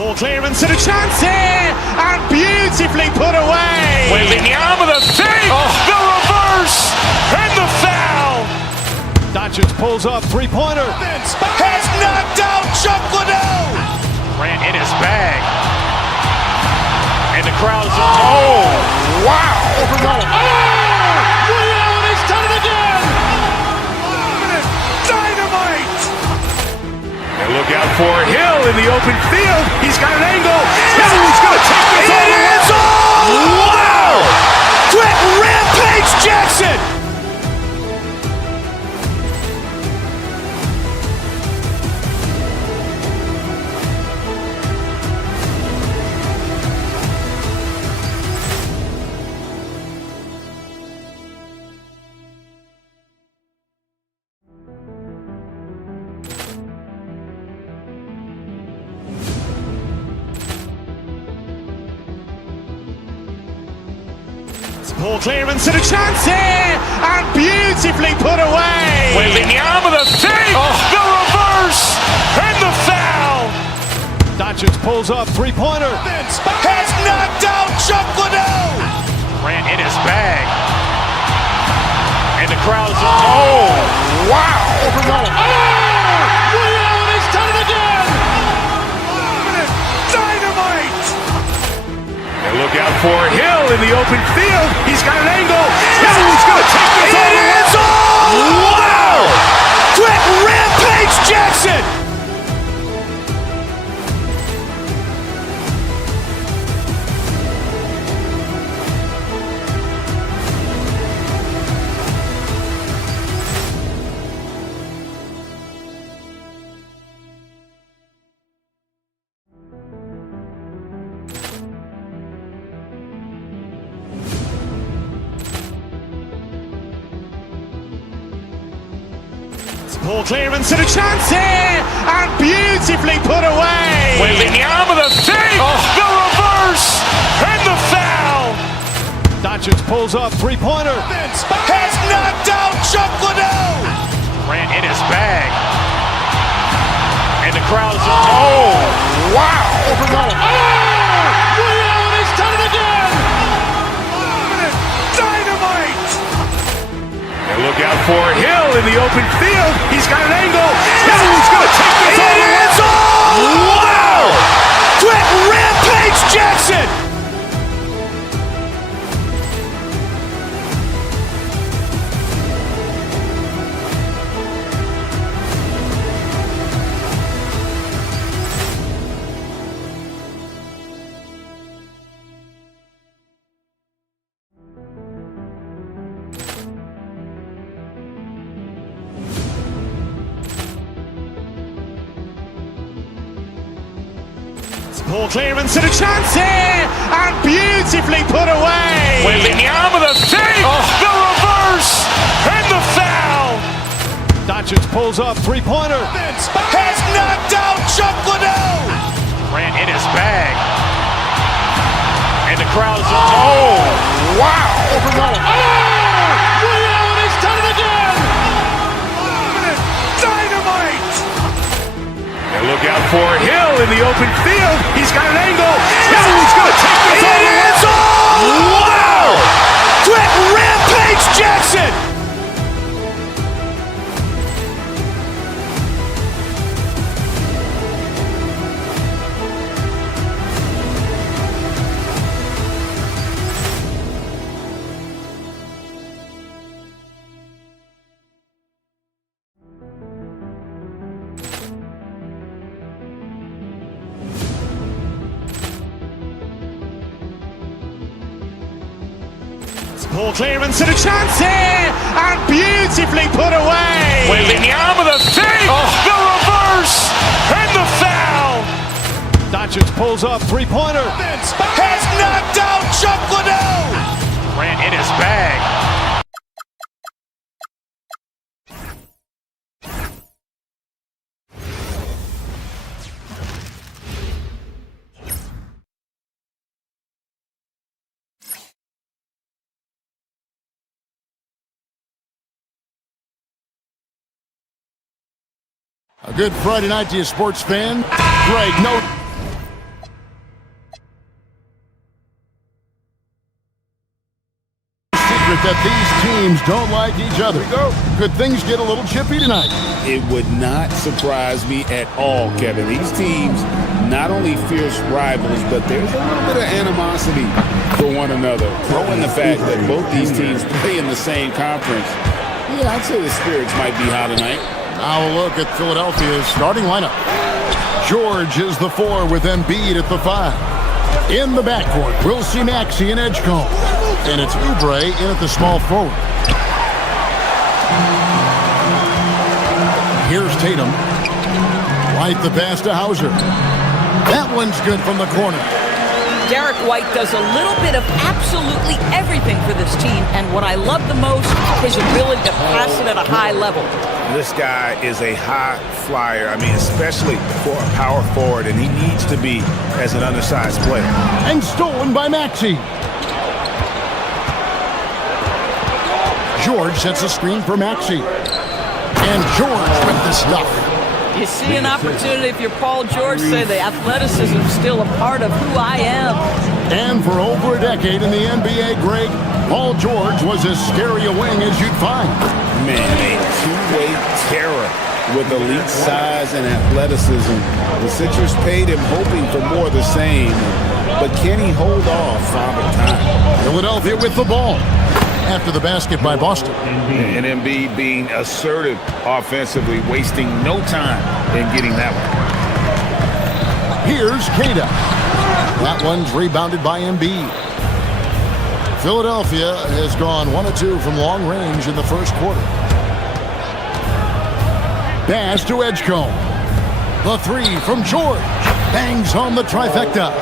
Ball clearance and a chance here, and beautifully put away. Wembanyama the save, the reverse, and the foul. Doncic pulls up, three-pointer. Has knocked out Chuck Liddell. Ran in his bag. And the crowd is... Oh, wow. Overrun. Liddell, and he's done it again. Dynamite. And look out for Hill in the open field. He's got an angle. Hill's going to take this all the way. Wow! Quick rampage Jackson. Ball clearance and a chance here, and beautifully put away. Wembanyama the save, the reverse, and the foul. Doncic pulls up, three-pointer. Has knocked out Chuck Liddell. Ran in his bag. And the crowd's oh, wow. Liddell, he's done it again. Dynamite. And look out for Hill in the open field. He's got an angle. Hill's going to take this all the way. Wow! Quick rampage Jackson. Ball clearance and a chance here, and beautifully put away. Wembanyama the save, the reverse, and the foul. Doncic pulls up, three-pointer. Has knocked out Chuck Liddell. Ran in his bag. And the crowd's oh, wow. Liddell, he's done it again. Dynamite. And look out for Hill in the open field. He's got an angle. Hill's going to take this all the way. Wow! Quick rampage Jackson. Ball clearance and a chance here, and beautifully put away. Wembanyama the save, the reverse, and the foul. Doncic pulls up, three-pointer. Has knocked out Chuck Liddell. Ran in his bag. And the crowd's oh, wow. Liddell, he's done it again. Dynamite. And look out for Hill in the open field. He's got an angle. Hill's going to take this all the way. Wow! Quick rampage Jackson. Ball clearance and a chance here, and beautifully put away. Wembanyama the save, the reverse, and the foul. Doncic pulls up, three-pointer. Has knocked out Chuck Liddell. Ran in his bag. A good Friday night to you, sports fan. Greg, no. Secret that these teams don't like each other. Could things get a little chippy tonight? It would not surprise me at all, Kevin. These teams not only fierce rivals, but there's a little bit of animosity for one another. Throw in the fact that both these teams play in the same conference. Yeah, I'd say the spirits might be high tonight. Now a look at Philadelphia's starting lineup. George is the 4 with Embiid at the 5. In the backcourt, we'll see Maxey and Edgecombe. And it's Oubre in at the small forward. Here's Tatum. White the pass to Hauser. That one's good from the corner. Derek White does a little bit of absolutely everything for this team, and what I love the most, his ability to pass it at a high level. This guy is a high flyer. I mean, especially for a power forward, and he needs to be as an undersized player. And stolen by Maxey. George sets a screen for Maxey. And George with the stuff. You see an opportunity if you're Paul George, say the athleticism is still a part of who I am. And for over a decade in the NBA, Greg, Paul George was as scary a wing as you'd find. Man, a two-way terror with elite size and athleticism. The Sixers paid him hoping for more of the same, but can he hold off Father Time? Philadelphia with the ball after the basket by Boston. And Embiid being assertive offensively, wasting no time in getting that one. Here's Kata. That one's rebounded by Embiid. Philadelphia has gone 1 of 2 from long range in the first quarter. Pass to Edgecombe. The three from George. Bangs home the trifecta.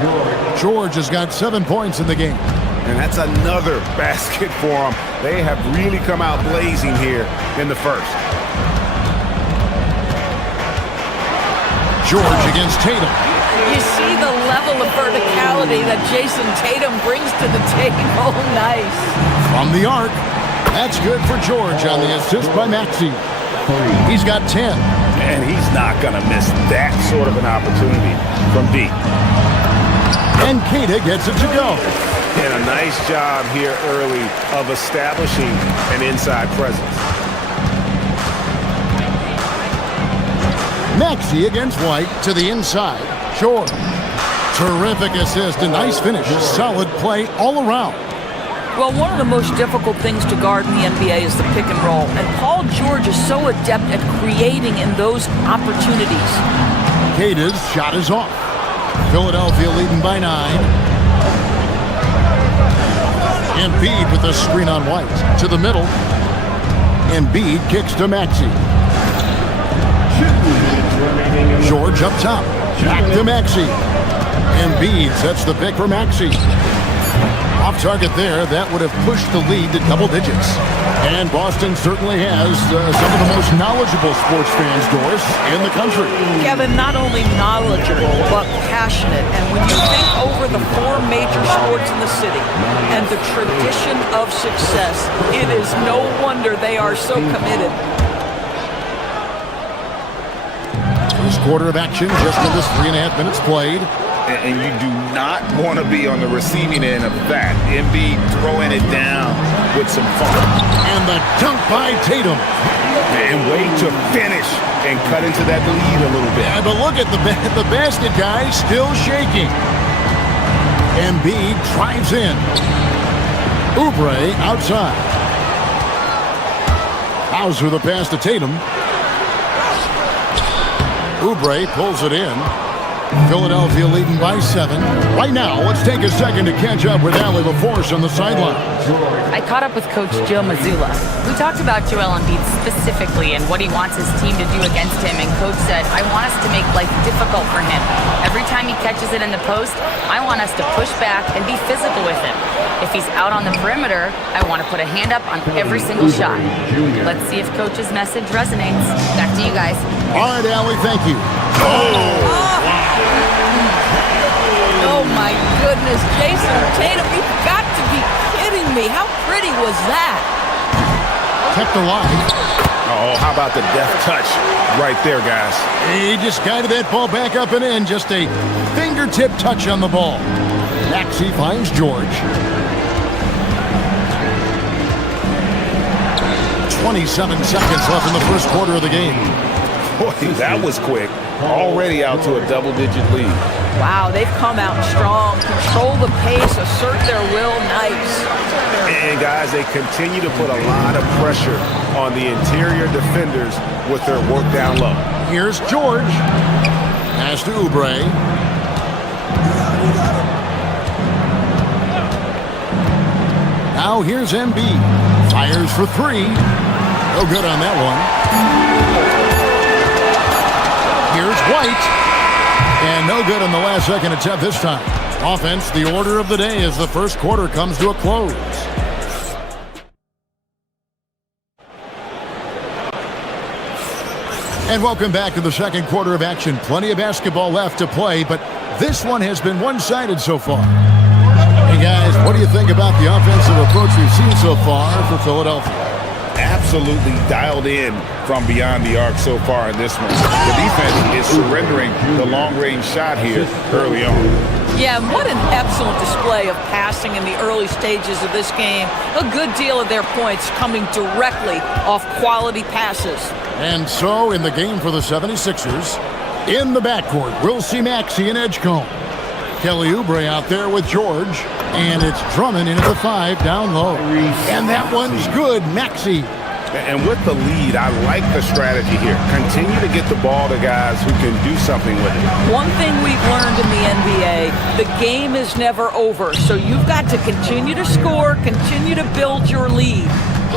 George has got 7 points in the game. And that's another basket for them. They have really come out blazing here in the first. George against Tatum. You see the level of verticality that Jason Tatum brings to the table. Nice. From the arc. That's good for George on the assist by Maxey. He's got 10. And he's not going to miss that sort of an opportunity from deep. And Kata gets it to go. And a nice job here early of establishing an inside presence. Maxey against White to the inside. George. Terrific assist, a nice finish. Solid play all around. Well, one of the most difficult things to guard in the NBA is the pick and roll. And Paul George is so adept at creating in those opportunities. Kata's shot is off. Philadelphia leading by 9. Embiid with the screen on White. To the middle. Embiid kicks to Maxey. George up top. Back to Maxey. Embiid sets the pick for Maxey. Off target there. That would have pushed the lead to double digits. And Boston certainly has some of the most knowledgeable sports fans, Doris, in the country. Kevin, not only knowledgeable, but passionate. And when you think over the 4 major sports in the city and the tradition of success, it is no wonder they are so committed. First quarter of action, just in this 3.5 minutes played. And you do not want to be on the receiving end of that. Embiid throwing it down with some fun. And the dunk by Tatum. And way to finish and cut into that lead a little bit. Yeah, but look at the basket guy still shaking. Embiid drives in. Oubre outside. Hauser the pass to Tatum. Oubre pulls it in. Philadelphia leading by 7. Right now, let's take a second to catch up with Allie LaForce on the sideline. I caught up with Coach Joe Mazzulla. We talked about Joel Embiid specifically and what he wants his team to do against him, and Coach said, I want us to make life difficult for him. Every time he catches it in the post, I want us to push back and be physical with him. If he's out on the perimeter, I want to put a hand up on every single shot. Let's see if Coach's message resonates. Back to you guys. All right, Allie, thank you. Oh my goodness, Jason Tatum, you've got to be kidding me. How pretty was that? Kept alive. Oh, how about the deft touch right there, guys? He just guided that ball back up and in. Just a fingertip touch on the ball. Maxey finds George. 27 seconds left in the first quarter of the game. Boy, that was quick. Already out to a double-digit lead. Wow, they've come out strong. Control the pace, assert their will. Nice. And, guys, they continue to put a lot of pressure on the interior defenders with their work down low. Here's George. Pass to Oubre. Now here's Embiid. Fires for 3. No good on that one. Here's White. And no good on the last second attempt this time. Offense, the order of the day as the first quarter comes to a close. And welcome back to the second quarter of action. Plenty of basketball left to play, but this one has been one-sided so far. Hey guys, what do you think about the offensive approach we've seen so far for Philadelphia? absolutely dialed in from beyond the arc so far in this one. The defense is surrendering the long-range shot here early on. Yeah, and what an excellent display of passing in the early stages of this game. A good deal of their points coming directly off quality passes. And so in the game for the 76ers, in the backcourt, we'll see Maxey and Edgecombe. Kelly Oubre out there with George, and it's Drummond in at the 5 down low. And that one's good, Maxey. And with the lead, I like the strategy here. Continue to get the ball to guys who can do something with it. One thing we've learned in the NBA, the game is never over. So you've got to continue to score, continue to build your lead.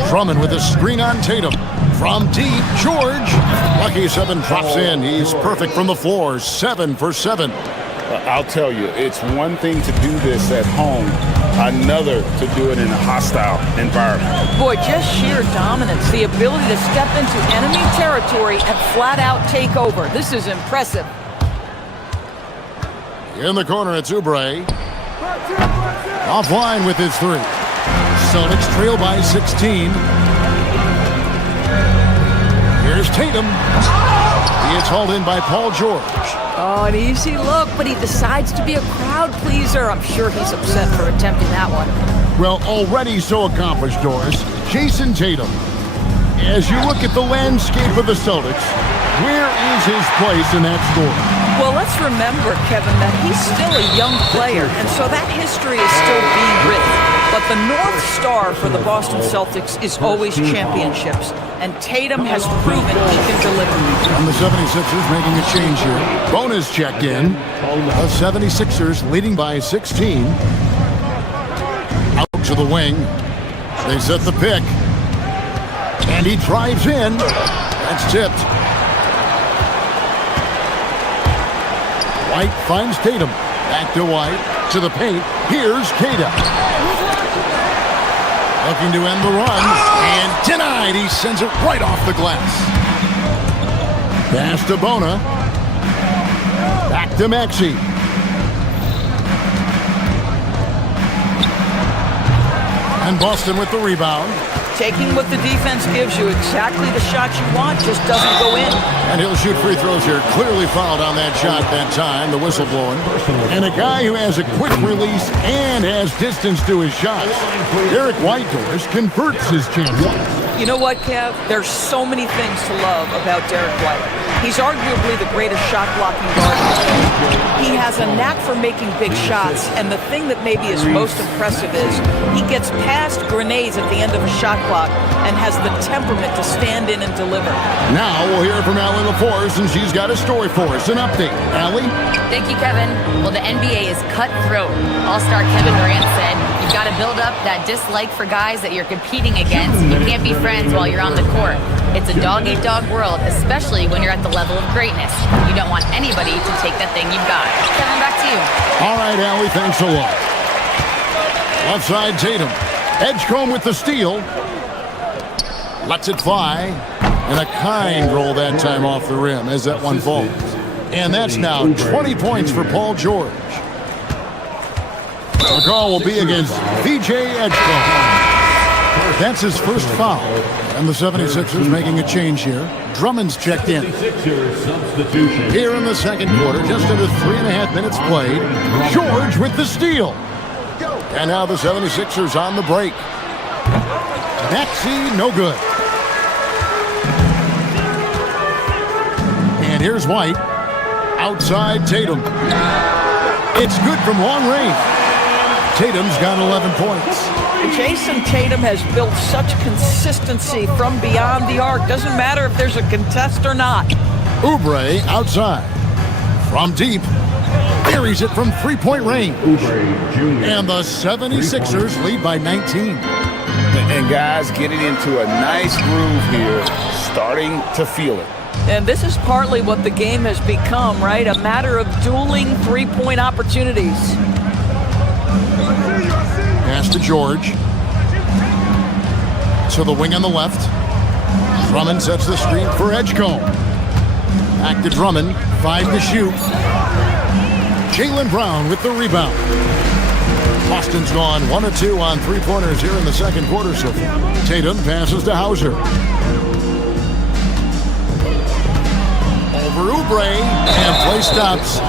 Drummond with a screen on Tatum. From deep, George. Lucky 7 drops in. He's perfect from the floor, 7 for 7. I'll tell you, it's one thing to do this at home, another to do it in a hostile environment. Boy, just sheer dominance, the ability to step into enemy territory and flat out take over. This is impressive. In the corner, it's Oubre. Offline with his 3. Celtics trail by 16. Here's Tatum. He is hauled in by Paul George. Oh, an easy look, but he decides to be a crowd pleaser. I'm sure he's upset for attempting that one. Well, already so accomplished, Doris. Jason Tatum. As you look at the landscape of the Celtics, where is his place in that score? Well, let's remember, Kevin, that he's still a young player, and so that history is still being written. But the North Star for the Boston Celtics is always championships, and Tatum has proven he can deliver. And the 76ers making a change here. Bonus checked in. The 76ers leading by 16. Out to the wing. They set the pick. And he drives in. That's tipped. White finds Tatum. Back to White. To the paint. Here's Kata. Looking to end the run, and denied. He sends it right off the glass. Pass to Bona. Back to Maxey. And Boston with the rebound. Taking what the defense gives you, exactly the shot you want, just doesn't go in. And he'll shoot free throws here. Clearly fouled on that shot that time, the whistle blowing. And a guy who has a quick release and has distance to his shots. Derek Whitehorse converts his chances. You know what, Kev? There's so many things to love about Derek White. He's arguably the greatest shot-blocking guard in the game. He has a knack for making big shots, and the thing that maybe is most impressive is he gets past grenades at the end of a shot clock and has the temperament to stand in and deliver. Now we'll hear from Allie LaForce, and she's got a story for us. An update. Allie? Thank you, Kevin. Well, the NBA is cutthroat. All-star Kevin Durant said, you've got to build up that dislike for guys that you're competing against. You can't be friends while you're on the court. It's a dog-eat-dog world, especially when you're at the level of greatness. You don't want anybody to take that thing you've got. Kevin, back to you. All right, Allie, thanks a lot. Left side, Tatum. Edgecombe with the steal. Lets it fly. And a kind roll that time off the rim as that one falls. And that's now 20 points for Paul George. The call will be against VJ Edgecombe. That's his first foul. And the 76ers making a change here. Drummond's checked in. Here in the second quarter, just under 3.5 minutes played. George with the steal. And now the 76ers on the break. Maxey, no good. And here's White. Outside Tatum. It's good from long range. Tatum's got 11 points. Jason Tatum has built such consistency from beyond the arc. Doesn't matter if there's a contest or not. Oubre outside. From deep. Buries it from three-point range. And the 76ers lead by 19. And guys getting into a nice groove here, starting to feel it. And this is partly what the game has become, right? A matter of dueling three-point opportunities. Pass to George. To the wing on the left. Drummond sets the screen for Edgecombe. Back to Drummond. 5 to shoot. Jaylen Brown with the rebound. Boston's gone 1 of 2 on three-pointers here in the second quarter so far. Tatum passes to Hauser. Over Oubre, and play stops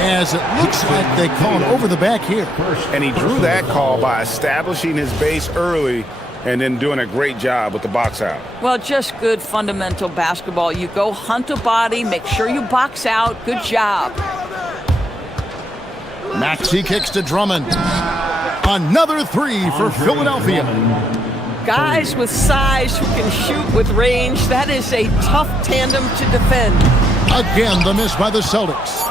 as it looks like they call him over the back here. And he drew that call by establishing his base early and then doing a great job with the box out. Well, just good fundamental basketball. You go hunt a body, make sure you box out. Good job. Maxey kicks to Drummond. Another three for Philadelphia. Guys with size who can shoot with range, that is a tough tandem to defend. Again, the miss by the Celtics.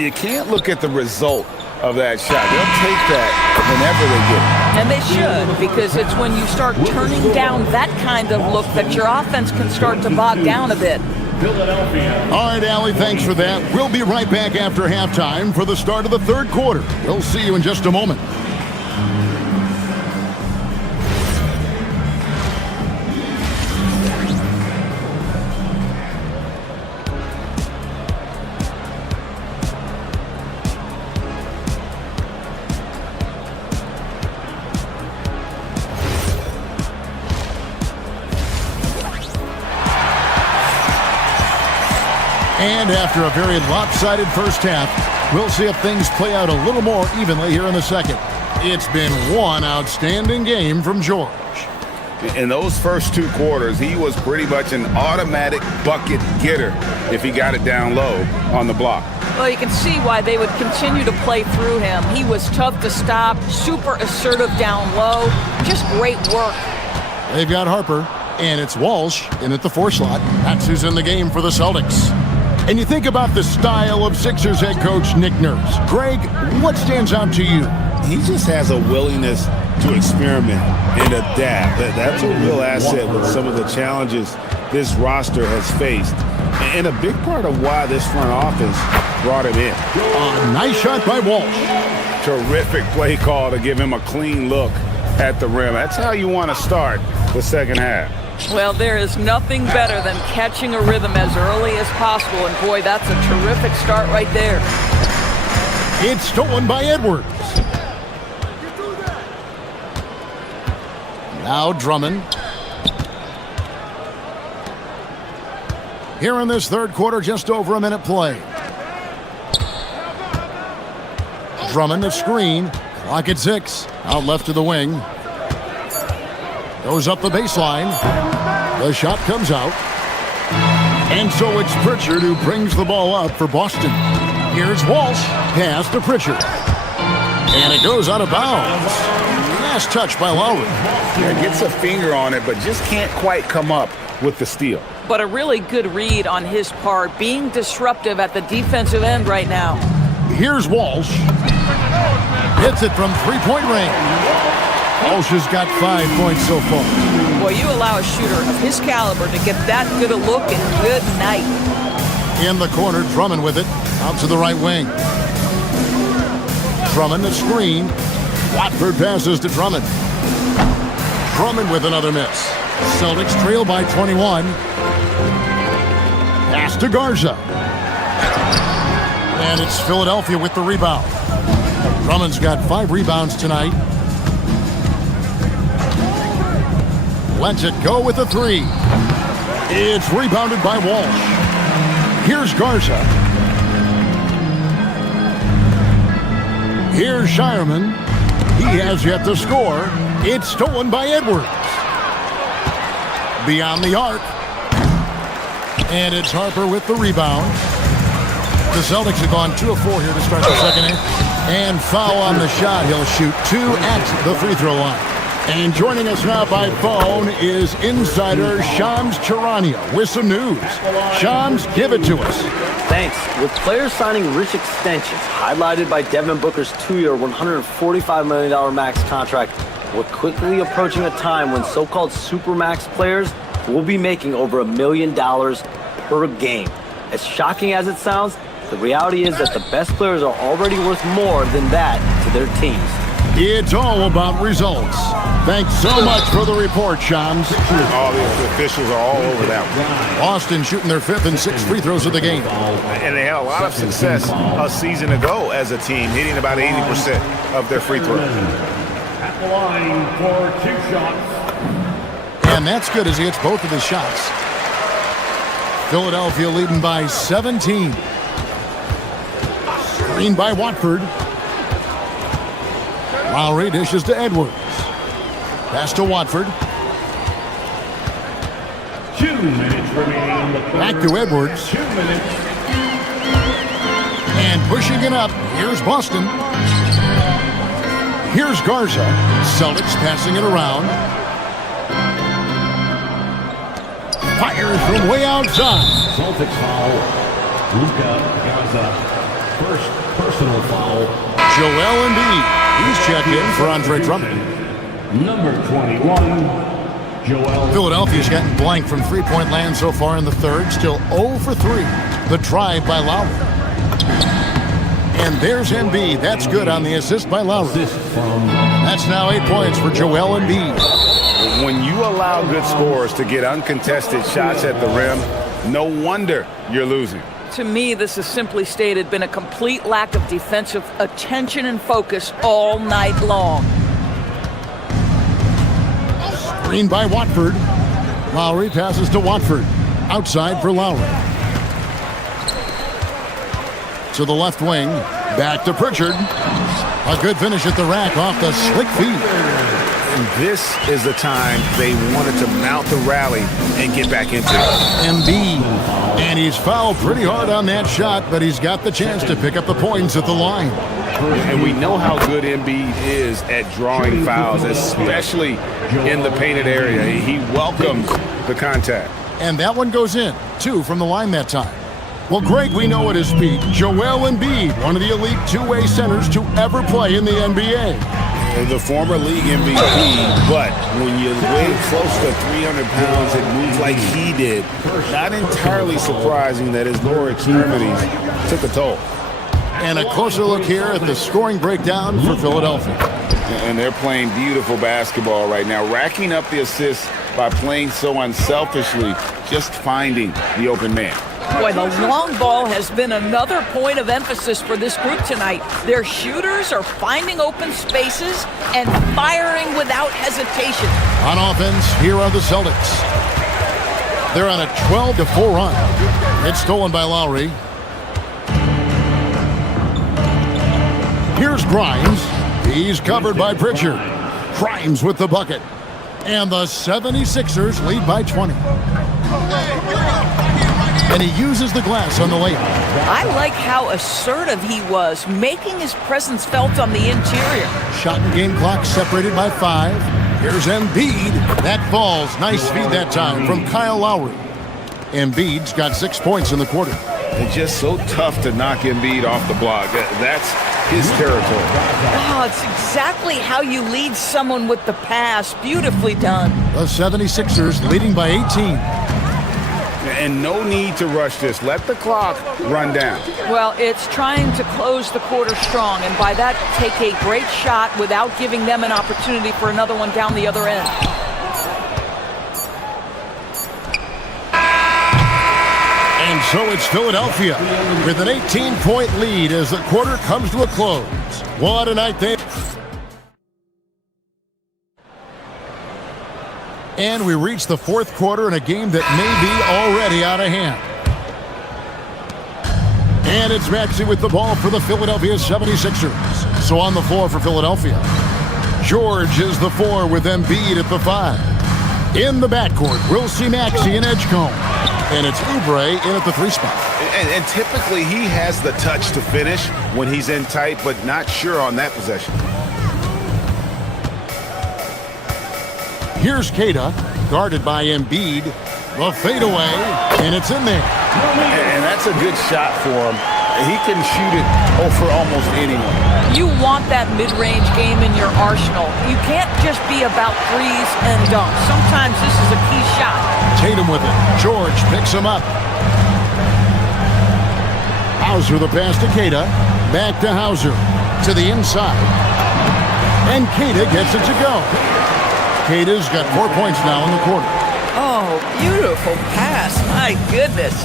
You can't look at the result of that shot. They'll take that whenever they get it. And they should, because it's when you start turning down that kind of look that your offense can start to bog down a bit. All right, Allie, thanks for that. We'll be right back after halftime for the start of the third quarter. We'll see you in just a moment. And after a very lopsided first half, we'll see if things play out a little more evenly here in the second. It's been one outstanding game from George. In those first two quarters, he was pretty much an automatic bucket getter if he got it down low on the block. Well, you can see why they would continue to play through him. He was tough to stop, super assertive down low. Just great work. They've got Harper, and it's Walsh in at the 4 slot. That's who's in the game for the Celtics. And you think about the style of Sixers head coach Nick Nurse. Greg, what stands out to you? He just has a willingness to experiment and adapt. That's a real asset with some of the challenges this roster has faced. And a big part of why this front office brought him in. A nice shot by Walsh. Terrific play call to give him a clean look at the rim. That's how you want to start the second half. Well, there is nothing better than catching a rhythm as early as possible, and boy, that's a terrific start right there. It's stolen by Edwards. Now Drummond. Here in this third quarter, just over a minute play. Drummond the screen. Clock at 6. Out left to the wing. Goes up the baseline. The shot comes out. And so it's Pritchard who brings the ball up for Boston. Here's Walsh. Pass to Pritchard. And it goes out of bounds. Last touch by Lowry. Yeah, gets a finger on it, but just can't quite come up with the steal. But a really good read on his part, being disruptive at the defensive end right now. Here's Walsh. Hits it from three-point range. Walsh has got 5 points so far. Boy, you allow a shooter of his caliber to get that good a look and good night. In the corner, Drummond with it. Out to the right wing. Drummond the screen. Watford passes to Drummond. Drummond with another miss. Celtics trail by 21. Pass to Garza. And it's Philadelphia with the rebound. Drummond's got 5 rebounds tonight. Lets it go with a 3. It's rebounded by Walsh. Here's Garza. Here's Shireman. He has yet to score. It's stolen by Edwards. Beyond the arc. And it's Harper with the rebound. The Celtics have gone 2 of 4 here to start the second half. And foul on the shot. He'll shoot 2 at the free throw line. And joining us now by phone is insider Shams Charania with some news. Shams, give it to us. Thanks. With players signing rich extensions, highlighted by Devin Booker's 2-year, $145 million max contract, we're quickly approaching a time when so-called supermax players will be making over $1 million per game. As shocking as it sounds, the reality is that the best players are already worth more than that to their teams. It's all about results. Thanks so much for the report, Shams. All the officials are all over that one. Boston shooting their 5th and 6th free throws of the game. And they had a lot of success a season ago as a team, hitting about 80% of their free throws. At the line for 2 shots. And that's good as he hits both of his shots. Philadelphia leading by 17. Screen by Watford. Lowry dishes to Edwards. Pass to Watford. 2 minutes remaining on the quarter. Back to Edwards. 2 minutes. And pushing it up, here's Boston. Here's Garza. Celtics passing it around. Fires from way outside. Celtics foul. Luka Garza. First personal foul. Joel Embiid. He's checked in for Andre Drummond. Number 21, Joel. Philadelphia's gotten blank from three-point land so far in the third. Still 0 for 3. The drive by Lowry. And there's Embiid. That's good on the assist by Lowry. That's now 8 points for Joel Embiid. When you allow good scorers to get uncontested shots at the rim, no wonder you're losing. To me, this has simply stated been a complete lack of defensive attention and focus all night long. Screen by Watford. Lowry passes to Watford. Outside for Lowry. To the left wing. Back to Pritchard. A good finish at the rack off the slick feed. And this is the time they wanted to mount the rally and get back into it. Embiid. And he's fouled pretty hard on that shot, but he's got the chance to pick up the points at the line. And we know how good Embiid is at drawing fouls, especially in the painted area. He welcomes the contact. And that one goes in. 2 from the line that time. Well, Greg, we know at his peak, Joel Embiid, one of the elite two-way centers to ever play in the NBA. The former league MVP, but when you weigh close to 300 pounds and move like he did, not entirely surprising that his lower extremities took a toll. And a closer look here at the scoring breakdown for Philadelphia. And they're playing beautiful basketball right now, racking up the assists by playing so unselfishly, just finding the open man. Boy, the long ball has been another point of emphasis for this group tonight. Their shooters are finding open spaces and firing without hesitation. On offense, here are the Celtics. They're on a 12-4 run. It's stolen by Lowry. Here's Grimes. He's covered by Pritchard. Grimes with the bucket. And the 76ers lead by 20. And he uses the glass on the layup. I like how assertive he was, making his presence felt on the interior. Shot and game clock separated by 5. Here's Embiid. That falls. Nice feed that time from Kyle Lowry. Embiid's got 6 points in the quarter. It's just so tough to knock Embiid off the block. That's his territory. Oh, it's exactly how you lead someone with the pass. Beautifully done. The 76ers leading by 18. And no need to rush this. Let the clock run down. Well, it's trying to close the quarter strong, and by that, take a great shot without giving them an opportunity for another one down the other end. And so it's Philadelphia with an 18-point lead as the quarter comes to a close. What a night they... And we reach the fourth quarter in a game that may be already out of hand. And it's Maxey with the ball for the Philadelphia 76ers. So on the floor for Philadelphia, George is the 4 with Embiid at the 5. In the backcourt, we'll see Maxey and Edgecombe. And it's Oubre in at the 3 spot. And typically he has the touch to finish when he's in tight, but not sure on that possession. Here's Keita, guarded by Embiid. The fadeaway, and it's in there. And that's a good shot for him. He can shoot it for almost anyone. You want that mid-range game in your arsenal. You can't just be about threes and dunks. Sometimes this is a key shot. Tatum with it. George picks him up. Hauser the pass to Keita. Back to Hauser. To the inside. And Keita gets it to go. Kata's got 4 points now in the quarter. Oh, beautiful pass. My goodness.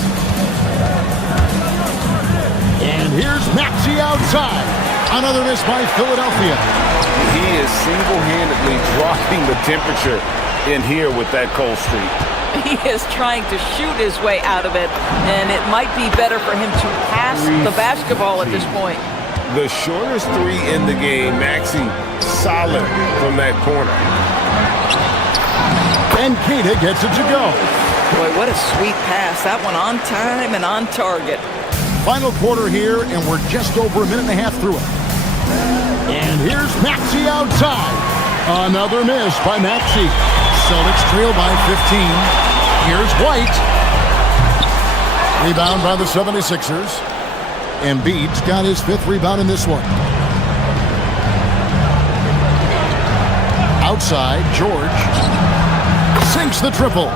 And here's Maxey outside. Another miss by Philadelphia. He is single-handedly dropping the temperature in here with that cold streak. He is trying to shoot his way out of it, and it might be better for him to pass the basketball at this point. The shortest three in the game, Maxey solid from that corner. And Kata gets it to go. Boy, what a sweet pass. That one on time and on target. Final quarter here, and we're just over a minute and a half through it. And here's Maxey outside. Another miss by Maxey. Celtics trail by 15. Here's White. Rebound by the 76ers. Embiid's got his 5th rebound in this one. Outside, George sinks the triple.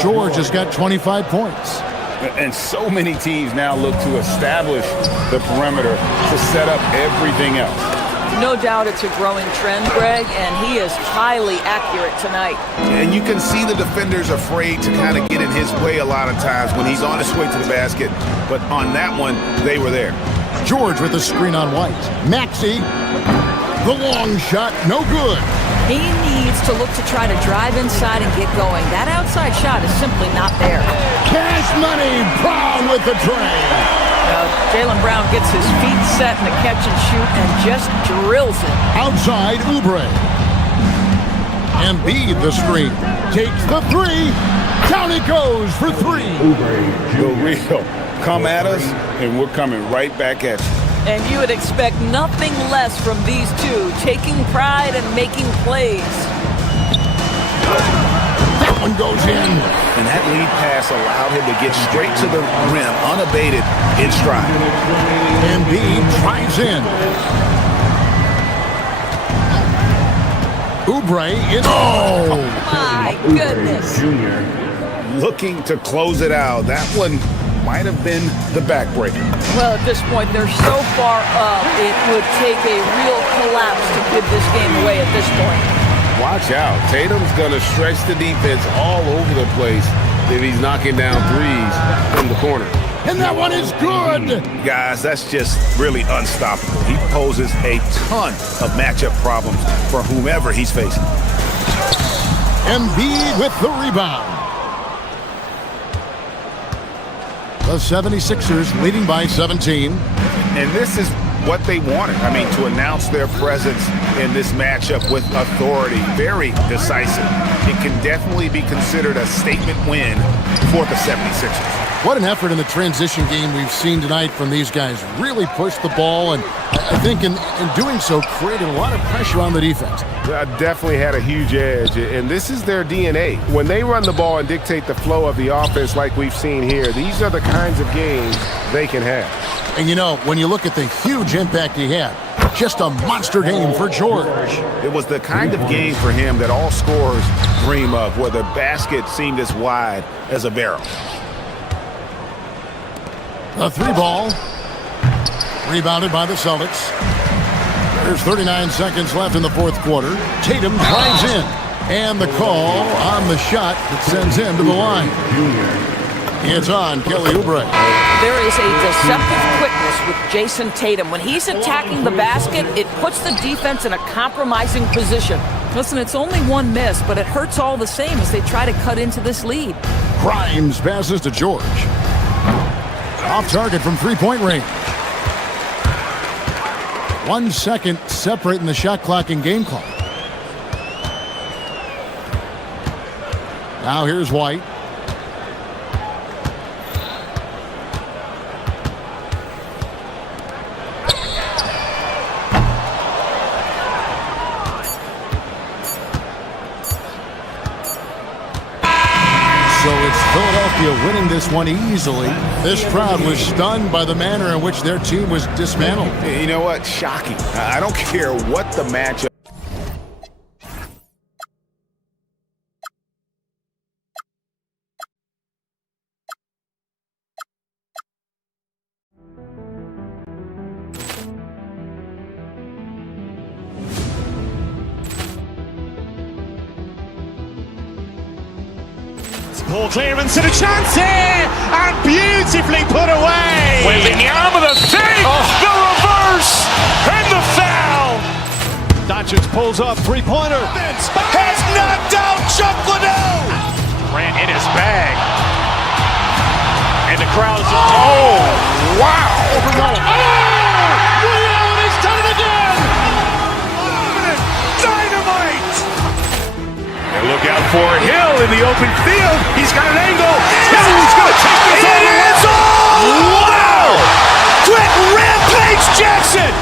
George has got 25 points. And so many teams now look to establish the perimeter to set up everything else. No doubt it's a growing trend, Greg, and he is highly accurate tonight. And you can see the defenders afraid to kind of get in his way a lot of times when he's on his way to the basket. But on that one, they were there. George with the screen on White. Maxey, the long shot, no good. He needs to look to try to drive inside and get going. That outside shot is simply not there. Cash money, Brown with the tray. Jaylen Brown gets his feet set in the catch and shoot and just drills it. Outside, Oubre. Embiid the screen. Takes the three. Down it goes for three. The real. Come at us, and we're coming right back at you. And you would expect nothing less from these two, taking pride and making plays. That one goes in. And that lead pass allowed him to get straight to the rim, unabated, in stride. Embiid drives in. Oubre is... Oh! My goodness. Looking to close it out. That one might have been the backbreaker. Well, at this point, they're so far up, it would take a real collapse to give this game away at this point. Watch out. Tatum's going to stretch the defense all over the place if he's knocking down threes from the corner. And that one is good. Guys, that's just really unstoppable. He poses a ton of matchup problems for whomever he's facing. Embiid with the rebound. The 76ers leading by 17. And this is what they wanted. I mean, to announce their presence in this matchup with authority. Very decisive. It can definitely be considered a statement win for the 76ers. What an effort in the transition game we've seen tonight from these guys. Really pushed the ball, and I think in doing so created a lot of pressure on the defense. Definitely had a huge edge, and this is their DNA. When they run the ball and dictate the flow of the offense like we've seen here, these are the kinds of games they can have. And you know, when you look at the huge impact he had, just a monster game for George. It was the kind of game for him that all scorers dream of, where the basket seemed as wide as a barrel. The three ball. Rebounded by the Celtics. There's 39 seconds left in the fourth quarter. Tatum drives in. And the call on the shot that sends him to the line. It's on Kelly Oubre. There is a deceptive quickness with Jason Tatum. When he's attacking the basket, it puts the defense in a compromising position. Listen, it's only one miss, but it hurts all the same as they try to cut into this lead. Grimes passes to George. Off target from three-point range. 1 second separating the shot clock and game clock. Now here's White. Philadelphia winning this one easily. This crowd was stunned by the manner in which their team was dismantled. You know what? Shocking. I don't care what the matchup. Ball clearance and a chance here, and beautifully put away. Wembanyama the save, the reverse, and the foul. Doncic pulls up, three-pointer. Has knocked out Chuck Liddell. Ran in his bag. And the crowd's... Oh, wow. Liddell, he's done it again. Dynamite. And look out for Hill in the open field. He's got an angle. Hill's going to take this all the way. Wow. Quick rampage Jackson.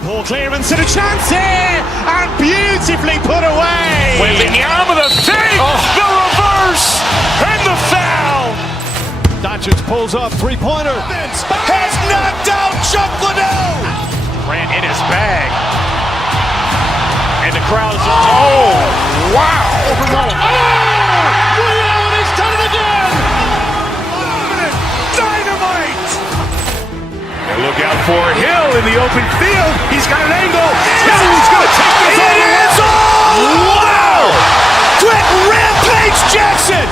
Ball clearance and a chance here, and beautifully put away. Wembanyama the save, the reverse, and the foul. Doncic pulls up, three-pointer. Has knocked out Chuck Liddell. Ran in his bag. And the crowd's... Oh, wow. Liddell, he's done it again. Dynamite. And look out for Hill in the open field. He's got an angle. Hill's going to take this all the way. Wow. Quick rampage Jackson.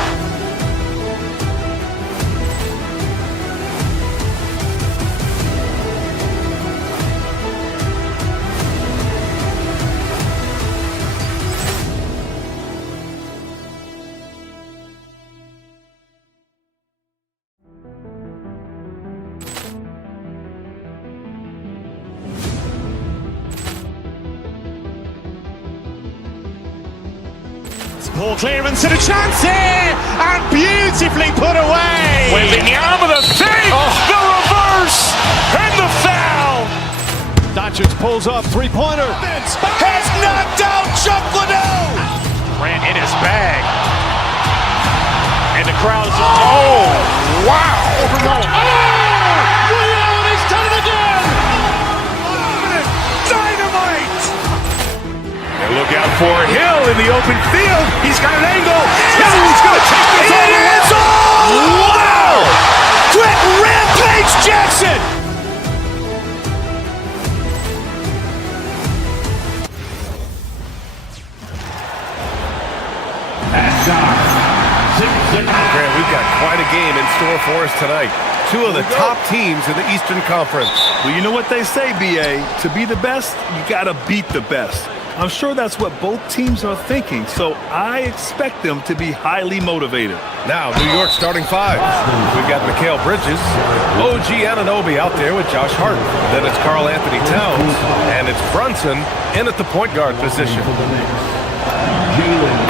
Ball clearance and a chance here, and beautifully put away. Wembanyama the save, the reverse, and the foul. Doncic pulls up, three-pointer. Has knocked out Chuck Liddell. Ran in his bag. And the crowd's... Oh, wow. Liddell, he's done it again. Dynamite. And look out for Hill in the open field. He's got an angle. Hill's going to take this all the way. Wow. Quick rampage Jackson. Grant, we've got quite a game in store for us tonight. Two of the top teams in the Eastern Conference. Well, you know what they say, B.A. To be the best, you got to beat the best. I'm sure that's what both teams are thinking, so I expect them to be highly motivated. Now, New York starting five. We've got Mikal Bridges, OG Anunoby out there with Josh Hart. Then it's Karl Anthony Towns, and it's Brunson in at the point guard position.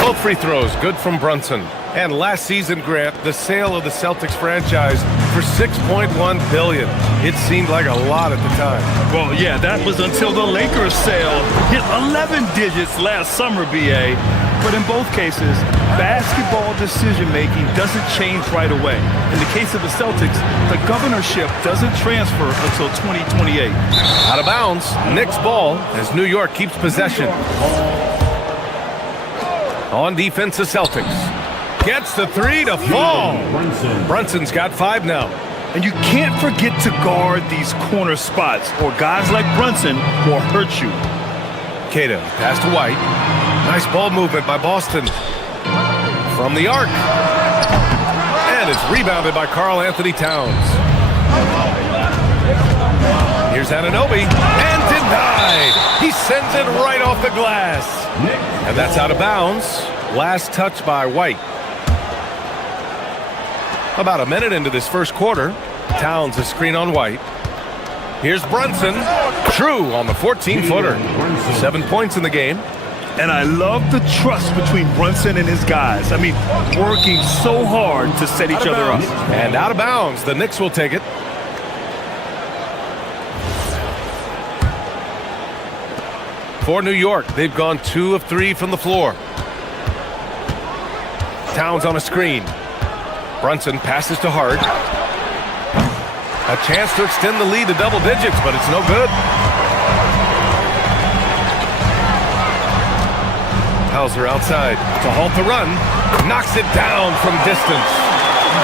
Both free throws good from Brunson. And last season, Grant, the sale of the Celtics franchise for $6.1 billion. It seemed like a lot at the time. Well, yeah, that was until the Lakers sale hit 11 digits last summer, B.A. But in both cases, basketball decision-making doesn't change right away. In the case of the Celtics, the governorship doesn't transfer until 2028. Out of bounds, Knicks ball as New York keeps possession. On defense, the Celtics. Gets the three to fall. Brunson's got five now. And you can't forget to guard these corner spots, or guys like Brunson will hurt you. Cato, pass to White. Nice ball movement by Boston. From the arc. And it's rebounded by Karl Anthony Towns. Here's Anunoby. And denied. He sends it right off the glass. And that's out of bounds. Last touch by White. About a minute into this first quarter, Towns a screen on White. Here's Brunson. True on the 14-footer. 7 points in the game. And I love the trust between Brunson and his guys. I mean, working so hard to set each other up. And out of bounds, the Knicks will take it. For New York, they've gone 2 of 3 from the floor. Towns on a screen. Brunson passes to Hart. A chance to extend the lead to double digits, but it's no good. Hauser outside to halt the run. Knocks it down from distance.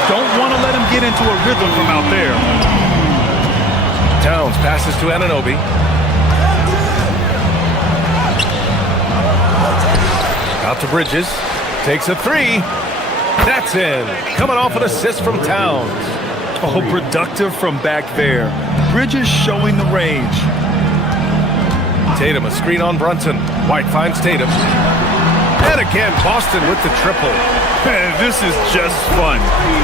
Don't want to let him get into a rhythm from out there. Towns passes to Anunoby. Out to Bridges. Takes a three. That's in. Coming off an assist from Towns. Oh, productive from back there. Bridges showing the range. Tatum, a screen on Brunson. White finds Tatum. And again, Boston with the triple. This is just fun.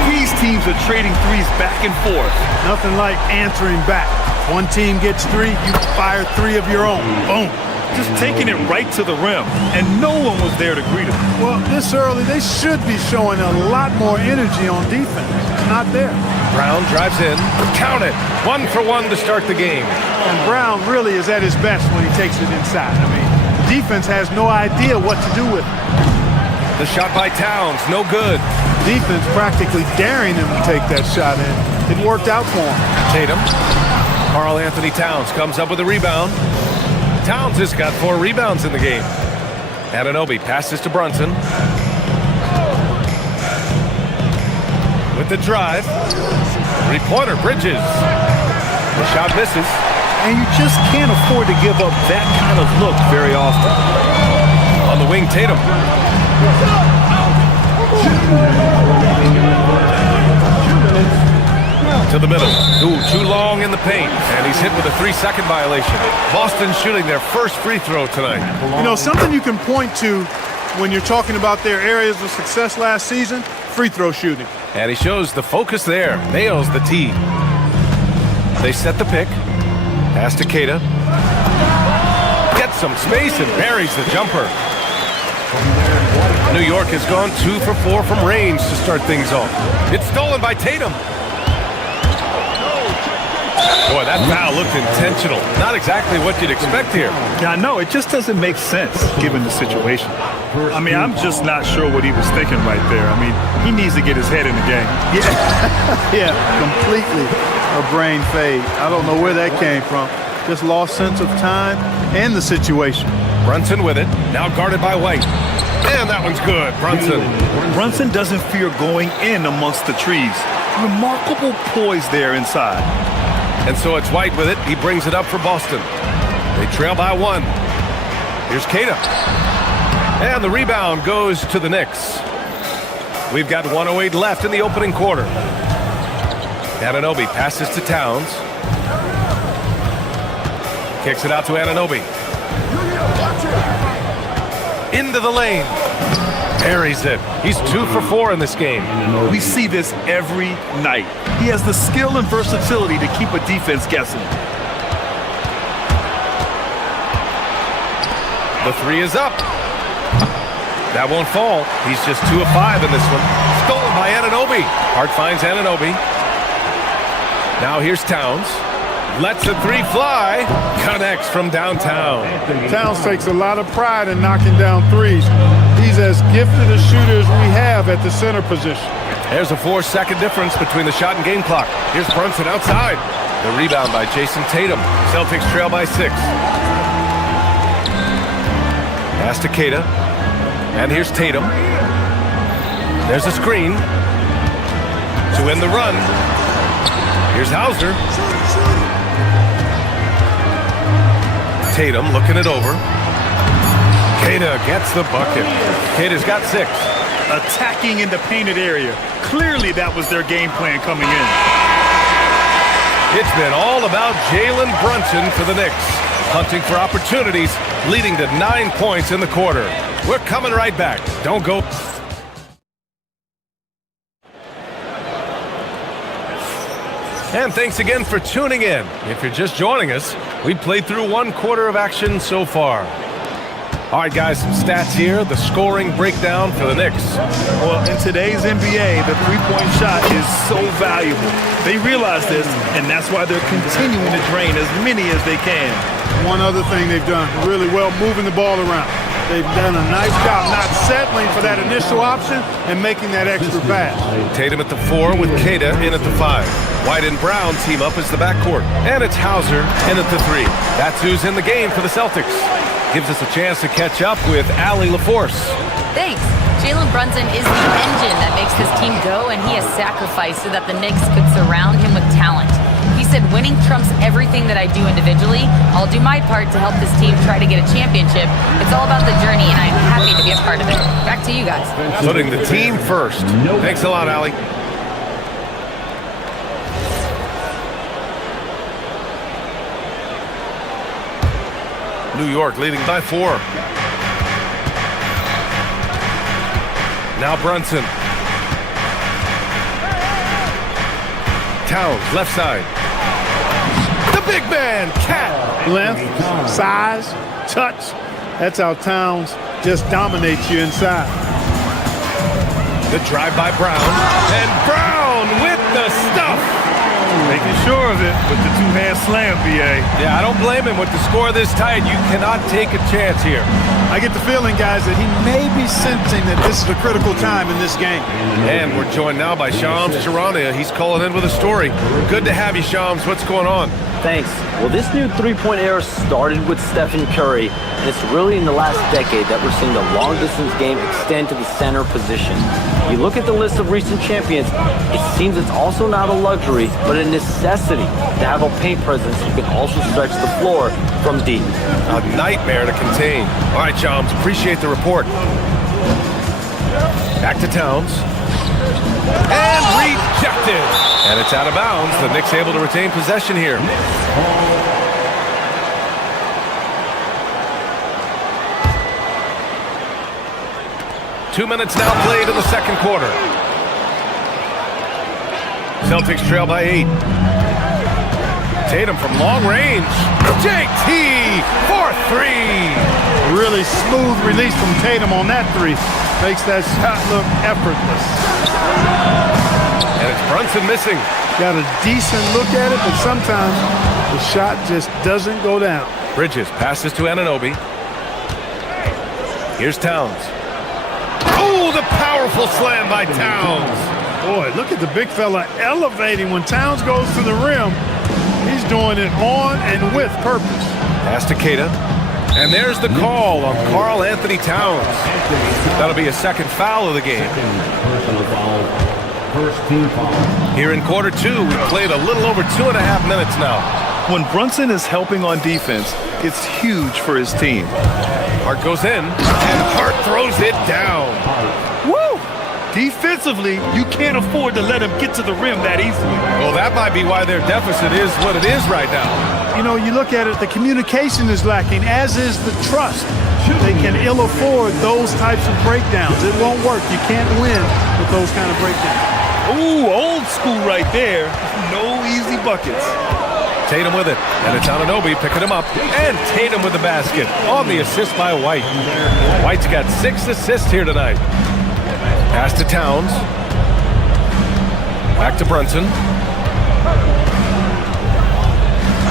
These teams are trading threes back and forth. Nothing like answering back. One team gets three, you fire three of your own. Boom. Just taking it right to the rim, and no one was there to greet him. Well, this early, they should be showing a lot more energy on defense. It's not there. Brown drives in. Count it. 1 for 1 to start the game. And Brown really is at his best when he takes it inside. I mean, the defense has no idea what to do with it. The shot by Towns, no good. Defense practically daring him to take that shot in. It worked out for him. Tatum. Karl Anthony Towns comes up with a rebound. Towns has got 4 rebounds in the game. Anunoby passes to Brunson. With the drive. Three-pointer, Bridges. The shot misses. And you just can't afford to give up that kind of look very often. On the wing, Tatum. To the middle. Ooh, too long in the paint. And he's hit with a 3-second violation. Boston shooting their first free throw tonight. You know, something you can point to when you're talking about their areas of success last season, free throw shooting. And he shows the focus there. Nails the tee. They set the pick. Pass to Keita. Gets some space and buries the jumper. New York has gone 2 for 4 from range to start things off. It's stolen by Tatum. Boy, that foul looked intentional. Not exactly what you'd expect here. Yeah, no, it just doesn't make sense given the situation. I mean, I'm just not sure what he was thinking right there. I mean, he needs to get his head in the game. Yeah, completely a brain fade. I don't know where that came from. Just lost sense of time and the situation. Brunson with it. Now guarded by White. And that one's good. Brunson doesn't fear going in amongst the trees. Remarkable poise there inside. And so it's White with it. He brings it up for Boston. They trail by 1. Here's Keita. And the rebound goes to the Knicks. We've got 1:08 left in the opening quarter. Anunoby passes to Towns. Kicks it out to Anunoby. Into the lane. Buries it. He's 2 for 4 in this game. We see this every night. He has the skill and versatility to keep a defense guessing. The 3 is up. That won't fall. He's just 2 of 5 in this one. Stolen by Anunoby. Hart finds Anunoby. Now here's Towns. Lets the 3 fly. Connects from downtown. Towns takes a lot of pride in knocking down threes. He's as gifted a shooter as we have at the center position. There's a 4-second difference between the shot and game clock. Here's Brunson outside. The rebound by Jason Tatum. Celtics trail by 6. Pass to Keita. And here's Tatum. There's a screen to end the run. Here's Hauser. Tatum looking it over. Keita gets the bucket. Keita's got 6. Attacking in the painted area. Clearly that was their game plan coming in. It's been all about Jalen Brunson for the Knicks. Hunting for opportunities, leading to 9 points in the quarter. We're coming right back. Don't go. And thanks again for tuning in. If you're just joining us, we played through 1 quarter of action so far. All right, guys, some stats here. The scoring breakdown for the Knicks. Well, in today's NBA, the three-point shot is so valuable. They realize this, and that's why they're continuing to drain as many as they can. One other thing they've done really well, moving the ball around. They've done a nice job not settling for that initial option and making that extra pass. Tatum at the 4 with Queta in at the 5. White and Brown team up as the backcourt. And it's Hauser in at the 3. That's who's in the game for the Celtics. Gives us a chance to catch up with Allie LaForce. Thanks. Jalen Brunson is the engine that makes this team go, and he has sacrificed so that the Knicks could surround him with talent. He said, winning trumps everything that I do individually. I'll do my part to help this team try to get a championship. It's all about the journey, and I'm happy to be a part of it. Back to you guys. Putting the team first. Thanks a lot, Allie. New York leading by 4. Now Brunson. Towns, left side. The big man, Cat. Length, size, touch. That's how Towns just dominates you inside. The drive by Brown. And Brown with the stuff. Making sure of it with the two-hand slam, B.A. Yeah, I don't blame him with the score this tight. You cannot take a chance here. I get the feeling, guys, that he may be sensing that this is a critical time in this game. And we're joined now by Shams Charania. He's calling in with a story. Good to have you, Shams. What's going on? Thanks. Well, this new three-point era started with Stephen Curry, and it's really in the last decade that we're seeing the long-distance game extend to the center position. You look at the list of recent champions, it seems it's also not a luxury, but a necessity to have a paint presence who can also stretch the floor from deep. A nightmare to contain. All right, Shams, appreciate the report. Back to Towns. And rejected. And it's out of bounds. The Knicks able to retain possession here. Two minutes now played in the second quarter. Celtics trail by 8. Tatum from long range. JT for 3. Really smooth release from Tatum on that 3. Makes that shot look effortless. And it's Brunson missing. Got a decent look at it, but sometimes the shot just doesn't go down. Bridges passes to Anunoby. Here's Towns. Oh, the powerful slam by Towns. Boy, look at the big fella elevating when Towns goes to the rim. He's doing it on and with purpose. Pass to Queta. And there's the call on Karl Anthony Towns. That'll be a second foul of the game. Here in quarter 2, we played a little over 2.5 minutes now. When Brunson is helping on defense, it's huge for his team. Hart goes in, and Hart throws it down. Woo! Defensively, you can't afford to let him get to the rim that easily. Well, that might be why their deficit is what it is right now. You know, you look at it, the communication is lacking, as is the trust. They can ill afford those types of breakdowns. It won't work. You can't win with those kind of breakdowns. Ooh, old school right there. No easy buckets. Tatum with it, and it's Anunoby picking him up, and Tatum with the basket on the assist by White. White's got 6 assists here tonight. Pass to Towns. Back to Brunson.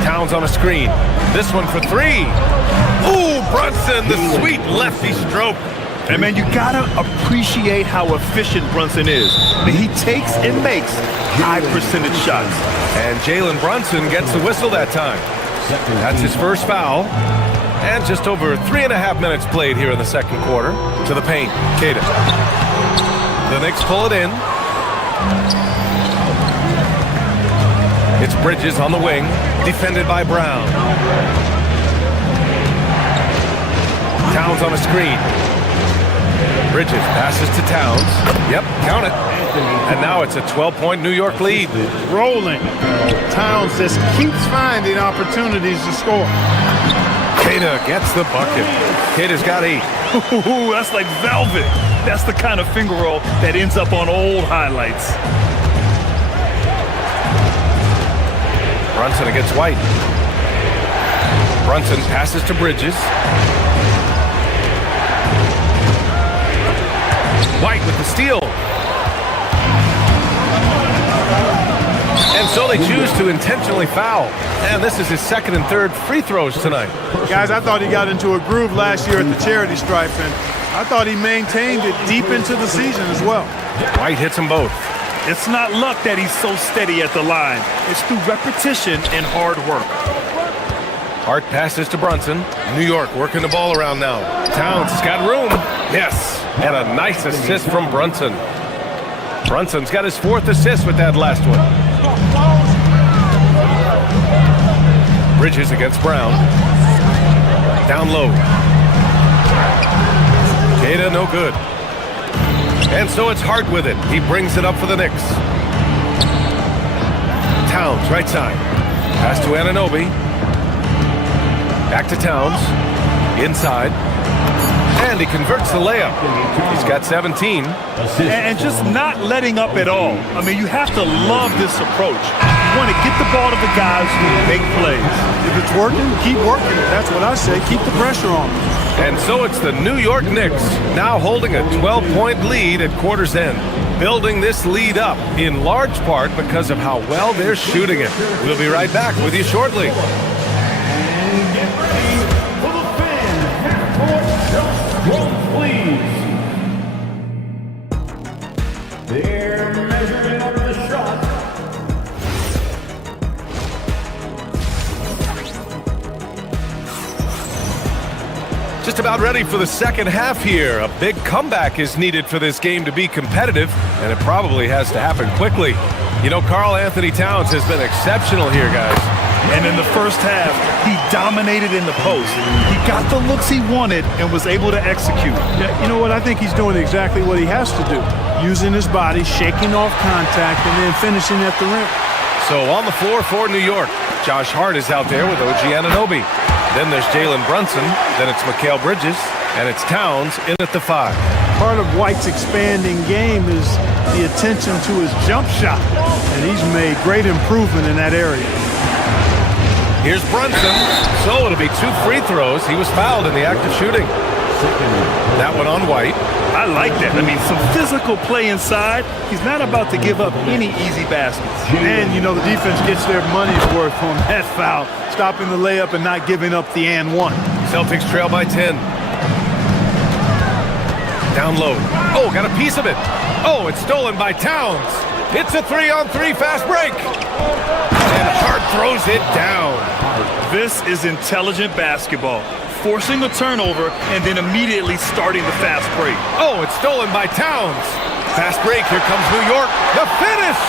Towns on a screen. This one for 3. Ooh, Brunson, the sweet lefty stroke. And man, you gotta appreciate how efficient Brunson is. He takes and makes high percentage shots. And Jalen Brunson gets the whistle that time. That's his first foul. And just over 3.5 minutes played here in the second quarter. To the paint, Queta. The Knicks pull it in. It's Bridges on the wing, defended by Brown. Towns on a screen. Bridges passes to Towns. Yep, count it. And now it's a 12-point New York lead. Rolling. Towns just keeps finding opportunities to score. Queta gets the bucket. Queta's got 8. Ooh, that's like velvet. That's the kind of finger roll that ends up on old highlights. Brunson against White. Brunson passes to Bridges. White with the steal. And so they choose to intentionally foul. And this is his second and third free throws tonight. Guys, I thought he got into a groove last year at the charity stripe, and I thought he maintained it deep into the season as well. White hits them both. It's not luck that he's so steady at the line. It's through repetition and hard work. Hart passes to Brunson. New York working the ball around now. Towns has got room. Yes, and a nice assist from Brunson. Brunson's got his fourth assist with that last one. Bridges against Brown. Down low. Jada no good. And so it's Hart with it. He brings it up for the Knicks. Towns, right side. Pass to Anunoby. Back to Towns. Inside. And he converts the layup. He's got 17. And just not letting up at all. I mean, you have to love this approach. You want to get the ball to the guys who make plays. If it's working, keep working. That's what I say. Keep the pressure on them. And so it's the New York Knicks now holding a 12-point lead at quarter's end. Building this lead up in large part because of how well they're shooting it. We'll be right back with you shortly. And get ready for the fan half-court jump, please. They're measuring up the shot. Just about ready for the second half here. A big comeback is needed for this game to be competitive, and it probably has to happen quickly. You know, Karl Anthony Towns has been exceptional here, guys. And in the first half, he dominated in the post. He got the looks he wanted and was able to execute. Yeah, you know what? I think he's doing exactly what he has to do. Using his body, shaking off contact, and then finishing at the rim. So on the floor for New York, Josh Hart is out there with OG Anunoby. Then there's Jalen Brunson. Then it's Mikal Bridges. And it's Towns in at the 5. Part of White's expanding game is the attention to his jump shot. And he's made great improvement in that area. Here's Brunson. So it'll be 2 free throws. He was fouled in the act of shooting. That one on White. I like that. I mean, some physical play inside. He's not about to give up any easy baskets. And, you know, the defense gets their money's worth on that foul. Stopping the layup and not giving up the and one. Celtics trail by 10. Down low. Oh, got a piece of it. Oh, it's stolen by Towns. It's a 3-on-3 fast break. And Hart throws it down. This is intelligent basketball. Forcing a turnover and then immediately starting the fast break. Oh, it's stolen by Towns. Fast break. Here comes New York. The finish.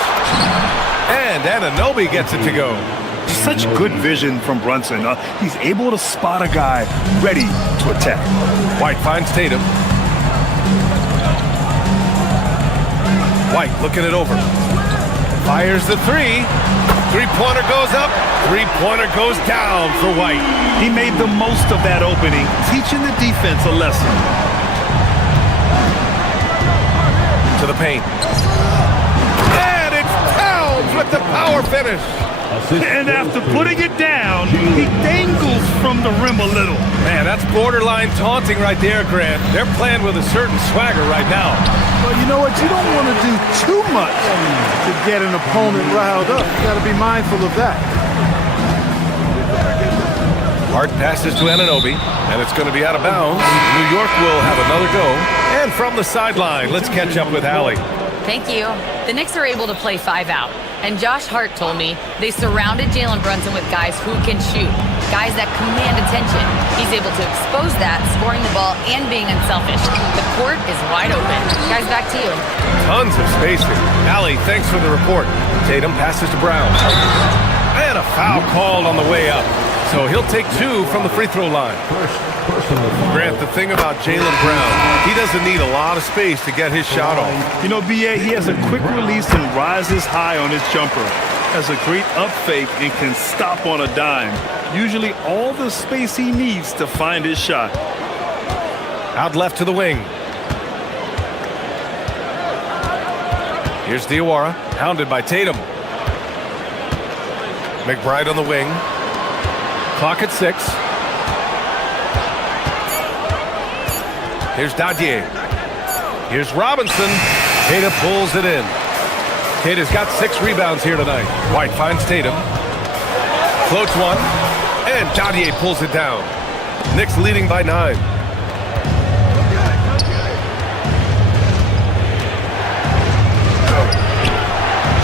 And Anunoby gets it to go. Such good vision from Brunson. He's able to spot a guy ready to attack. White finds Tatum. White looking it over. Fires the 3. Three-pointer goes up. Three-pointer goes down for White. He made the most of that opening, teaching the defense a lesson. To the paint. And it's Towns with the power finish. And after putting it down, he dangles from the rim a little. Man, that's borderline taunting right there, Grant. They're playing with a certain swagger right now. Well, you know what? You don't want to do too much to get an opponent riled up. You got to be mindful of that. Hart passes to Anunoby, and it's going to be out of bounds. New York will have another go. And from the sideline, let's catch up with Allie. Thank you. The Knicks are able to play 5 out. And Josh Hart told me they surrounded Jalen Brunson with guys who can shoot, guys that command attention. He's able to expose that, scoring the ball and being unselfish. The court is wide open. Guys, back to you. Tons of spacing. Allie, thanks for the report. Tatum passes to Brown. And a foul called on the way up. So he'll take 2 from the free throw line. Grant, the thing about Jaylen Brown, he doesn't need a lot of space to get his shot off. You know, B.A., he has a quick release and rises high on his jumper. Has a great up fake and can stop on a dime. Usually all the space he needs to find his shot. Out left to the wing. Here's Diawara, hounded by Tatum. McBride on the wing. Clock at 6. Here's Dadier. Here's Robinson. Tatum pulls it in. Tatum's got 6 rebounds here tonight. White finds Tatum. Floats one. And Dadier pulls it down. Knicks leading by 9.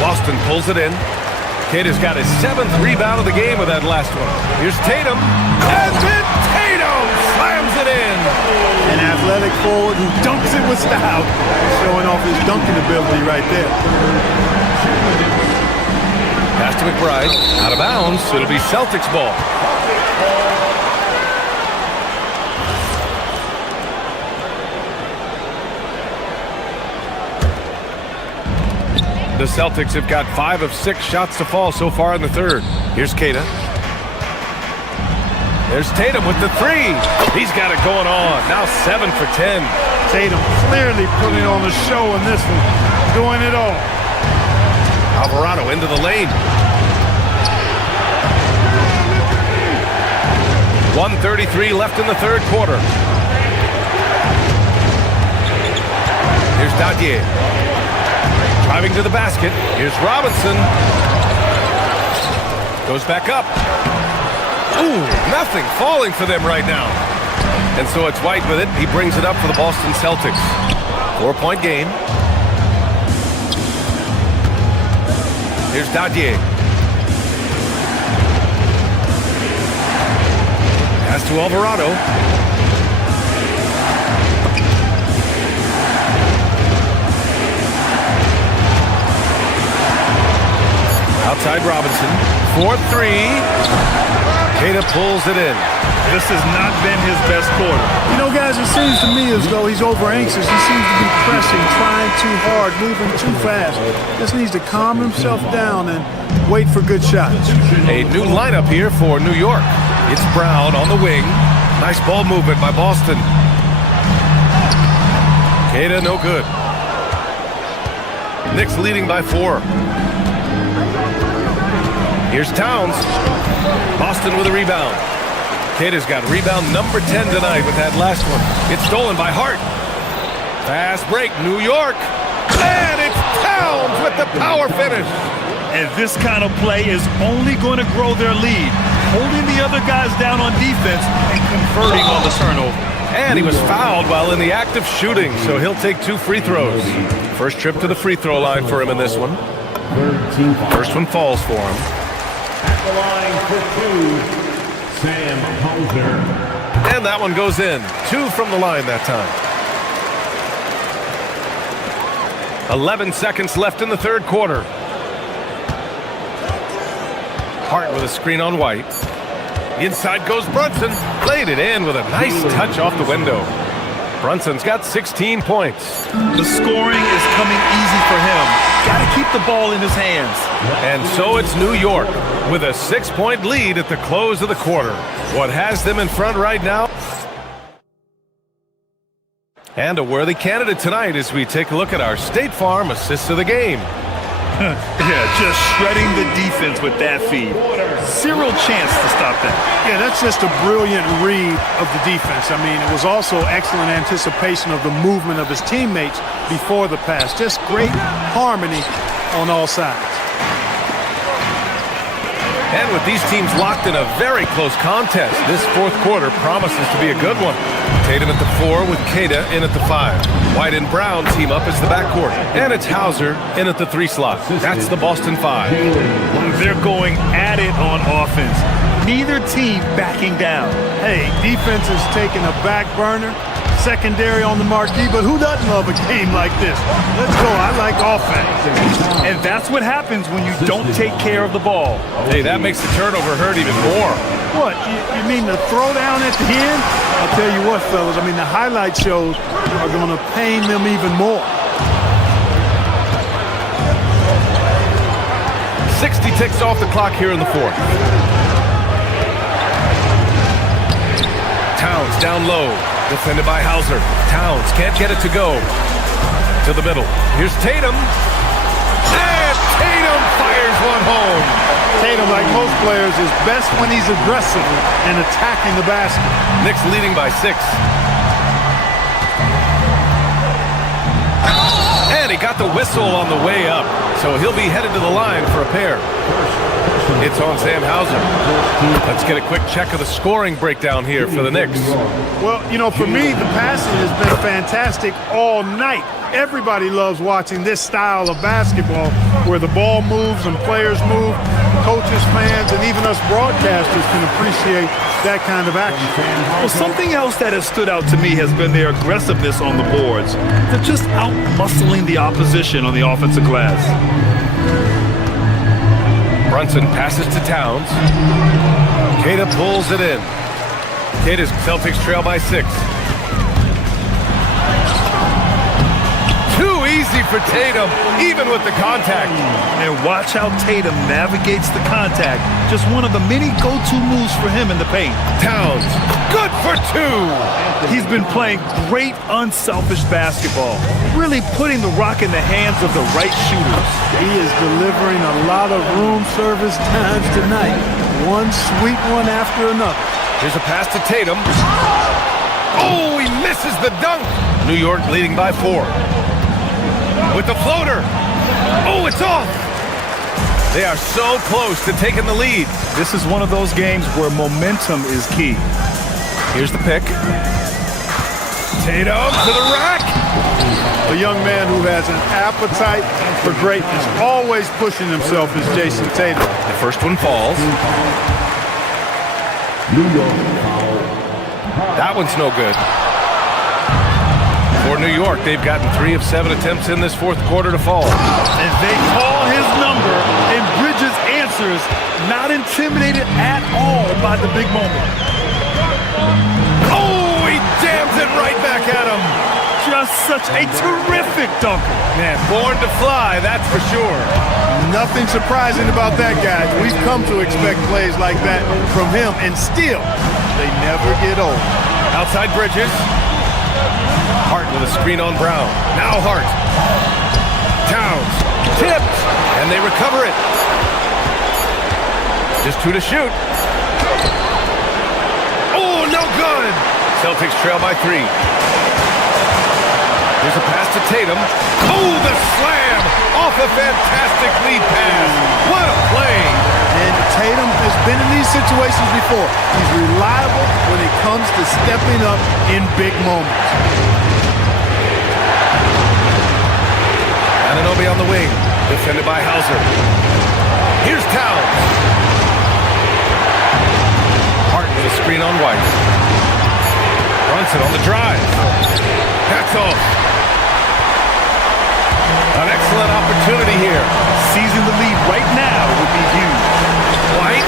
Boston pulls it in. Tatum's got his 7th rebound of the game with that last one. Here's Tatum. And then Tatum slams it in. An athletic forward who dunks it with style. Showing off his dunking ability right there. Pass to McBride. Out of bounds. It'll be Celtics ball. The Celtics have got 5 of 6 shots to fall so far in the third. Here's Keita. There's Tatum with the 3. He's got it going on. Now 7 for 10. Tatum clearly putting on the show in this one. Doing it all. Alvarado into the lane. 1:33 left in the third quarter. Here's Dadier. Driving to the basket. Here's Robinson. Goes back up. Ooh, nothing falling for them right now. And so it's White with it. He brings it up for the Boston Celtics. 4-point game. Here's Dadier. Pass to Alvarado. Outside Robinson. 4-3. Keita pulls it in. This has not been his best quarter. You know, guys, it seems to me as though he's over anxious. He seems to be pressing, trying too hard, moving too fast. Just needs to calm himself down and wait for good shots. A new lineup here for New York. It's Brown on the wing. Nice ball movement by Boston. Keita no good. Knicks leading by 4. Here's Towns. Boston with a rebound. Keita's got rebound number 10 tonight with that last one. It's stolen by Hart. Fast break, New York. And it's Towns with the power finish. And this kind of play is only going to grow their lead. Holding the other guys down on defense and converting on the turnover. And he was fouled while in the act of shooting, so he'll take 2 free throws. First trip to the free throw line for him in this one. First one falls for him. At the line for 2, Sam Hauser. And that one goes in. 2 from the line that time. 11 seconds left in the third quarter. Hart with a screen on White. Inside goes Brunson. Played it in with a nice touch off the window. Brunson's got 16 points. The scoring is coming easy for him. Got to keep the ball in his hands. And so it's New York with a 6-point lead at the close of the quarter. What has them in front right now? And a worthy candidate tonight as we take a look at our State Farm assists of the game. Yeah, just shredding the defense with that feed. Zero chance to stop that. Yeah, that's just a brilliant read of the defense. I mean, it was also excellent anticipation of the movement of his teammates before the pass. Just great harmony on all sides. And with these teams locked in a very close contest, this fourth quarter promises to be a good one. Tatum at the 4 with Keita in at the 5. White and Brown team up as the backcourt. And it's Hauser in at the 3 slot. That's the Boston 5. They're going at it on offense. Neither team backing down. Hey, defense is taking a back burner. Secondary on the marquee, but who doesn't love a game like this? Let's go. I like offense. And that's what happens when you don't take care of the ball. Hey, that makes the turnover hurt even more. What? You mean the throwdown at the end? I'll tell you what, fellas. I mean, the highlight shows are going to pain them even more. 60 ticks off the clock here in the fourth. Towns down low. Defended by Hauser. Towns can't get it to go. To the middle. Here's Tatum. And Tatum fires one home. Tatum, like most players, is best when he's aggressive and attacking the basket. Knicks leading by 6. And And he got the whistle on the way up, so he'll be headed to the line for a pair. It's on Sam Hauser. Let's get a quick check of the scoring breakdown here for the Knicks. Well, you know, for me, the passing has been fantastic all night. Everybody loves watching this style of basketball where the ball moves and players move. Coaches, fans, and even us broadcasters can appreciate that kind of action. Well, something else that has stood out to me has been their aggressiveness on the boards. They're just out-muscling the opposition on the offensive glass. Brunson passes to Towns. Queta pulls it in. Queta's Celtics trail by 6. Too easy for Tatum, even with the contact. And watch how Tatum navigates the contact. Just one of the many go-to moves for him in the paint. Towns, good for 2. He's been playing great, unselfish basketball, really putting the rock in the hands of the right shooters. He is delivering a lot of room service times tonight. One sweet one after another. Here's a pass to Tatum. Oh, he misses the dunk. New York leading by 4. With the floater. Oh, it's off. They are so close to taking the lead. This is one of those games where momentum is key. Here's the pick. Tatum to the rack. A young man who has an appetite for greatness, always pushing himself, is Jason Tatum. The first one falls. That one's no good. For New York, they've gotten 3 of 7 attempts in this fourth quarter to fall. And they call his number, and Bridges answers, not intimidated at all by the big moment. Oh, he jams it right back at him. Just such a terrific dunker. Man, born to fly, that's for sure. Nothing surprising about that guy. We've come to expect plays like that from him, and still, they never get old. Outside Bridges. Hart with a screen on Brown. Now Hart. Towns. Tipped. And they recover it. Just 2 to shoot. Oh, no good. Celtics trail by 3. Here's a pass to Tatum. Oh, the slam off a fantastic lead pass. What a play. And Tatum has been in these situations before. He's reliable when it comes to stepping up in big moments. Anunoby on the wing, defended by Hauser. Here's Towns. Hart with a screen on White. Brunson on the drive. That's off. An excellent opportunity here. Seizing the lead right now would be huge. White.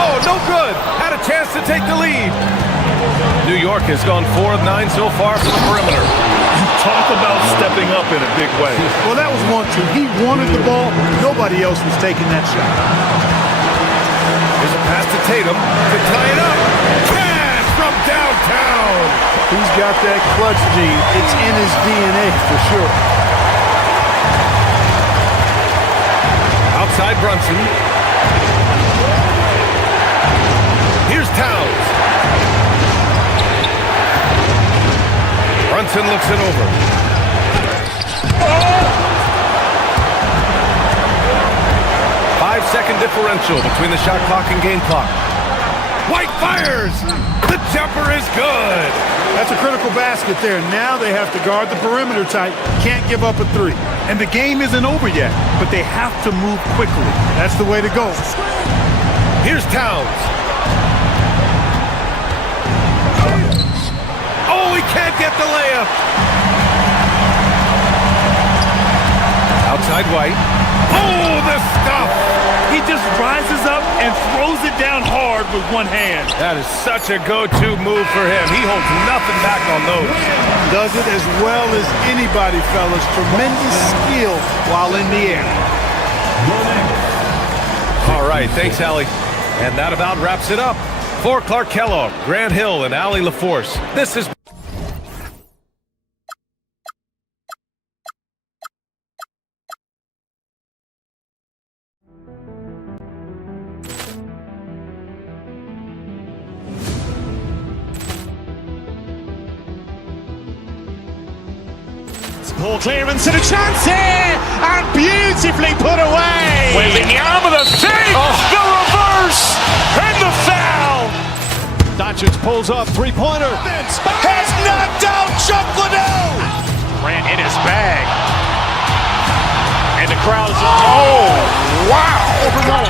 Oh, no good. Had a chance to take the lead. New York has gone 4 of 9 so far from the perimeter. Talk about stepping up in a big way. Well, that was 1-2. He wanted the ball. Nobody else was taking that shot. Here's a pass to Tatum to tie it up. Cash from downtown. He's got that clutch gene. It's in his DNA for sure. Outside Brunson. Here's Towns. Brunson looks it over. 5-second differential between the shot clock and game clock. White fires! The jumper is good! That's a critical basket there. Now they have to guard the perimeter tight. Can't give up a 3. And the game isn't over yet, but they have to move quickly. That's the way to go. Here's Towns. Oh, he can't get the layup. Outside White. Oh, the stuff. He just rises up and throws it down hard with one hand. That is such a go-to move for him. He holds nothing back on those. Does it as well as anybody, fellas. Tremendous skill while in the air. All right, thanks, Allie. And that about wraps it up. For Clark Kellogg, Grant Hill, and Allie LaForce, this is... Ball clearance and a chance here, and beautifully put away. Wembanyama the save, the reverse, and the foul. Doncic pulls up, three-pointer. Has knocked out Chuck Liddell. Ran in his bag. And the crowd is... Oh, wow. Liddell,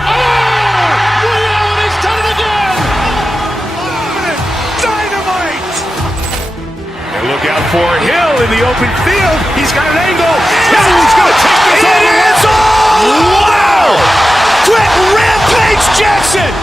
he's done it again. Dynamite. And look out for Hill in the open field. He's got an angle. Hill's going to take this all the way. Wow. Quick Rampage Jackson.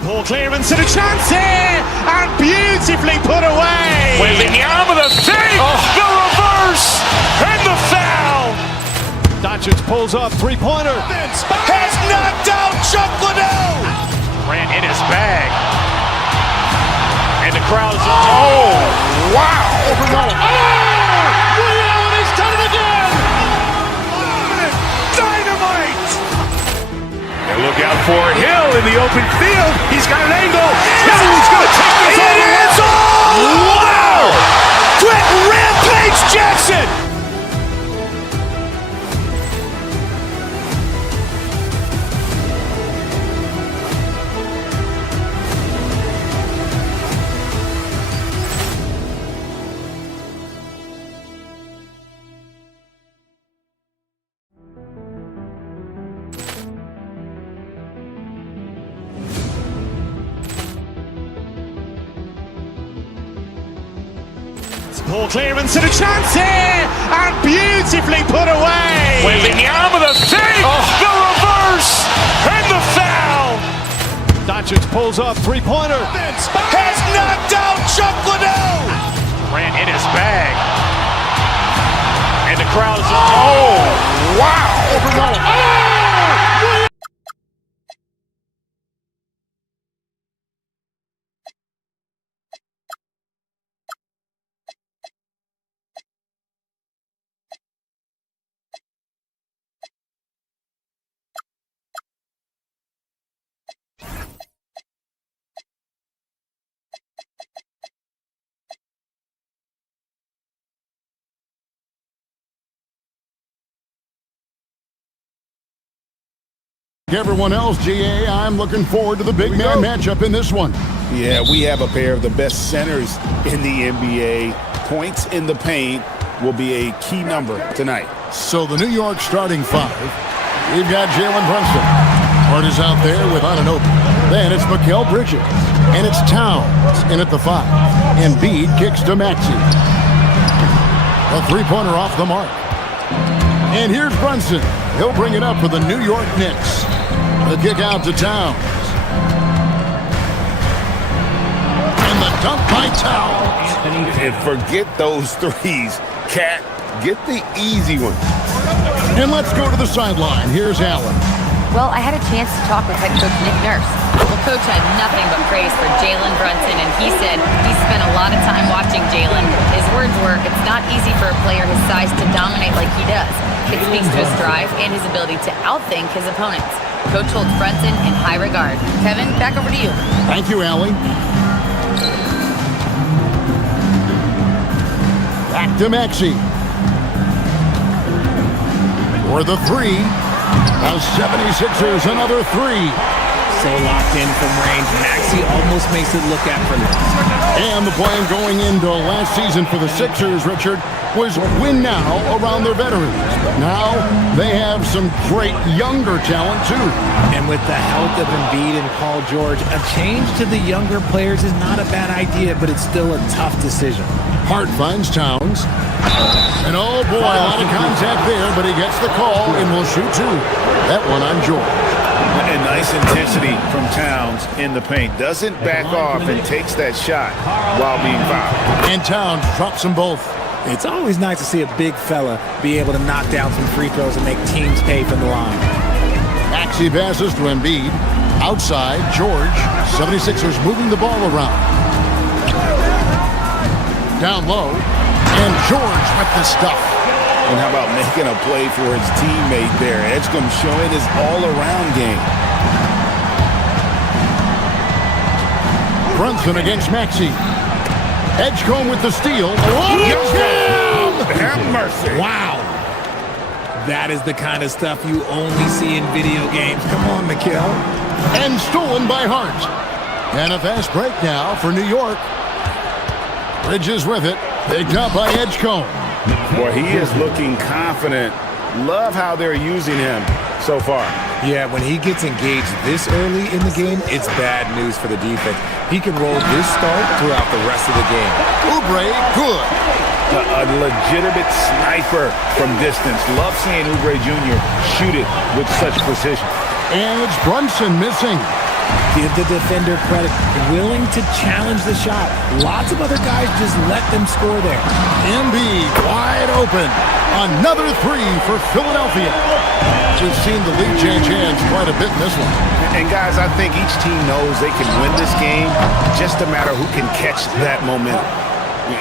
Ball clearance and a chance here, and beautifully put away. Wembanyama the save, the reverse, and the foul. Doncic pulls up, three-pointer. Has knocked out Chuck Liddell. Ran in his bag. And the crowd is... Oh, wow. Liddell, he's done it again. Dynamite. And look out for Hill in the open field. He's got an angle. Hill's going to take this all the way. Wow. Quick Rampage Jackson. Ball clearance and a chance here, and beautifully put away. Wembanyama the save, the reverse, and the foul. Doncic pulls up, three-pointer. Has knocked out Chuck Liddell. Ran in his bag. And the crowd is... Oh, wow. Everyone else, GA, I'm looking forward to the big man matchup in this one. Yeah, we have a pair of the best centers in the NBA. Points in the paint will be a key number tonight. So the New York starting five, we've got Jalen Brunson. Hart is out there with Anunoby. Then it's Mikal Bridges. And it's Towns in at the five. And Embiid kicks to Maxey. A three-pointer off the mark. And here's Brunson. He'll bring it up for the New York Knicks. The kick out to Towns. And the dunk by Towns. And forget those threes. Cat, get the easy one. And let's go to the sideline. Here's Allen. Well, I had a chance to talk with head coach Nick Nurse. Well, coach had nothing but praise for Jalen Brunson, and he said he spent a lot of time watching Jalen. His words were, it's not easy for a player his size to dominate like he does. It speaks to his drive and his ability to outthink his opponents. Coach holds Brunson in high regard. Kevin, back over to you. Thank you, Allie. Back to Maxey. For the three. The 76ers, another three. So locked in from range. Maxey almost makes it look effortless. And the plan going into last season for the Sixers, Richard, was win now around their veterans. But now they have some great younger talent, too. And with the health of Embiid and Paul George, a change to the younger players is not a bad idea, but it's still a tough decision. Hart finds Towns. And oh boy, a lot of contact there, but he gets the call and will shoot two. That one on George. And nice intensity from Towns in the paint. Doesn't back off and takes that shot while being fouled. And Towns drops them both. It's always nice to see a big fella be able to knock down some free throws and make teams pay from the line. Maxey passes to Embiid. Outside, George. 76ers moving the ball around. Down low. And George with the stuff. And how about making a play for his teammate there? Edgecombe showing his all-around game. Brunson against Maxey. Edgecombe with the steal. Have mercy. Wow. That is the kind of stuff you only see in video games. Come on, Mikal. And stolen by Hart. And a fast break now for New York. Bridges with it. Picked up by Edgecombe. Boy, he is looking confident. Love how they're using him so far. Yeah, when he gets engaged this early in the game, it's bad news for the defense. He can roll this start throughout the rest of the game. Oubre, good. A legitimate sniper from distance. Love seeing Oubre Jr. shoot it with such precision. And it's Brunson missing. Give the defender credit. Willing to challenge the shot. Lots of other guys just let them score there. Embiid wide open. Another three for Philadelphia. We've seen the lead change hands quite a bit in this one. And guys, I think each team knows they can win this game. Just a matter who can catch that momentum.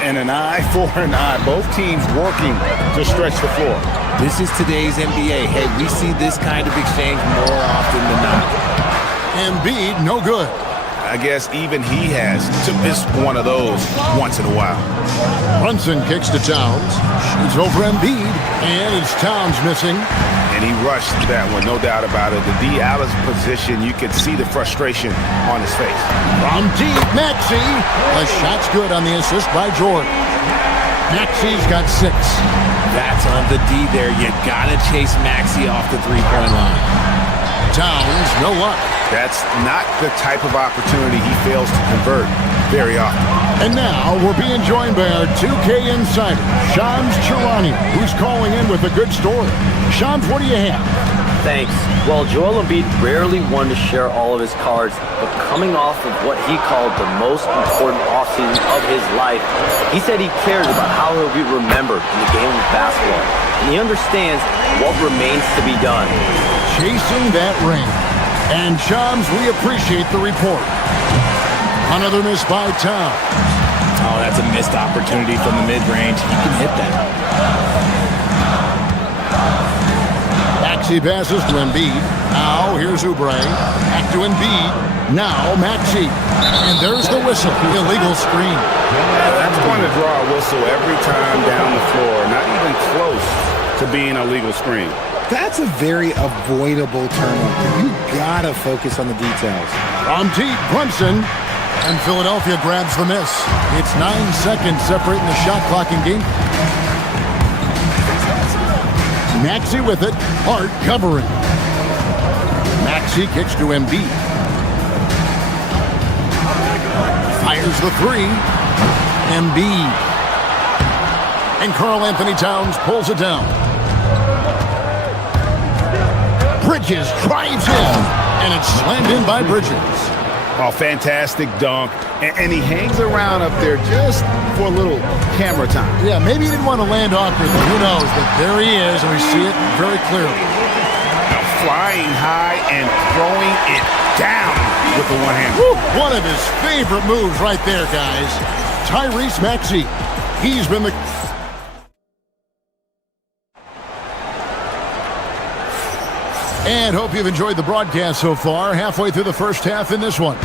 And an eye for an eye. Both teams working to stretch the floor. This is today's NBA. Hey, we see this kind of exchange more often than not. Embiid, no good. I guess even he has to miss one of those once in a while. Brunson kicks to Towns. Shoots over Embiid. And it's Towns missing. And he rushed that one, no doubt about it. The D out of position, you could see the frustration on his face. From deep, Maxey. The shot's good on the assist by George. Maxey's got 6. That's on the D there. You gotta chase Maxey off the three-point line. Towns, no luck. That's not the type of opportunity he fails to convert very often. And now we're being joined by our 2K insider, Shams Charania, who's calling in with a good story. Shams, what do you have? Thanks. Well, Joel Embiid rarely wanted to share all of his cards, but coming off of what he called the most important offseason of his life, he said he cares about how he'll be remembered in the game of basketball. And he understands what remains to be done. Chasing that ring. And Shams, we appreciate the report. Another miss by Towns. Oh, that's a missed opportunity from the mid-range. He can hit that. Maxey passes to Embiid. Now here's Oubre. Back to Embiid. Now Maxey. And there's the whistle. Illegal screen. That's going to draw a whistle every time down the floor. Not even close to being a legal screen. That's a very avoidable turnover. You gotta focus on the details. From deep, Brunson. And Philadelphia grabs the miss. It's 9 seconds separating the shot clock in game. Maxey with it. Hart covering. Maxey kicks to Embiid. Fires the three. Embiid. And Karl Anthony Towns pulls it down. Bridges drives in, and it's slammed in by Bridges. Oh, fantastic dunk. And he hangs around up there just for a little camera time. Yeah, maybe he didn't want to land awkwardly. Who knows? But there he is, and we see it very clearly. Now flying high and throwing it down with the one hand. One of his favorite moves right there, guys. Tyrese Maxey. He's been the... And hope you've enjoyed the broadcast so far. Halfway through the first half in this one.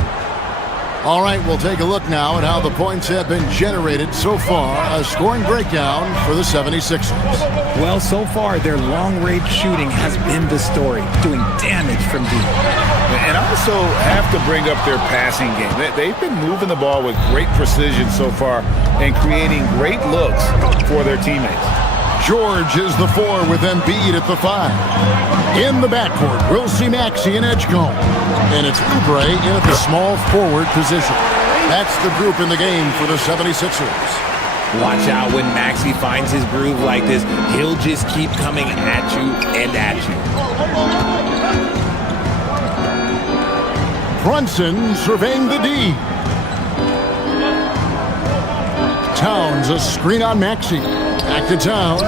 All right, we'll take a look now at how the points have been generated so far. A scoring breakdown for the 76ers. Well, so far, their long-range shooting has been the story, doing damage from deep. And also have to bring up their passing game. They've been moving the ball with great precision so far and creating great looks for their teammates. George is the 4 with Embiid at the 5. In the backcourt, we'll see Maxey and Edgecombe. And it's Oubre in at the small forward position. That's the group in the game for the 76ers. Watch out when Maxey finds his groove like this. He'll just keep coming at you and at you. Brunson surveying the D. Towns a screen on Maxey. Back to Towns.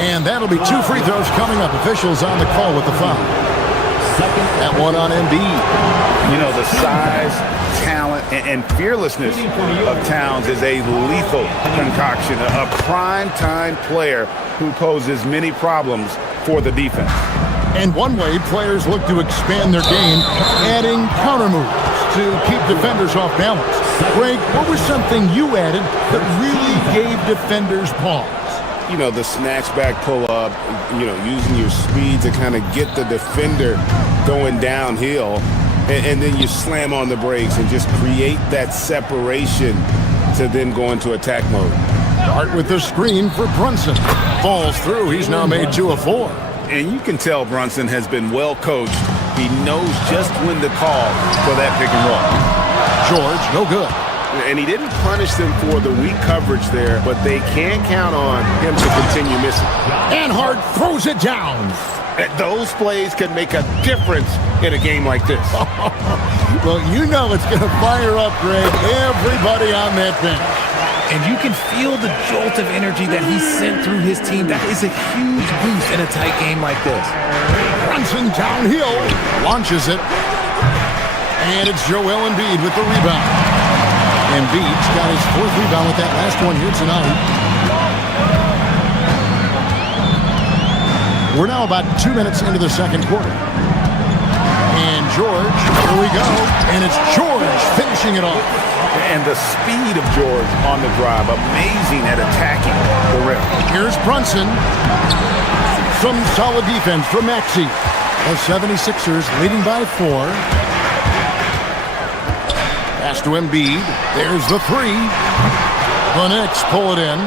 And that'll be 2 free throws coming up. Officials on the call with the foul. That one on Embiid. You know, the size, talent, and fearlessness of Towns is a lethal concoction. A prime-time player who poses many problems for the defense. And one way players look to expand their game, adding counter moves to keep defenders off balance. Greg, what was something you added that really gave defenders pause? You know, the snatch back pull-up, you know, using your speed to kind of get the defender going downhill, and then you slam on the brakes and just create that separation to then go into attack mode. Hart with the screen for Brunson. Falls through. He's now made 2 of 4. And you can tell Brunson has been well coached. He knows just when to call for that pick and roll. George, no good. And he didn't punish them for the weak coverage there, but they can't count on him to continue missing. And Hart throws it down. Those plays can make a difference in a game like this. Well, you know it's going to fire up, Greg, everybody on that bench. And you can feel the jolt of energy that he sent through his team. That is a huge boost in a tight game like this. Brunson downhill, launches it. And it's Joel Embiid with the rebound. Embiid's got his 4th rebound with that last one here tonight. We're now about 2 minutes into the second quarter. And George, here we go. And it's George finishing it off. And the speed of George on the drive, amazing at attacking the rim. Here's Brunson. Some solid defense from Maxey. The 76ers leading by 4. Pass to Embiid. There's the 3. The Knicks pull it in.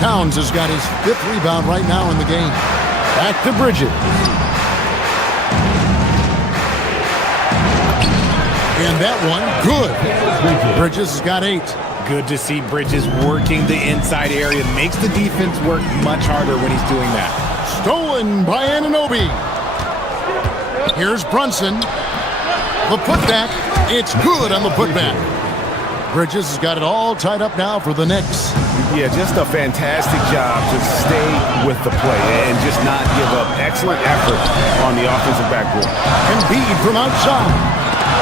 Towns has got his 5th rebound right now in the game. Back to Bridges. And that one, good. Bridges has got 8. Good to see Bridges working the inside area. Makes the defense work much harder when he's doing that. Stolen by Anunoby. Here's Brunson. The putback. It's good on the putback. Bridges has got it all tied up now for the Knicks. Yeah, just a fantastic job to stay with the play and just not give up. Excellent effort on the offensive backboard. Embiid from outside.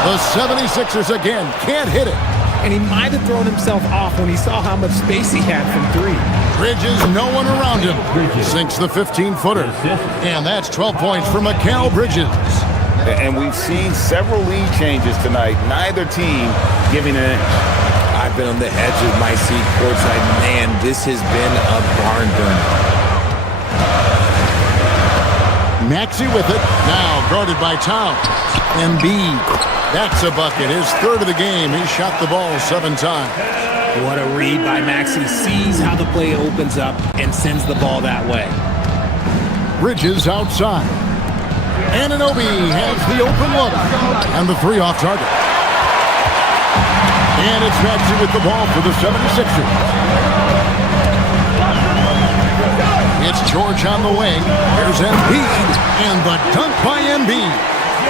The 76ers again can't hit it. And he might have thrown himself off when he saw how much space he had from 3. Bridges, no one around him. Sinks the 15-footer. And that's 12 points for Mikal Bridges. And we've seen several lead changes tonight. Neither team giving an inch. I've been on the edge of my seat courtside. Man, this has been a barn burner. Maxey with it. Now guarded by Towns. Embiid. That's a bucket. His 3rd of the game. He shot the ball 7 times. What a read by Maxey. Sees how the play opens up and sends the ball that way. Bridges outside. Anunoby has the open look. And the 3 off target. And it's Maxey with the ball for the 76ers. It's George on the wing. Here's Embiid. And the dunk by Embiid.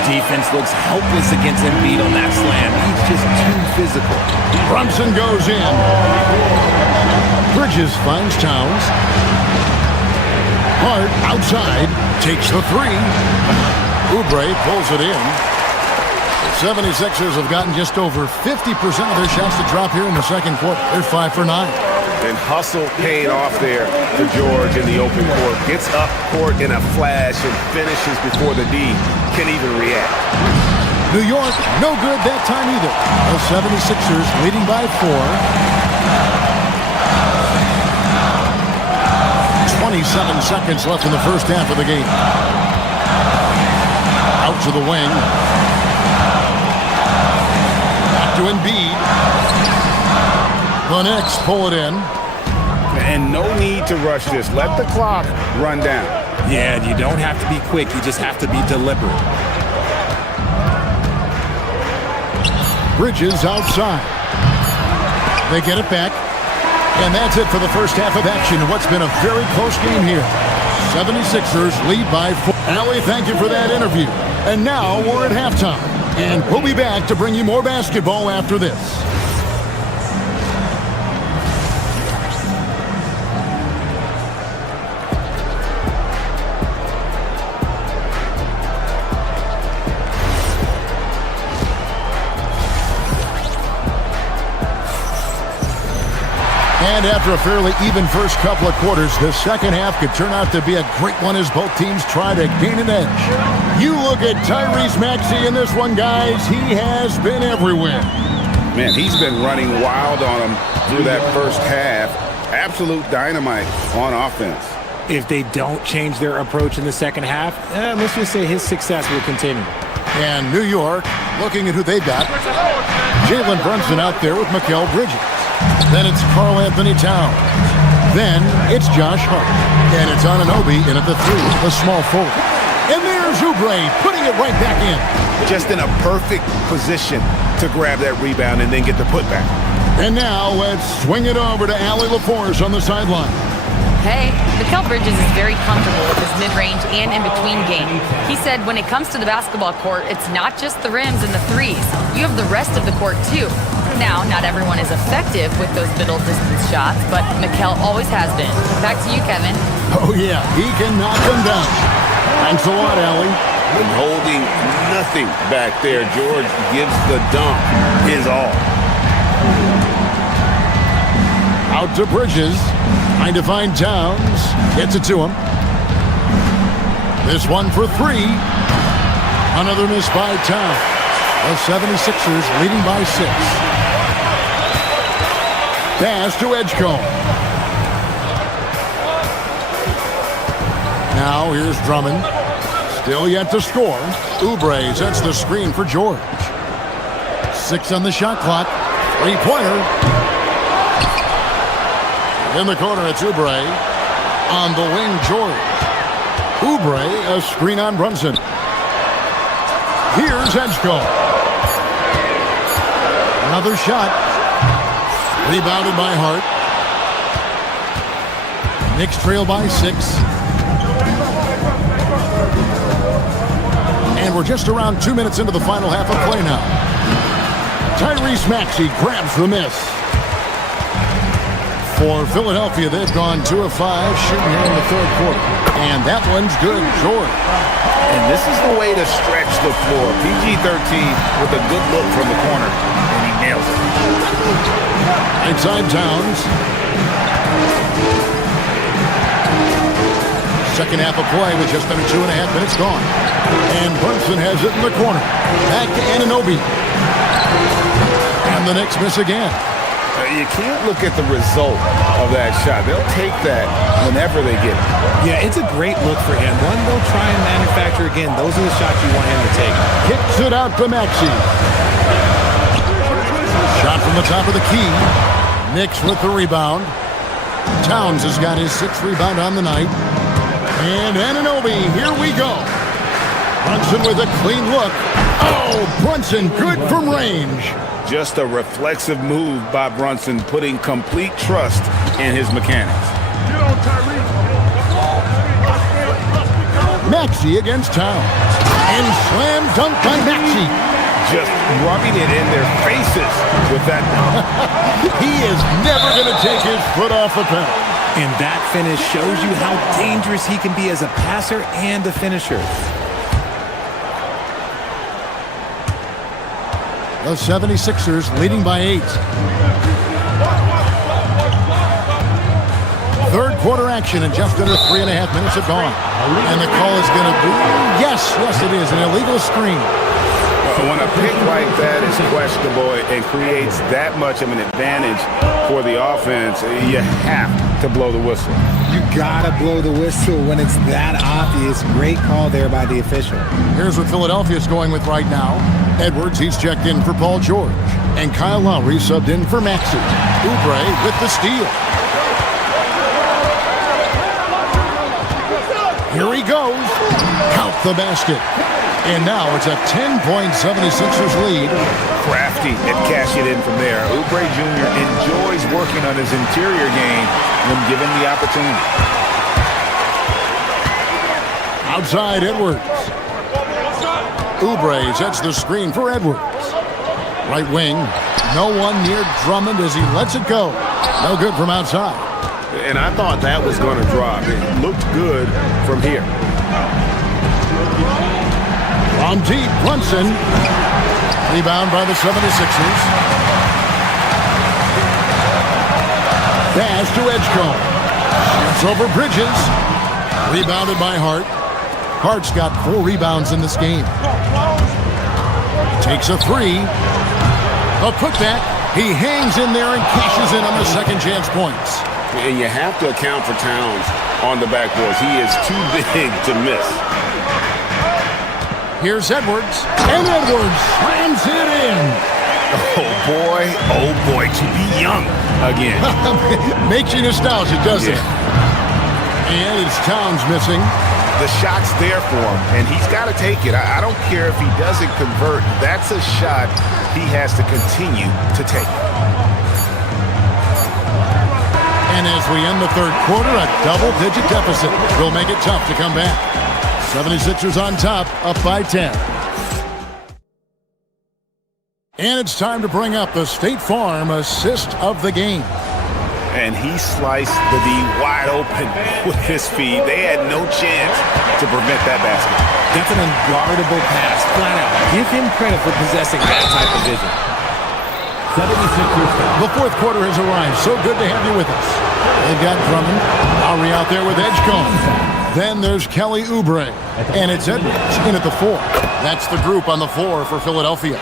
Defense looks helpless against Embiid on that slam. He's just too physical. Brunson goes in. Bridges finds Towns. Hart outside. Takes the 3. Oubre pulls it in. The 76ers have gotten just over 50% of their shots to drop here in the second quarter. They're 5 for 9. And hustle paid off there to George in the open court. Gets up court in a flash and finishes before the D can even react. New York, no good that time either. The 76ers leading by 4. 27 seconds left in the first half of the game. Out to the wing. Back to Embiid. The Knicks pull it in. And no need to rush this. Let the clock run down. Yeah, you don't have to be quick. You just have to be deliberate. Bridges outside. They get it back. And that's it for the first half of action. What's been a very close game here. 76ers lead by 4. Allie, thank you for that interview. And now we're at halftime. And we'll be back to bring you more basketball after this. And after a fairly even first couple of quarters, the second half could turn out to be a great one as both teams try to gain an edge. You look at Tyrese Maxey in this one, guys. He has been everywhere. Man, he's been running wild on him through that first half. Absolute dynamite on offense. If they don't change their approach in the second half, let's just say his success will continue. And New York, looking at who they've got. Jalen Brunson out there with Mikal Bridges. Then it's Karl Anthony Towns. Then it's Josh Hart. And it's Anunoby in at the 3, a small forward. And there's Oubre putting it right back in. Just in a perfect position to grab that rebound and then get the putback. And now let's swing it over to Allie LaForce on the sideline. Hey, Mikal Bridges is very comfortable with his mid-range and in-between game. He said when it comes to the basketball court, it's not just the rims and the threes. You have the rest of the court, too. Now, not everyone is effective with those middle-distance shots, but Mikal always has been. Back to you, Kevin. Oh, yeah, he can knock them down. Thanks a lot, Allie. And holding nothing back there. George gives the dunk his all. Out to Bridges. Trying to find Towns. Gets it to him. This one for 3. Another miss by Towns. The 76ers leading by 6. Pass to Edgecombe. Now here's Drummond. Still yet to score. Oubre sets the screen for George. 6 on the shot clock. 3-pointer. In the corner, it's Oubre. On the wing, George. Oubre, a screen on Brunson. Here's Edgecombe. Another shot. Rebounded by Hart. Knicks trail by 6. And we're just around 2 minutes into the final half of play now. Tyrese Maxey grabs the miss. For Philadelphia, they've gone 2 of 5 shooting here in the third quarter. And that one's good, George. And this is the way to stretch the floor. PG-13 with a good look from the corner, and he nails it. Inside Towns. Second half of play with just under 2.5 minutes gone. And Brunson has it in the corner. Back to Anunoby. And the Knicks miss again. You can't look at the result of that shot. They'll take that whenever they get it. Yeah, it's a great look for him. One they'll try and manufacture again. Those are the shots you want him to take. Kicks it out to Maxey. Shot from the top of the key. Knicks with the rebound. Towns has got his 6th rebound on the night. And Anunoby, here we go. Brunson with a clean look. Oh, Brunson good from range. Just a reflexive move by Brunson, putting complete trust in his mechanics. Maxey against Towns. And slam dunk by Maxey. Just rubbing it in their faces with that dunk. He is never going to take his foot off the pedal. And that finish shows you how dangerous he can be as a passer and a finisher. The 76ers leading by 8. Third quarter action and just under 3.5 minutes have gone. And the call is going to be, yes, it is, an illegal screen. When a pick like that is questionable and creates that much of an advantage for the offense, you have to blow the whistle. You gotta blow the whistle when it's that obvious. Great call there by the official. Here's what Philadelphia's going with right now. Edwards, he's checked in for Paul George. And Kyle Lowry subbed in for Maxey. Oubre with the steal. Here he goes. Count the basket. And now it's a 10-point 76ers lead. Crafty and cash it in from there. Oubre Jr. enjoys working on his interior game when given the opportunity. Outside Edwards. Oubre sets the screen for Edwards. Right wing. No one near Drummond as he lets it go. No good from outside. And I thought that was going to drop. It looked good from here. On deep, Brunson. Rebound by the 76ers. Pass to Edgecombe. Shoots over Bridges. Rebounded by Hart. Hart's got 4 rebounds in this game. Takes a 3. A putback. He hangs in there and cashes in on the second chance points. And you have to account for Towns on the backboards. He is too big to miss. Here's Edwards. And Edwards slams it in. Oh boy, to be young again. Makes you nostalgic, doesn't it? And it's Towns missing. The shot's there for him, and he's got to take it. I don't care if he doesn't convert. That's a shot he has to continue to take. And as we end the third quarter, a double-digit deficit will make it tough to come back. 76ers on top, up by 10. And it's time to bring up the State Farm assist of the game. And he sliced the D wide open with his feet. They had no chance to prevent that basket. That's an unguardable pass, flat out. Give him credit for possessing that type of vision. The fourth quarter has arrived. So good to have you with us. They've got Drummond. Lowry out there with Edgecombe. Then there's Kelly Oubre. And it's Edwards in at the 4. That's the group on the floor for Philadelphia.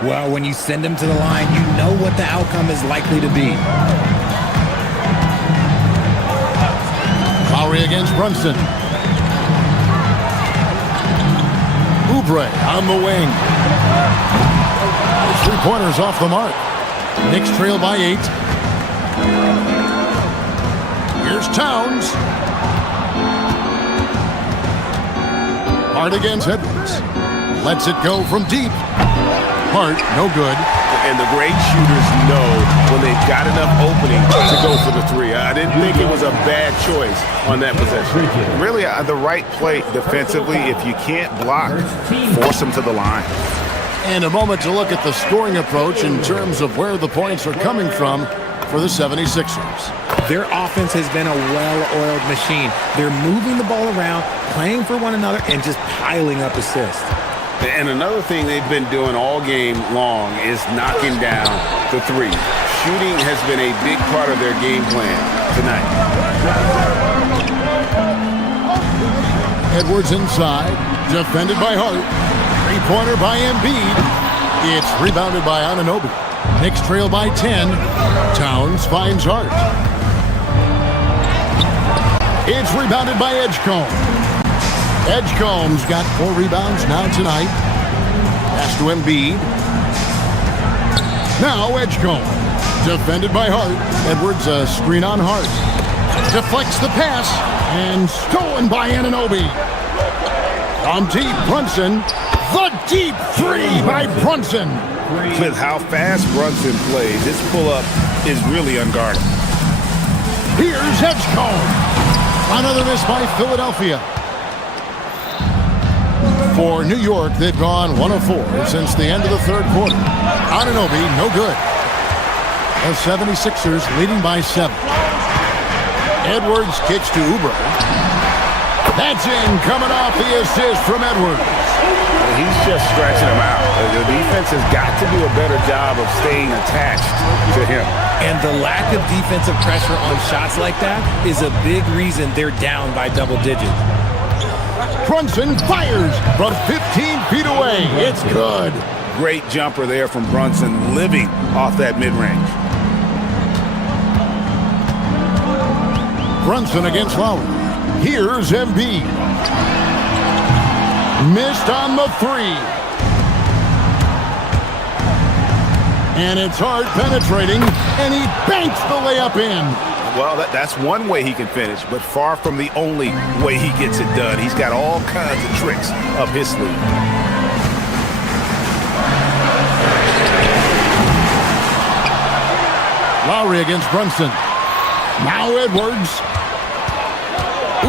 Well, when you send him to the line, you know what the outcome is likely to be. Lowry against Brunson. Oubre on the wing. The 3-pointers off the mark. Knicks trail by 8. Here's Towns. Hart against Edwards. Lets it go from deep. Hart, no good. And the great shooters know when they've got enough opening to go for the 3. I didn't think it was a bad choice on that possession. Really, the right play defensively. If you can't block, force them to the line. And a moment to look at the scoring approach in terms of where the points are coming from for the 76ers. Their offense has been a well-oiled machine. They're moving the ball around, playing for one another, and just piling up assists. And another thing they've been doing all game long is knocking down the 3. Shooting has been a big part of their game plan tonight. Edwards inside, defended by Hart. 3-pointer by Embiid. It's rebounded by Anunoby. Knicks trail by 10. Towns finds Hart. It's rebounded by Edgecombe. Edgecombe's got 4 rebounds now tonight. Pass to Embiid. Now Edgecombe. Defended by Hart. Edwards a screen on Hart. Deflects the pass. And stolen by Anunoby. On deep, Brunson. The deep 3 by Brunson. With how fast Brunson plays, his pull-up is really unguarded. Here's Edgecombe. Another miss by Philadelphia. For New York, they've gone 1 of 4 since the end of the third quarter. Anunoby, no good. The 76ers leading by 7. Edwards kicks to Oubre. That's in, coming off the assist from Edwards. He's just stretching him out. The defense has got to do a better job of staying attached to him. And the lack of defensive pressure on shots like that is a big reason they're down by double digits. Brunson fires from 15 feet away. It's good. Great jumper there from Brunson, living off that mid-range. Brunson against Lowry. Here's Embiid. Missed on the 3. And it's Hart penetrating, and he banks the layup in. Well, that's one way he can finish, but far from the only way he gets it done. He's got all kinds of tricks up his sleeve. Lowry against Brunson. Now Edwards.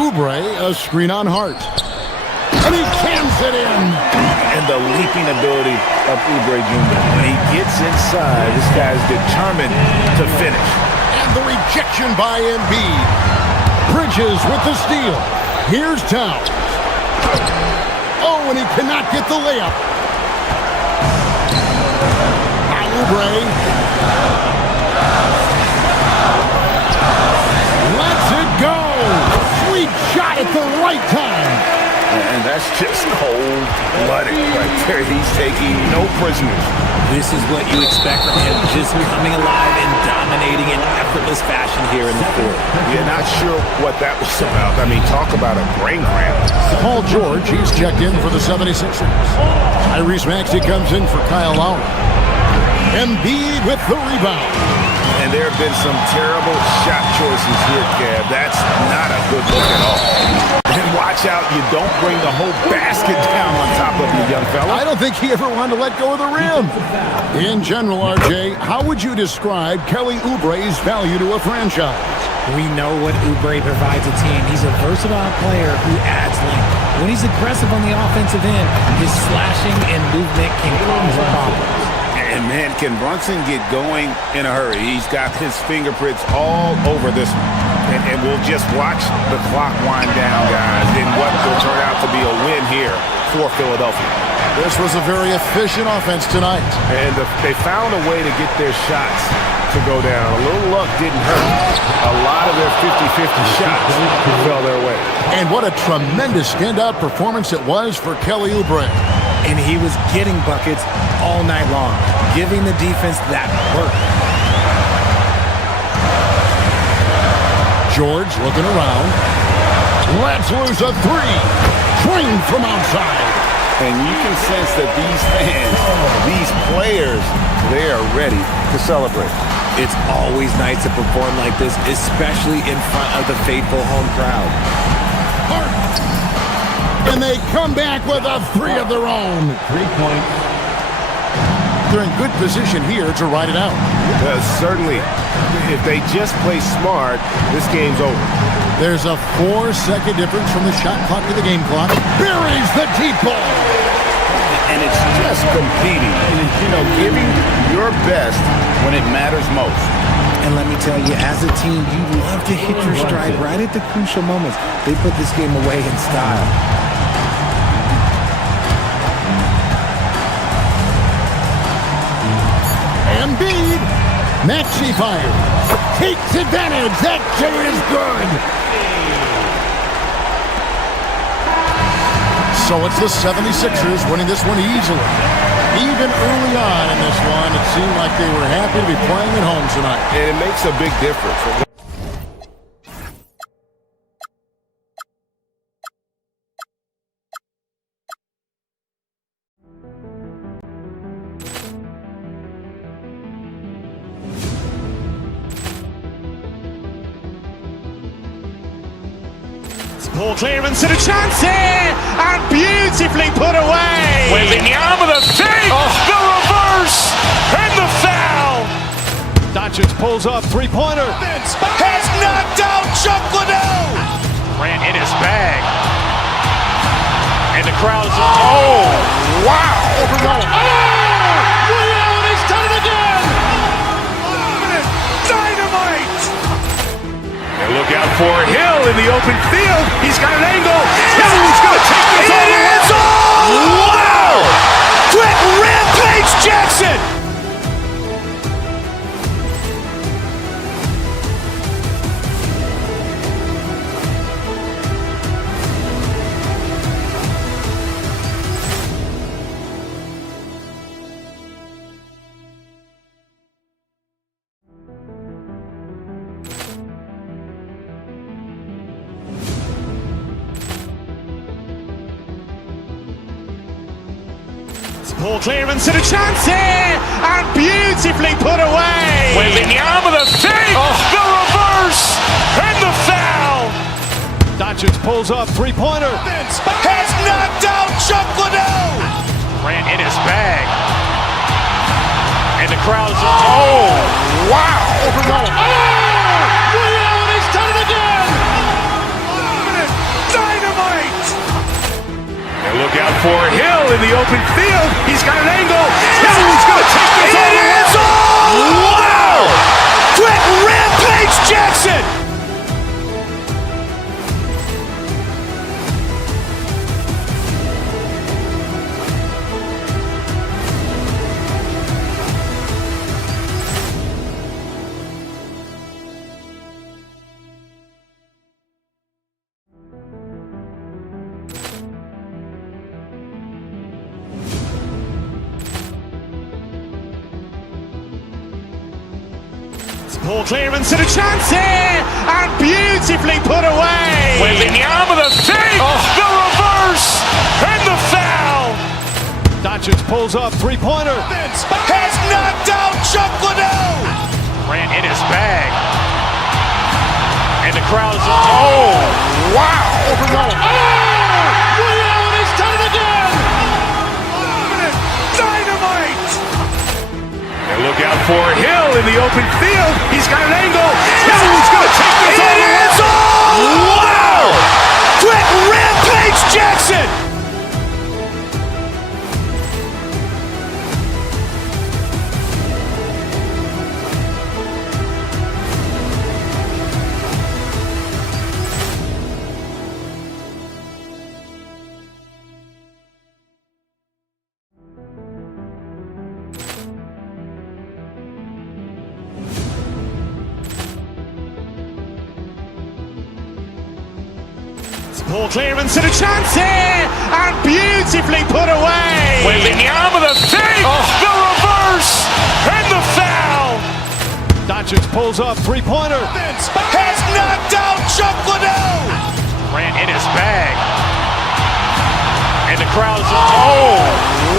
Oubre, a screen on Hart. And he cans it in. And the leaping ability of Oubre Jr. When he gets inside, this guy's determined to finish. And the rejection by Embiid. Bridges with the steal. Here's Towns. Oh, and he cannot get the layup. Oubre. the right time. And that's just cold-blooded right there. He's taking no prisoners. This is what you expect from him, just coming alive and dominating in effortless fashion here in the fourth. You're not sure what that was about. I mean, talk about a brain cramp. Paul George, he's checked in for the 76ers. Tyrese Maxey comes in for Kyle Lowry. Embiid with the rebound. And there have been some terrible shot choices here, Kev. That's not a good look at all. And watch out, you don't bring the whole basket down on top of you, young fella. I don't think he ever wanted to let go of the rim. In general, RJ, how would you describe Kelly Oubre's value to a franchise? We know what Oubre provides a team. He's a versatile player who adds length. When he's aggressive on the offensive end, his slashing and movement can cause problems. And man, can Brunson get going in a hurry? He's got his fingerprints all over this one. And we'll just watch the clock wind down, guys, in what will turn out to be a win here for Philadelphia. This was a very efficient offense tonight. And they found a way to get their shots to go down. A little luck didn't hurt. A lot of their 50-50 shots fell their way. And what a tremendous standout performance it was for Kelly Oubre. And he was getting buckets all night long, giving the defense that work. George looking around. Let's lose a three. Trained from outside. And you can sense that these fans, these players, they are ready to celebrate. It's always nice to perform like this, especially in front of the faithful home crowd. And they come back with a three of their own. 3 points. They're in good position here to ride it out. Certainly. If they just play smart, this game's over. There's a 4-second difference from the shot clock to the game clock. Buries the deep ball. And it's just competing. You know, giving your best when it matters most. And let me tell you, as a team, you love to hit your stride right at the crucial moments. They put this game away in style. Embiid. Maxey fires. Takes advantage. That shot is good. So it's the 76ers winning this one easily. Even early on in this one, it seemed like they were happy to be playing at home tonight. And it makes a big difference. Ball clearance and a chance here, and beautifully put away. Wembanyama the fake, the reverse, and the foul. Doncic pulls up, three-pointer. Has knocked out Chuck Liddell. Ran in his bag. And the crowd is, oh, wow. Overrun. He's done it again. Dynamite. And look out for Hill in the open field. He's got an angle. He's going to take this all the way. Wow! Quick rampage Jackson. Ball clearance and a chance here, and beautifully put away. Wembanyama the fake, the reverse, and the foul. Doncic pulls up, three-pointer. Has knocked out Chuck Liddell. Ran in his bag. And the crowd is, oh, wow. Overrun. He's done it again. Dynamite. And look out for Hill in the open field. He's got an angle. He's going to take this all the way. Wow! Quick rampage Jackson. Ball clearance and a chance here, and beautifully put away. Wembanyama the fake, the reverse, and the foul. Doncic pulls up, three-pointer. Has knocked out Chuck Liddell. Ran in his bag. And the crowd is... Oh, wow. Liddell has done it again. Dynamite. And look out for Hill in the open field. He's got an angle. Hill's going to take this all the way. Wow. Quick rampage Jackson. Ball clearance and a chance here, and beautifully put away. Wembanyama the fake, the reverse, and the foul. Doncic pulls up, three-pointer. Has knocked out Chuck Liddell. Ran in his bag. And the crowd is... Oh,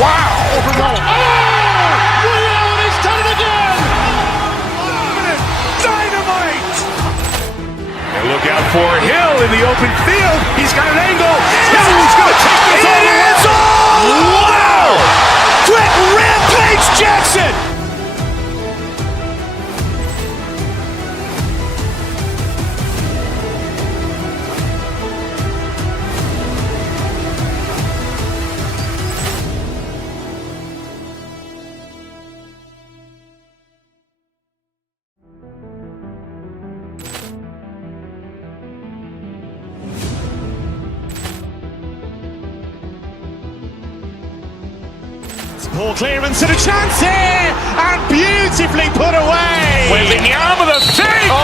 wow. Liddell has done it again. Dynamite. And look out for Hill in the open field. He's got an angle. Hill's going to take this all the way. Wow. Quick rampage Jackson. Ball clearance and a chance here, and beautifully put away. Wembanyama the fake.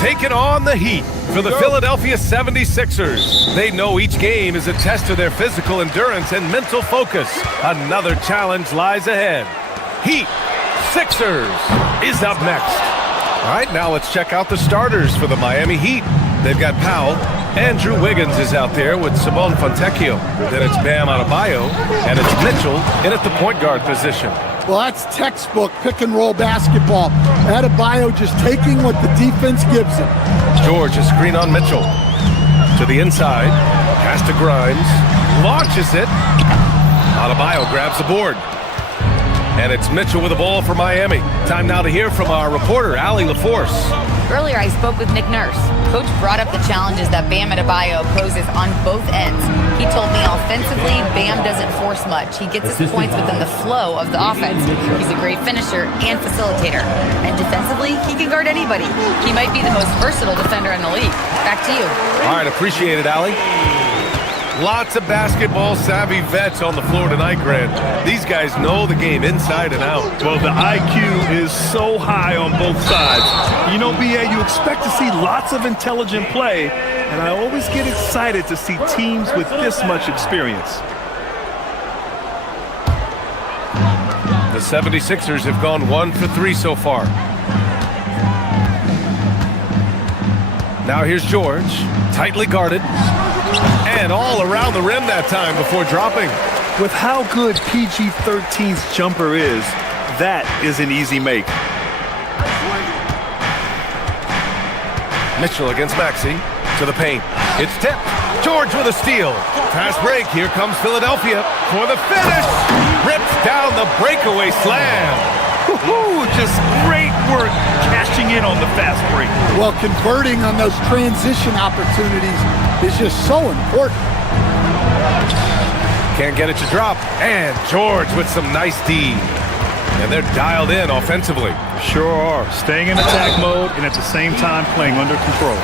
Taking on the Heat for the Philadelphia 76ers. They know each game is a test of their physical endurance and mental focus. Another challenge lies ahead. Heat Sixers is up next. All right, now let's check out the starters for the Miami Heat. They've got Powell. Andrew Wiggins is out there with Simone Fontecchio. Then it's Bam Adebayo, and it's Mitchell in at the point guard position. Well, that's textbook pick-and-roll basketball. Adebayo just taking what the defense gives him. George, a screen on Mitchell. To the inside, pass to Grimes, launches it. Adebayo grabs the board. And it's Mitchell with the ball for Miami. Time now to hear from our reporter, Allie LaForce. Earlier, I spoke with Nick Nurse. Coach brought up the challenges that Bam Adebayo poses on both ends. He told me offensively, Bam doesn't force much. He gets his points within the flow of the offense. He's a great finisher and facilitator. And defensively, he can guard anybody. He might be the most versatile defender in the league. Back to you. All right, appreciate it, Allie. Lots of basketball-savvy vets on the floor tonight, Grant. These guys know the game inside and out. Well, the IQ is so high on both sides. You know, BA, you expect to see lots of intelligent play, and I always get excited to see teams with this much experience. The 76ers have gone 1 for 3 so far. Now here's George, tightly guarded. And all around the rim that time before dropping. With how good PG-13's jumper is, that is an easy make. Mitchell against Maxey to the paint. It's tipped. George with a steal. Fast break. Here comes Philadelphia for the finish. Rips down the breakaway slam. Just great work cashing in on the fast break. Well, converting on those transition opportunities is just so important. Can't get it to drop. And George with some nice D. And they're dialed in offensively. Sure are. Staying in attack mode and at the same time playing under control.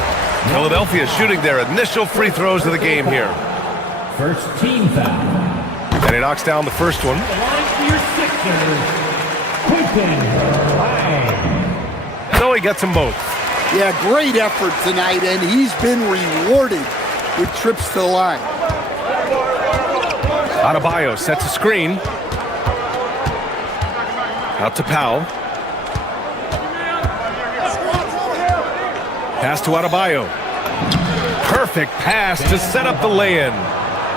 Philadelphia shooting their initial free throws of the game here. First team foul. And And he knocks down the first one. So he gets them both. Yeah, great effort tonight, and he's been rewarded with trips to the line. Adebayo sets a screen. Out to Powell. Pass to Adebayo. Perfect pass to set up the lay-in.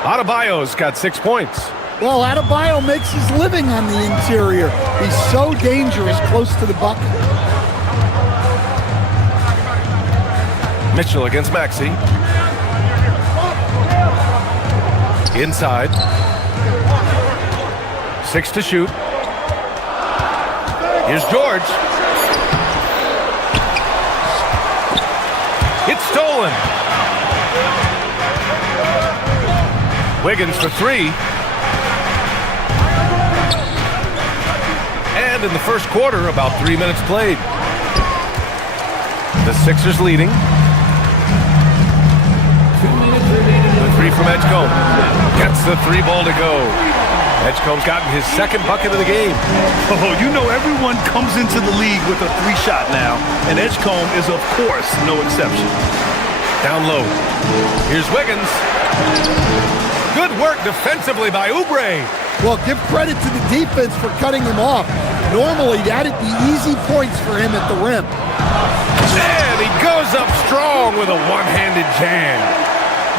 Adebayo's got 6 points. Well, Adebayo makes his living on the interior. He's so dangerous close to the bucket. Mitchell against Maxey. Inside. 6 to shoot. Here's George. It's stolen. Wiggins for 3. And in the first quarter, about 3 minutes played. The Sixers leading. The 3 from Edgecombe. Gets the 3 ball to go. Edgecombe's gotten his second bucket of the game. Oh, you know everyone comes into the league with a 3-shot now, and Edgecombe is, of course, no exception. Down low. Here's Wiggins. Good work defensively by Oubre. Well, give credit to the defense for cutting him off. Normally, that'd be easy points for him at the rim. And he goes up strong with a one-handed jam.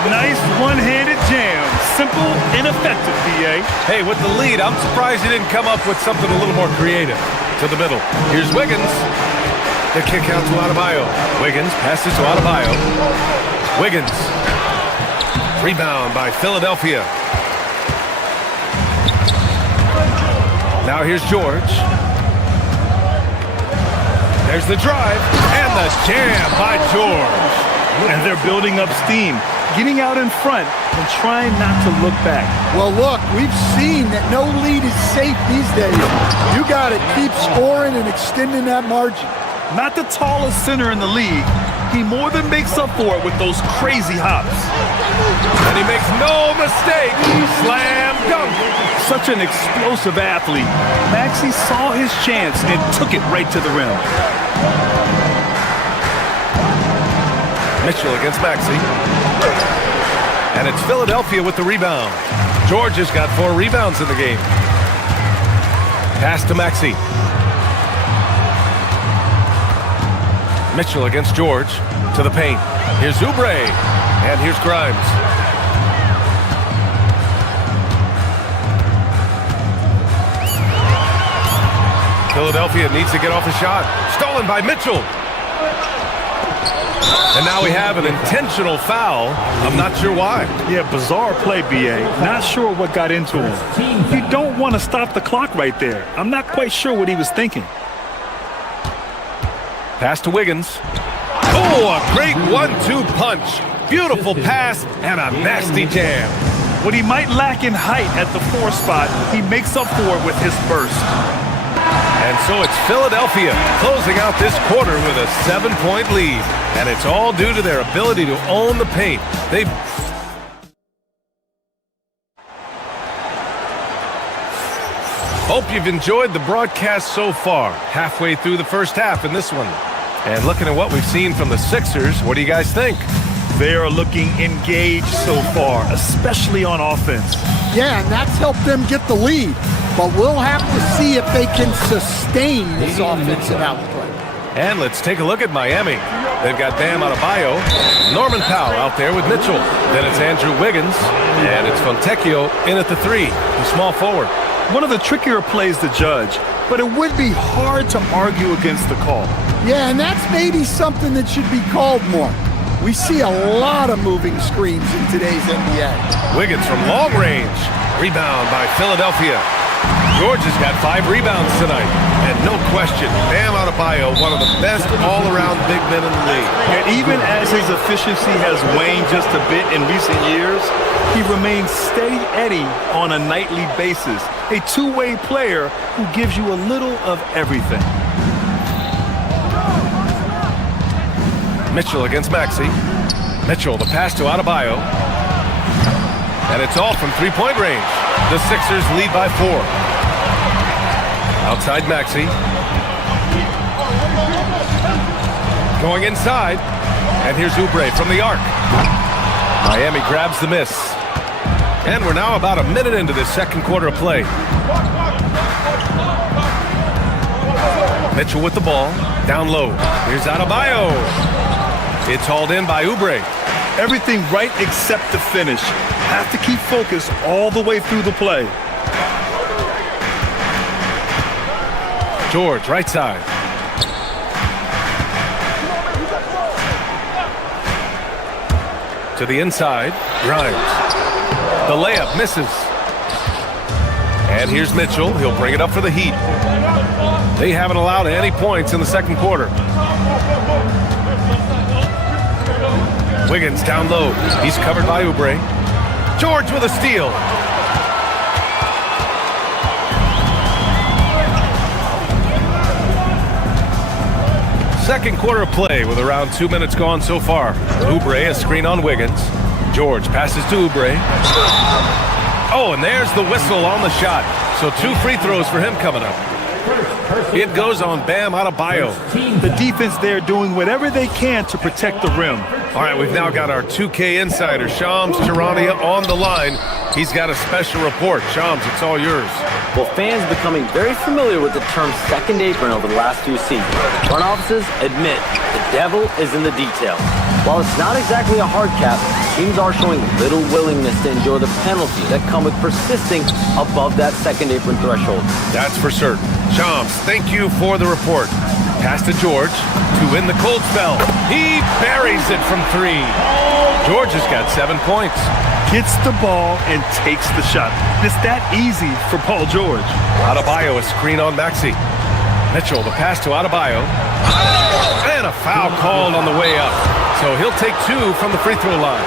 Nice one-handed jam. Simple and effective, B.A. Hey, with the lead, I'm surprised he didn't come up with something a little more creative. To the middle. Here's Wiggins. The kick out to Adebayo. Wiggins passes to Adebayo. Wiggins. Rebound by Philadelphia. Now here's George. There's the drive. And the jam by George. And they're building up steam, getting out in front and trying not to look back. Well, look, we've seen that no lead is safe these days. You got to keep scoring and extending that margin. Not the tallest center in the league. He more than makes up for it with those crazy hops. And he makes no mistake. Slam dunk. Such an explosive athlete. Maxey saw his chance and took it right to the rim. Mitchell against Maxey. And it's Philadelphia with the rebound. George has got 4 rebounds in the game. Pass to Maxey. Mitchell against George to the paint. Here's Oubre. And here's Grimes. Philadelphia needs to get off a shot. Stolen by Mitchell. And now we have an intentional foul. I'm not sure why. Yeah, bizarre play, B.A. Not sure what got into him. You don't want to stop the clock right there. I'm not quite sure what he was thinking. Pass to Wiggins. Oh, a great 1-2 punch. Beautiful pass and a nasty jam. What he might lack in height at the 4 spot, he makes up for it with his burst. And so it's Philadelphia closing out this quarter with a 7-point lead. And it's all due to their ability to own the paint. They've Hope you've enjoyed the broadcast so far. Halfway through the first half in this one. And looking at what we've seen from the Sixers, what do you guys think? They are looking engaged so far, especially on offense. Yeah, and that's helped them get the lead. But we'll have to see if they can sustain this offensive output. And let's take a look at Miami. They've got Bam Adebayo, Norman Powell out there with Mitchell. Then it's Andrew Wiggins, and it's Fontecchio in at the 3, the small forward. One of the trickier plays to judge, but it would be hard to argue against the call. Yeah, and that's maybe something that should be called more. We see a lot of moving screens in today's NBA. Wiggins from long range. Rebound by Philadelphia. George has got 5 rebounds tonight. And no question, Bam Adebayo, one of the best all-around big men in the league. And even as his efficiency has waned just a bit in recent years, he remains steady Eddie on a nightly basis. A two-way player who gives you a little of everything. Mitchell against Maxey. Mitchell, the pass to Adebayo. And it's all from 3-point range. The Sixers lead by 4. Outside Maxey. Going inside. And here's Oubre from the arc. Miami grabs the miss. And we're now about a minute into this second quarter of play. Mitchell with the ball. Down low. Here's Adebayo. It's hauled in by Oubre. Everything right except the finish. Have to keep focus all the way through the play. George, right side. To the inside. Grimes. The layup misses. And here's Mitchell. He'll bring it up for the Heat. They haven't allowed any points in the second quarter. Wiggins down low. He's covered by Oubre. George with a steal. Second quarter of play with around 2 minutes gone so far. Oubre, a screen on Wiggins. George passes to Oubre. Oh, and there's the whistle on the shot. So 2 free throws for him coming up. It goes on Bam Adebayo. The defense there doing whatever they can to protect the rim. All right, we've now got our 2K insider, Shams Charania, on the line. He's got a special report. Shams, it's all yours. Well, fans becoming very familiar with the term second apron over the last few seasons. Front offices admit the devil is in the details. While it's not exactly a hard cap, teams are showing little willingness to endure the penalties that come with persisting above that second apron threshold. That's for certain. Shams, thank you for the report. Pass to George to win the cold spell. He buries it from 3. George has got 7 points. Gets the ball and takes the shot. It's that easy for Paul George. Adebayo, a screen on Maxey. Mitchell, the pass to Adebayo. And a foul called on the way up. So he'll take 2 from the free throw line.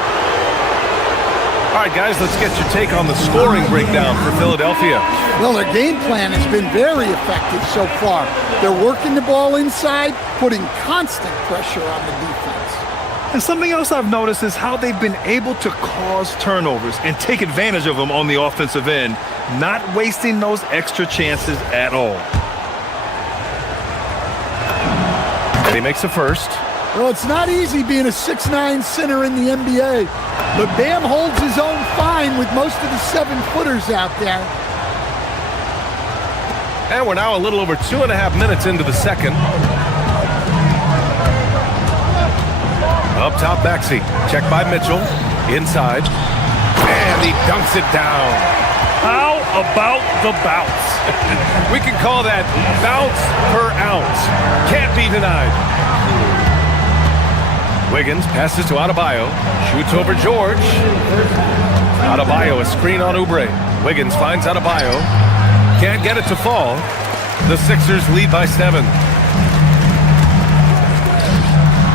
All right, guys, let's get your take on the scoring breakdown for Philadelphia. Well, their game plan has been very effective so far. They're working the ball inside, putting constant pressure on the defense. And something else I've noticed is how they've been able to cause turnovers and take advantage of them on the offensive end, not wasting those extra chances at all. And he makes the first. Well, it's not easy being a 6'9" center in the NBA, but Bam holds his own fine with most of the 7-footers out there. And we're now a little over 2.5 minutes into the second. Up top, Maxey. Check by Mitchell. Inside. And he dunks it down. How about the bounce? We can call that bounce per ounce. Can't be denied. Wiggins passes to Adebayo. Shoots over George. Adebayo, a screen on Oubre. Wiggins finds Adebayo. Can't get it to fall. The Sixers lead by 7.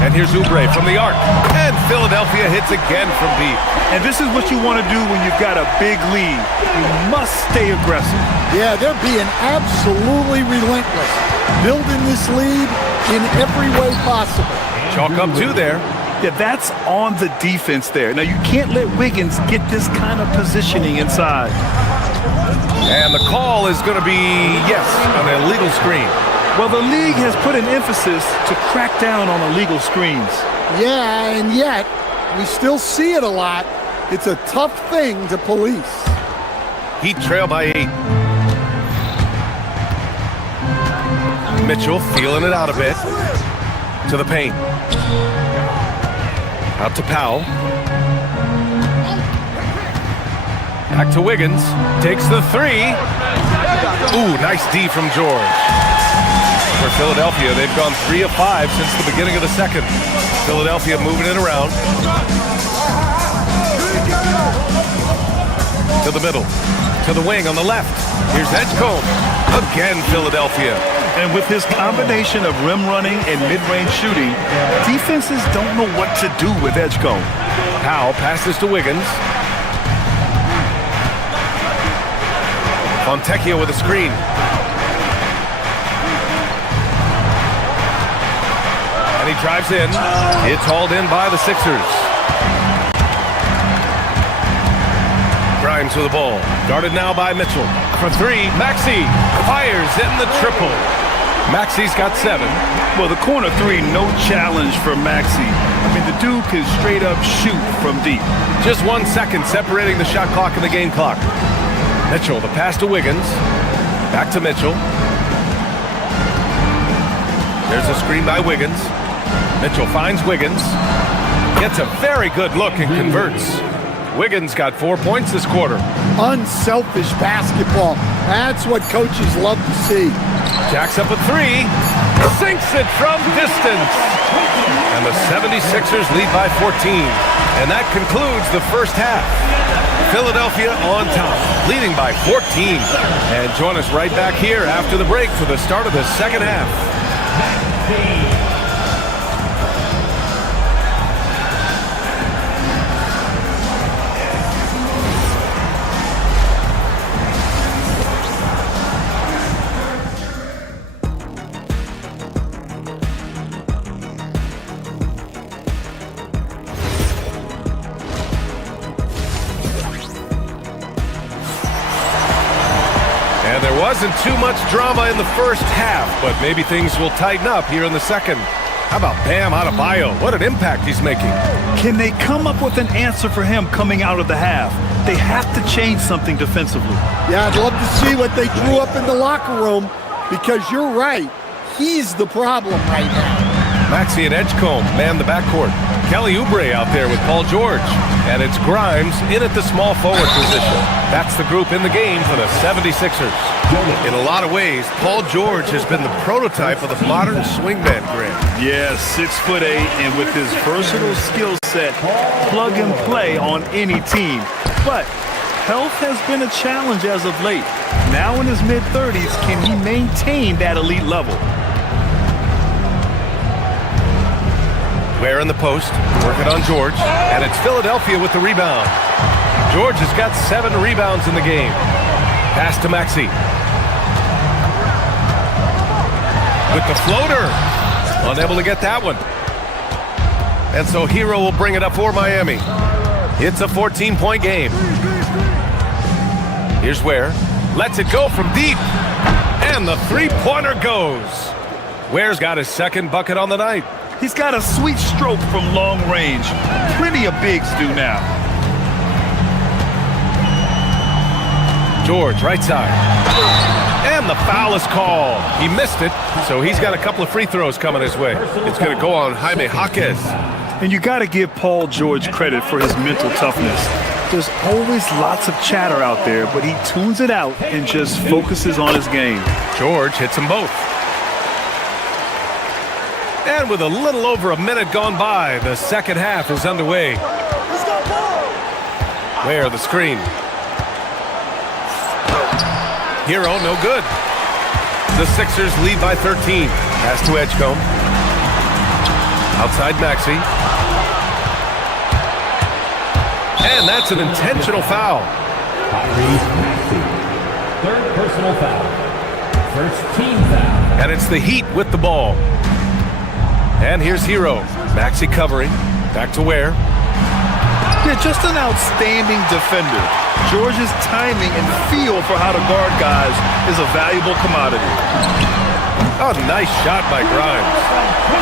And here's Oubre from the arc. And Philadelphia hits again from deep. And this is what you want to do when you've got a big lead. You must stay aggressive. Yeah, they're being absolutely relentless, building this lead in every way possible. Chalk up 2 there. Yeah, that's on the defense there. Now, you can't let Wiggins get this kind of positioning inside. And the call is going to be, yes, an illegal screen. Well, the league has put an emphasis to crack down on illegal screens. Yeah, and yet, we still see it a lot. It's a tough thing to police. Heat trail by 8. Mitchell feeling it out a bit. To the paint. Out to Powell. Back to Wiggins. Takes the 3. Ooh, nice D from George. For Philadelphia, they've gone 3 of 5 since the beginning of the second. Philadelphia moving it around. To the middle. To the wing on the left. Here's Edgecombe. Again, Philadelphia. And with his combination of rim running and mid-range shooting, defenses don't know what to do with Edgecombe. Powell passes to Wiggins. Fontecchio with a screen. And he drives in. It's hauled in by the Sixers. Grimes with the ball. Guarded now by Mitchell. For three, Maxey fires in the triple. Maxey's got 7. Well, the corner three, no challenge for Maxey. I mean, the dude can straight up shoot from deep. Just 1 second separating the shot clock and the game clock. Mitchell, the pass to Wiggins. Back to Mitchell. There's a screen by Wiggins. Mitchell finds Wiggins. Gets a very good look and converts. Wiggins got 4 points this quarter. Unselfish basketball. That's what coaches love to see. Jacks up a 3. Sinks it from distance. And the 76ers lead by 14. And that concludes the first half. Philadelphia on top, leading by 14. And join us right back here after the break for the start of the second half. Wasn't too much drama in the first half, but maybe things will tighten up here in the second. How about Bam Adebayo? What an impact he's making. Can they come up with an answer for him coming out of the half? They have to change something defensively. Yeah, I'd love to see what they drew up in the locker room, because you're right. He's the problem right now. Maxey and Edgecombe man the backcourt. Kelly Oubre out there with Paul George. And it's Grimes in at the small forward position. That's the group in the game for the 76ers. In a lot of ways, Paul George has been the prototype of the modern swingman, Grant. Yeah, 6'8", and with his versatile skill set, plug and play on any team. But health has been a challenge as of late. Now in his mid-30s, can he maintain that elite level? Ware in the post, working on George, and it's Philadelphia with the rebound. George has got 7 rebounds in the game. Pass to Maxey. With the floater. Unable to get that one. And so Hero will bring it up for Miami. It's a 14-point game. Here's Ware. Lets it go from deep. And the three-pointer goes. Ware's got his second bucket on the night. He's got a sweet stroke from long range. Plenty of bigs do now. George, right side. And the foul is called. He missed it, so he's got a couple of free throws coming his way. It's going to go on Jaime Jaquez. And you got to give Paul George credit for his mental toughness. There's always lots of chatter out there, but he tunes it out and just focuses on his game. George hits them both. And with a little over a minute gone by, the second half is underway. Ware the screen. Hero, no good. The Sixers lead by 13. Pass to Edgecombe. Outside Maxey. And that's an intentional foul. Third personal foul. First team foul. And it's the Heat with the ball. And here's Hero. Maxey covering. Back to Ware. Yeah, just an outstanding defender. George's timing and feel for how to guard guys is a valuable commodity. Oh, nice shot by Grimes.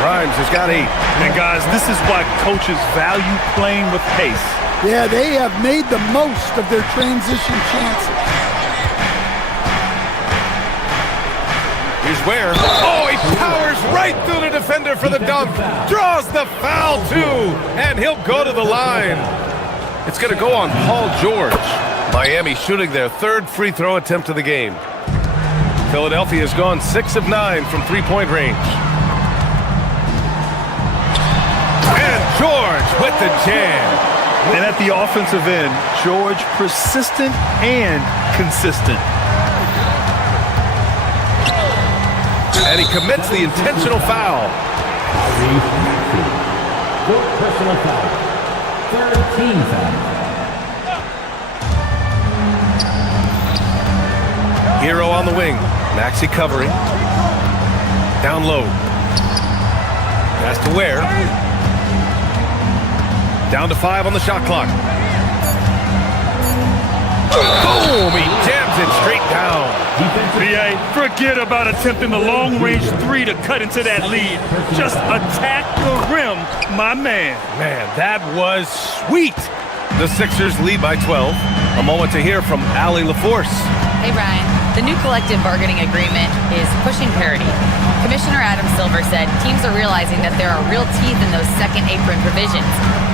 Grimes has got 8. And guys, this is why coaches value playing with pace. Yeah, they have made the most of their transition chances. Here's Ware. Oh, he powers right through the defender for the dunk. Draws the foul, too. And he'll go to the line. It's going to go on Paul George. Miami shooting their third free throw attempt of the game. Philadelphia has gone 6 of 9 from three-point range. And George with the jam. And at the offensive end, George persistent and consistent. And he commits the intentional foul. Fourth personal foul. Third team foul. Hero on the wing. Maxey covering. Down low. Pass to Ware. Down to 5 on the shot clock. BA, forget about attempting the long-range three to cut into that lead. Just attack the rim, my man. Man, that was sweet. The Sixers lead by 12. A moment to hear from Allie LaForce. Hey, Ryan. The new collective bargaining agreement is pushing parity. Commissioner Adam Silver said teams are realizing that there are real teeth in those second apron provisions.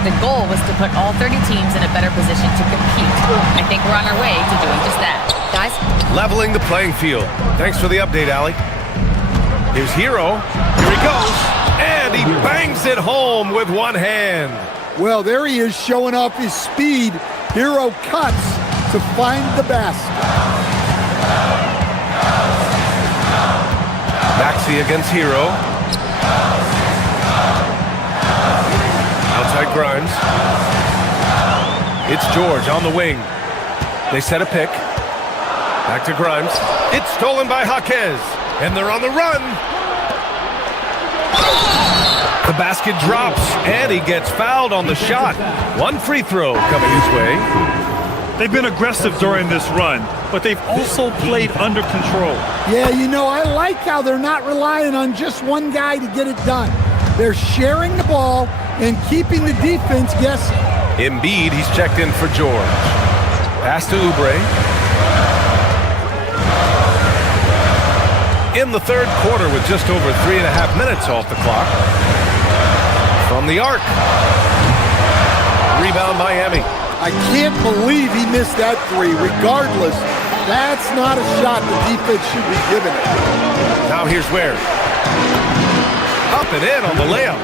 The goal was to put all 30 teams in a better position to compete. I think we're on our way to doing just that. Guys? Leveling the playing field. Thanks for the update, Allie. Here's Hero. Here he goes. And he bangs it home with one hand. Well, there he is showing off his speed. Hero cuts to find the basket. Maxey against Hero. Outside Grimes. It's George on the wing. They set a pick. Back to Grimes. It's stolen by Jaquez. And they're on the run. The basket drops, and he gets fouled on the shot. One free throw coming his way. They've been aggressive during this run, but they've also played under control. Yeah, you know, I like how they're not relying on just one guy to get it done. They're sharing the ball and keeping the defense guessing. Embiid, he's checked in for George. Pass to Oubre. In the third quarter with just over 3.5 minutes off the clock. From the arc. Rebound Miami. I can't believe he missed that three. Regardless, that's not a shot the defense should be giving it. Now here's Ware. Up and in on the layup.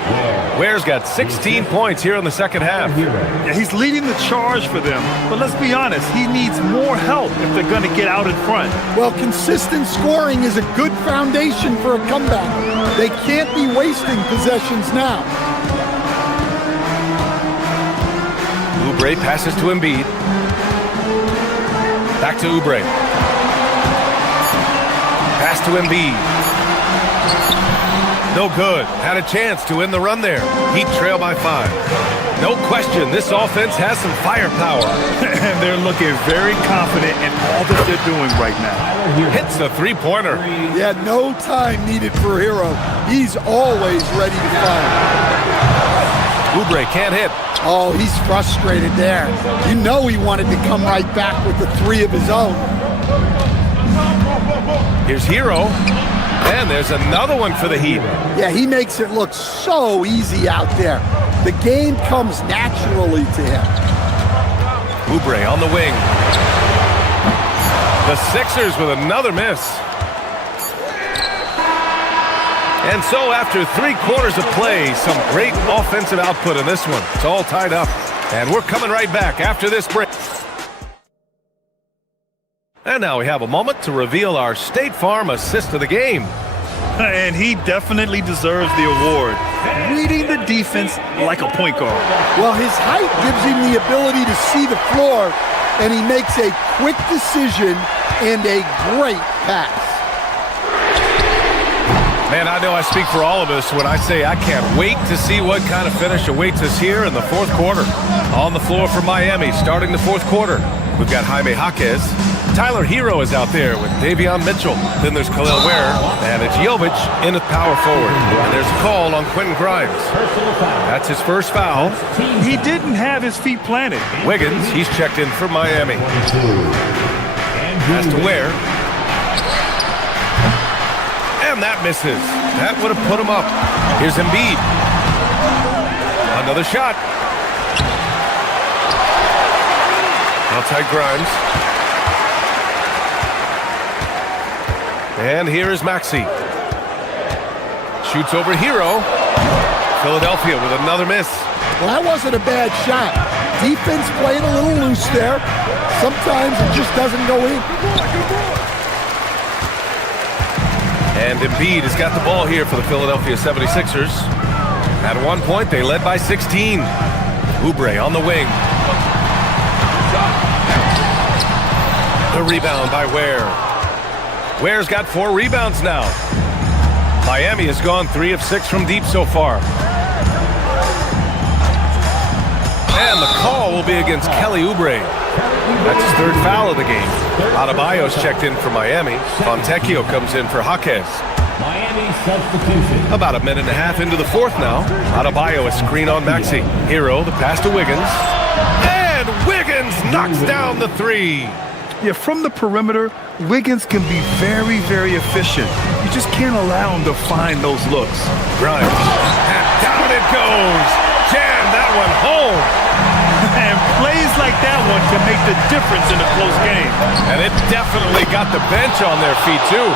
Ware's got 16 points here in the second half. Yeah, he's leading the charge for them. But let's be honest, he needs more help if they're going to get out in front. Well, consistent scoring is a good foundation for a comeback. They can't be wasting possessions now. Oubre passes to Embiid. Back to Oubre. Pass to Embiid. No good. Had a chance to end the run there. Heat trail by 5. No question, this offense has some firepower. And they're looking very confident in all that they're doing right now. Hits the three-pointer. Yeah, no time needed for Hero. He's always ready to fire. Oubre can't hit. Oh, he's frustrated there. You know he wanted to come right back with the three of his own. Here's Hero. And there's another one for the Heat. Yeah, he makes it look so easy out there. The game comes naturally to him. Oubre on the wing. The Sixers with another miss. And so after 3 quarters of play, some great offensive output in this one. It's all tied up. And we're coming right back after this break. And now we have a moment to reveal our State Farm assist of the game. And he definitely deserves the award. Reading the defense like a point guard. Well, his height gives him the ability to see the floor, and he makes a quick decision and a great pass. Man, I know I speak for all of us when I say I can't wait to see what kind of finish awaits us here in the fourth quarter. On the floor for Miami, starting the fourth quarter, we've got Jaime Jaquez. Tyler Hero is out there with Davion Mitchell. Then there's Khalil Ware, and it's Jovic in at power forward. And there's a call on Quentin Grimes. That's his first foul. He didn't have his feet planted. Wiggins, he's checked in for Miami. Pass to Ware. And that misses. That would have put him up. Here's Embiid. Another shot. Outside Grimes. And here is Maxey. Shoots over Hero. Philadelphia with another miss. Well, that wasn't a bad shot. Defense playing a little loose there. Sometimes it just doesn't go in. And Embiid has got the ball here for the Philadelphia 76ers. At one point, they led by 16. Oubre on the wing. The rebound by Ware. Ware's got 4 rebounds now. Miami has gone 3 of 6 from deep so far. And the call will be against Kelly Oubre. That's his third foul of the game. Adebayo's checked in for Miami. Fontecchio comes in for Jaquez. Miami substitution. About a minute and a half into the fourth now. Adebayo a screen on Maxey. Hero, the pass to Wiggins. And Wiggins knocks down the three. Yeah, from the perimeter, Wiggins can be very, very efficient. You just can't allow him to find those looks. Grimes. And down it goes. Jam that one home. And plays like that one can make the difference in a close game. And it definitely got the bench on their feet, too.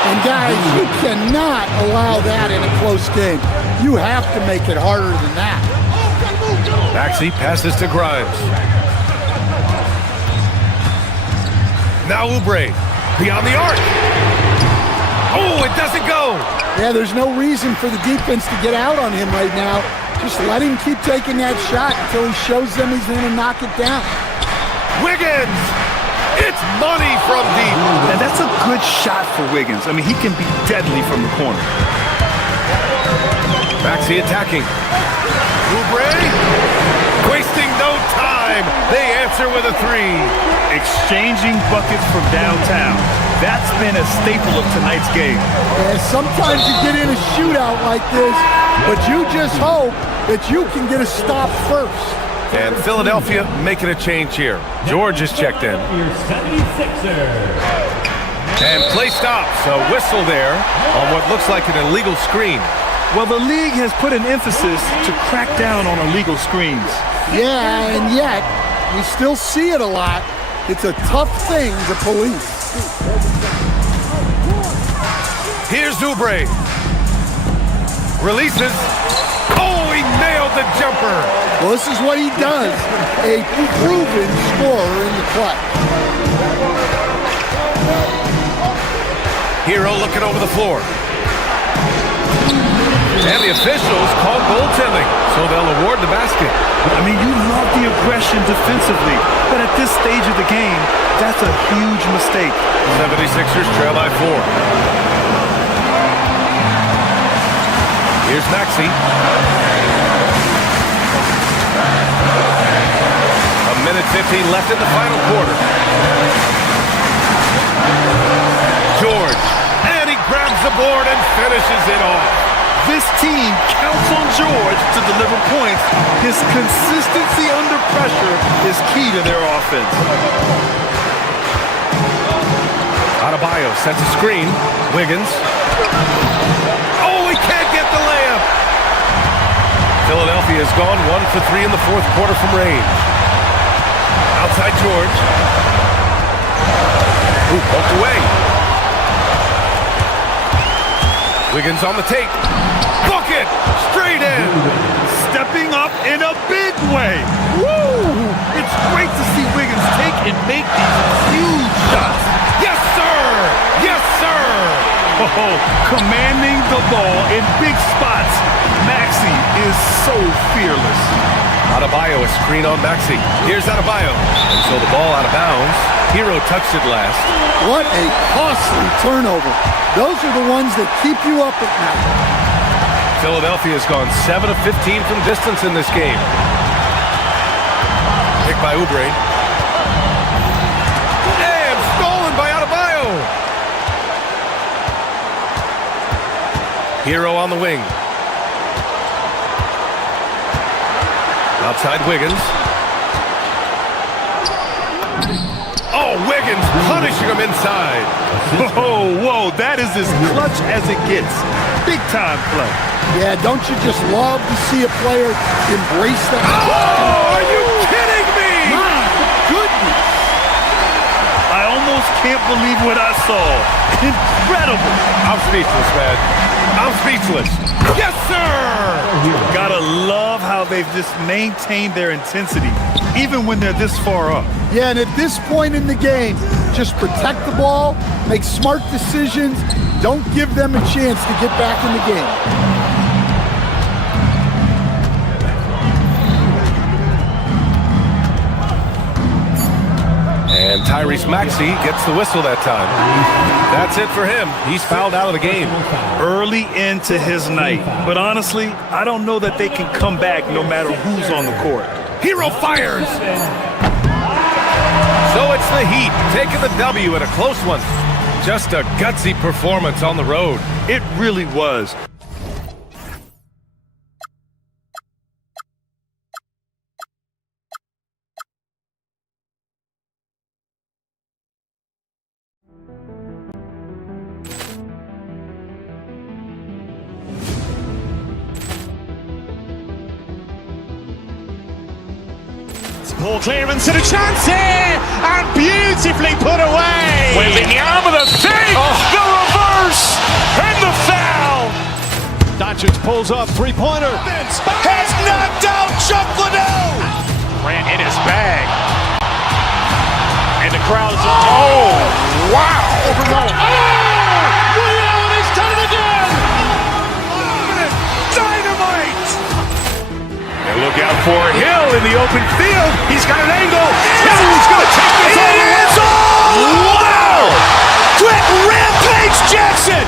And guys, you cannot allow that in a close game. You have to make it harder than that. Maxey passes to Grimes. Now Oubre, beyond the arc. Oh, it doesn't go. Yeah, there's no reason for the defense to get out on him right now. Just let him keep taking that shot until he shows them he's going to knock it down. Wiggins! It's money from deep. And that's a good shot for Wiggins. I mean, he can be deadly from the corner. Maxey attacking. Oubre, wasting no time. They answer with a three. Exchanging buckets from downtown. That's been a staple of tonight's game. Yeah, sometimes you get in a shootout like this, but you just hope that you can get a stop first. And Philadelphia making a change here. George is checked in. Your 76er. And play stops. A whistle there on what looks like an illegal screen. Well, the league has put an emphasis to crack down on illegal screens. Yeah, and yet, we still see it a lot. It's a tough thing to police. Here's Oubre. Releases. Oh, he nailed the jumper. Well, this is what he does. A proven scorer in the clutch. Hero looking over the floor. And the officials call goaltending, so they'll award the basket. I mean, you love the aggression defensively, but at this stage of the game, that's a huge mistake. 76ers trail by 4. Here's Maxey. A minute 15 left in the final quarter. George, and he grabs the board and finishes it off. This team counts on George to deliver points. His consistency under pressure is key to their offense. Adebayo sets a screen. Wiggins. Oh, he can't get the layup. Philadelphia has gone 1 for 3 in the fourth quarter from range. Outside George. Ooh, poked away. Wiggins on the take. Bucket! Straight in! Stepping up in a big way. Woo! It's great to see Wiggins take and make these huge shots. Yes, sir! Yes, sir! Oh, commanding the ball in big spots. Maxey is so fearless. Adebayo, a screen on Maxey. Here's Adebayo. And so the ball out of bounds. Hero touched it last. What a costly turnover. Those are the ones that keep you up at night. Philadelphia has gone 7 of 15 from distance in this game. Picked by Oubre. And stolen by Adebayo. Hero on the wing. Outside Wiggins. Oh, Wiggins punishing him inside. Whoa, that is as clutch as it gets. Big time play. Yeah, don't you just love to see a player embrace that? Oh, are you kidding me? My goodness. I almost can't believe what I saw. Incredible. I'm speechless, man. I'm speechless. Yes, sir! Gotta love how they've just maintained their intensity, even when they're this far up. Yeah, and at this point in the game, just protect the ball, make smart decisions, don't give them a chance to get back in the game. And Tyrese Maxey gets the whistle that time. That's it for him. He's fouled out of the game. Early into his night. But honestly, I don't know that they can come back no matter who's on the court. Hero fires. So it's the Heat taking the W in a close one. Just a gutsy performance on the road. It really was. Ball clearance and a chance here, and beautifully put away. With the arm of the fake, the reverse, and the foul. Doncic pulls up, three-pointer. Has knocked out Chuck Liddell. Ran in his bag. And the crowd is... Oh, wow. Liddell has done it again. Dynamite. And look out for Hill in the open field. He's got an angle. He's going to take this all the way. Wow! Quick rampage Jackson.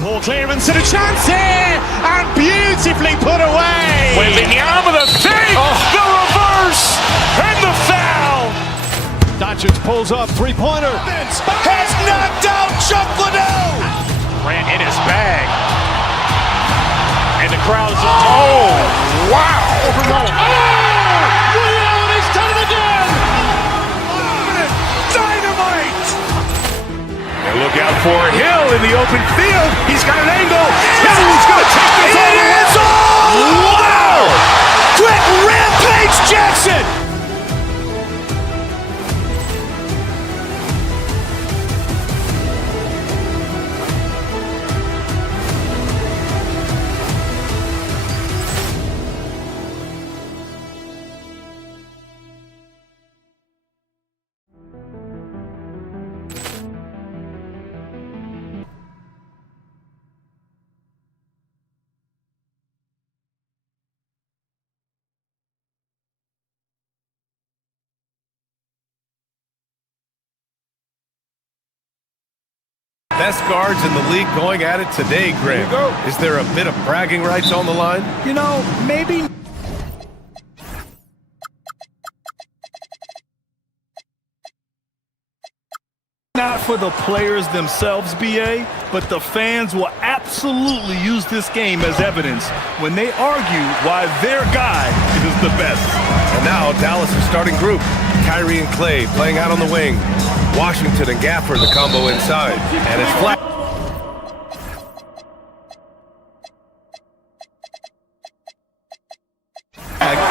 Ball clearance and a chance here, and beautifully put away. With the arm of the fake, the reverse, and the foul. Doncic pulls up, three-pointer. Has knocked out Chuck Liddell. Ran in his bag. And the crowd is... Oh, wow. Liddell has done it again. Dynamite. And look out for Hill in the open field. He's got an angle. Hill's going to take this all the way. Wow! Quick rampage Jackson. Best guards in the league going at it today, Greg. Is there a bit of bragging rights on the line? You know, maybe... not for the players themselves, BA, but the fans will absolutely use this game as evidence when they argue why their guy is the best. And now Dallas' starting group. Kyrie and Clay playing out on the wing. Washington and Gaffer the combo inside. And it's flat.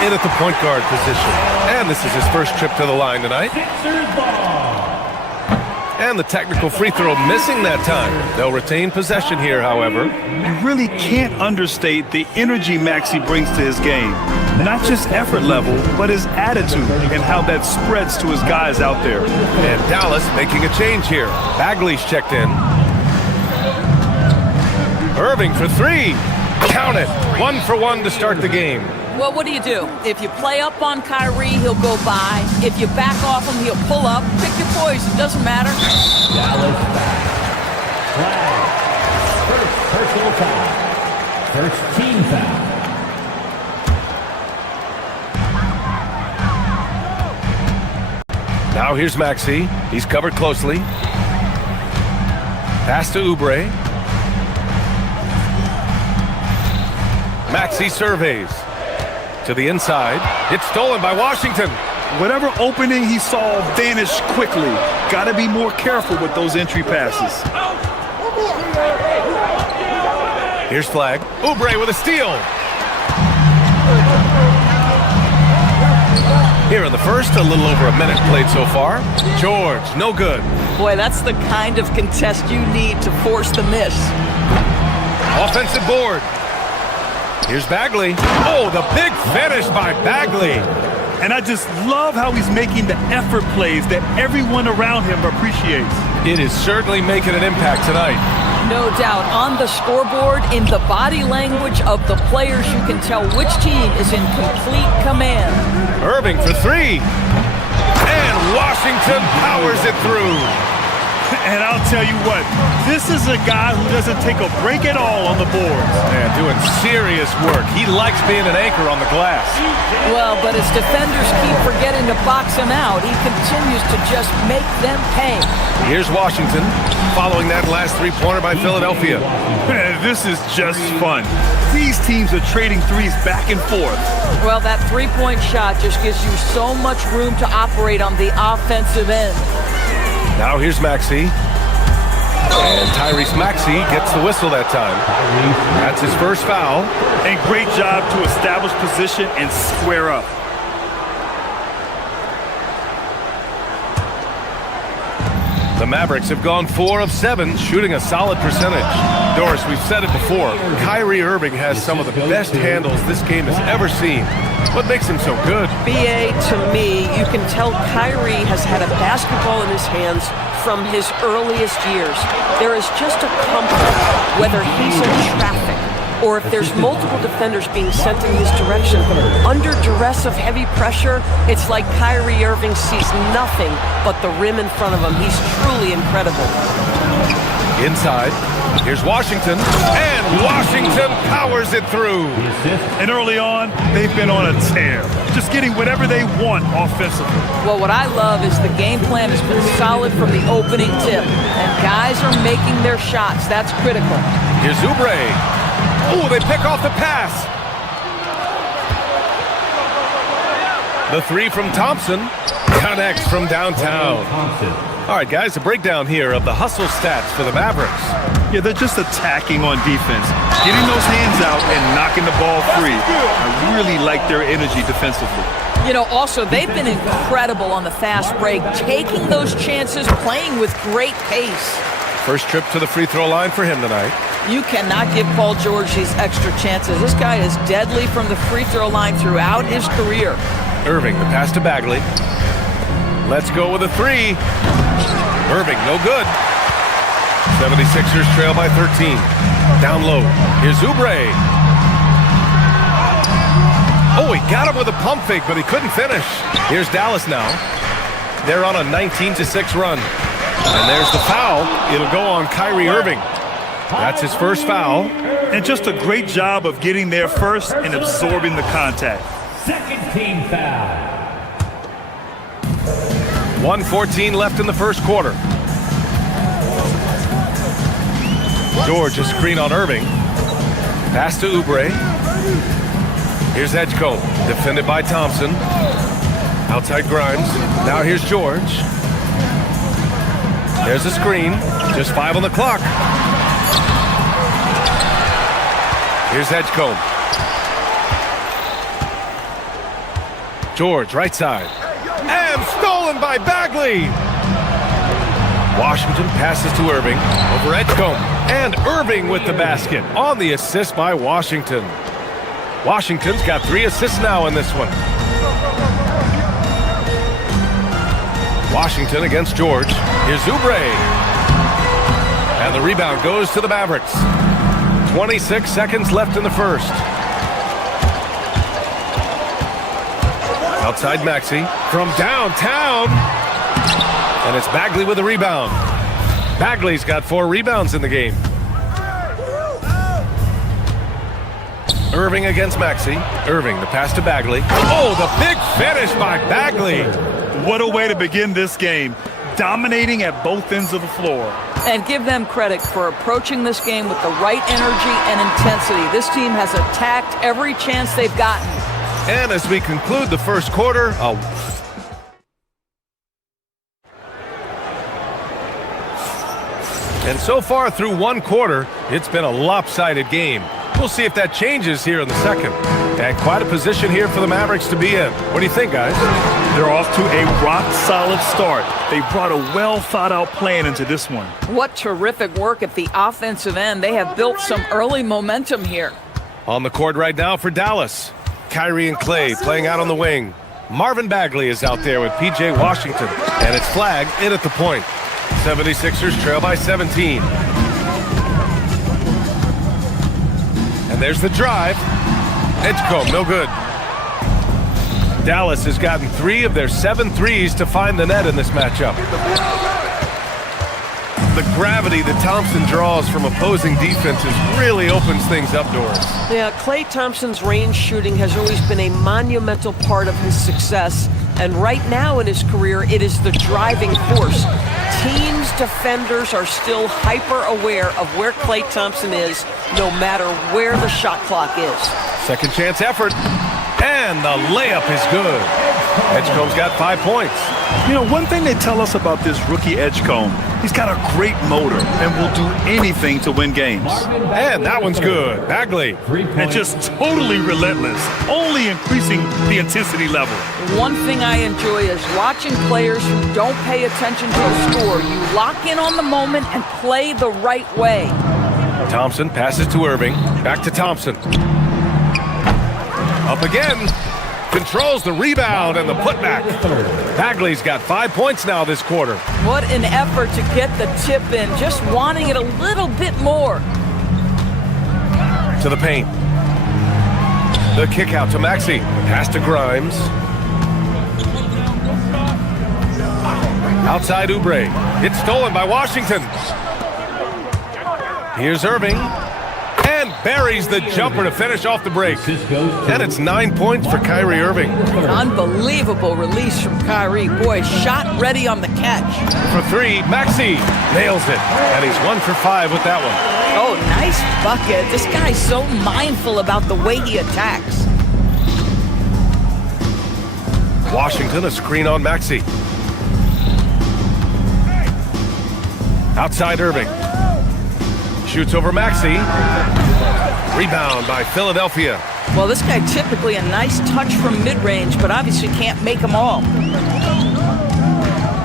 In at the point guard position. And this is his first trip to the line tonight. And the technical free throw missing that time. They'll retain possession here, however. You really can't understate the energy Maxey brings to his game. Not just effort level, but his attitude and how that spreads to his guys out there. And Dallas making a change here. Bagley's checked in. Irving for three. Count it. 1 for 1 to start the game. Well, what do? If you play up on Kyrie, he'll go by. If you back off him, he'll pull up. Pick your poison. Doesn't matter. Dallas flag. First personal foul. First team foul. Now here's Maxey. He's covered closely. Pass to Oubre. Maxey surveys. To the inside. It's stolen by Washington. Whatever opening he saw vanished quickly. Got to be more careful with those entry passes. Here's Flag. Oubre with a steal. Here in the first, a little over a minute played so far. George, no good. Boy, that's the kind of contest you need to force the miss. Offensive board. Here's Bagley. Oh, the big finish by Bagley. And I just love how he's making the effort plays that everyone around him appreciates. It is certainly making an impact tonight. No doubt. On the scoreboard, in the body language of the players, you can tell which team is in complete command. Irving for three. And Washington powers it through. And I'll tell you what, this is a guy who doesn't take a break at all on the boards. Man, doing serious work. He likes being an anchor on the glass. Well, but as defenders keep forgetting to box him out, he continues to just make them pay. Here's Washington, following that last three-pointer by Philadelphia. Man, this is just fun. These teams are trading threes back and forth. Well, that three-point shot just gives you so much room to operate on the offensive end. Now here's Maxey. And Tyrese Maxey gets the whistle that time. That's his first foul. And great job to establish position and square up. The Mavericks have gone 4 of 7, shooting a solid percentage. Doris, we've said it before, Kyrie Irving has some of the best handles this game has ever seen. What makes him so good? BA, to me, you can tell Kyrie has had a basketball in his hands from his earliest years. There is just a comfort, whether he's in traffic or if there's multiple defenders being sent in his direction. Under duress of heavy pressure, it's like Kyrie Irving sees nothing but the rim in front of him. He's truly incredible. Inside, here's Washington, and Washington powers it through. And early on, they've been on a tear, just getting whatever they want offensively. Well, what I love is the game plan has been solid from the opening tip, and guys are making their shots. That's critical. Here's Oubre. Oh, they pick off the pass. The three from Thompson connects from downtown. All right, guys, a breakdown here of the hustle stats for the Mavericks. Yeah, they're just attacking on defense, getting those hands out and knocking the ball free. I really like their energy defensively. You know, also, they've been incredible on the fast break, taking those chances, playing with great pace. First trip to the free throw line for him tonight. You cannot give Paul George these extra chances. This guy is deadly from the free throw line throughout his career. Irving, the pass to Bagley. Let's go with a three. Irving, no good. 76ers trail by 13. Down low. Here's Oubre. Oh, he got him with a pump fake, but he couldn't finish. Here's Dallas now. They're on a 19-6 run. And there's the foul. It'll go on Kyrie Irving. That's his first foul. And just a great job of getting there first and absorbing the contact. Second team foul. 1:14 left in the first quarter. George, a screen on Irving. Pass to Oubre. Here's Edgecombe, defended by Thompson. Outside Grimes. Now here's George. There's a screen. Just 5 on the clock. Here's Edgecombe. George, right side. And stolen by Bagley. Washington passes to Irving. Over Edgecombe. And Irving with the basket on the assist by Washington. Washington's got 3 assists now in this one. Washington against George. Here's Oubre. And the rebound goes to the Mavericks. 26 seconds left in the first. Outside Maxey from downtown. And it's Bagley with the rebound. Bagley's got 4 rebounds in the game. Irving against Maxey. Irving, the pass to Bagley. Oh, the big finish by Bagley. What a way to begin this game. Dominating at both ends of the floor. And give them credit for approaching this game with the right energy and intensity. This team has attacked every chance they've gotten. And as we conclude the first quarter, and so far through one quarter, it's been a lopsided game. We'll see if that changes here in the second. And quite a position here for the Mavericks to be in. What do you think, guys? They're off to a rock-solid start. They brought a well-thought-out plan into this one. What terrific work at the offensive end. They have built some early momentum here. On the court right now for Dallas. Kyrie and Clay playing out on the wing. Marvin Bagley is out there with P.J. Washington, and it's flagged in at the point. 76ers trail by 17. And there's the drive. Edgecombe, no good. Dallas has gotten 3 of their 7 threes to find the net in this matchup. The gravity that Thompson draws from opposing defenses really opens things up, Doris. Yeah, Klay Thompson's range shooting has always been a monumental part of his success. And right now in his career, it is the driving force. Teams' defenders are still hyper-aware of where Klay Thompson is, no matter where the shot clock is. Second chance effort, and the layup is good. Edgecombe's got 5 points. You know, one thing they tell us about this rookie Edgecombe, he's got a great motor and will do anything to win games. And that one's good. Bagley. And just totally relentless, only increasing the intensity level. One thing I enjoy is watching players who don't pay attention to the score. You lock in on the moment and play the right way. Thompson passes to Irving. Back to Thompson. Up again. Controls the rebound and the putback. Bagley's got 5 points now this quarter. What an effort to get the tip in, just wanting it a little bit more. To the paint. The kick out to Maxey. Pass to Grimes. Outside Oubre. It's stolen by Washington. Here's Irving. And buries the jumper to finish off the break. And it's 9 points for Kyrie Irving. Unbelievable release from Kyrie. Boy, shot ready on the catch. For 3, Maxey nails it. And he's 1 for 5 with that one. Oh, nice bucket. This guy's so mindful about the way he attacks. Washington, a screen on Maxey. Outside Irving. Shoots over Maxey. Rebound by Philadelphia. Well, this guy typically a nice touch from mid-range, but obviously can't make them all.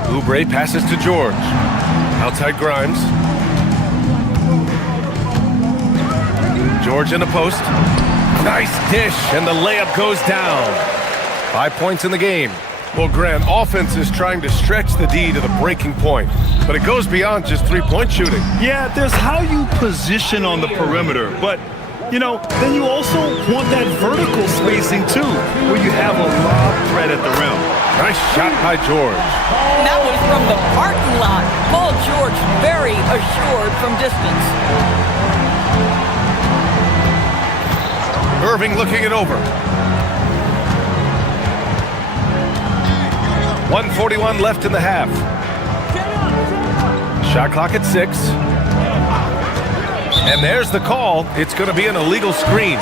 Oubre passes to George. Outside Grimes. George in the post. Nice dish, and the layup goes down. 5 points in the game. Well, Grant, offense is trying to stretch the D to the breaking point, but it goes beyond just three-point shooting. Yeah, there's how you position on the perimeter, but, you know, then you also want that vertical spacing, too, where you have a lob threat at the rim. Nice shot by George. That was from the parking lot. Paul George very assured from distance. Irving looking it over. 1:41 left in the half. Shot clock at 6. And there's the call. It's going to be an illegal screen.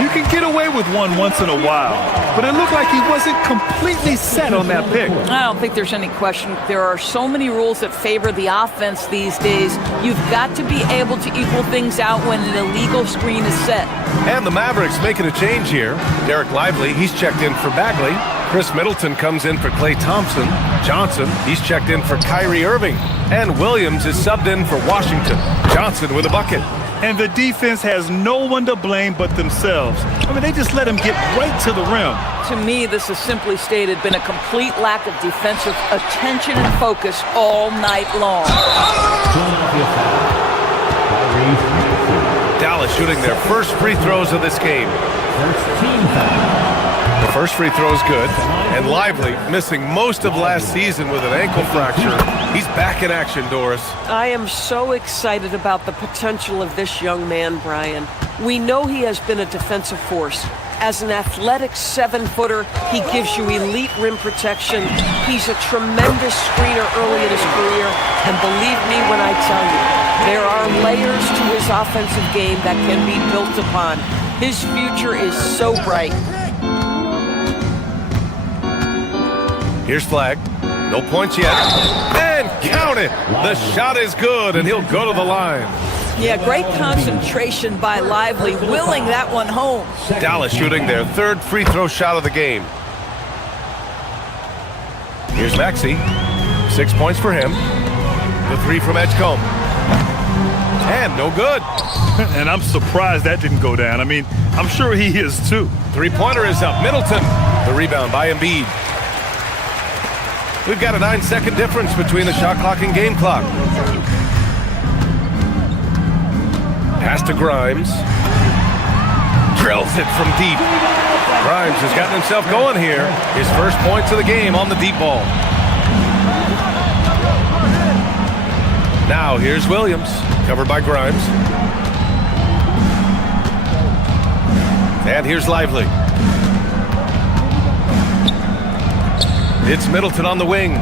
You can get away with one once in a while, but it looked like he wasn't completely set on that pick. I don't think there's any question. There are so many rules that favor the offense these days. You've got to be able to equal things out when an illegal screen is set. And the Mavericks making a change here. Derek Lively, he's checked in for Bagley. Chris Middleton comes in for Klay Thompson. Johnson, he's checked in for Kyrie Irving. And Williams is subbed in for Washington. Johnson with a bucket. And the defense has no one to blame but themselves. I mean, they just let him get right to the rim. To me, this has simply stated been a complete lack of defensive attention and focus all night long. Dallas shooting their first free throws of this game. The first free throw is good, and Lively, missing most of last season with an ankle fracture, he's back in action, Doris. I am so excited about the potential of this young man, Brian. We know he has been a defensive force. As an athletic 7-footer, he gives you elite rim protection. He's a tremendous screener early in his career, and believe me when I tell you, there are layers to his offensive game that can be built upon. His future is so bright. Here's Flag. No points yet. And count it! The shot is good, and he'll go to the line. Yeah, great concentration by Lively, willing that one home. Dallas shooting their third free throw shot of the game. Here's Maxey. 6 points for him. The 3 from Edgecombe. And no good. And I'm surprised that didn't go down. I mean, I'm sure he is too. Three-pointer is up. Middleton. The rebound by Embiid. We've got a 9-second difference between the shot clock and game clock. Pass to Grimes. Drills it from deep. Grimes has gotten himself going here. His first points of the game on the deep ball. Now here's Williams, covered by Grimes. And here's Lively. It's Middleton on the wing.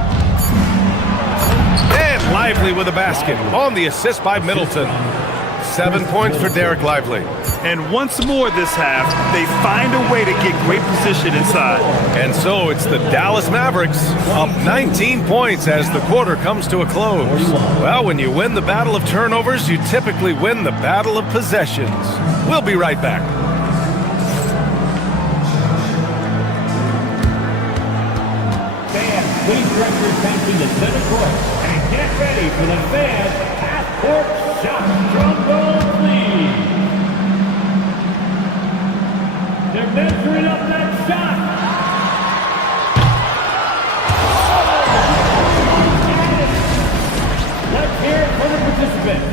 And Lively with a basket on the assist by Middleton. 7 points for Derek Lively. And once more this half, they find a way to get great position inside. And so it's the Dallas Mavericks up 19 points as the quarter comes to a close. Well, when you win the battle of turnovers, you typically win the battle of possessions. We'll be right back. Fans, please direct your attention to center court and get ready for the fans half-court shot. Drum roll, please. They're measuring up that shot. Let's hear it for the participants.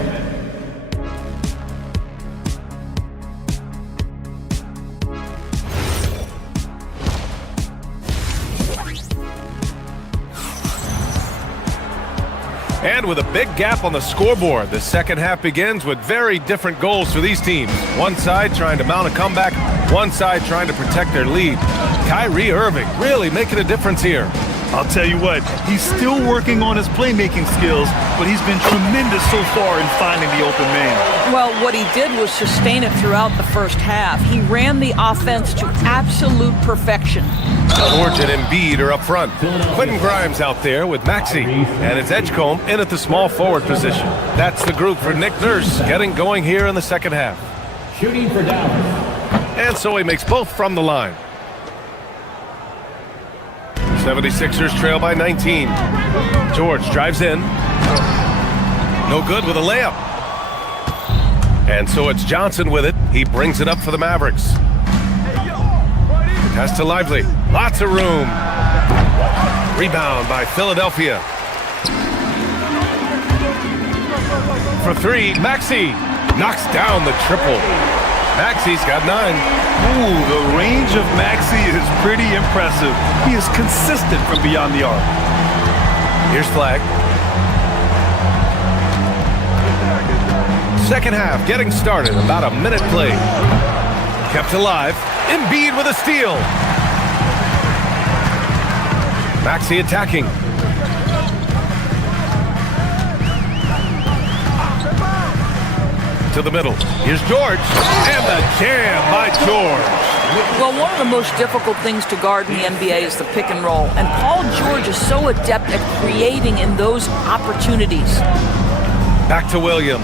And with a big gap on the scoreboard, the second half begins with very different goals for these teams. One side trying to mount a comeback, one side trying to protect their lead. Kyrie Irving really making a difference here. I'll tell you what, he's still working on his playmaking skills, but he's been tremendous so far in finding the open man. Well, what he did was sustain it throughout the first half. He ran the offense to absolute perfection. George and Embiid are up front. Quentin Grimes out there with Maxey, and it's Edgecombe in at the small forward position. That's the group for Nick Nurse getting going here in the second half. Shooting for Dallas. And so he makes both from the line. 76ers trail by 19. George drives in. No good with a layup. And so it's Johnson with it. He brings it up for the Mavericks. Pass to Lively. Lots of room. Rebound by Philadelphia. For three, Maxey knocks down the triple. Maxey's got 9. Ooh, the range of Maxey is pretty impressive. He is consistent from beyond the arc. Here's Flag. Second half getting started. About a minute played. Kept alive. Embiid with a steal. Maxey attacking. To the middle. Here's George. And the jam by George. Well, one of the most difficult things to guard in the NBA is the pick and roll. And Paul George is so adept at creating in those opportunities. Back to Williams.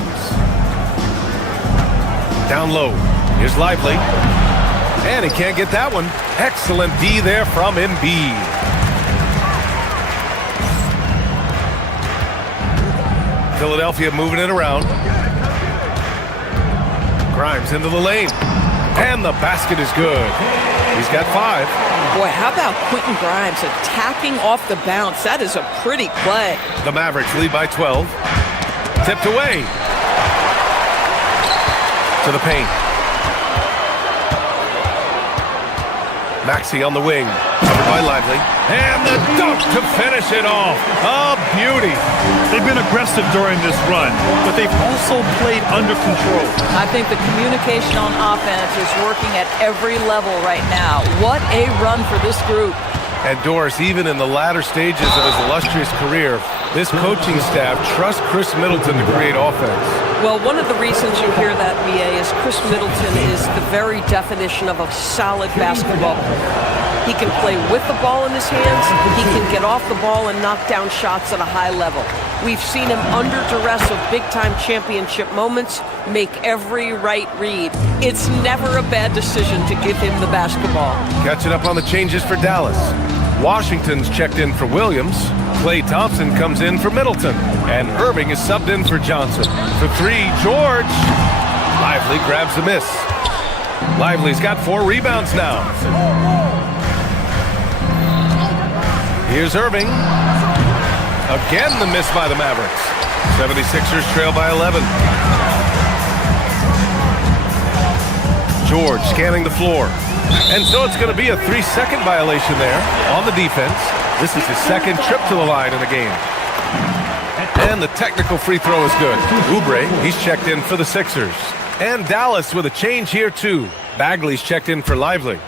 Down low. Here's Lively. And he can't get that one. Excellent D there from Embiid. Philadelphia moving it around. Grimes into the lane. And the basket is good. He's got 5. Boy, how about Quentin Grimes attacking off the bounce? That is a pretty play. The Mavericks lead by 12. Tipped away. To the paint. Maxey on the wing. Covered by Lively. And the dunk to finish it off. A beauty. They've been aggressive during this run, but they've also played under control. I think the communication on offense is working at every level right now. What a run for this group. And Doris, even in the latter stages of his illustrious career, this coaching staff trusts Chris Middleton to create offense. Well, one of the reasons you hear that, BA, is Chris Middleton is the very definition of a solid basketball player. He can play with the ball in his hands. He can get off the ball and knock down shots at a high level. We've seen him under duress of big-time championship moments make every right read. It's never a bad decision to give him the basketball. Catching up on the changes for Dallas. Washington's checked in for Williams. Klay Thompson comes in for Middleton. And Irving is subbed in for Johnson. For 3, George. Lively grabs the miss. Lively's got 4 rebounds now. Here's Irving. Again, the miss by the Mavericks. 76ers trail by 11. George scanning the floor. And so it's going to be a 3-second violation there on the defense. This is his second trip to the line in the game. And the technical free throw is good. Oubre, he's checked in for the Sixers. And Dallas with a change here too. Bagley's checked in for Lively.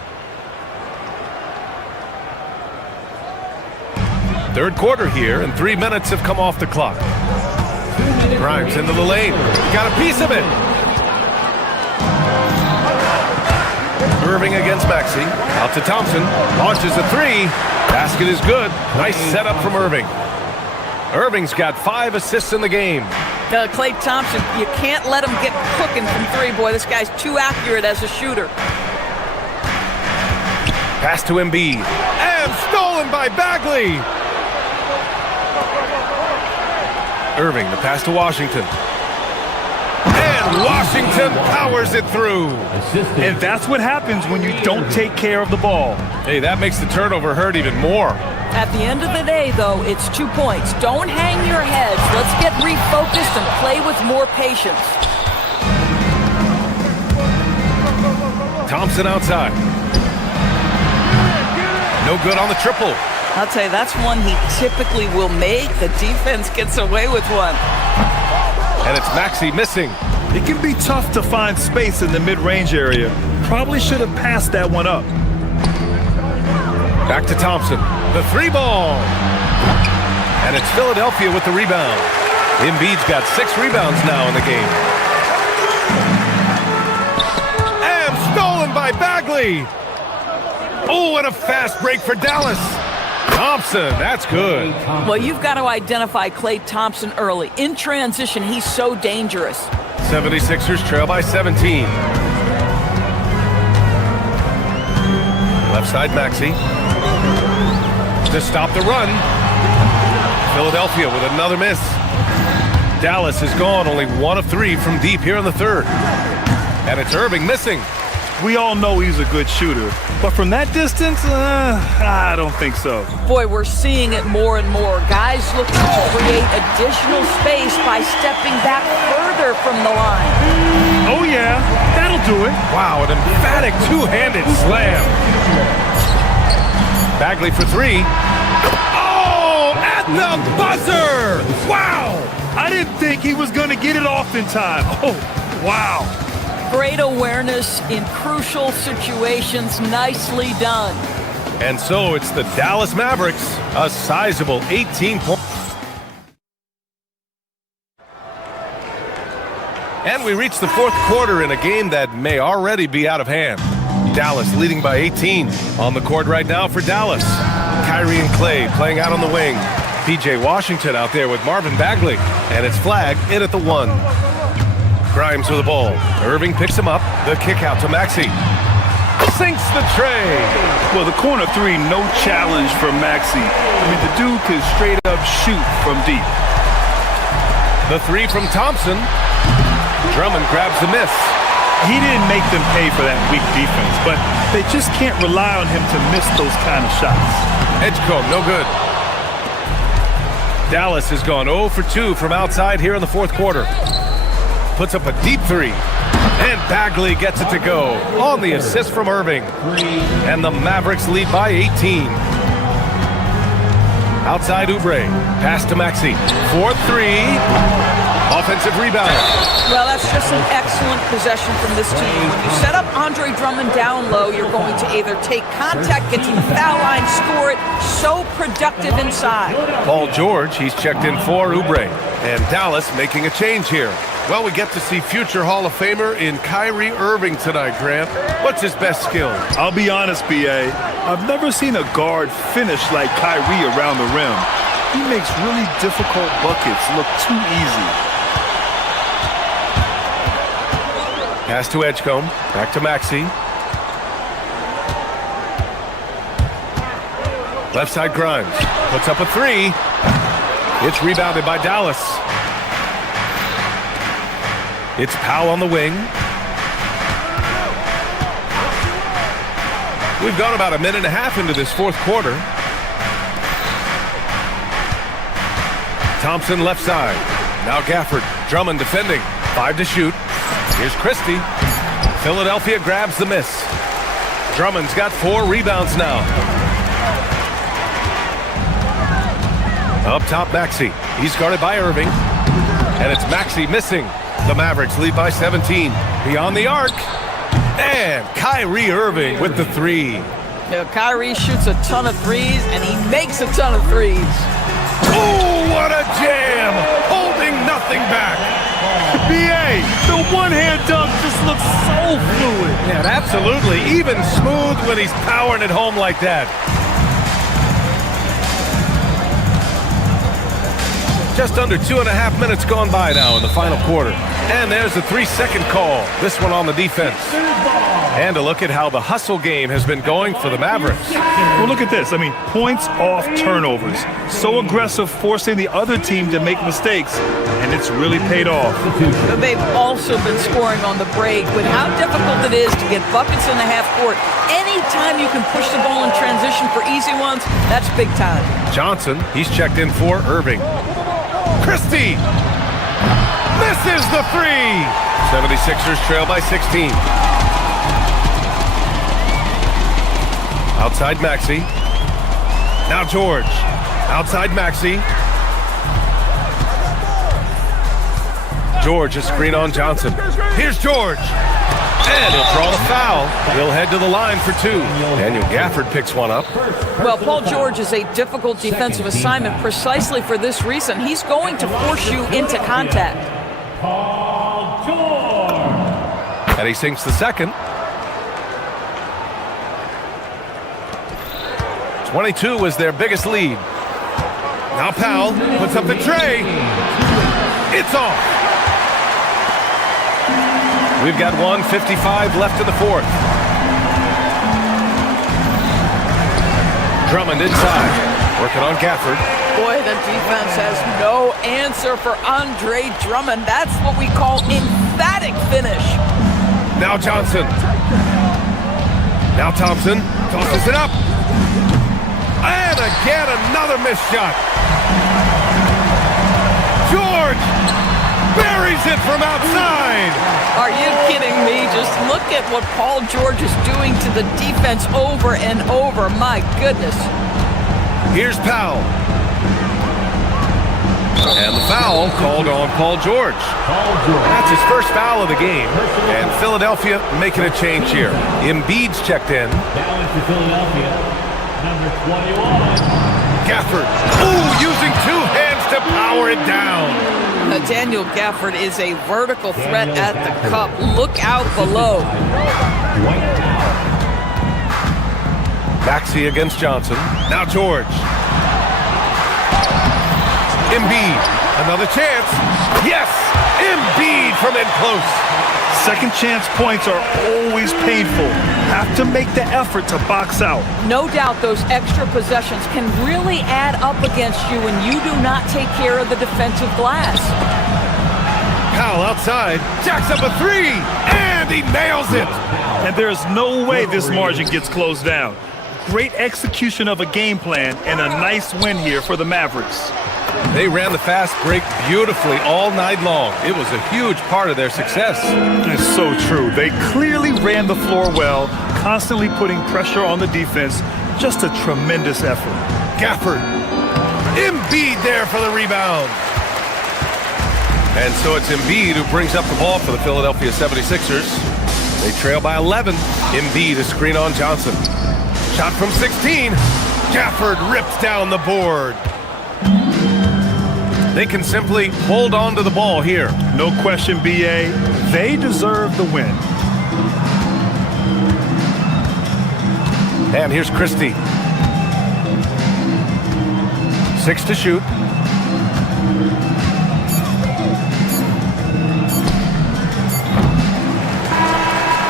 Third quarter here, and 3 minutes have come off the clock. Grimes into the lane. Got a piece of it. Irving against Maxey. Out to Thompson. Launches a three. Basket is good. Nice setup from Irving. Irving's got 5 assists in the game. Klay Thompson, you can't let him get cooking from three. Boy, this guy's too accurate as a shooter. Pass to Embiid. And stolen by Bagley. Irving, the pass to Washington. And Washington powers it through. And that's what happens when you don't take care of the ball. Hey, that makes the turnover hurt even more. At the end of the day, though, it's 2 points. Don't hang your heads. Let's get refocused and play with more patience. Thompson outside. No good on the triple. I'll tell you, that's one he typically will make. The defense gets away with one. And it's Maxey missing. It can be tough to find space in the mid-range area. Probably should have passed that one up. Back to Thompson. The 3-ball. And it's Philadelphia with the rebound. Embiid's got 6 rebounds now in the game. And stolen by Bagley. Oh, and a fast break for Dallas. Thompson, that's good. Well, you've got to identify Klay Thompson early. In transition, he's so dangerous. 76ers trail by 17. Left side, Maxey. To stop the run. Philadelphia with another miss. Dallas has gone only 1 of 3 from deep here in the third. And it's Irving missing. We all know he's a good shooter, but from that distance, I don't think so. Boy, we're seeing it more and more. Guys looking to create additional space by stepping back further from the line. Oh yeah, that'll do it. Wow, an emphatic two-handed slam. Bagley for 3. Oh, at the buzzer! Wow! I didn't think he was going to get it off in time. Oh, wow. Great awareness in crucial situations. Nicely done. And so it's the Dallas Mavericks, a sizable 18-point. And we reach the fourth quarter in a game that may already be out of hand. Dallas leading by 18. On the court right now for Dallas. Kyrie and Klay playing out on the wing. PJ Washington out there with Marvin Bagley. And it's flagged in at the 1. Grimes with the ball. Irving picks him up. The kick out to Maxey. Sinks the tray. Well, the corner 3, no challenge for Maxey. I mean, the dude can straight up shoot from deep. The 3 from Thompson. Drummond grabs the miss. He didn't make them pay for that weak defense, but they just can't rely on him to miss those kind of shots. Edgecombe, no good. Dallas has gone 0 for 2 from outside here in the fourth quarter. Puts up a deep 3. And Bagley gets it to go on the assist from Irving. And the Mavericks lead by 18. Outside Oubre. Pass to Maxey. 4-3. Offensive rebound. Well, that's just an excellent possession from this team. When you set up Andre Drummond down low, you're going to either take contact, get to the foul line, score it. So productive inside. Paul George, he's checked in for Oubre. And Dallas making a change here. Well, we get to see future Hall of Famer in Kyrie Irving tonight, Grant. What's his best skill? I'll be honest, B.A. I've never seen a guard finish like Kyrie around the rim. He makes really difficult buckets look too easy. Pass to Edgecombe. Back to Maxey. Left side Grimes. Puts up a 3. It's rebounded by Dallas. It's Powell on the wing. We've gone about a minute and a half into this fourth quarter. Thompson left side. Now Gafford. Drummond defending. 5 to shoot. Here's Christie. Philadelphia grabs the miss. Drummond's got 4 rebounds now. Up top, Maxey. He's guarded by Irving. And it's Maxey missing. The Mavericks lead by 17. Beyond the arc. And Kyrie Irving with the 3. Kyrie shoots a ton of threes, and he makes a ton of threes. Oh, what a jam! Holding nothing back. B.A., the one-hand dunk just looks so fluid. Yeah, absolutely. Even smooth when he's powering it home like that. Just under 2.5 minutes gone by now in the final quarter. And there's the 3-second call. This one on the defense. And a look at how the hustle game has been going for the Mavericks. Well, look at this. I mean, points off turnovers. So aggressive, forcing the other team to make mistakes. And it's really paid off. They've also been scoring on the break. With how difficult it is to get buckets in the half court, anytime you can push the ball in transition for easy ones, that's big time. Johnson, he's checked in for Irving. Christie misses the 3. 76ers trail by 16. Outside Maxey. Now George. Outside Maxey. George, a screen on Johnson. Here's George. And he'll draw the foul. He'll head to the line for 2. Daniel Gafford picks one up. Well, Paul George is a difficult defensive assignment precisely for this reason. He's going to force you into contact. Paul George. And he sinks the second. 22 was their biggest lead. Now Powell puts up the tray. It's off. We've got 1:55 left in the 4th. Drummond inside, working on Gafford. Boy, the defense has no answer for Andre Drummond. That's what we call emphatic finish. Now Johnson. Now Thompson tosses it up. And again, another missed shot. George buries it from outside. Are you kidding me? Just look at what Paul George is doing to the defense over and over. My goodness. Here's Powell. And the foul called on Paul George. That's his first foul of the game. And Philadelphia making a change here. Embiid's checked in. Now into Philadelphia, number 21. Gafford. Ooh, using 2 hands to power it down. Daniel Gafford is a vertical threat at the cup. Look out below. Maxey against Johnson. Now George. Embiid. Another chance. Yes! Embiid from in close. Second chance points are always painful. Have to make the effort to box out. No doubt those extra possessions can really add up against you when you do not take care of the defensive glass. Powell outside, jacks up a 3, and he nails it. And there's no way this margin gets closed down. Great execution of a game plan and a nice win here for the Mavericks. They ran the fast break beautifully all night long. It was a huge part of their success. It's so true. They clearly ran the floor well, constantly putting pressure on the defense. Just a tremendous effort. Gafford. Embiid there for the rebound. And so it's Embiid who brings up the ball for the Philadelphia 76ers. They trail by 11. Embiid a screen on Johnson. Shot from 16. Gafford rips down the board. They can simply hold on to the ball here. No question, B.A. They deserve the win. And here's Christie. 6 to shoot.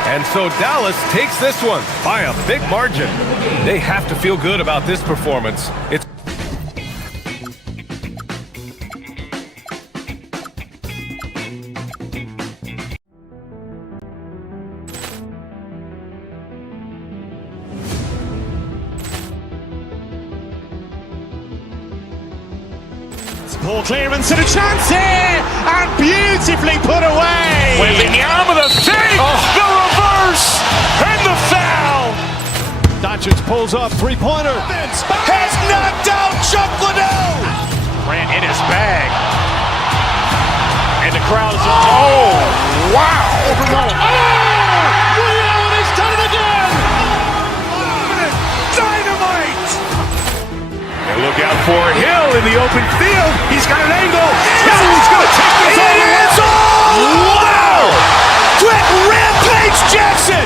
And so Dallas takes this one by a big margin. They have to feel good about this performance. It's Ball clearance and a chance here, and beautifully put away. Wembanyama the save, the reverse, and the foul. Doncic pulls up, three-pointer. Has knocked out Chuck Liddell. Grant in his bag. And the crowd is... Oh, wow. Allen has done it again. Dynamite. And look out for Hill in the open field. He's got an angle. Hill's going to take this all the way. Wow. Quick rampage Jackson.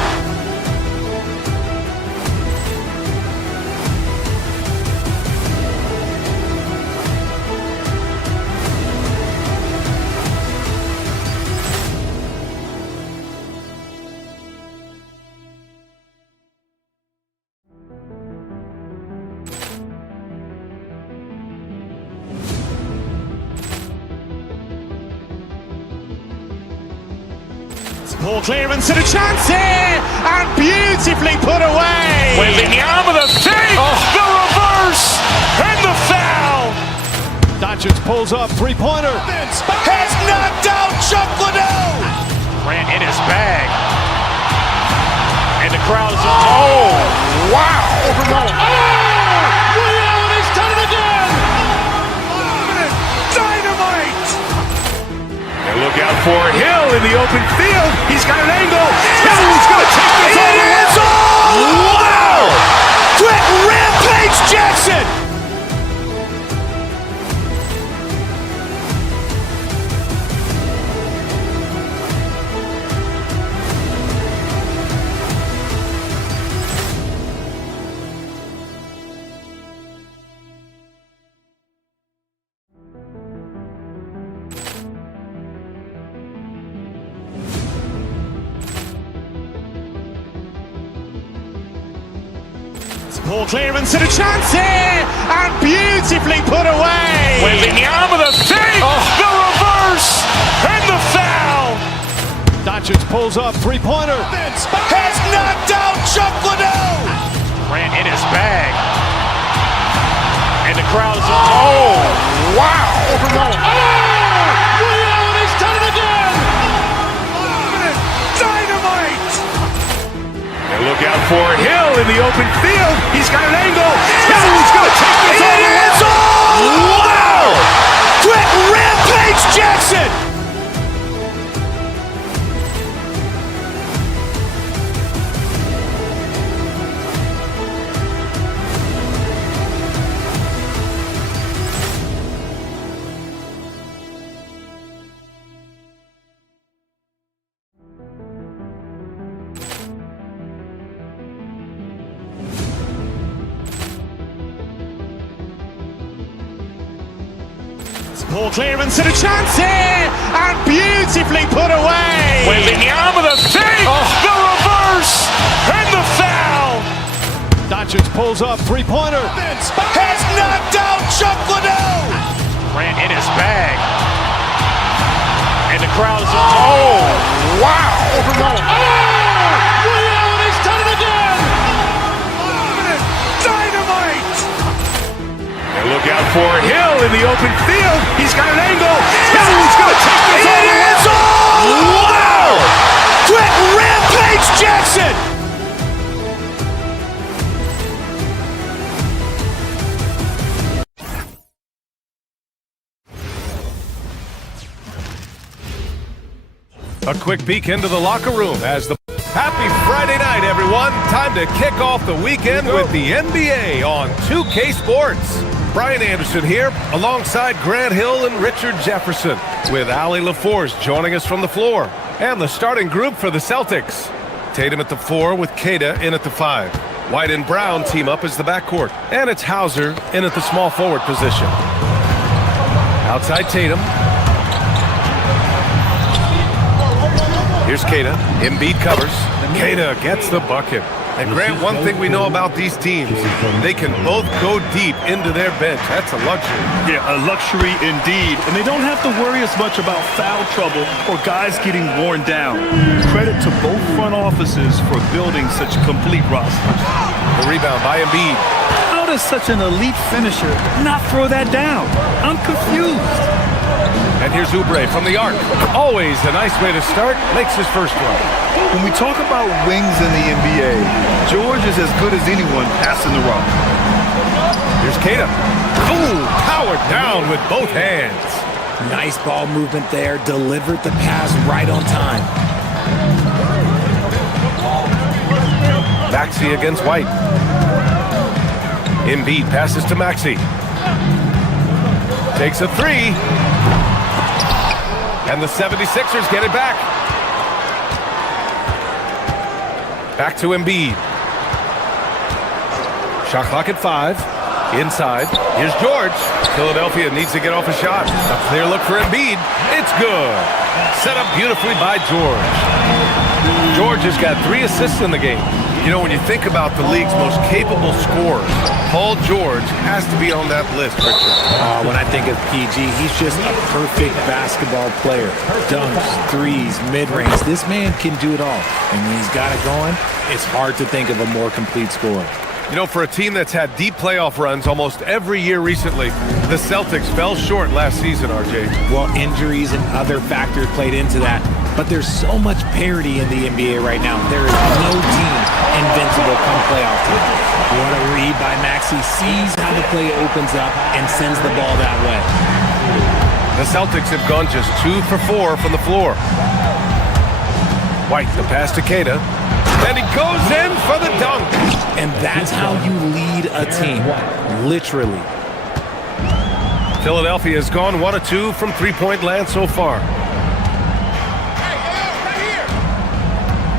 Ball clearance and a chance here, and beautifully put away. Wembanyama the save, the reverse, and the foul. Doncic pulls up, three-pointer. Has knocked out Chuck Liddell. Grant in his bag. And the crowd is... Oh, wow. Allen has done it again. Dynamite. And look out for Hill in the open field. He's got an angle. Hill's going to take this all the way. Wow. Quick rampage Jackson. Ball clearance and a chance here, and beautifully put away. Wembanyama the save, the reverse, and the foul. Doncic pulls up, three-pointer. Has knocked out Chuck Liddell. Grant in his bag. And the crowd is... Oh, wow. Allen has done it again. Dynamite. And look out for Hill in the open field. He's got an angle. Hill's going to take this all the way. Wow. Quick rampage Jackson. Ball clearance and a chance here, and beautifully put away. Wembanyama the save, the reverse, and the foul. Doncic pulls up, three-pointer. Has knocked out Chuck Liddell. Grant in his bag. And the crowd is... Oh, wow. Allen has done it again. Dynamite. And look out for Hill in the open field. He's got an angle. Hill's going to take this all the way. Wow. Quick rampage Jackson. A quick peek into the locker room as the... Happy Friday night, everyone. Time to kick off the weekend with the NBA on 2K Sports. Brian Anderson here alongside Grant Hill and Richard Jefferson, with Ali LaForce joining us from the floor. And the starting group for the Celtics. Tatum at the 4 with Kata in at the 5. White and Brown team up as the backcourt. And it's Hauser in at the small forward position. Outside Tatum. Here's Kata. Embiid covers. Kata gets the bucket. And Grant, one thing we know about these teams, they can both go deep into their bench. That's a luxury. Yeah, a luxury indeed. And they don't have to worry as much about foul trouble or guys getting worn down. Credit to both front offices for building such complete rosters. The rebound by Embiid. How does such an elite finisher not throw that down? I'm confused. And here's Oubre from the arc. Always a nice way to start. Makes his first one. When we talk about wings in the NBA, George is as good as anyone passing the rock. Here's Kata. Ooh, powered down with both hands. Nice ball movement there. Delivered the pass right on time. Maxey against White. Embiid passes to Maxey. Takes a three. And the 76ers get it back. Back to Embiid. Shot clock at 5. Inside. Here's George. Philadelphia needs to get off a shot. A clear look for Embiid. It's good. Set up beautifully by George. George has got 3 assists in the game. You know, when you think about the league's most capable scorers, Paul George has to be on that list, Richard. When I think of PG, he's just a perfect basketball player. Dunks, threes, mid-range. This man can do it all. And when he's got it going, it's hard to think of a more complete scorer. You know, for a team that's had deep playoff runs almost every year recently, the Celtics fell short last season, RJ. Well, injuries and other factors played into that. But there's so much parity in the NBA right now. There is no team invincible come playoff time. What a read by Maxey. Sees how the play opens up and sends the ball that way. The Celtics have gone just 2 for 4 from the floor. White, the pass to Kata. And he goes in for the dunk. And that's how you lead a team. Literally. Philadelphia has gone 1 of 2 from three-point land so far.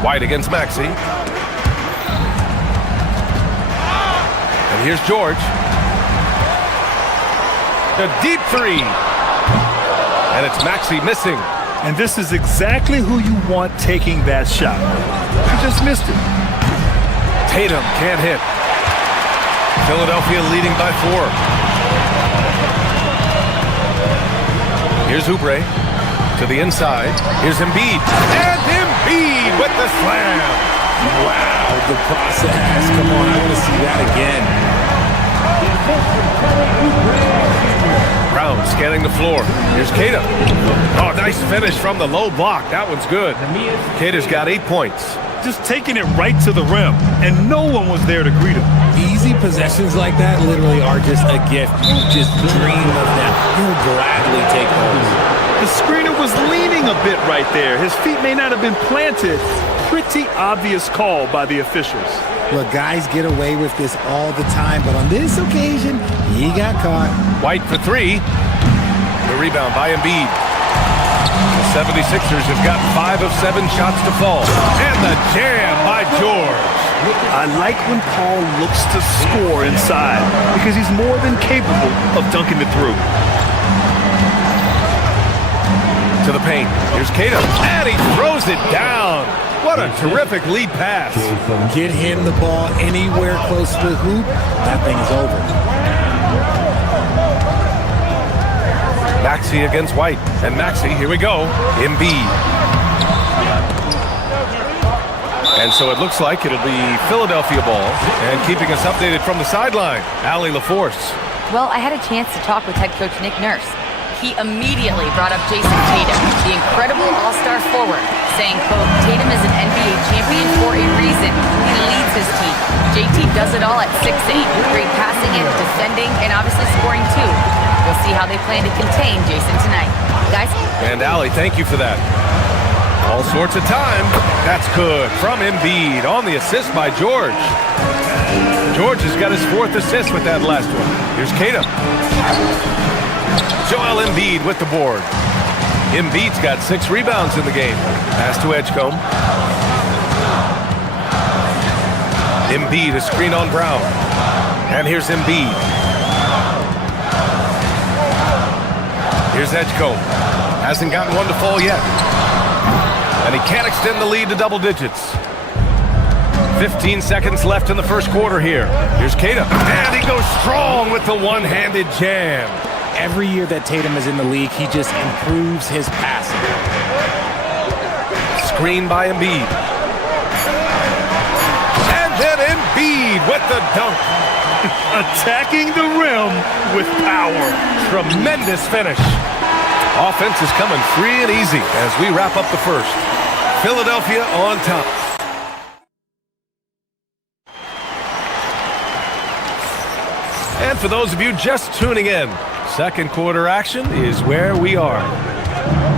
White against Maxey. And here's George. A deep three. And it's Maxey missing. And this is exactly who you want taking that shot. He just missed it. Tatum can't hit. Philadelphia leading by 4. Here's Oubre to the inside. Here's Embiid. And Embiid with the slam. Wow, the process. Come on, I want to see that again. Brown scanning the floor. Here's Kata. Oh, nice finish from the low block. That one's good. Kata's got 8 points. Just taking it right to the rim, and no one was there to greet him. Easy possessions like that literally are just a gift. You just dream of them. You'll gladly take those. The screener was leaning a bit right there. His feet may not have been planted. Pretty obvious call by the officials. Look, guys get away with this all the time, but on this occasion, he got caught. White for 3. The rebound by Embiid. The 76ers have got 5 of 7 shots to fall. And the jam by George. I like when Paul looks to score inside because he's more than capable of dunking it through. To the paint. Here's Kata. And he throws it down. What a terrific lead pass. Get him the ball anywhere close to the hoop. That thing's over. Maxey against White. And Maxey, here we go. Embiid. And so it looks like it'll be Philadelphia ball. And keeping us updated from the sideline, Allie LaForce. Well, I had a chance to talk with head coach Nick Nurse. He immediately brought up Jason Tatum, the incredible all-star forward, saying, quote, Tatum is an NBA champion for a reason. He leads his team. JT does it all at 6'8", great passing it, defending, and obviously scoring too. We'll see how they plan to contain Jason tonight. Guys? And Allie, thank you for that. All sorts of time. That's good. From Embiid on the assist by George. George has got his 4th assist with that last one. Here's Kata. Joel Embiid with the board. Embiid's got 6 rebounds in the game. Pass to Edgecombe. Embiid, a screen on Brown. And here's Embiid. Here's Edgecombe. Hasn't gotten one to fall yet. And he can't extend the lead to double digits. 15 seconds left in the first quarter here. Here's Kata. And he goes strong with the one-handed jam. Every year that Tatum is in the league, he just improves his passing. Screen by Embiid. And then Embiid with the dunk. attacking the rim with power. Tremendous finish. Offense is coming free and easy as we wrap up the first. Philadelphia on top. And for those of you just tuning in, second quarter action is where we are.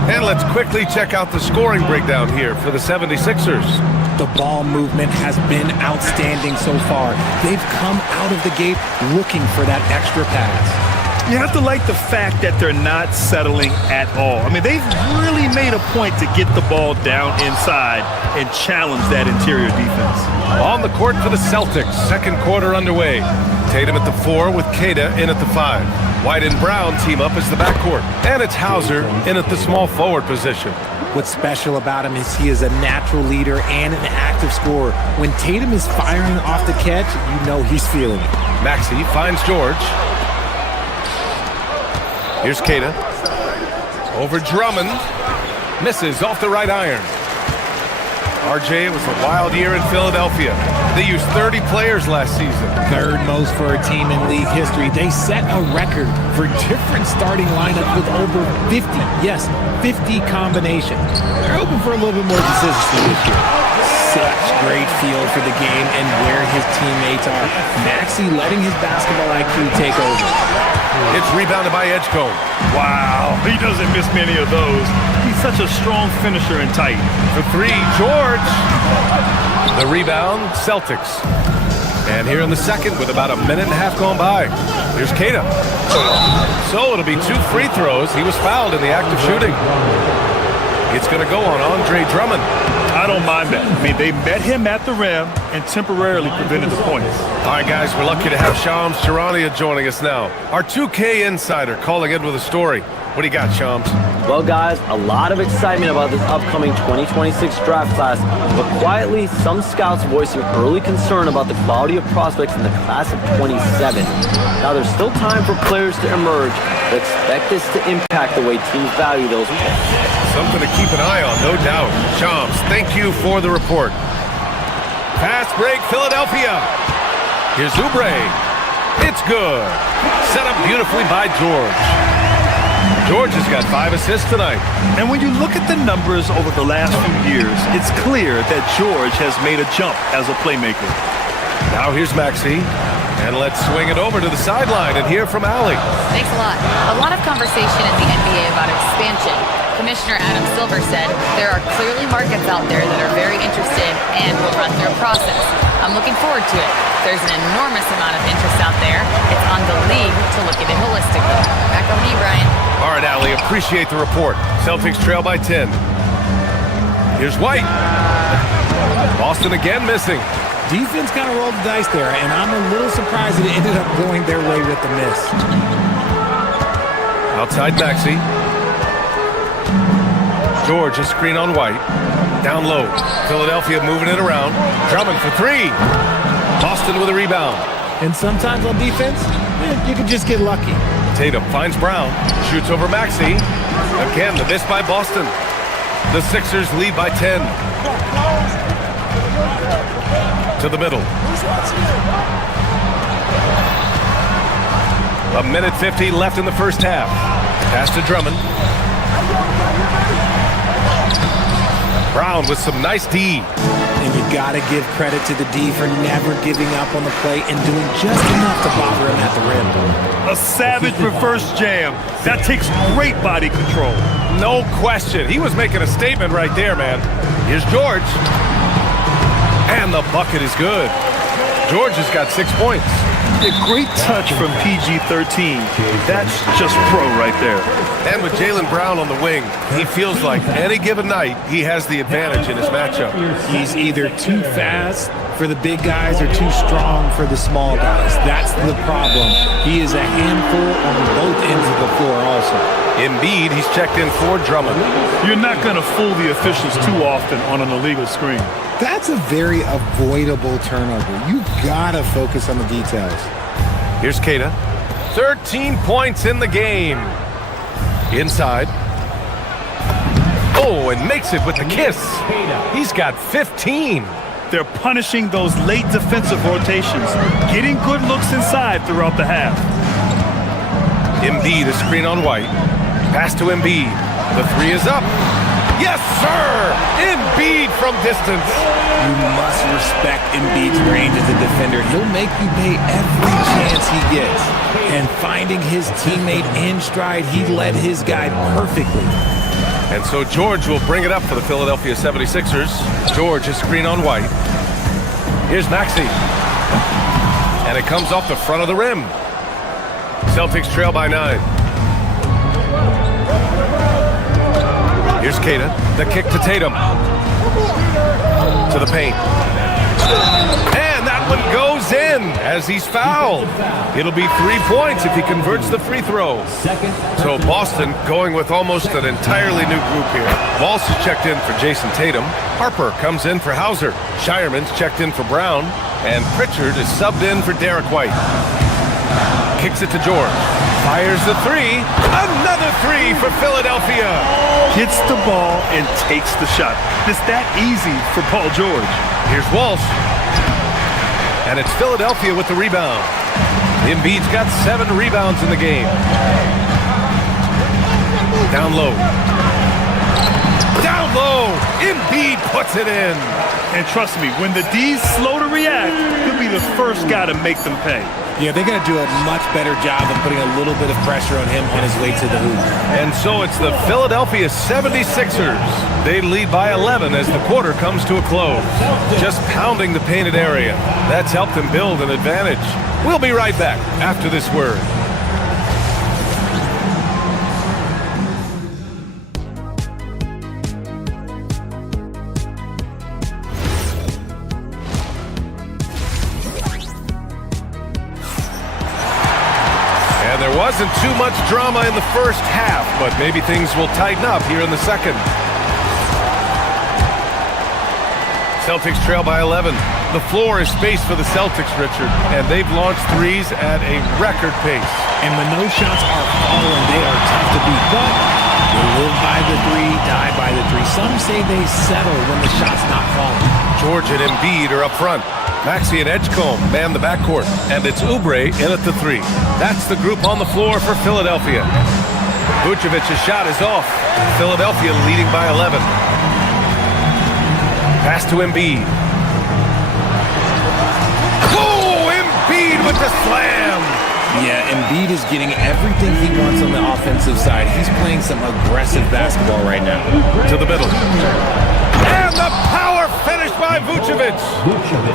And let's quickly check out the scoring breakdown here for the 76ers. The ball movement has been outstanding so far. They've come out of the gate looking for that extra pass. You have to like the fact that they're not settling at all. I mean, they've really made a point to get the ball down inside and challenge that interior defense. On the court for the Celtics, second quarter underway. Tatum at the 4 with Kata in at the 5. White and Brown team up as the backcourt. And it's Hauser in at the small forward position. What's special about him is he is a natural leader and an active scorer. When Tatum is firing off the catch, you know he's feeling it. Maxey finds George. Here's Kata. Over Drummond. Misses off the right iron. RJ, it was a wild year in Philadelphia. They used 30 players last season. Third most for a team in league history. They set a record for different starting lineups with over 50, yes, 50 combinations. They're hoping for a little bit more consistency this year. Such great feel for the game and where his teammates are. Maxey letting his basketball IQ take over. It's rebounded by Edgecombe. Wow, he doesn't miss many of those. He's such a strong finisher and tight. For 3, George. The rebound, Celtics. And here in the second with about a minute and a half gone by. Here's Kata. So it'll be 2 free throws. He was fouled in the act of shooting. It's going to go on Andre Drummond. I don't mind that. I mean, they met him at the rim and temporarily prevented the points. All right, guys, we're lucky to have Shams Charania joining us now. Our 2K insider calling in with a story. What do you got, Shams? Well, guys, a lot of excitement about this upcoming 2026 draft class, but quietly, some scouts voicing early concern about the quality of prospects in the class of 27. Now, there's still time for players to emerge, but expect this to impact the way teams value those picks. Something to keep an eye on, no doubt. Shams, thank you for the report. Fast break, Philadelphia. Here's Oubre. It's good. Set up beautifully by George. George has got 5 assists tonight. And when you look at the numbers over the last few years, it's clear that George has made a jump as a playmaker. Now here's Maxey. And let's swing it over to the sideline and hear from Allie. Thanks a lot. A lot of conversation in the NBA about expansion. Commissioner Adam Silver said there are clearly markets out there that are very interested and will run through a process. I'm looking forward to it. There's an enormous amount of interest out there. It's on the league to look at it holistically. Back over to you, Brian. All right, Allie, appreciate the report. Celtics trail by 10. Here's White. Boston again missing. Defense kind of rolled the dice there, and I'm a little surprised that it ended up going their way with the miss. Outside Maxey. George, a screen on White. Down low. Philadelphia moving it around. Drummond for 3. Boston with a rebound. And sometimes on defense, you can just get lucky. Tatum finds Brown. Shoots over Maxey. Again, the miss by Boston. The Sixers lead by 10. To the middle. A minute 50 left in the first half. Pass to Drummond. Brown with some nice D. And you got to give credit to the D for never giving up on the play and doing just enough to bother him at the rim. A savage reverse jam. That takes great body control. No question. He was making a statement right there, man. Here's George. And the bucket is good. George has got 6 points. A great touch from PG-13. That's just pro right there. And with Jaylen Brown on the wing, he feels like any given night he has the advantage in his matchup. He's either too fast for the big guys or too strong for the small guys. That's the problem. He is a handful on both ends of the floor also. Embiid, he's checked in for Drummond. You're not going to fool the officials too often on an illegal screen. That's a very avoidable turnover. You gotta focus on the details. Here's Kata. 13 points in the game. Inside. Oh, and makes it with the kiss. He's got 15. They're punishing those late defensive rotations, getting good looks inside throughout the half. Embiid, a screen on White. Pass to Embiid. The three is up. Yes, sir! Embiid from distance. You must respect Embiid's range as a defender. He'll make you pay every chance he gets. And finding his teammate in stride, he led his guy perfectly. And so George will bring it up for the Philadelphia 76ers. George, a screen on White. Here's Maxey. And it comes off the front of the rim. Celtics trail by 9. Here's Keita. The kick to Tatum. To the paint. And that one goes in as he's fouled. It'll be 3 points if he converts the free throw. So Boston going with almost an entirely new group here. Walsh is checked in for Jason Tatum. Harper comes in for Hauser. Shireman's checked in for Brown. And Pritchard is subbed in for Derek White. Kicks it to George. Fires the three. Another three for Philadelphia. Hits the ball and takes the shot. It's that easy for Paul George. Here's Walsh. And it's Philadelphia with the rebound. Embiid's got 7 rebounds in the game. Down low. Down low. Embiid puts it in. And trust me, when the D's slow to react, he'll be the first guy to make them pay. Yeah, they're going to do a much better job of putting a little bit of pressure on him on his way to the hoop. And so it's the Philadelphia 76ers. They lead by 11 as the quarter comes to a close. Just pounding the painted area. That's helped them build an advantage. We'll be right back after this word. Wasn't too much drama in the first half, but maybe things will tighten up here in the second. Celtics trail by 11. The floor is spaced for the Celtics, Richard, and they've launched threes at a record pace. And when those shots are falling, they are tough to beat. But they live by the three, die by the three. Some say they settle when the shot's not falling. George and Embiid are up front. Maxey and Edgecombe man the backcourt, and it's Oubre in at the three. That's the group on the floor for Philadelphia. Vucevic's shot is off. Philadelphia leading by 11. Pass to Embiid. Oh, Embiid with the slam! Yeah, Embiid is getting everything he wants on the offensive side. He's playing some aggressive basketball right now. To the middle. And the power finish by Vucevic.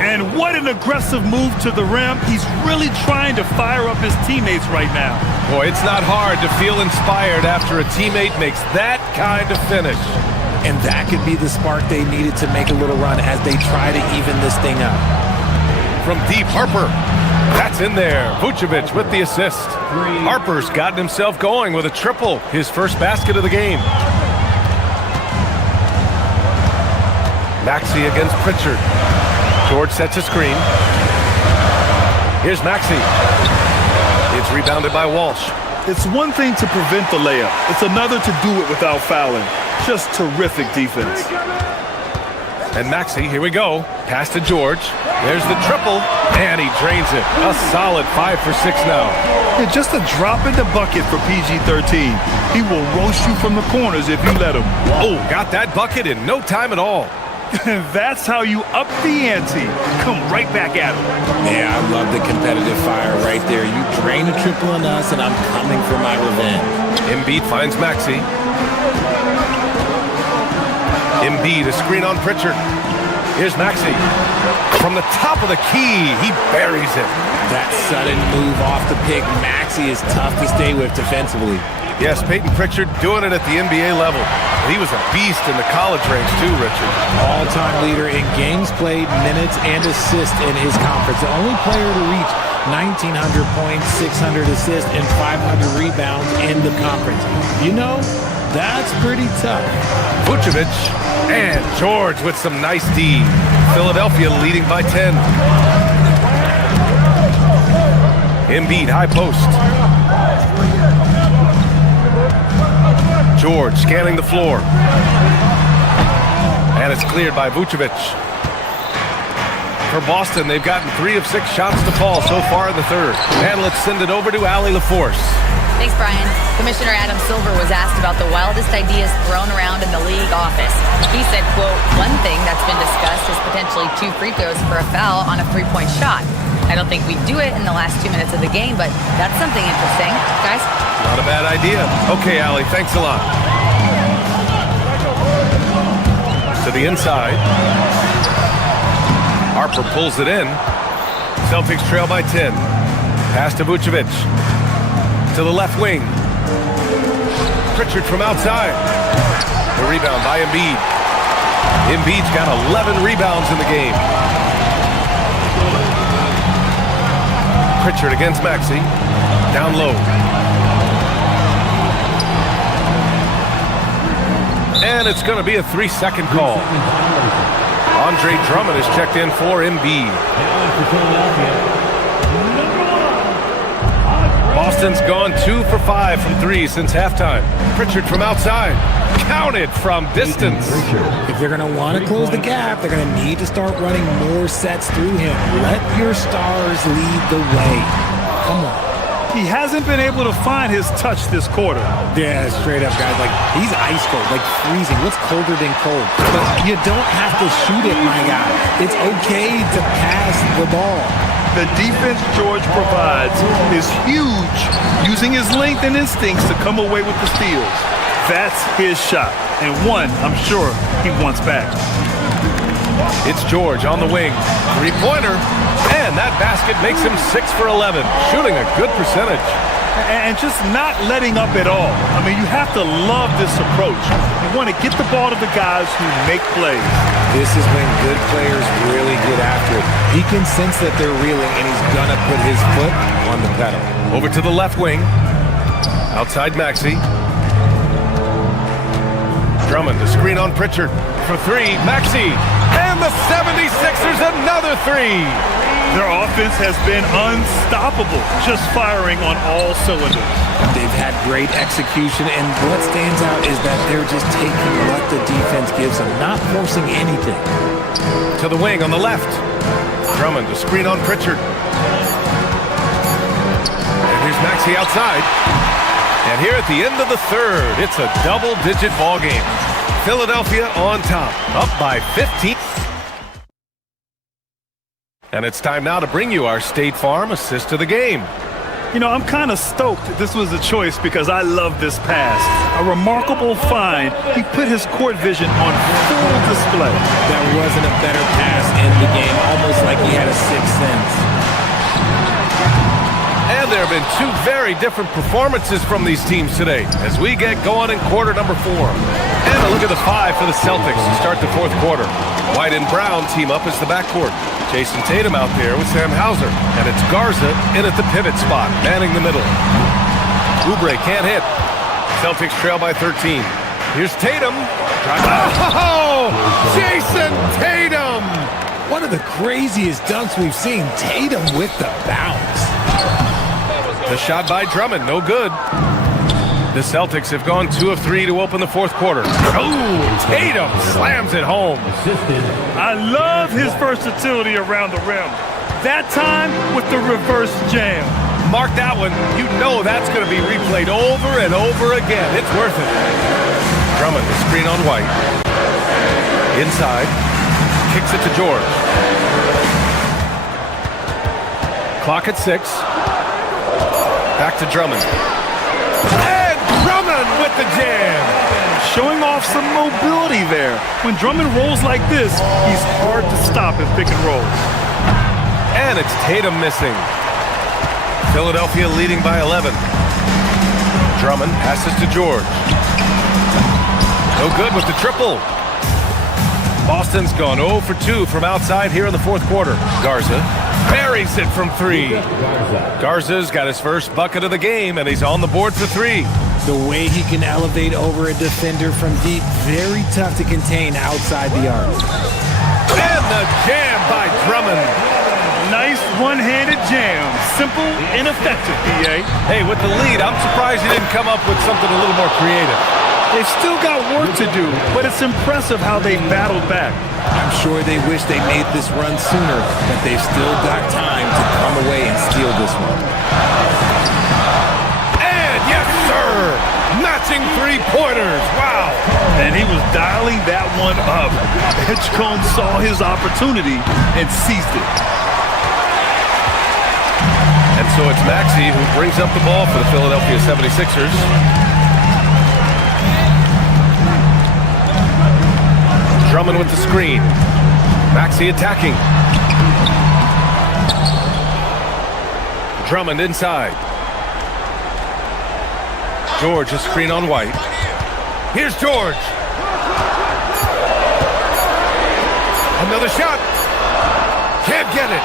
And what an aggressive move to the rim. He's really trying to fire up his teammates right now. Boy, it's not hard to feel inspired after a teammate makes that kind of finish. And that could be the spark they needed to make a little run as they try to even this thing up. From deep, Harper. That's in there. Vucevic with the assist. Harper's gotten himself going with a triple, his first basket of the game. Maxey against Pritchard. George sets a screen. Here's Maxey. It's rebounded by Walsh. It's one thing to prevent the layup. It's another to do it without fouling. Just terrific defense. And Maxey, here we go. Pass to George. There's the triple, and he drains it. A solid 5 for 6 now. Yeah, just a drop in the bucket for PG-13. He will roast you from the corners if you let him. Oh, got that bucket in no time at all. That's how you up the ante. Come right back at him. Yeah, I love the competitive fire right there. You drain a triple on us, and I'm coming for my revenge. Embiid finds Maxey. Embiid, a screen on Pritchard. Here's Maxey. From the top of the key, he buries it. That sudden move off the pick, Maxey is tough to stay with defensively. Yes, Peyton Pritchard doing it at the NBA level. He was a beast in the college ranks too, Richard. All-time leader in games played, minutes, and assists in his conference. The only player to reach 1,900 points, 600 assists, and 500 rebounds in the conference. You know, that's pretty tough. Vucevic and George with some nice D. Philadelphia leading by 10. Embiid, high post. George scanning the floor. And it's cleared by Vucevic. For Boston, they've gotten 3 of 6 shots to fall so far in the third. And let's send it over to Allie LaForce. Thanks, Brian. Commissioner Adam Silver was asked about the wildest ideas thrown around in the league office. He said, quote, one thing that's been discussed is potentially 2 free throws for a foul on a 3-point shot. I don't think we'd do it in the last 2 minutes of the game, but that's something interesting. Guys? Not a bad idea. Okay, Allie, thanks a lot. To the inside. Harper pulls it in. Celtics trail by 10. Pass to Vucevic. To the left wing. Pritchard from outside. The rebound by Embiid. Embiid's got 11 rebounds in the game. Pritchard against Maxey. Down low. And it's going to be a 3-second call. Andre Drummond is checked in for Embiid. Boston's gone 2 for 5 from 3 since halftime. Pritchard from outside. Counted from distance. If they're going to want to close the gap, they're going to need to start running more sets through him. Let your stars lead the way. Come on. He hasn't been able to find his touch this quarter. Yeah, straight up, guys. Like, he's ice cold, like freezing. What's colder than cold? But you don't have to shoot it, my guy. It's okay to pass the ball. The defense George provides is huge, using his length and instincts to come away with the steals. That's his shot, and one I'm sure he wants back. It's George on the wing. 3-pointer. And that basket makes him 6 for 11. Shooting a good percentage. And just not letting up at all. I mean, you have to love this approach. You want to get the ball to the guys who make plays. This is when good players really get after it. He can sense that they're reeling, and he's going to put his foot on the pedal. Over to the left wing. Outside Maxey. Drummond to screen on Pritchard. For 3, Maxey. And the 76ers another 3. Their offense has been unstoppable, just firing on all cylinders. They've had great execution, and what stands out is that they're just taking what the defense gives them, not forcing anything. To the wing on the left. Drummond to screen on Pritchard. And here's Maxey outside. And here at the end of the third, it's a double-digit ball game. Philadelphia on top, up by 15. And it's time now to bring you our State Farm assist of the game. You know, I'm kind of stoked that this was a choice because I love this pass. A remarkable find. He put his court vision on full display. That wasn't a better pass in the game, almost like he had a sixth sense. And there have been 2 very different performances from these teams today as we get going in quarter number 4. And a look at the 5 for the Celtics to start the 4th quarter. White and Brown team up as the backcourt. Jason Tatum out there with Sam Hauser. And it's Garza in at the pivot spot, manning the middle. Oubre can't hit. Celtics trail by 13. Here's Tatum. Oh! Jason Tatum! One of the craziest dunks we've seen. Tatum with the bounce. The shot by Drummond, no good. The Celtics have gone 2 of 3 to open the 4th quarter. Oh, Tatum slams it home. I love his versatility around the rim. That time with the reverse jam. Mark that one. You know that's going to be replayed over and over again. It's worth it. Drummond, the screen on White. Inside. Kicks it to George. Clock at 6. Back to Drummond. And Drummond with the jam. Showing off some mobility there. When Drummond rolls like this, he's hard to stop in pick and rolls. And it's Tatum missing. Philadelphia leading by 11. Drummond passes to George. No good with the triple. Boston's gone 0 for 2 from outside here in the 4th quarter. Garza buries it from 3. Garza's got his first bucket of the game, and he's on the board for 3. The way he can elevate over a defender from deep, very tough to contain outside the arc. And the jam by Drummond. Nice one-handed jam. Simple and effective, PA. Hey, with the lead, I'm surprised he didn't come up with something a little more creative. They've still got work to do, but it's impressive how they battled back. I'm sure they wish they made this run sooner, but they've still got time to come away and steal this one. And yes, sir! Matching three-pointers. Wow! And he was dialing that one up. Edgecombe saw his opportunity and seized it. And so it's Maxey who brings up the ball for the Philadelphia 76ers. Drummond with the screen. Maxey attacking. Drummond inside. George a screen on White. Here's George. Another shot. Can't get it.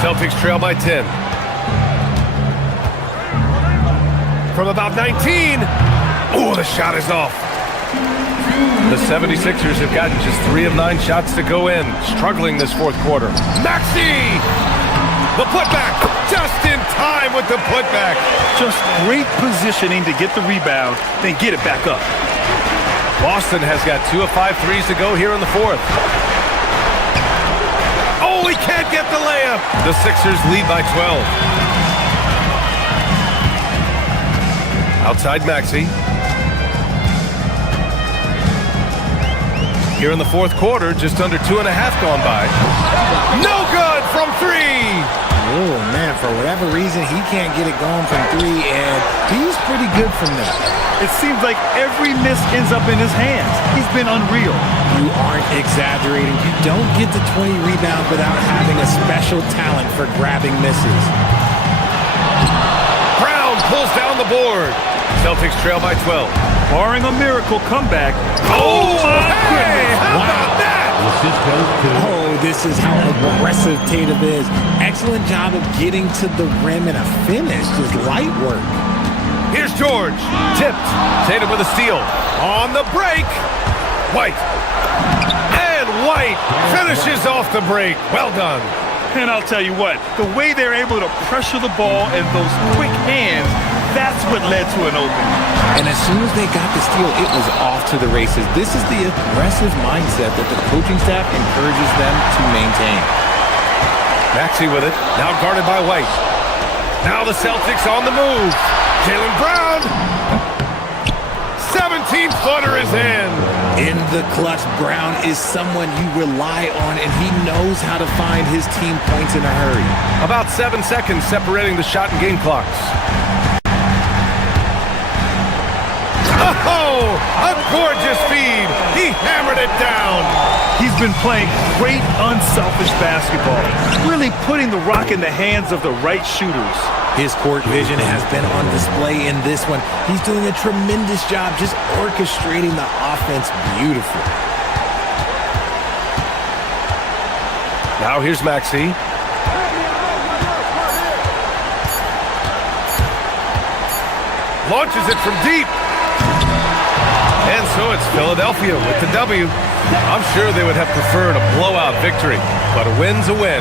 Celtics trail by 10. From about 19. Oh, the shot is off. The 76ers have gotten just 3 of 9 shots to go in, struggling this fourth quarter. Maxey! The putback! Just in time with the putback. Just great positioning to get the rebound, then get it back up. Boston has got 2 of 5 threes to go here in the fourth. Oh, he can't get the layup! The Sixers lead by 12. Outside Maxey. Here in the fourth quarter, just under 2.5 gone by. No good from 3! Oh, man, for whatever reason, he can't get it going from 3, and he's pretty good from that. It seems like every miss ends up in his hands. He's been unreal. You aren't exaggerating. You don't get to 20 rebounds without having a special talent for grabbing misses. Brown pulls down the board. Celtics trail by 12. Barring a miracle comeback. Oh, my goodness! How about that? Oh, this is how aggressive Tatum is. Excellent job of getting to the rim and a finish. Just light work. Here's George. Tipped. Tatum with a steal. On the break. White. And White finishes off the break. Well done. And I'll tell you what, the way they're able to pressure the ball and those quick hands, that's what led to an opening. And as soon as they got the steal, it was off to the races. This is the aggressive mindset that the coaching staff encourages them to maintain. Maxey with it, now guarded by White. Now the Celtics on the move. Jaylen Brown. 17-footer is in. In the clutch, Brown is someone you rely on, and he knows how to find his team points in a hurry. About 7 seconds separating the shot and game clocks. Oh, a gorgeous feed. He hammered it down. He's been playing great, unselfish basketball, really putting the rock in the hands of the right shooters. His court vision has been on display in this one. He's doing a tremendous job just orchestrating the offense beautifully. Now here's Maxey. Launches it from deep. And so it's Philadelphia with the W. I'm sure they would have preferred a blowout victory, but a win's a win.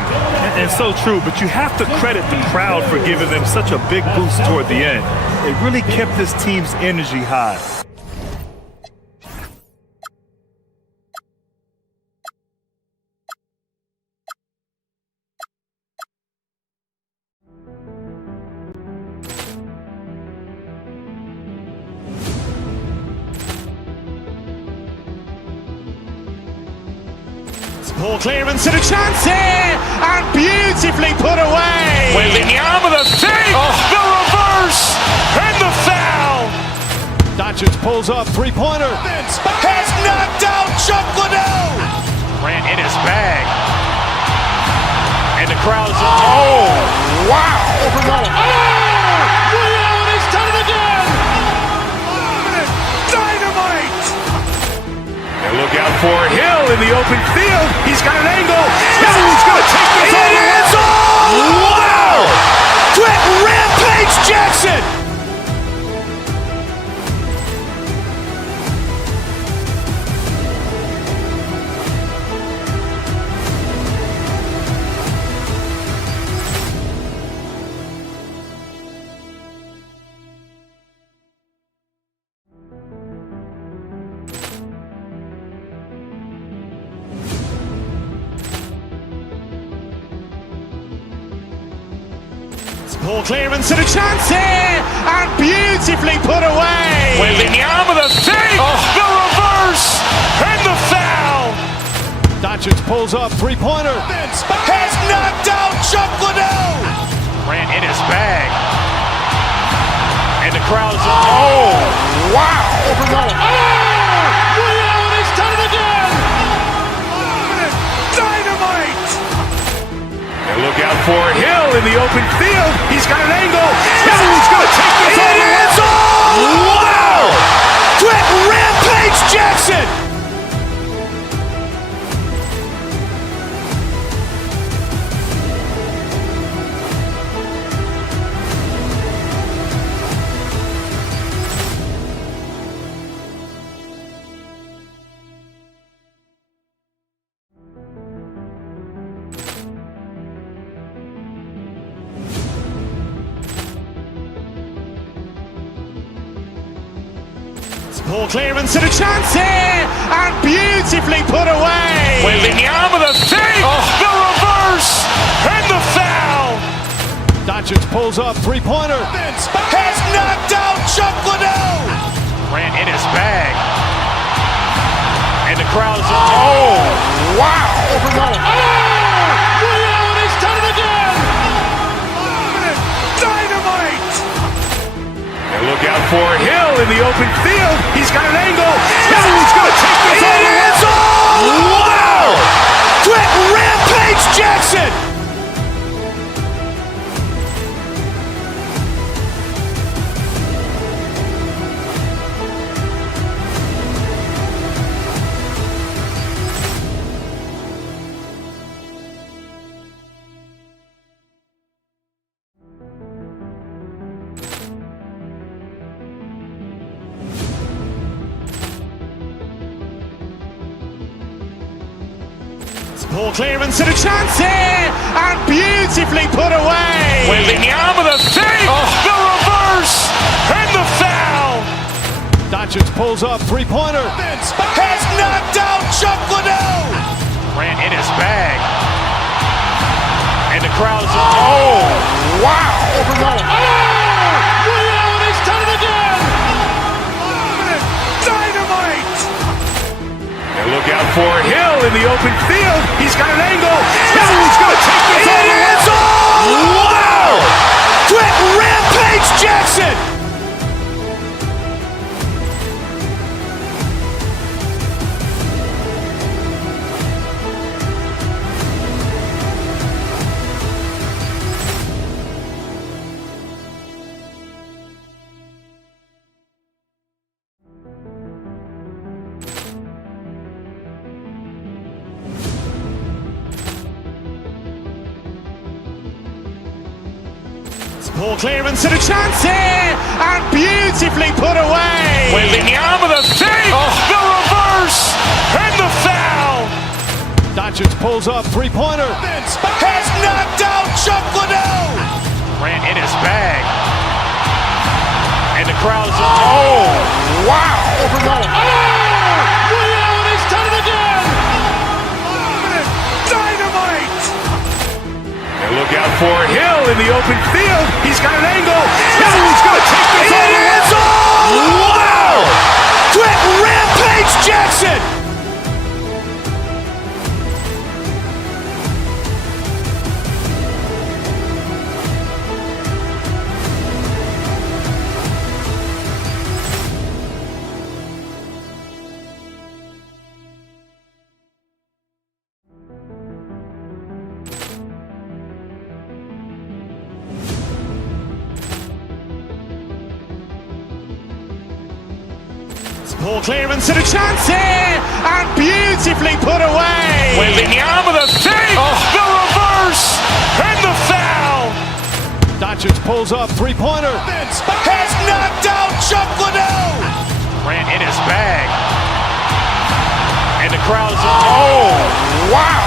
And so true, but you have to credit the crowd for giving them such a big boost toward the end. It really kept this team's energy high. Poor clearance and a chance here, and beautifully put away. Wembanyama with a save, the reverse, and the foul. Doncic pulls up, three-pointer. Has knocked out Chuck Liddell. Ran in his bag. And the crowd's oh, wow. Liddell has done it again. Dynamite. And look out for Hill in the open field. He's got an angle. Hill's going to take this all the way. Wow! Quick rampage Jackson. Ball clearance and a chance here, and beautifully put away. Wembanyama with a save, the reverse, and the foul. Doncic pulls up, three-pointer. Has knocked out Chuck Liddell. Grant in his bag. And the crowd's wow. He's done it again. Dynamite. And look out for Hill in the open field. He's got an angle. He's going to take this all the way. Wow. Quick Rampage Jackson. Ball clearance and a chance here, and beautifully put away. Wembanyama with a save, the reverse, and the foul. Doncic pulls up, three-pointer. Has knocked out Chuck Liddell. Grant in his bag. And the crowd's wow. He's done it again. Dynamite. And look out for Hill in the open field. He's got an angle. He's going to take this all the way. Wow. Quick Rampage Jackson. Ball clearance and a chance here, and beautifully put away. Wembanyama with a save, the reverse, and the foul. Doncic pulls up, three-pointer. Has knocked out Chuck Liddell. Grant in his bag. And the crowd's wow. He's done it again. Dynamite. And look out for Hill in the open field. He's got an angle. He's going to take this all the way. Wow. Quick Rampage Jackson. Ball clearance and a chance here, and beautifully put away. Wembanyama with a save, the reverse, and the foul. Doncic pulls up, three-pointer. Has knocked out Chuck Liddell. Grant in his bag. And the crowd's wow. He's done it again. Dynamite. And look out for Hill in the open field. He's got an angle. He's going to take this all the way. Wow. Quick Rampage Jackson. Ball clearance and a chance here, and beautifully put away. Wembanyama with a save, the reverse, and the foul. Doncic pulls up, three-pointer. Has knocked out Chuck Liddell. Grant in his bag. And the crowd's wow.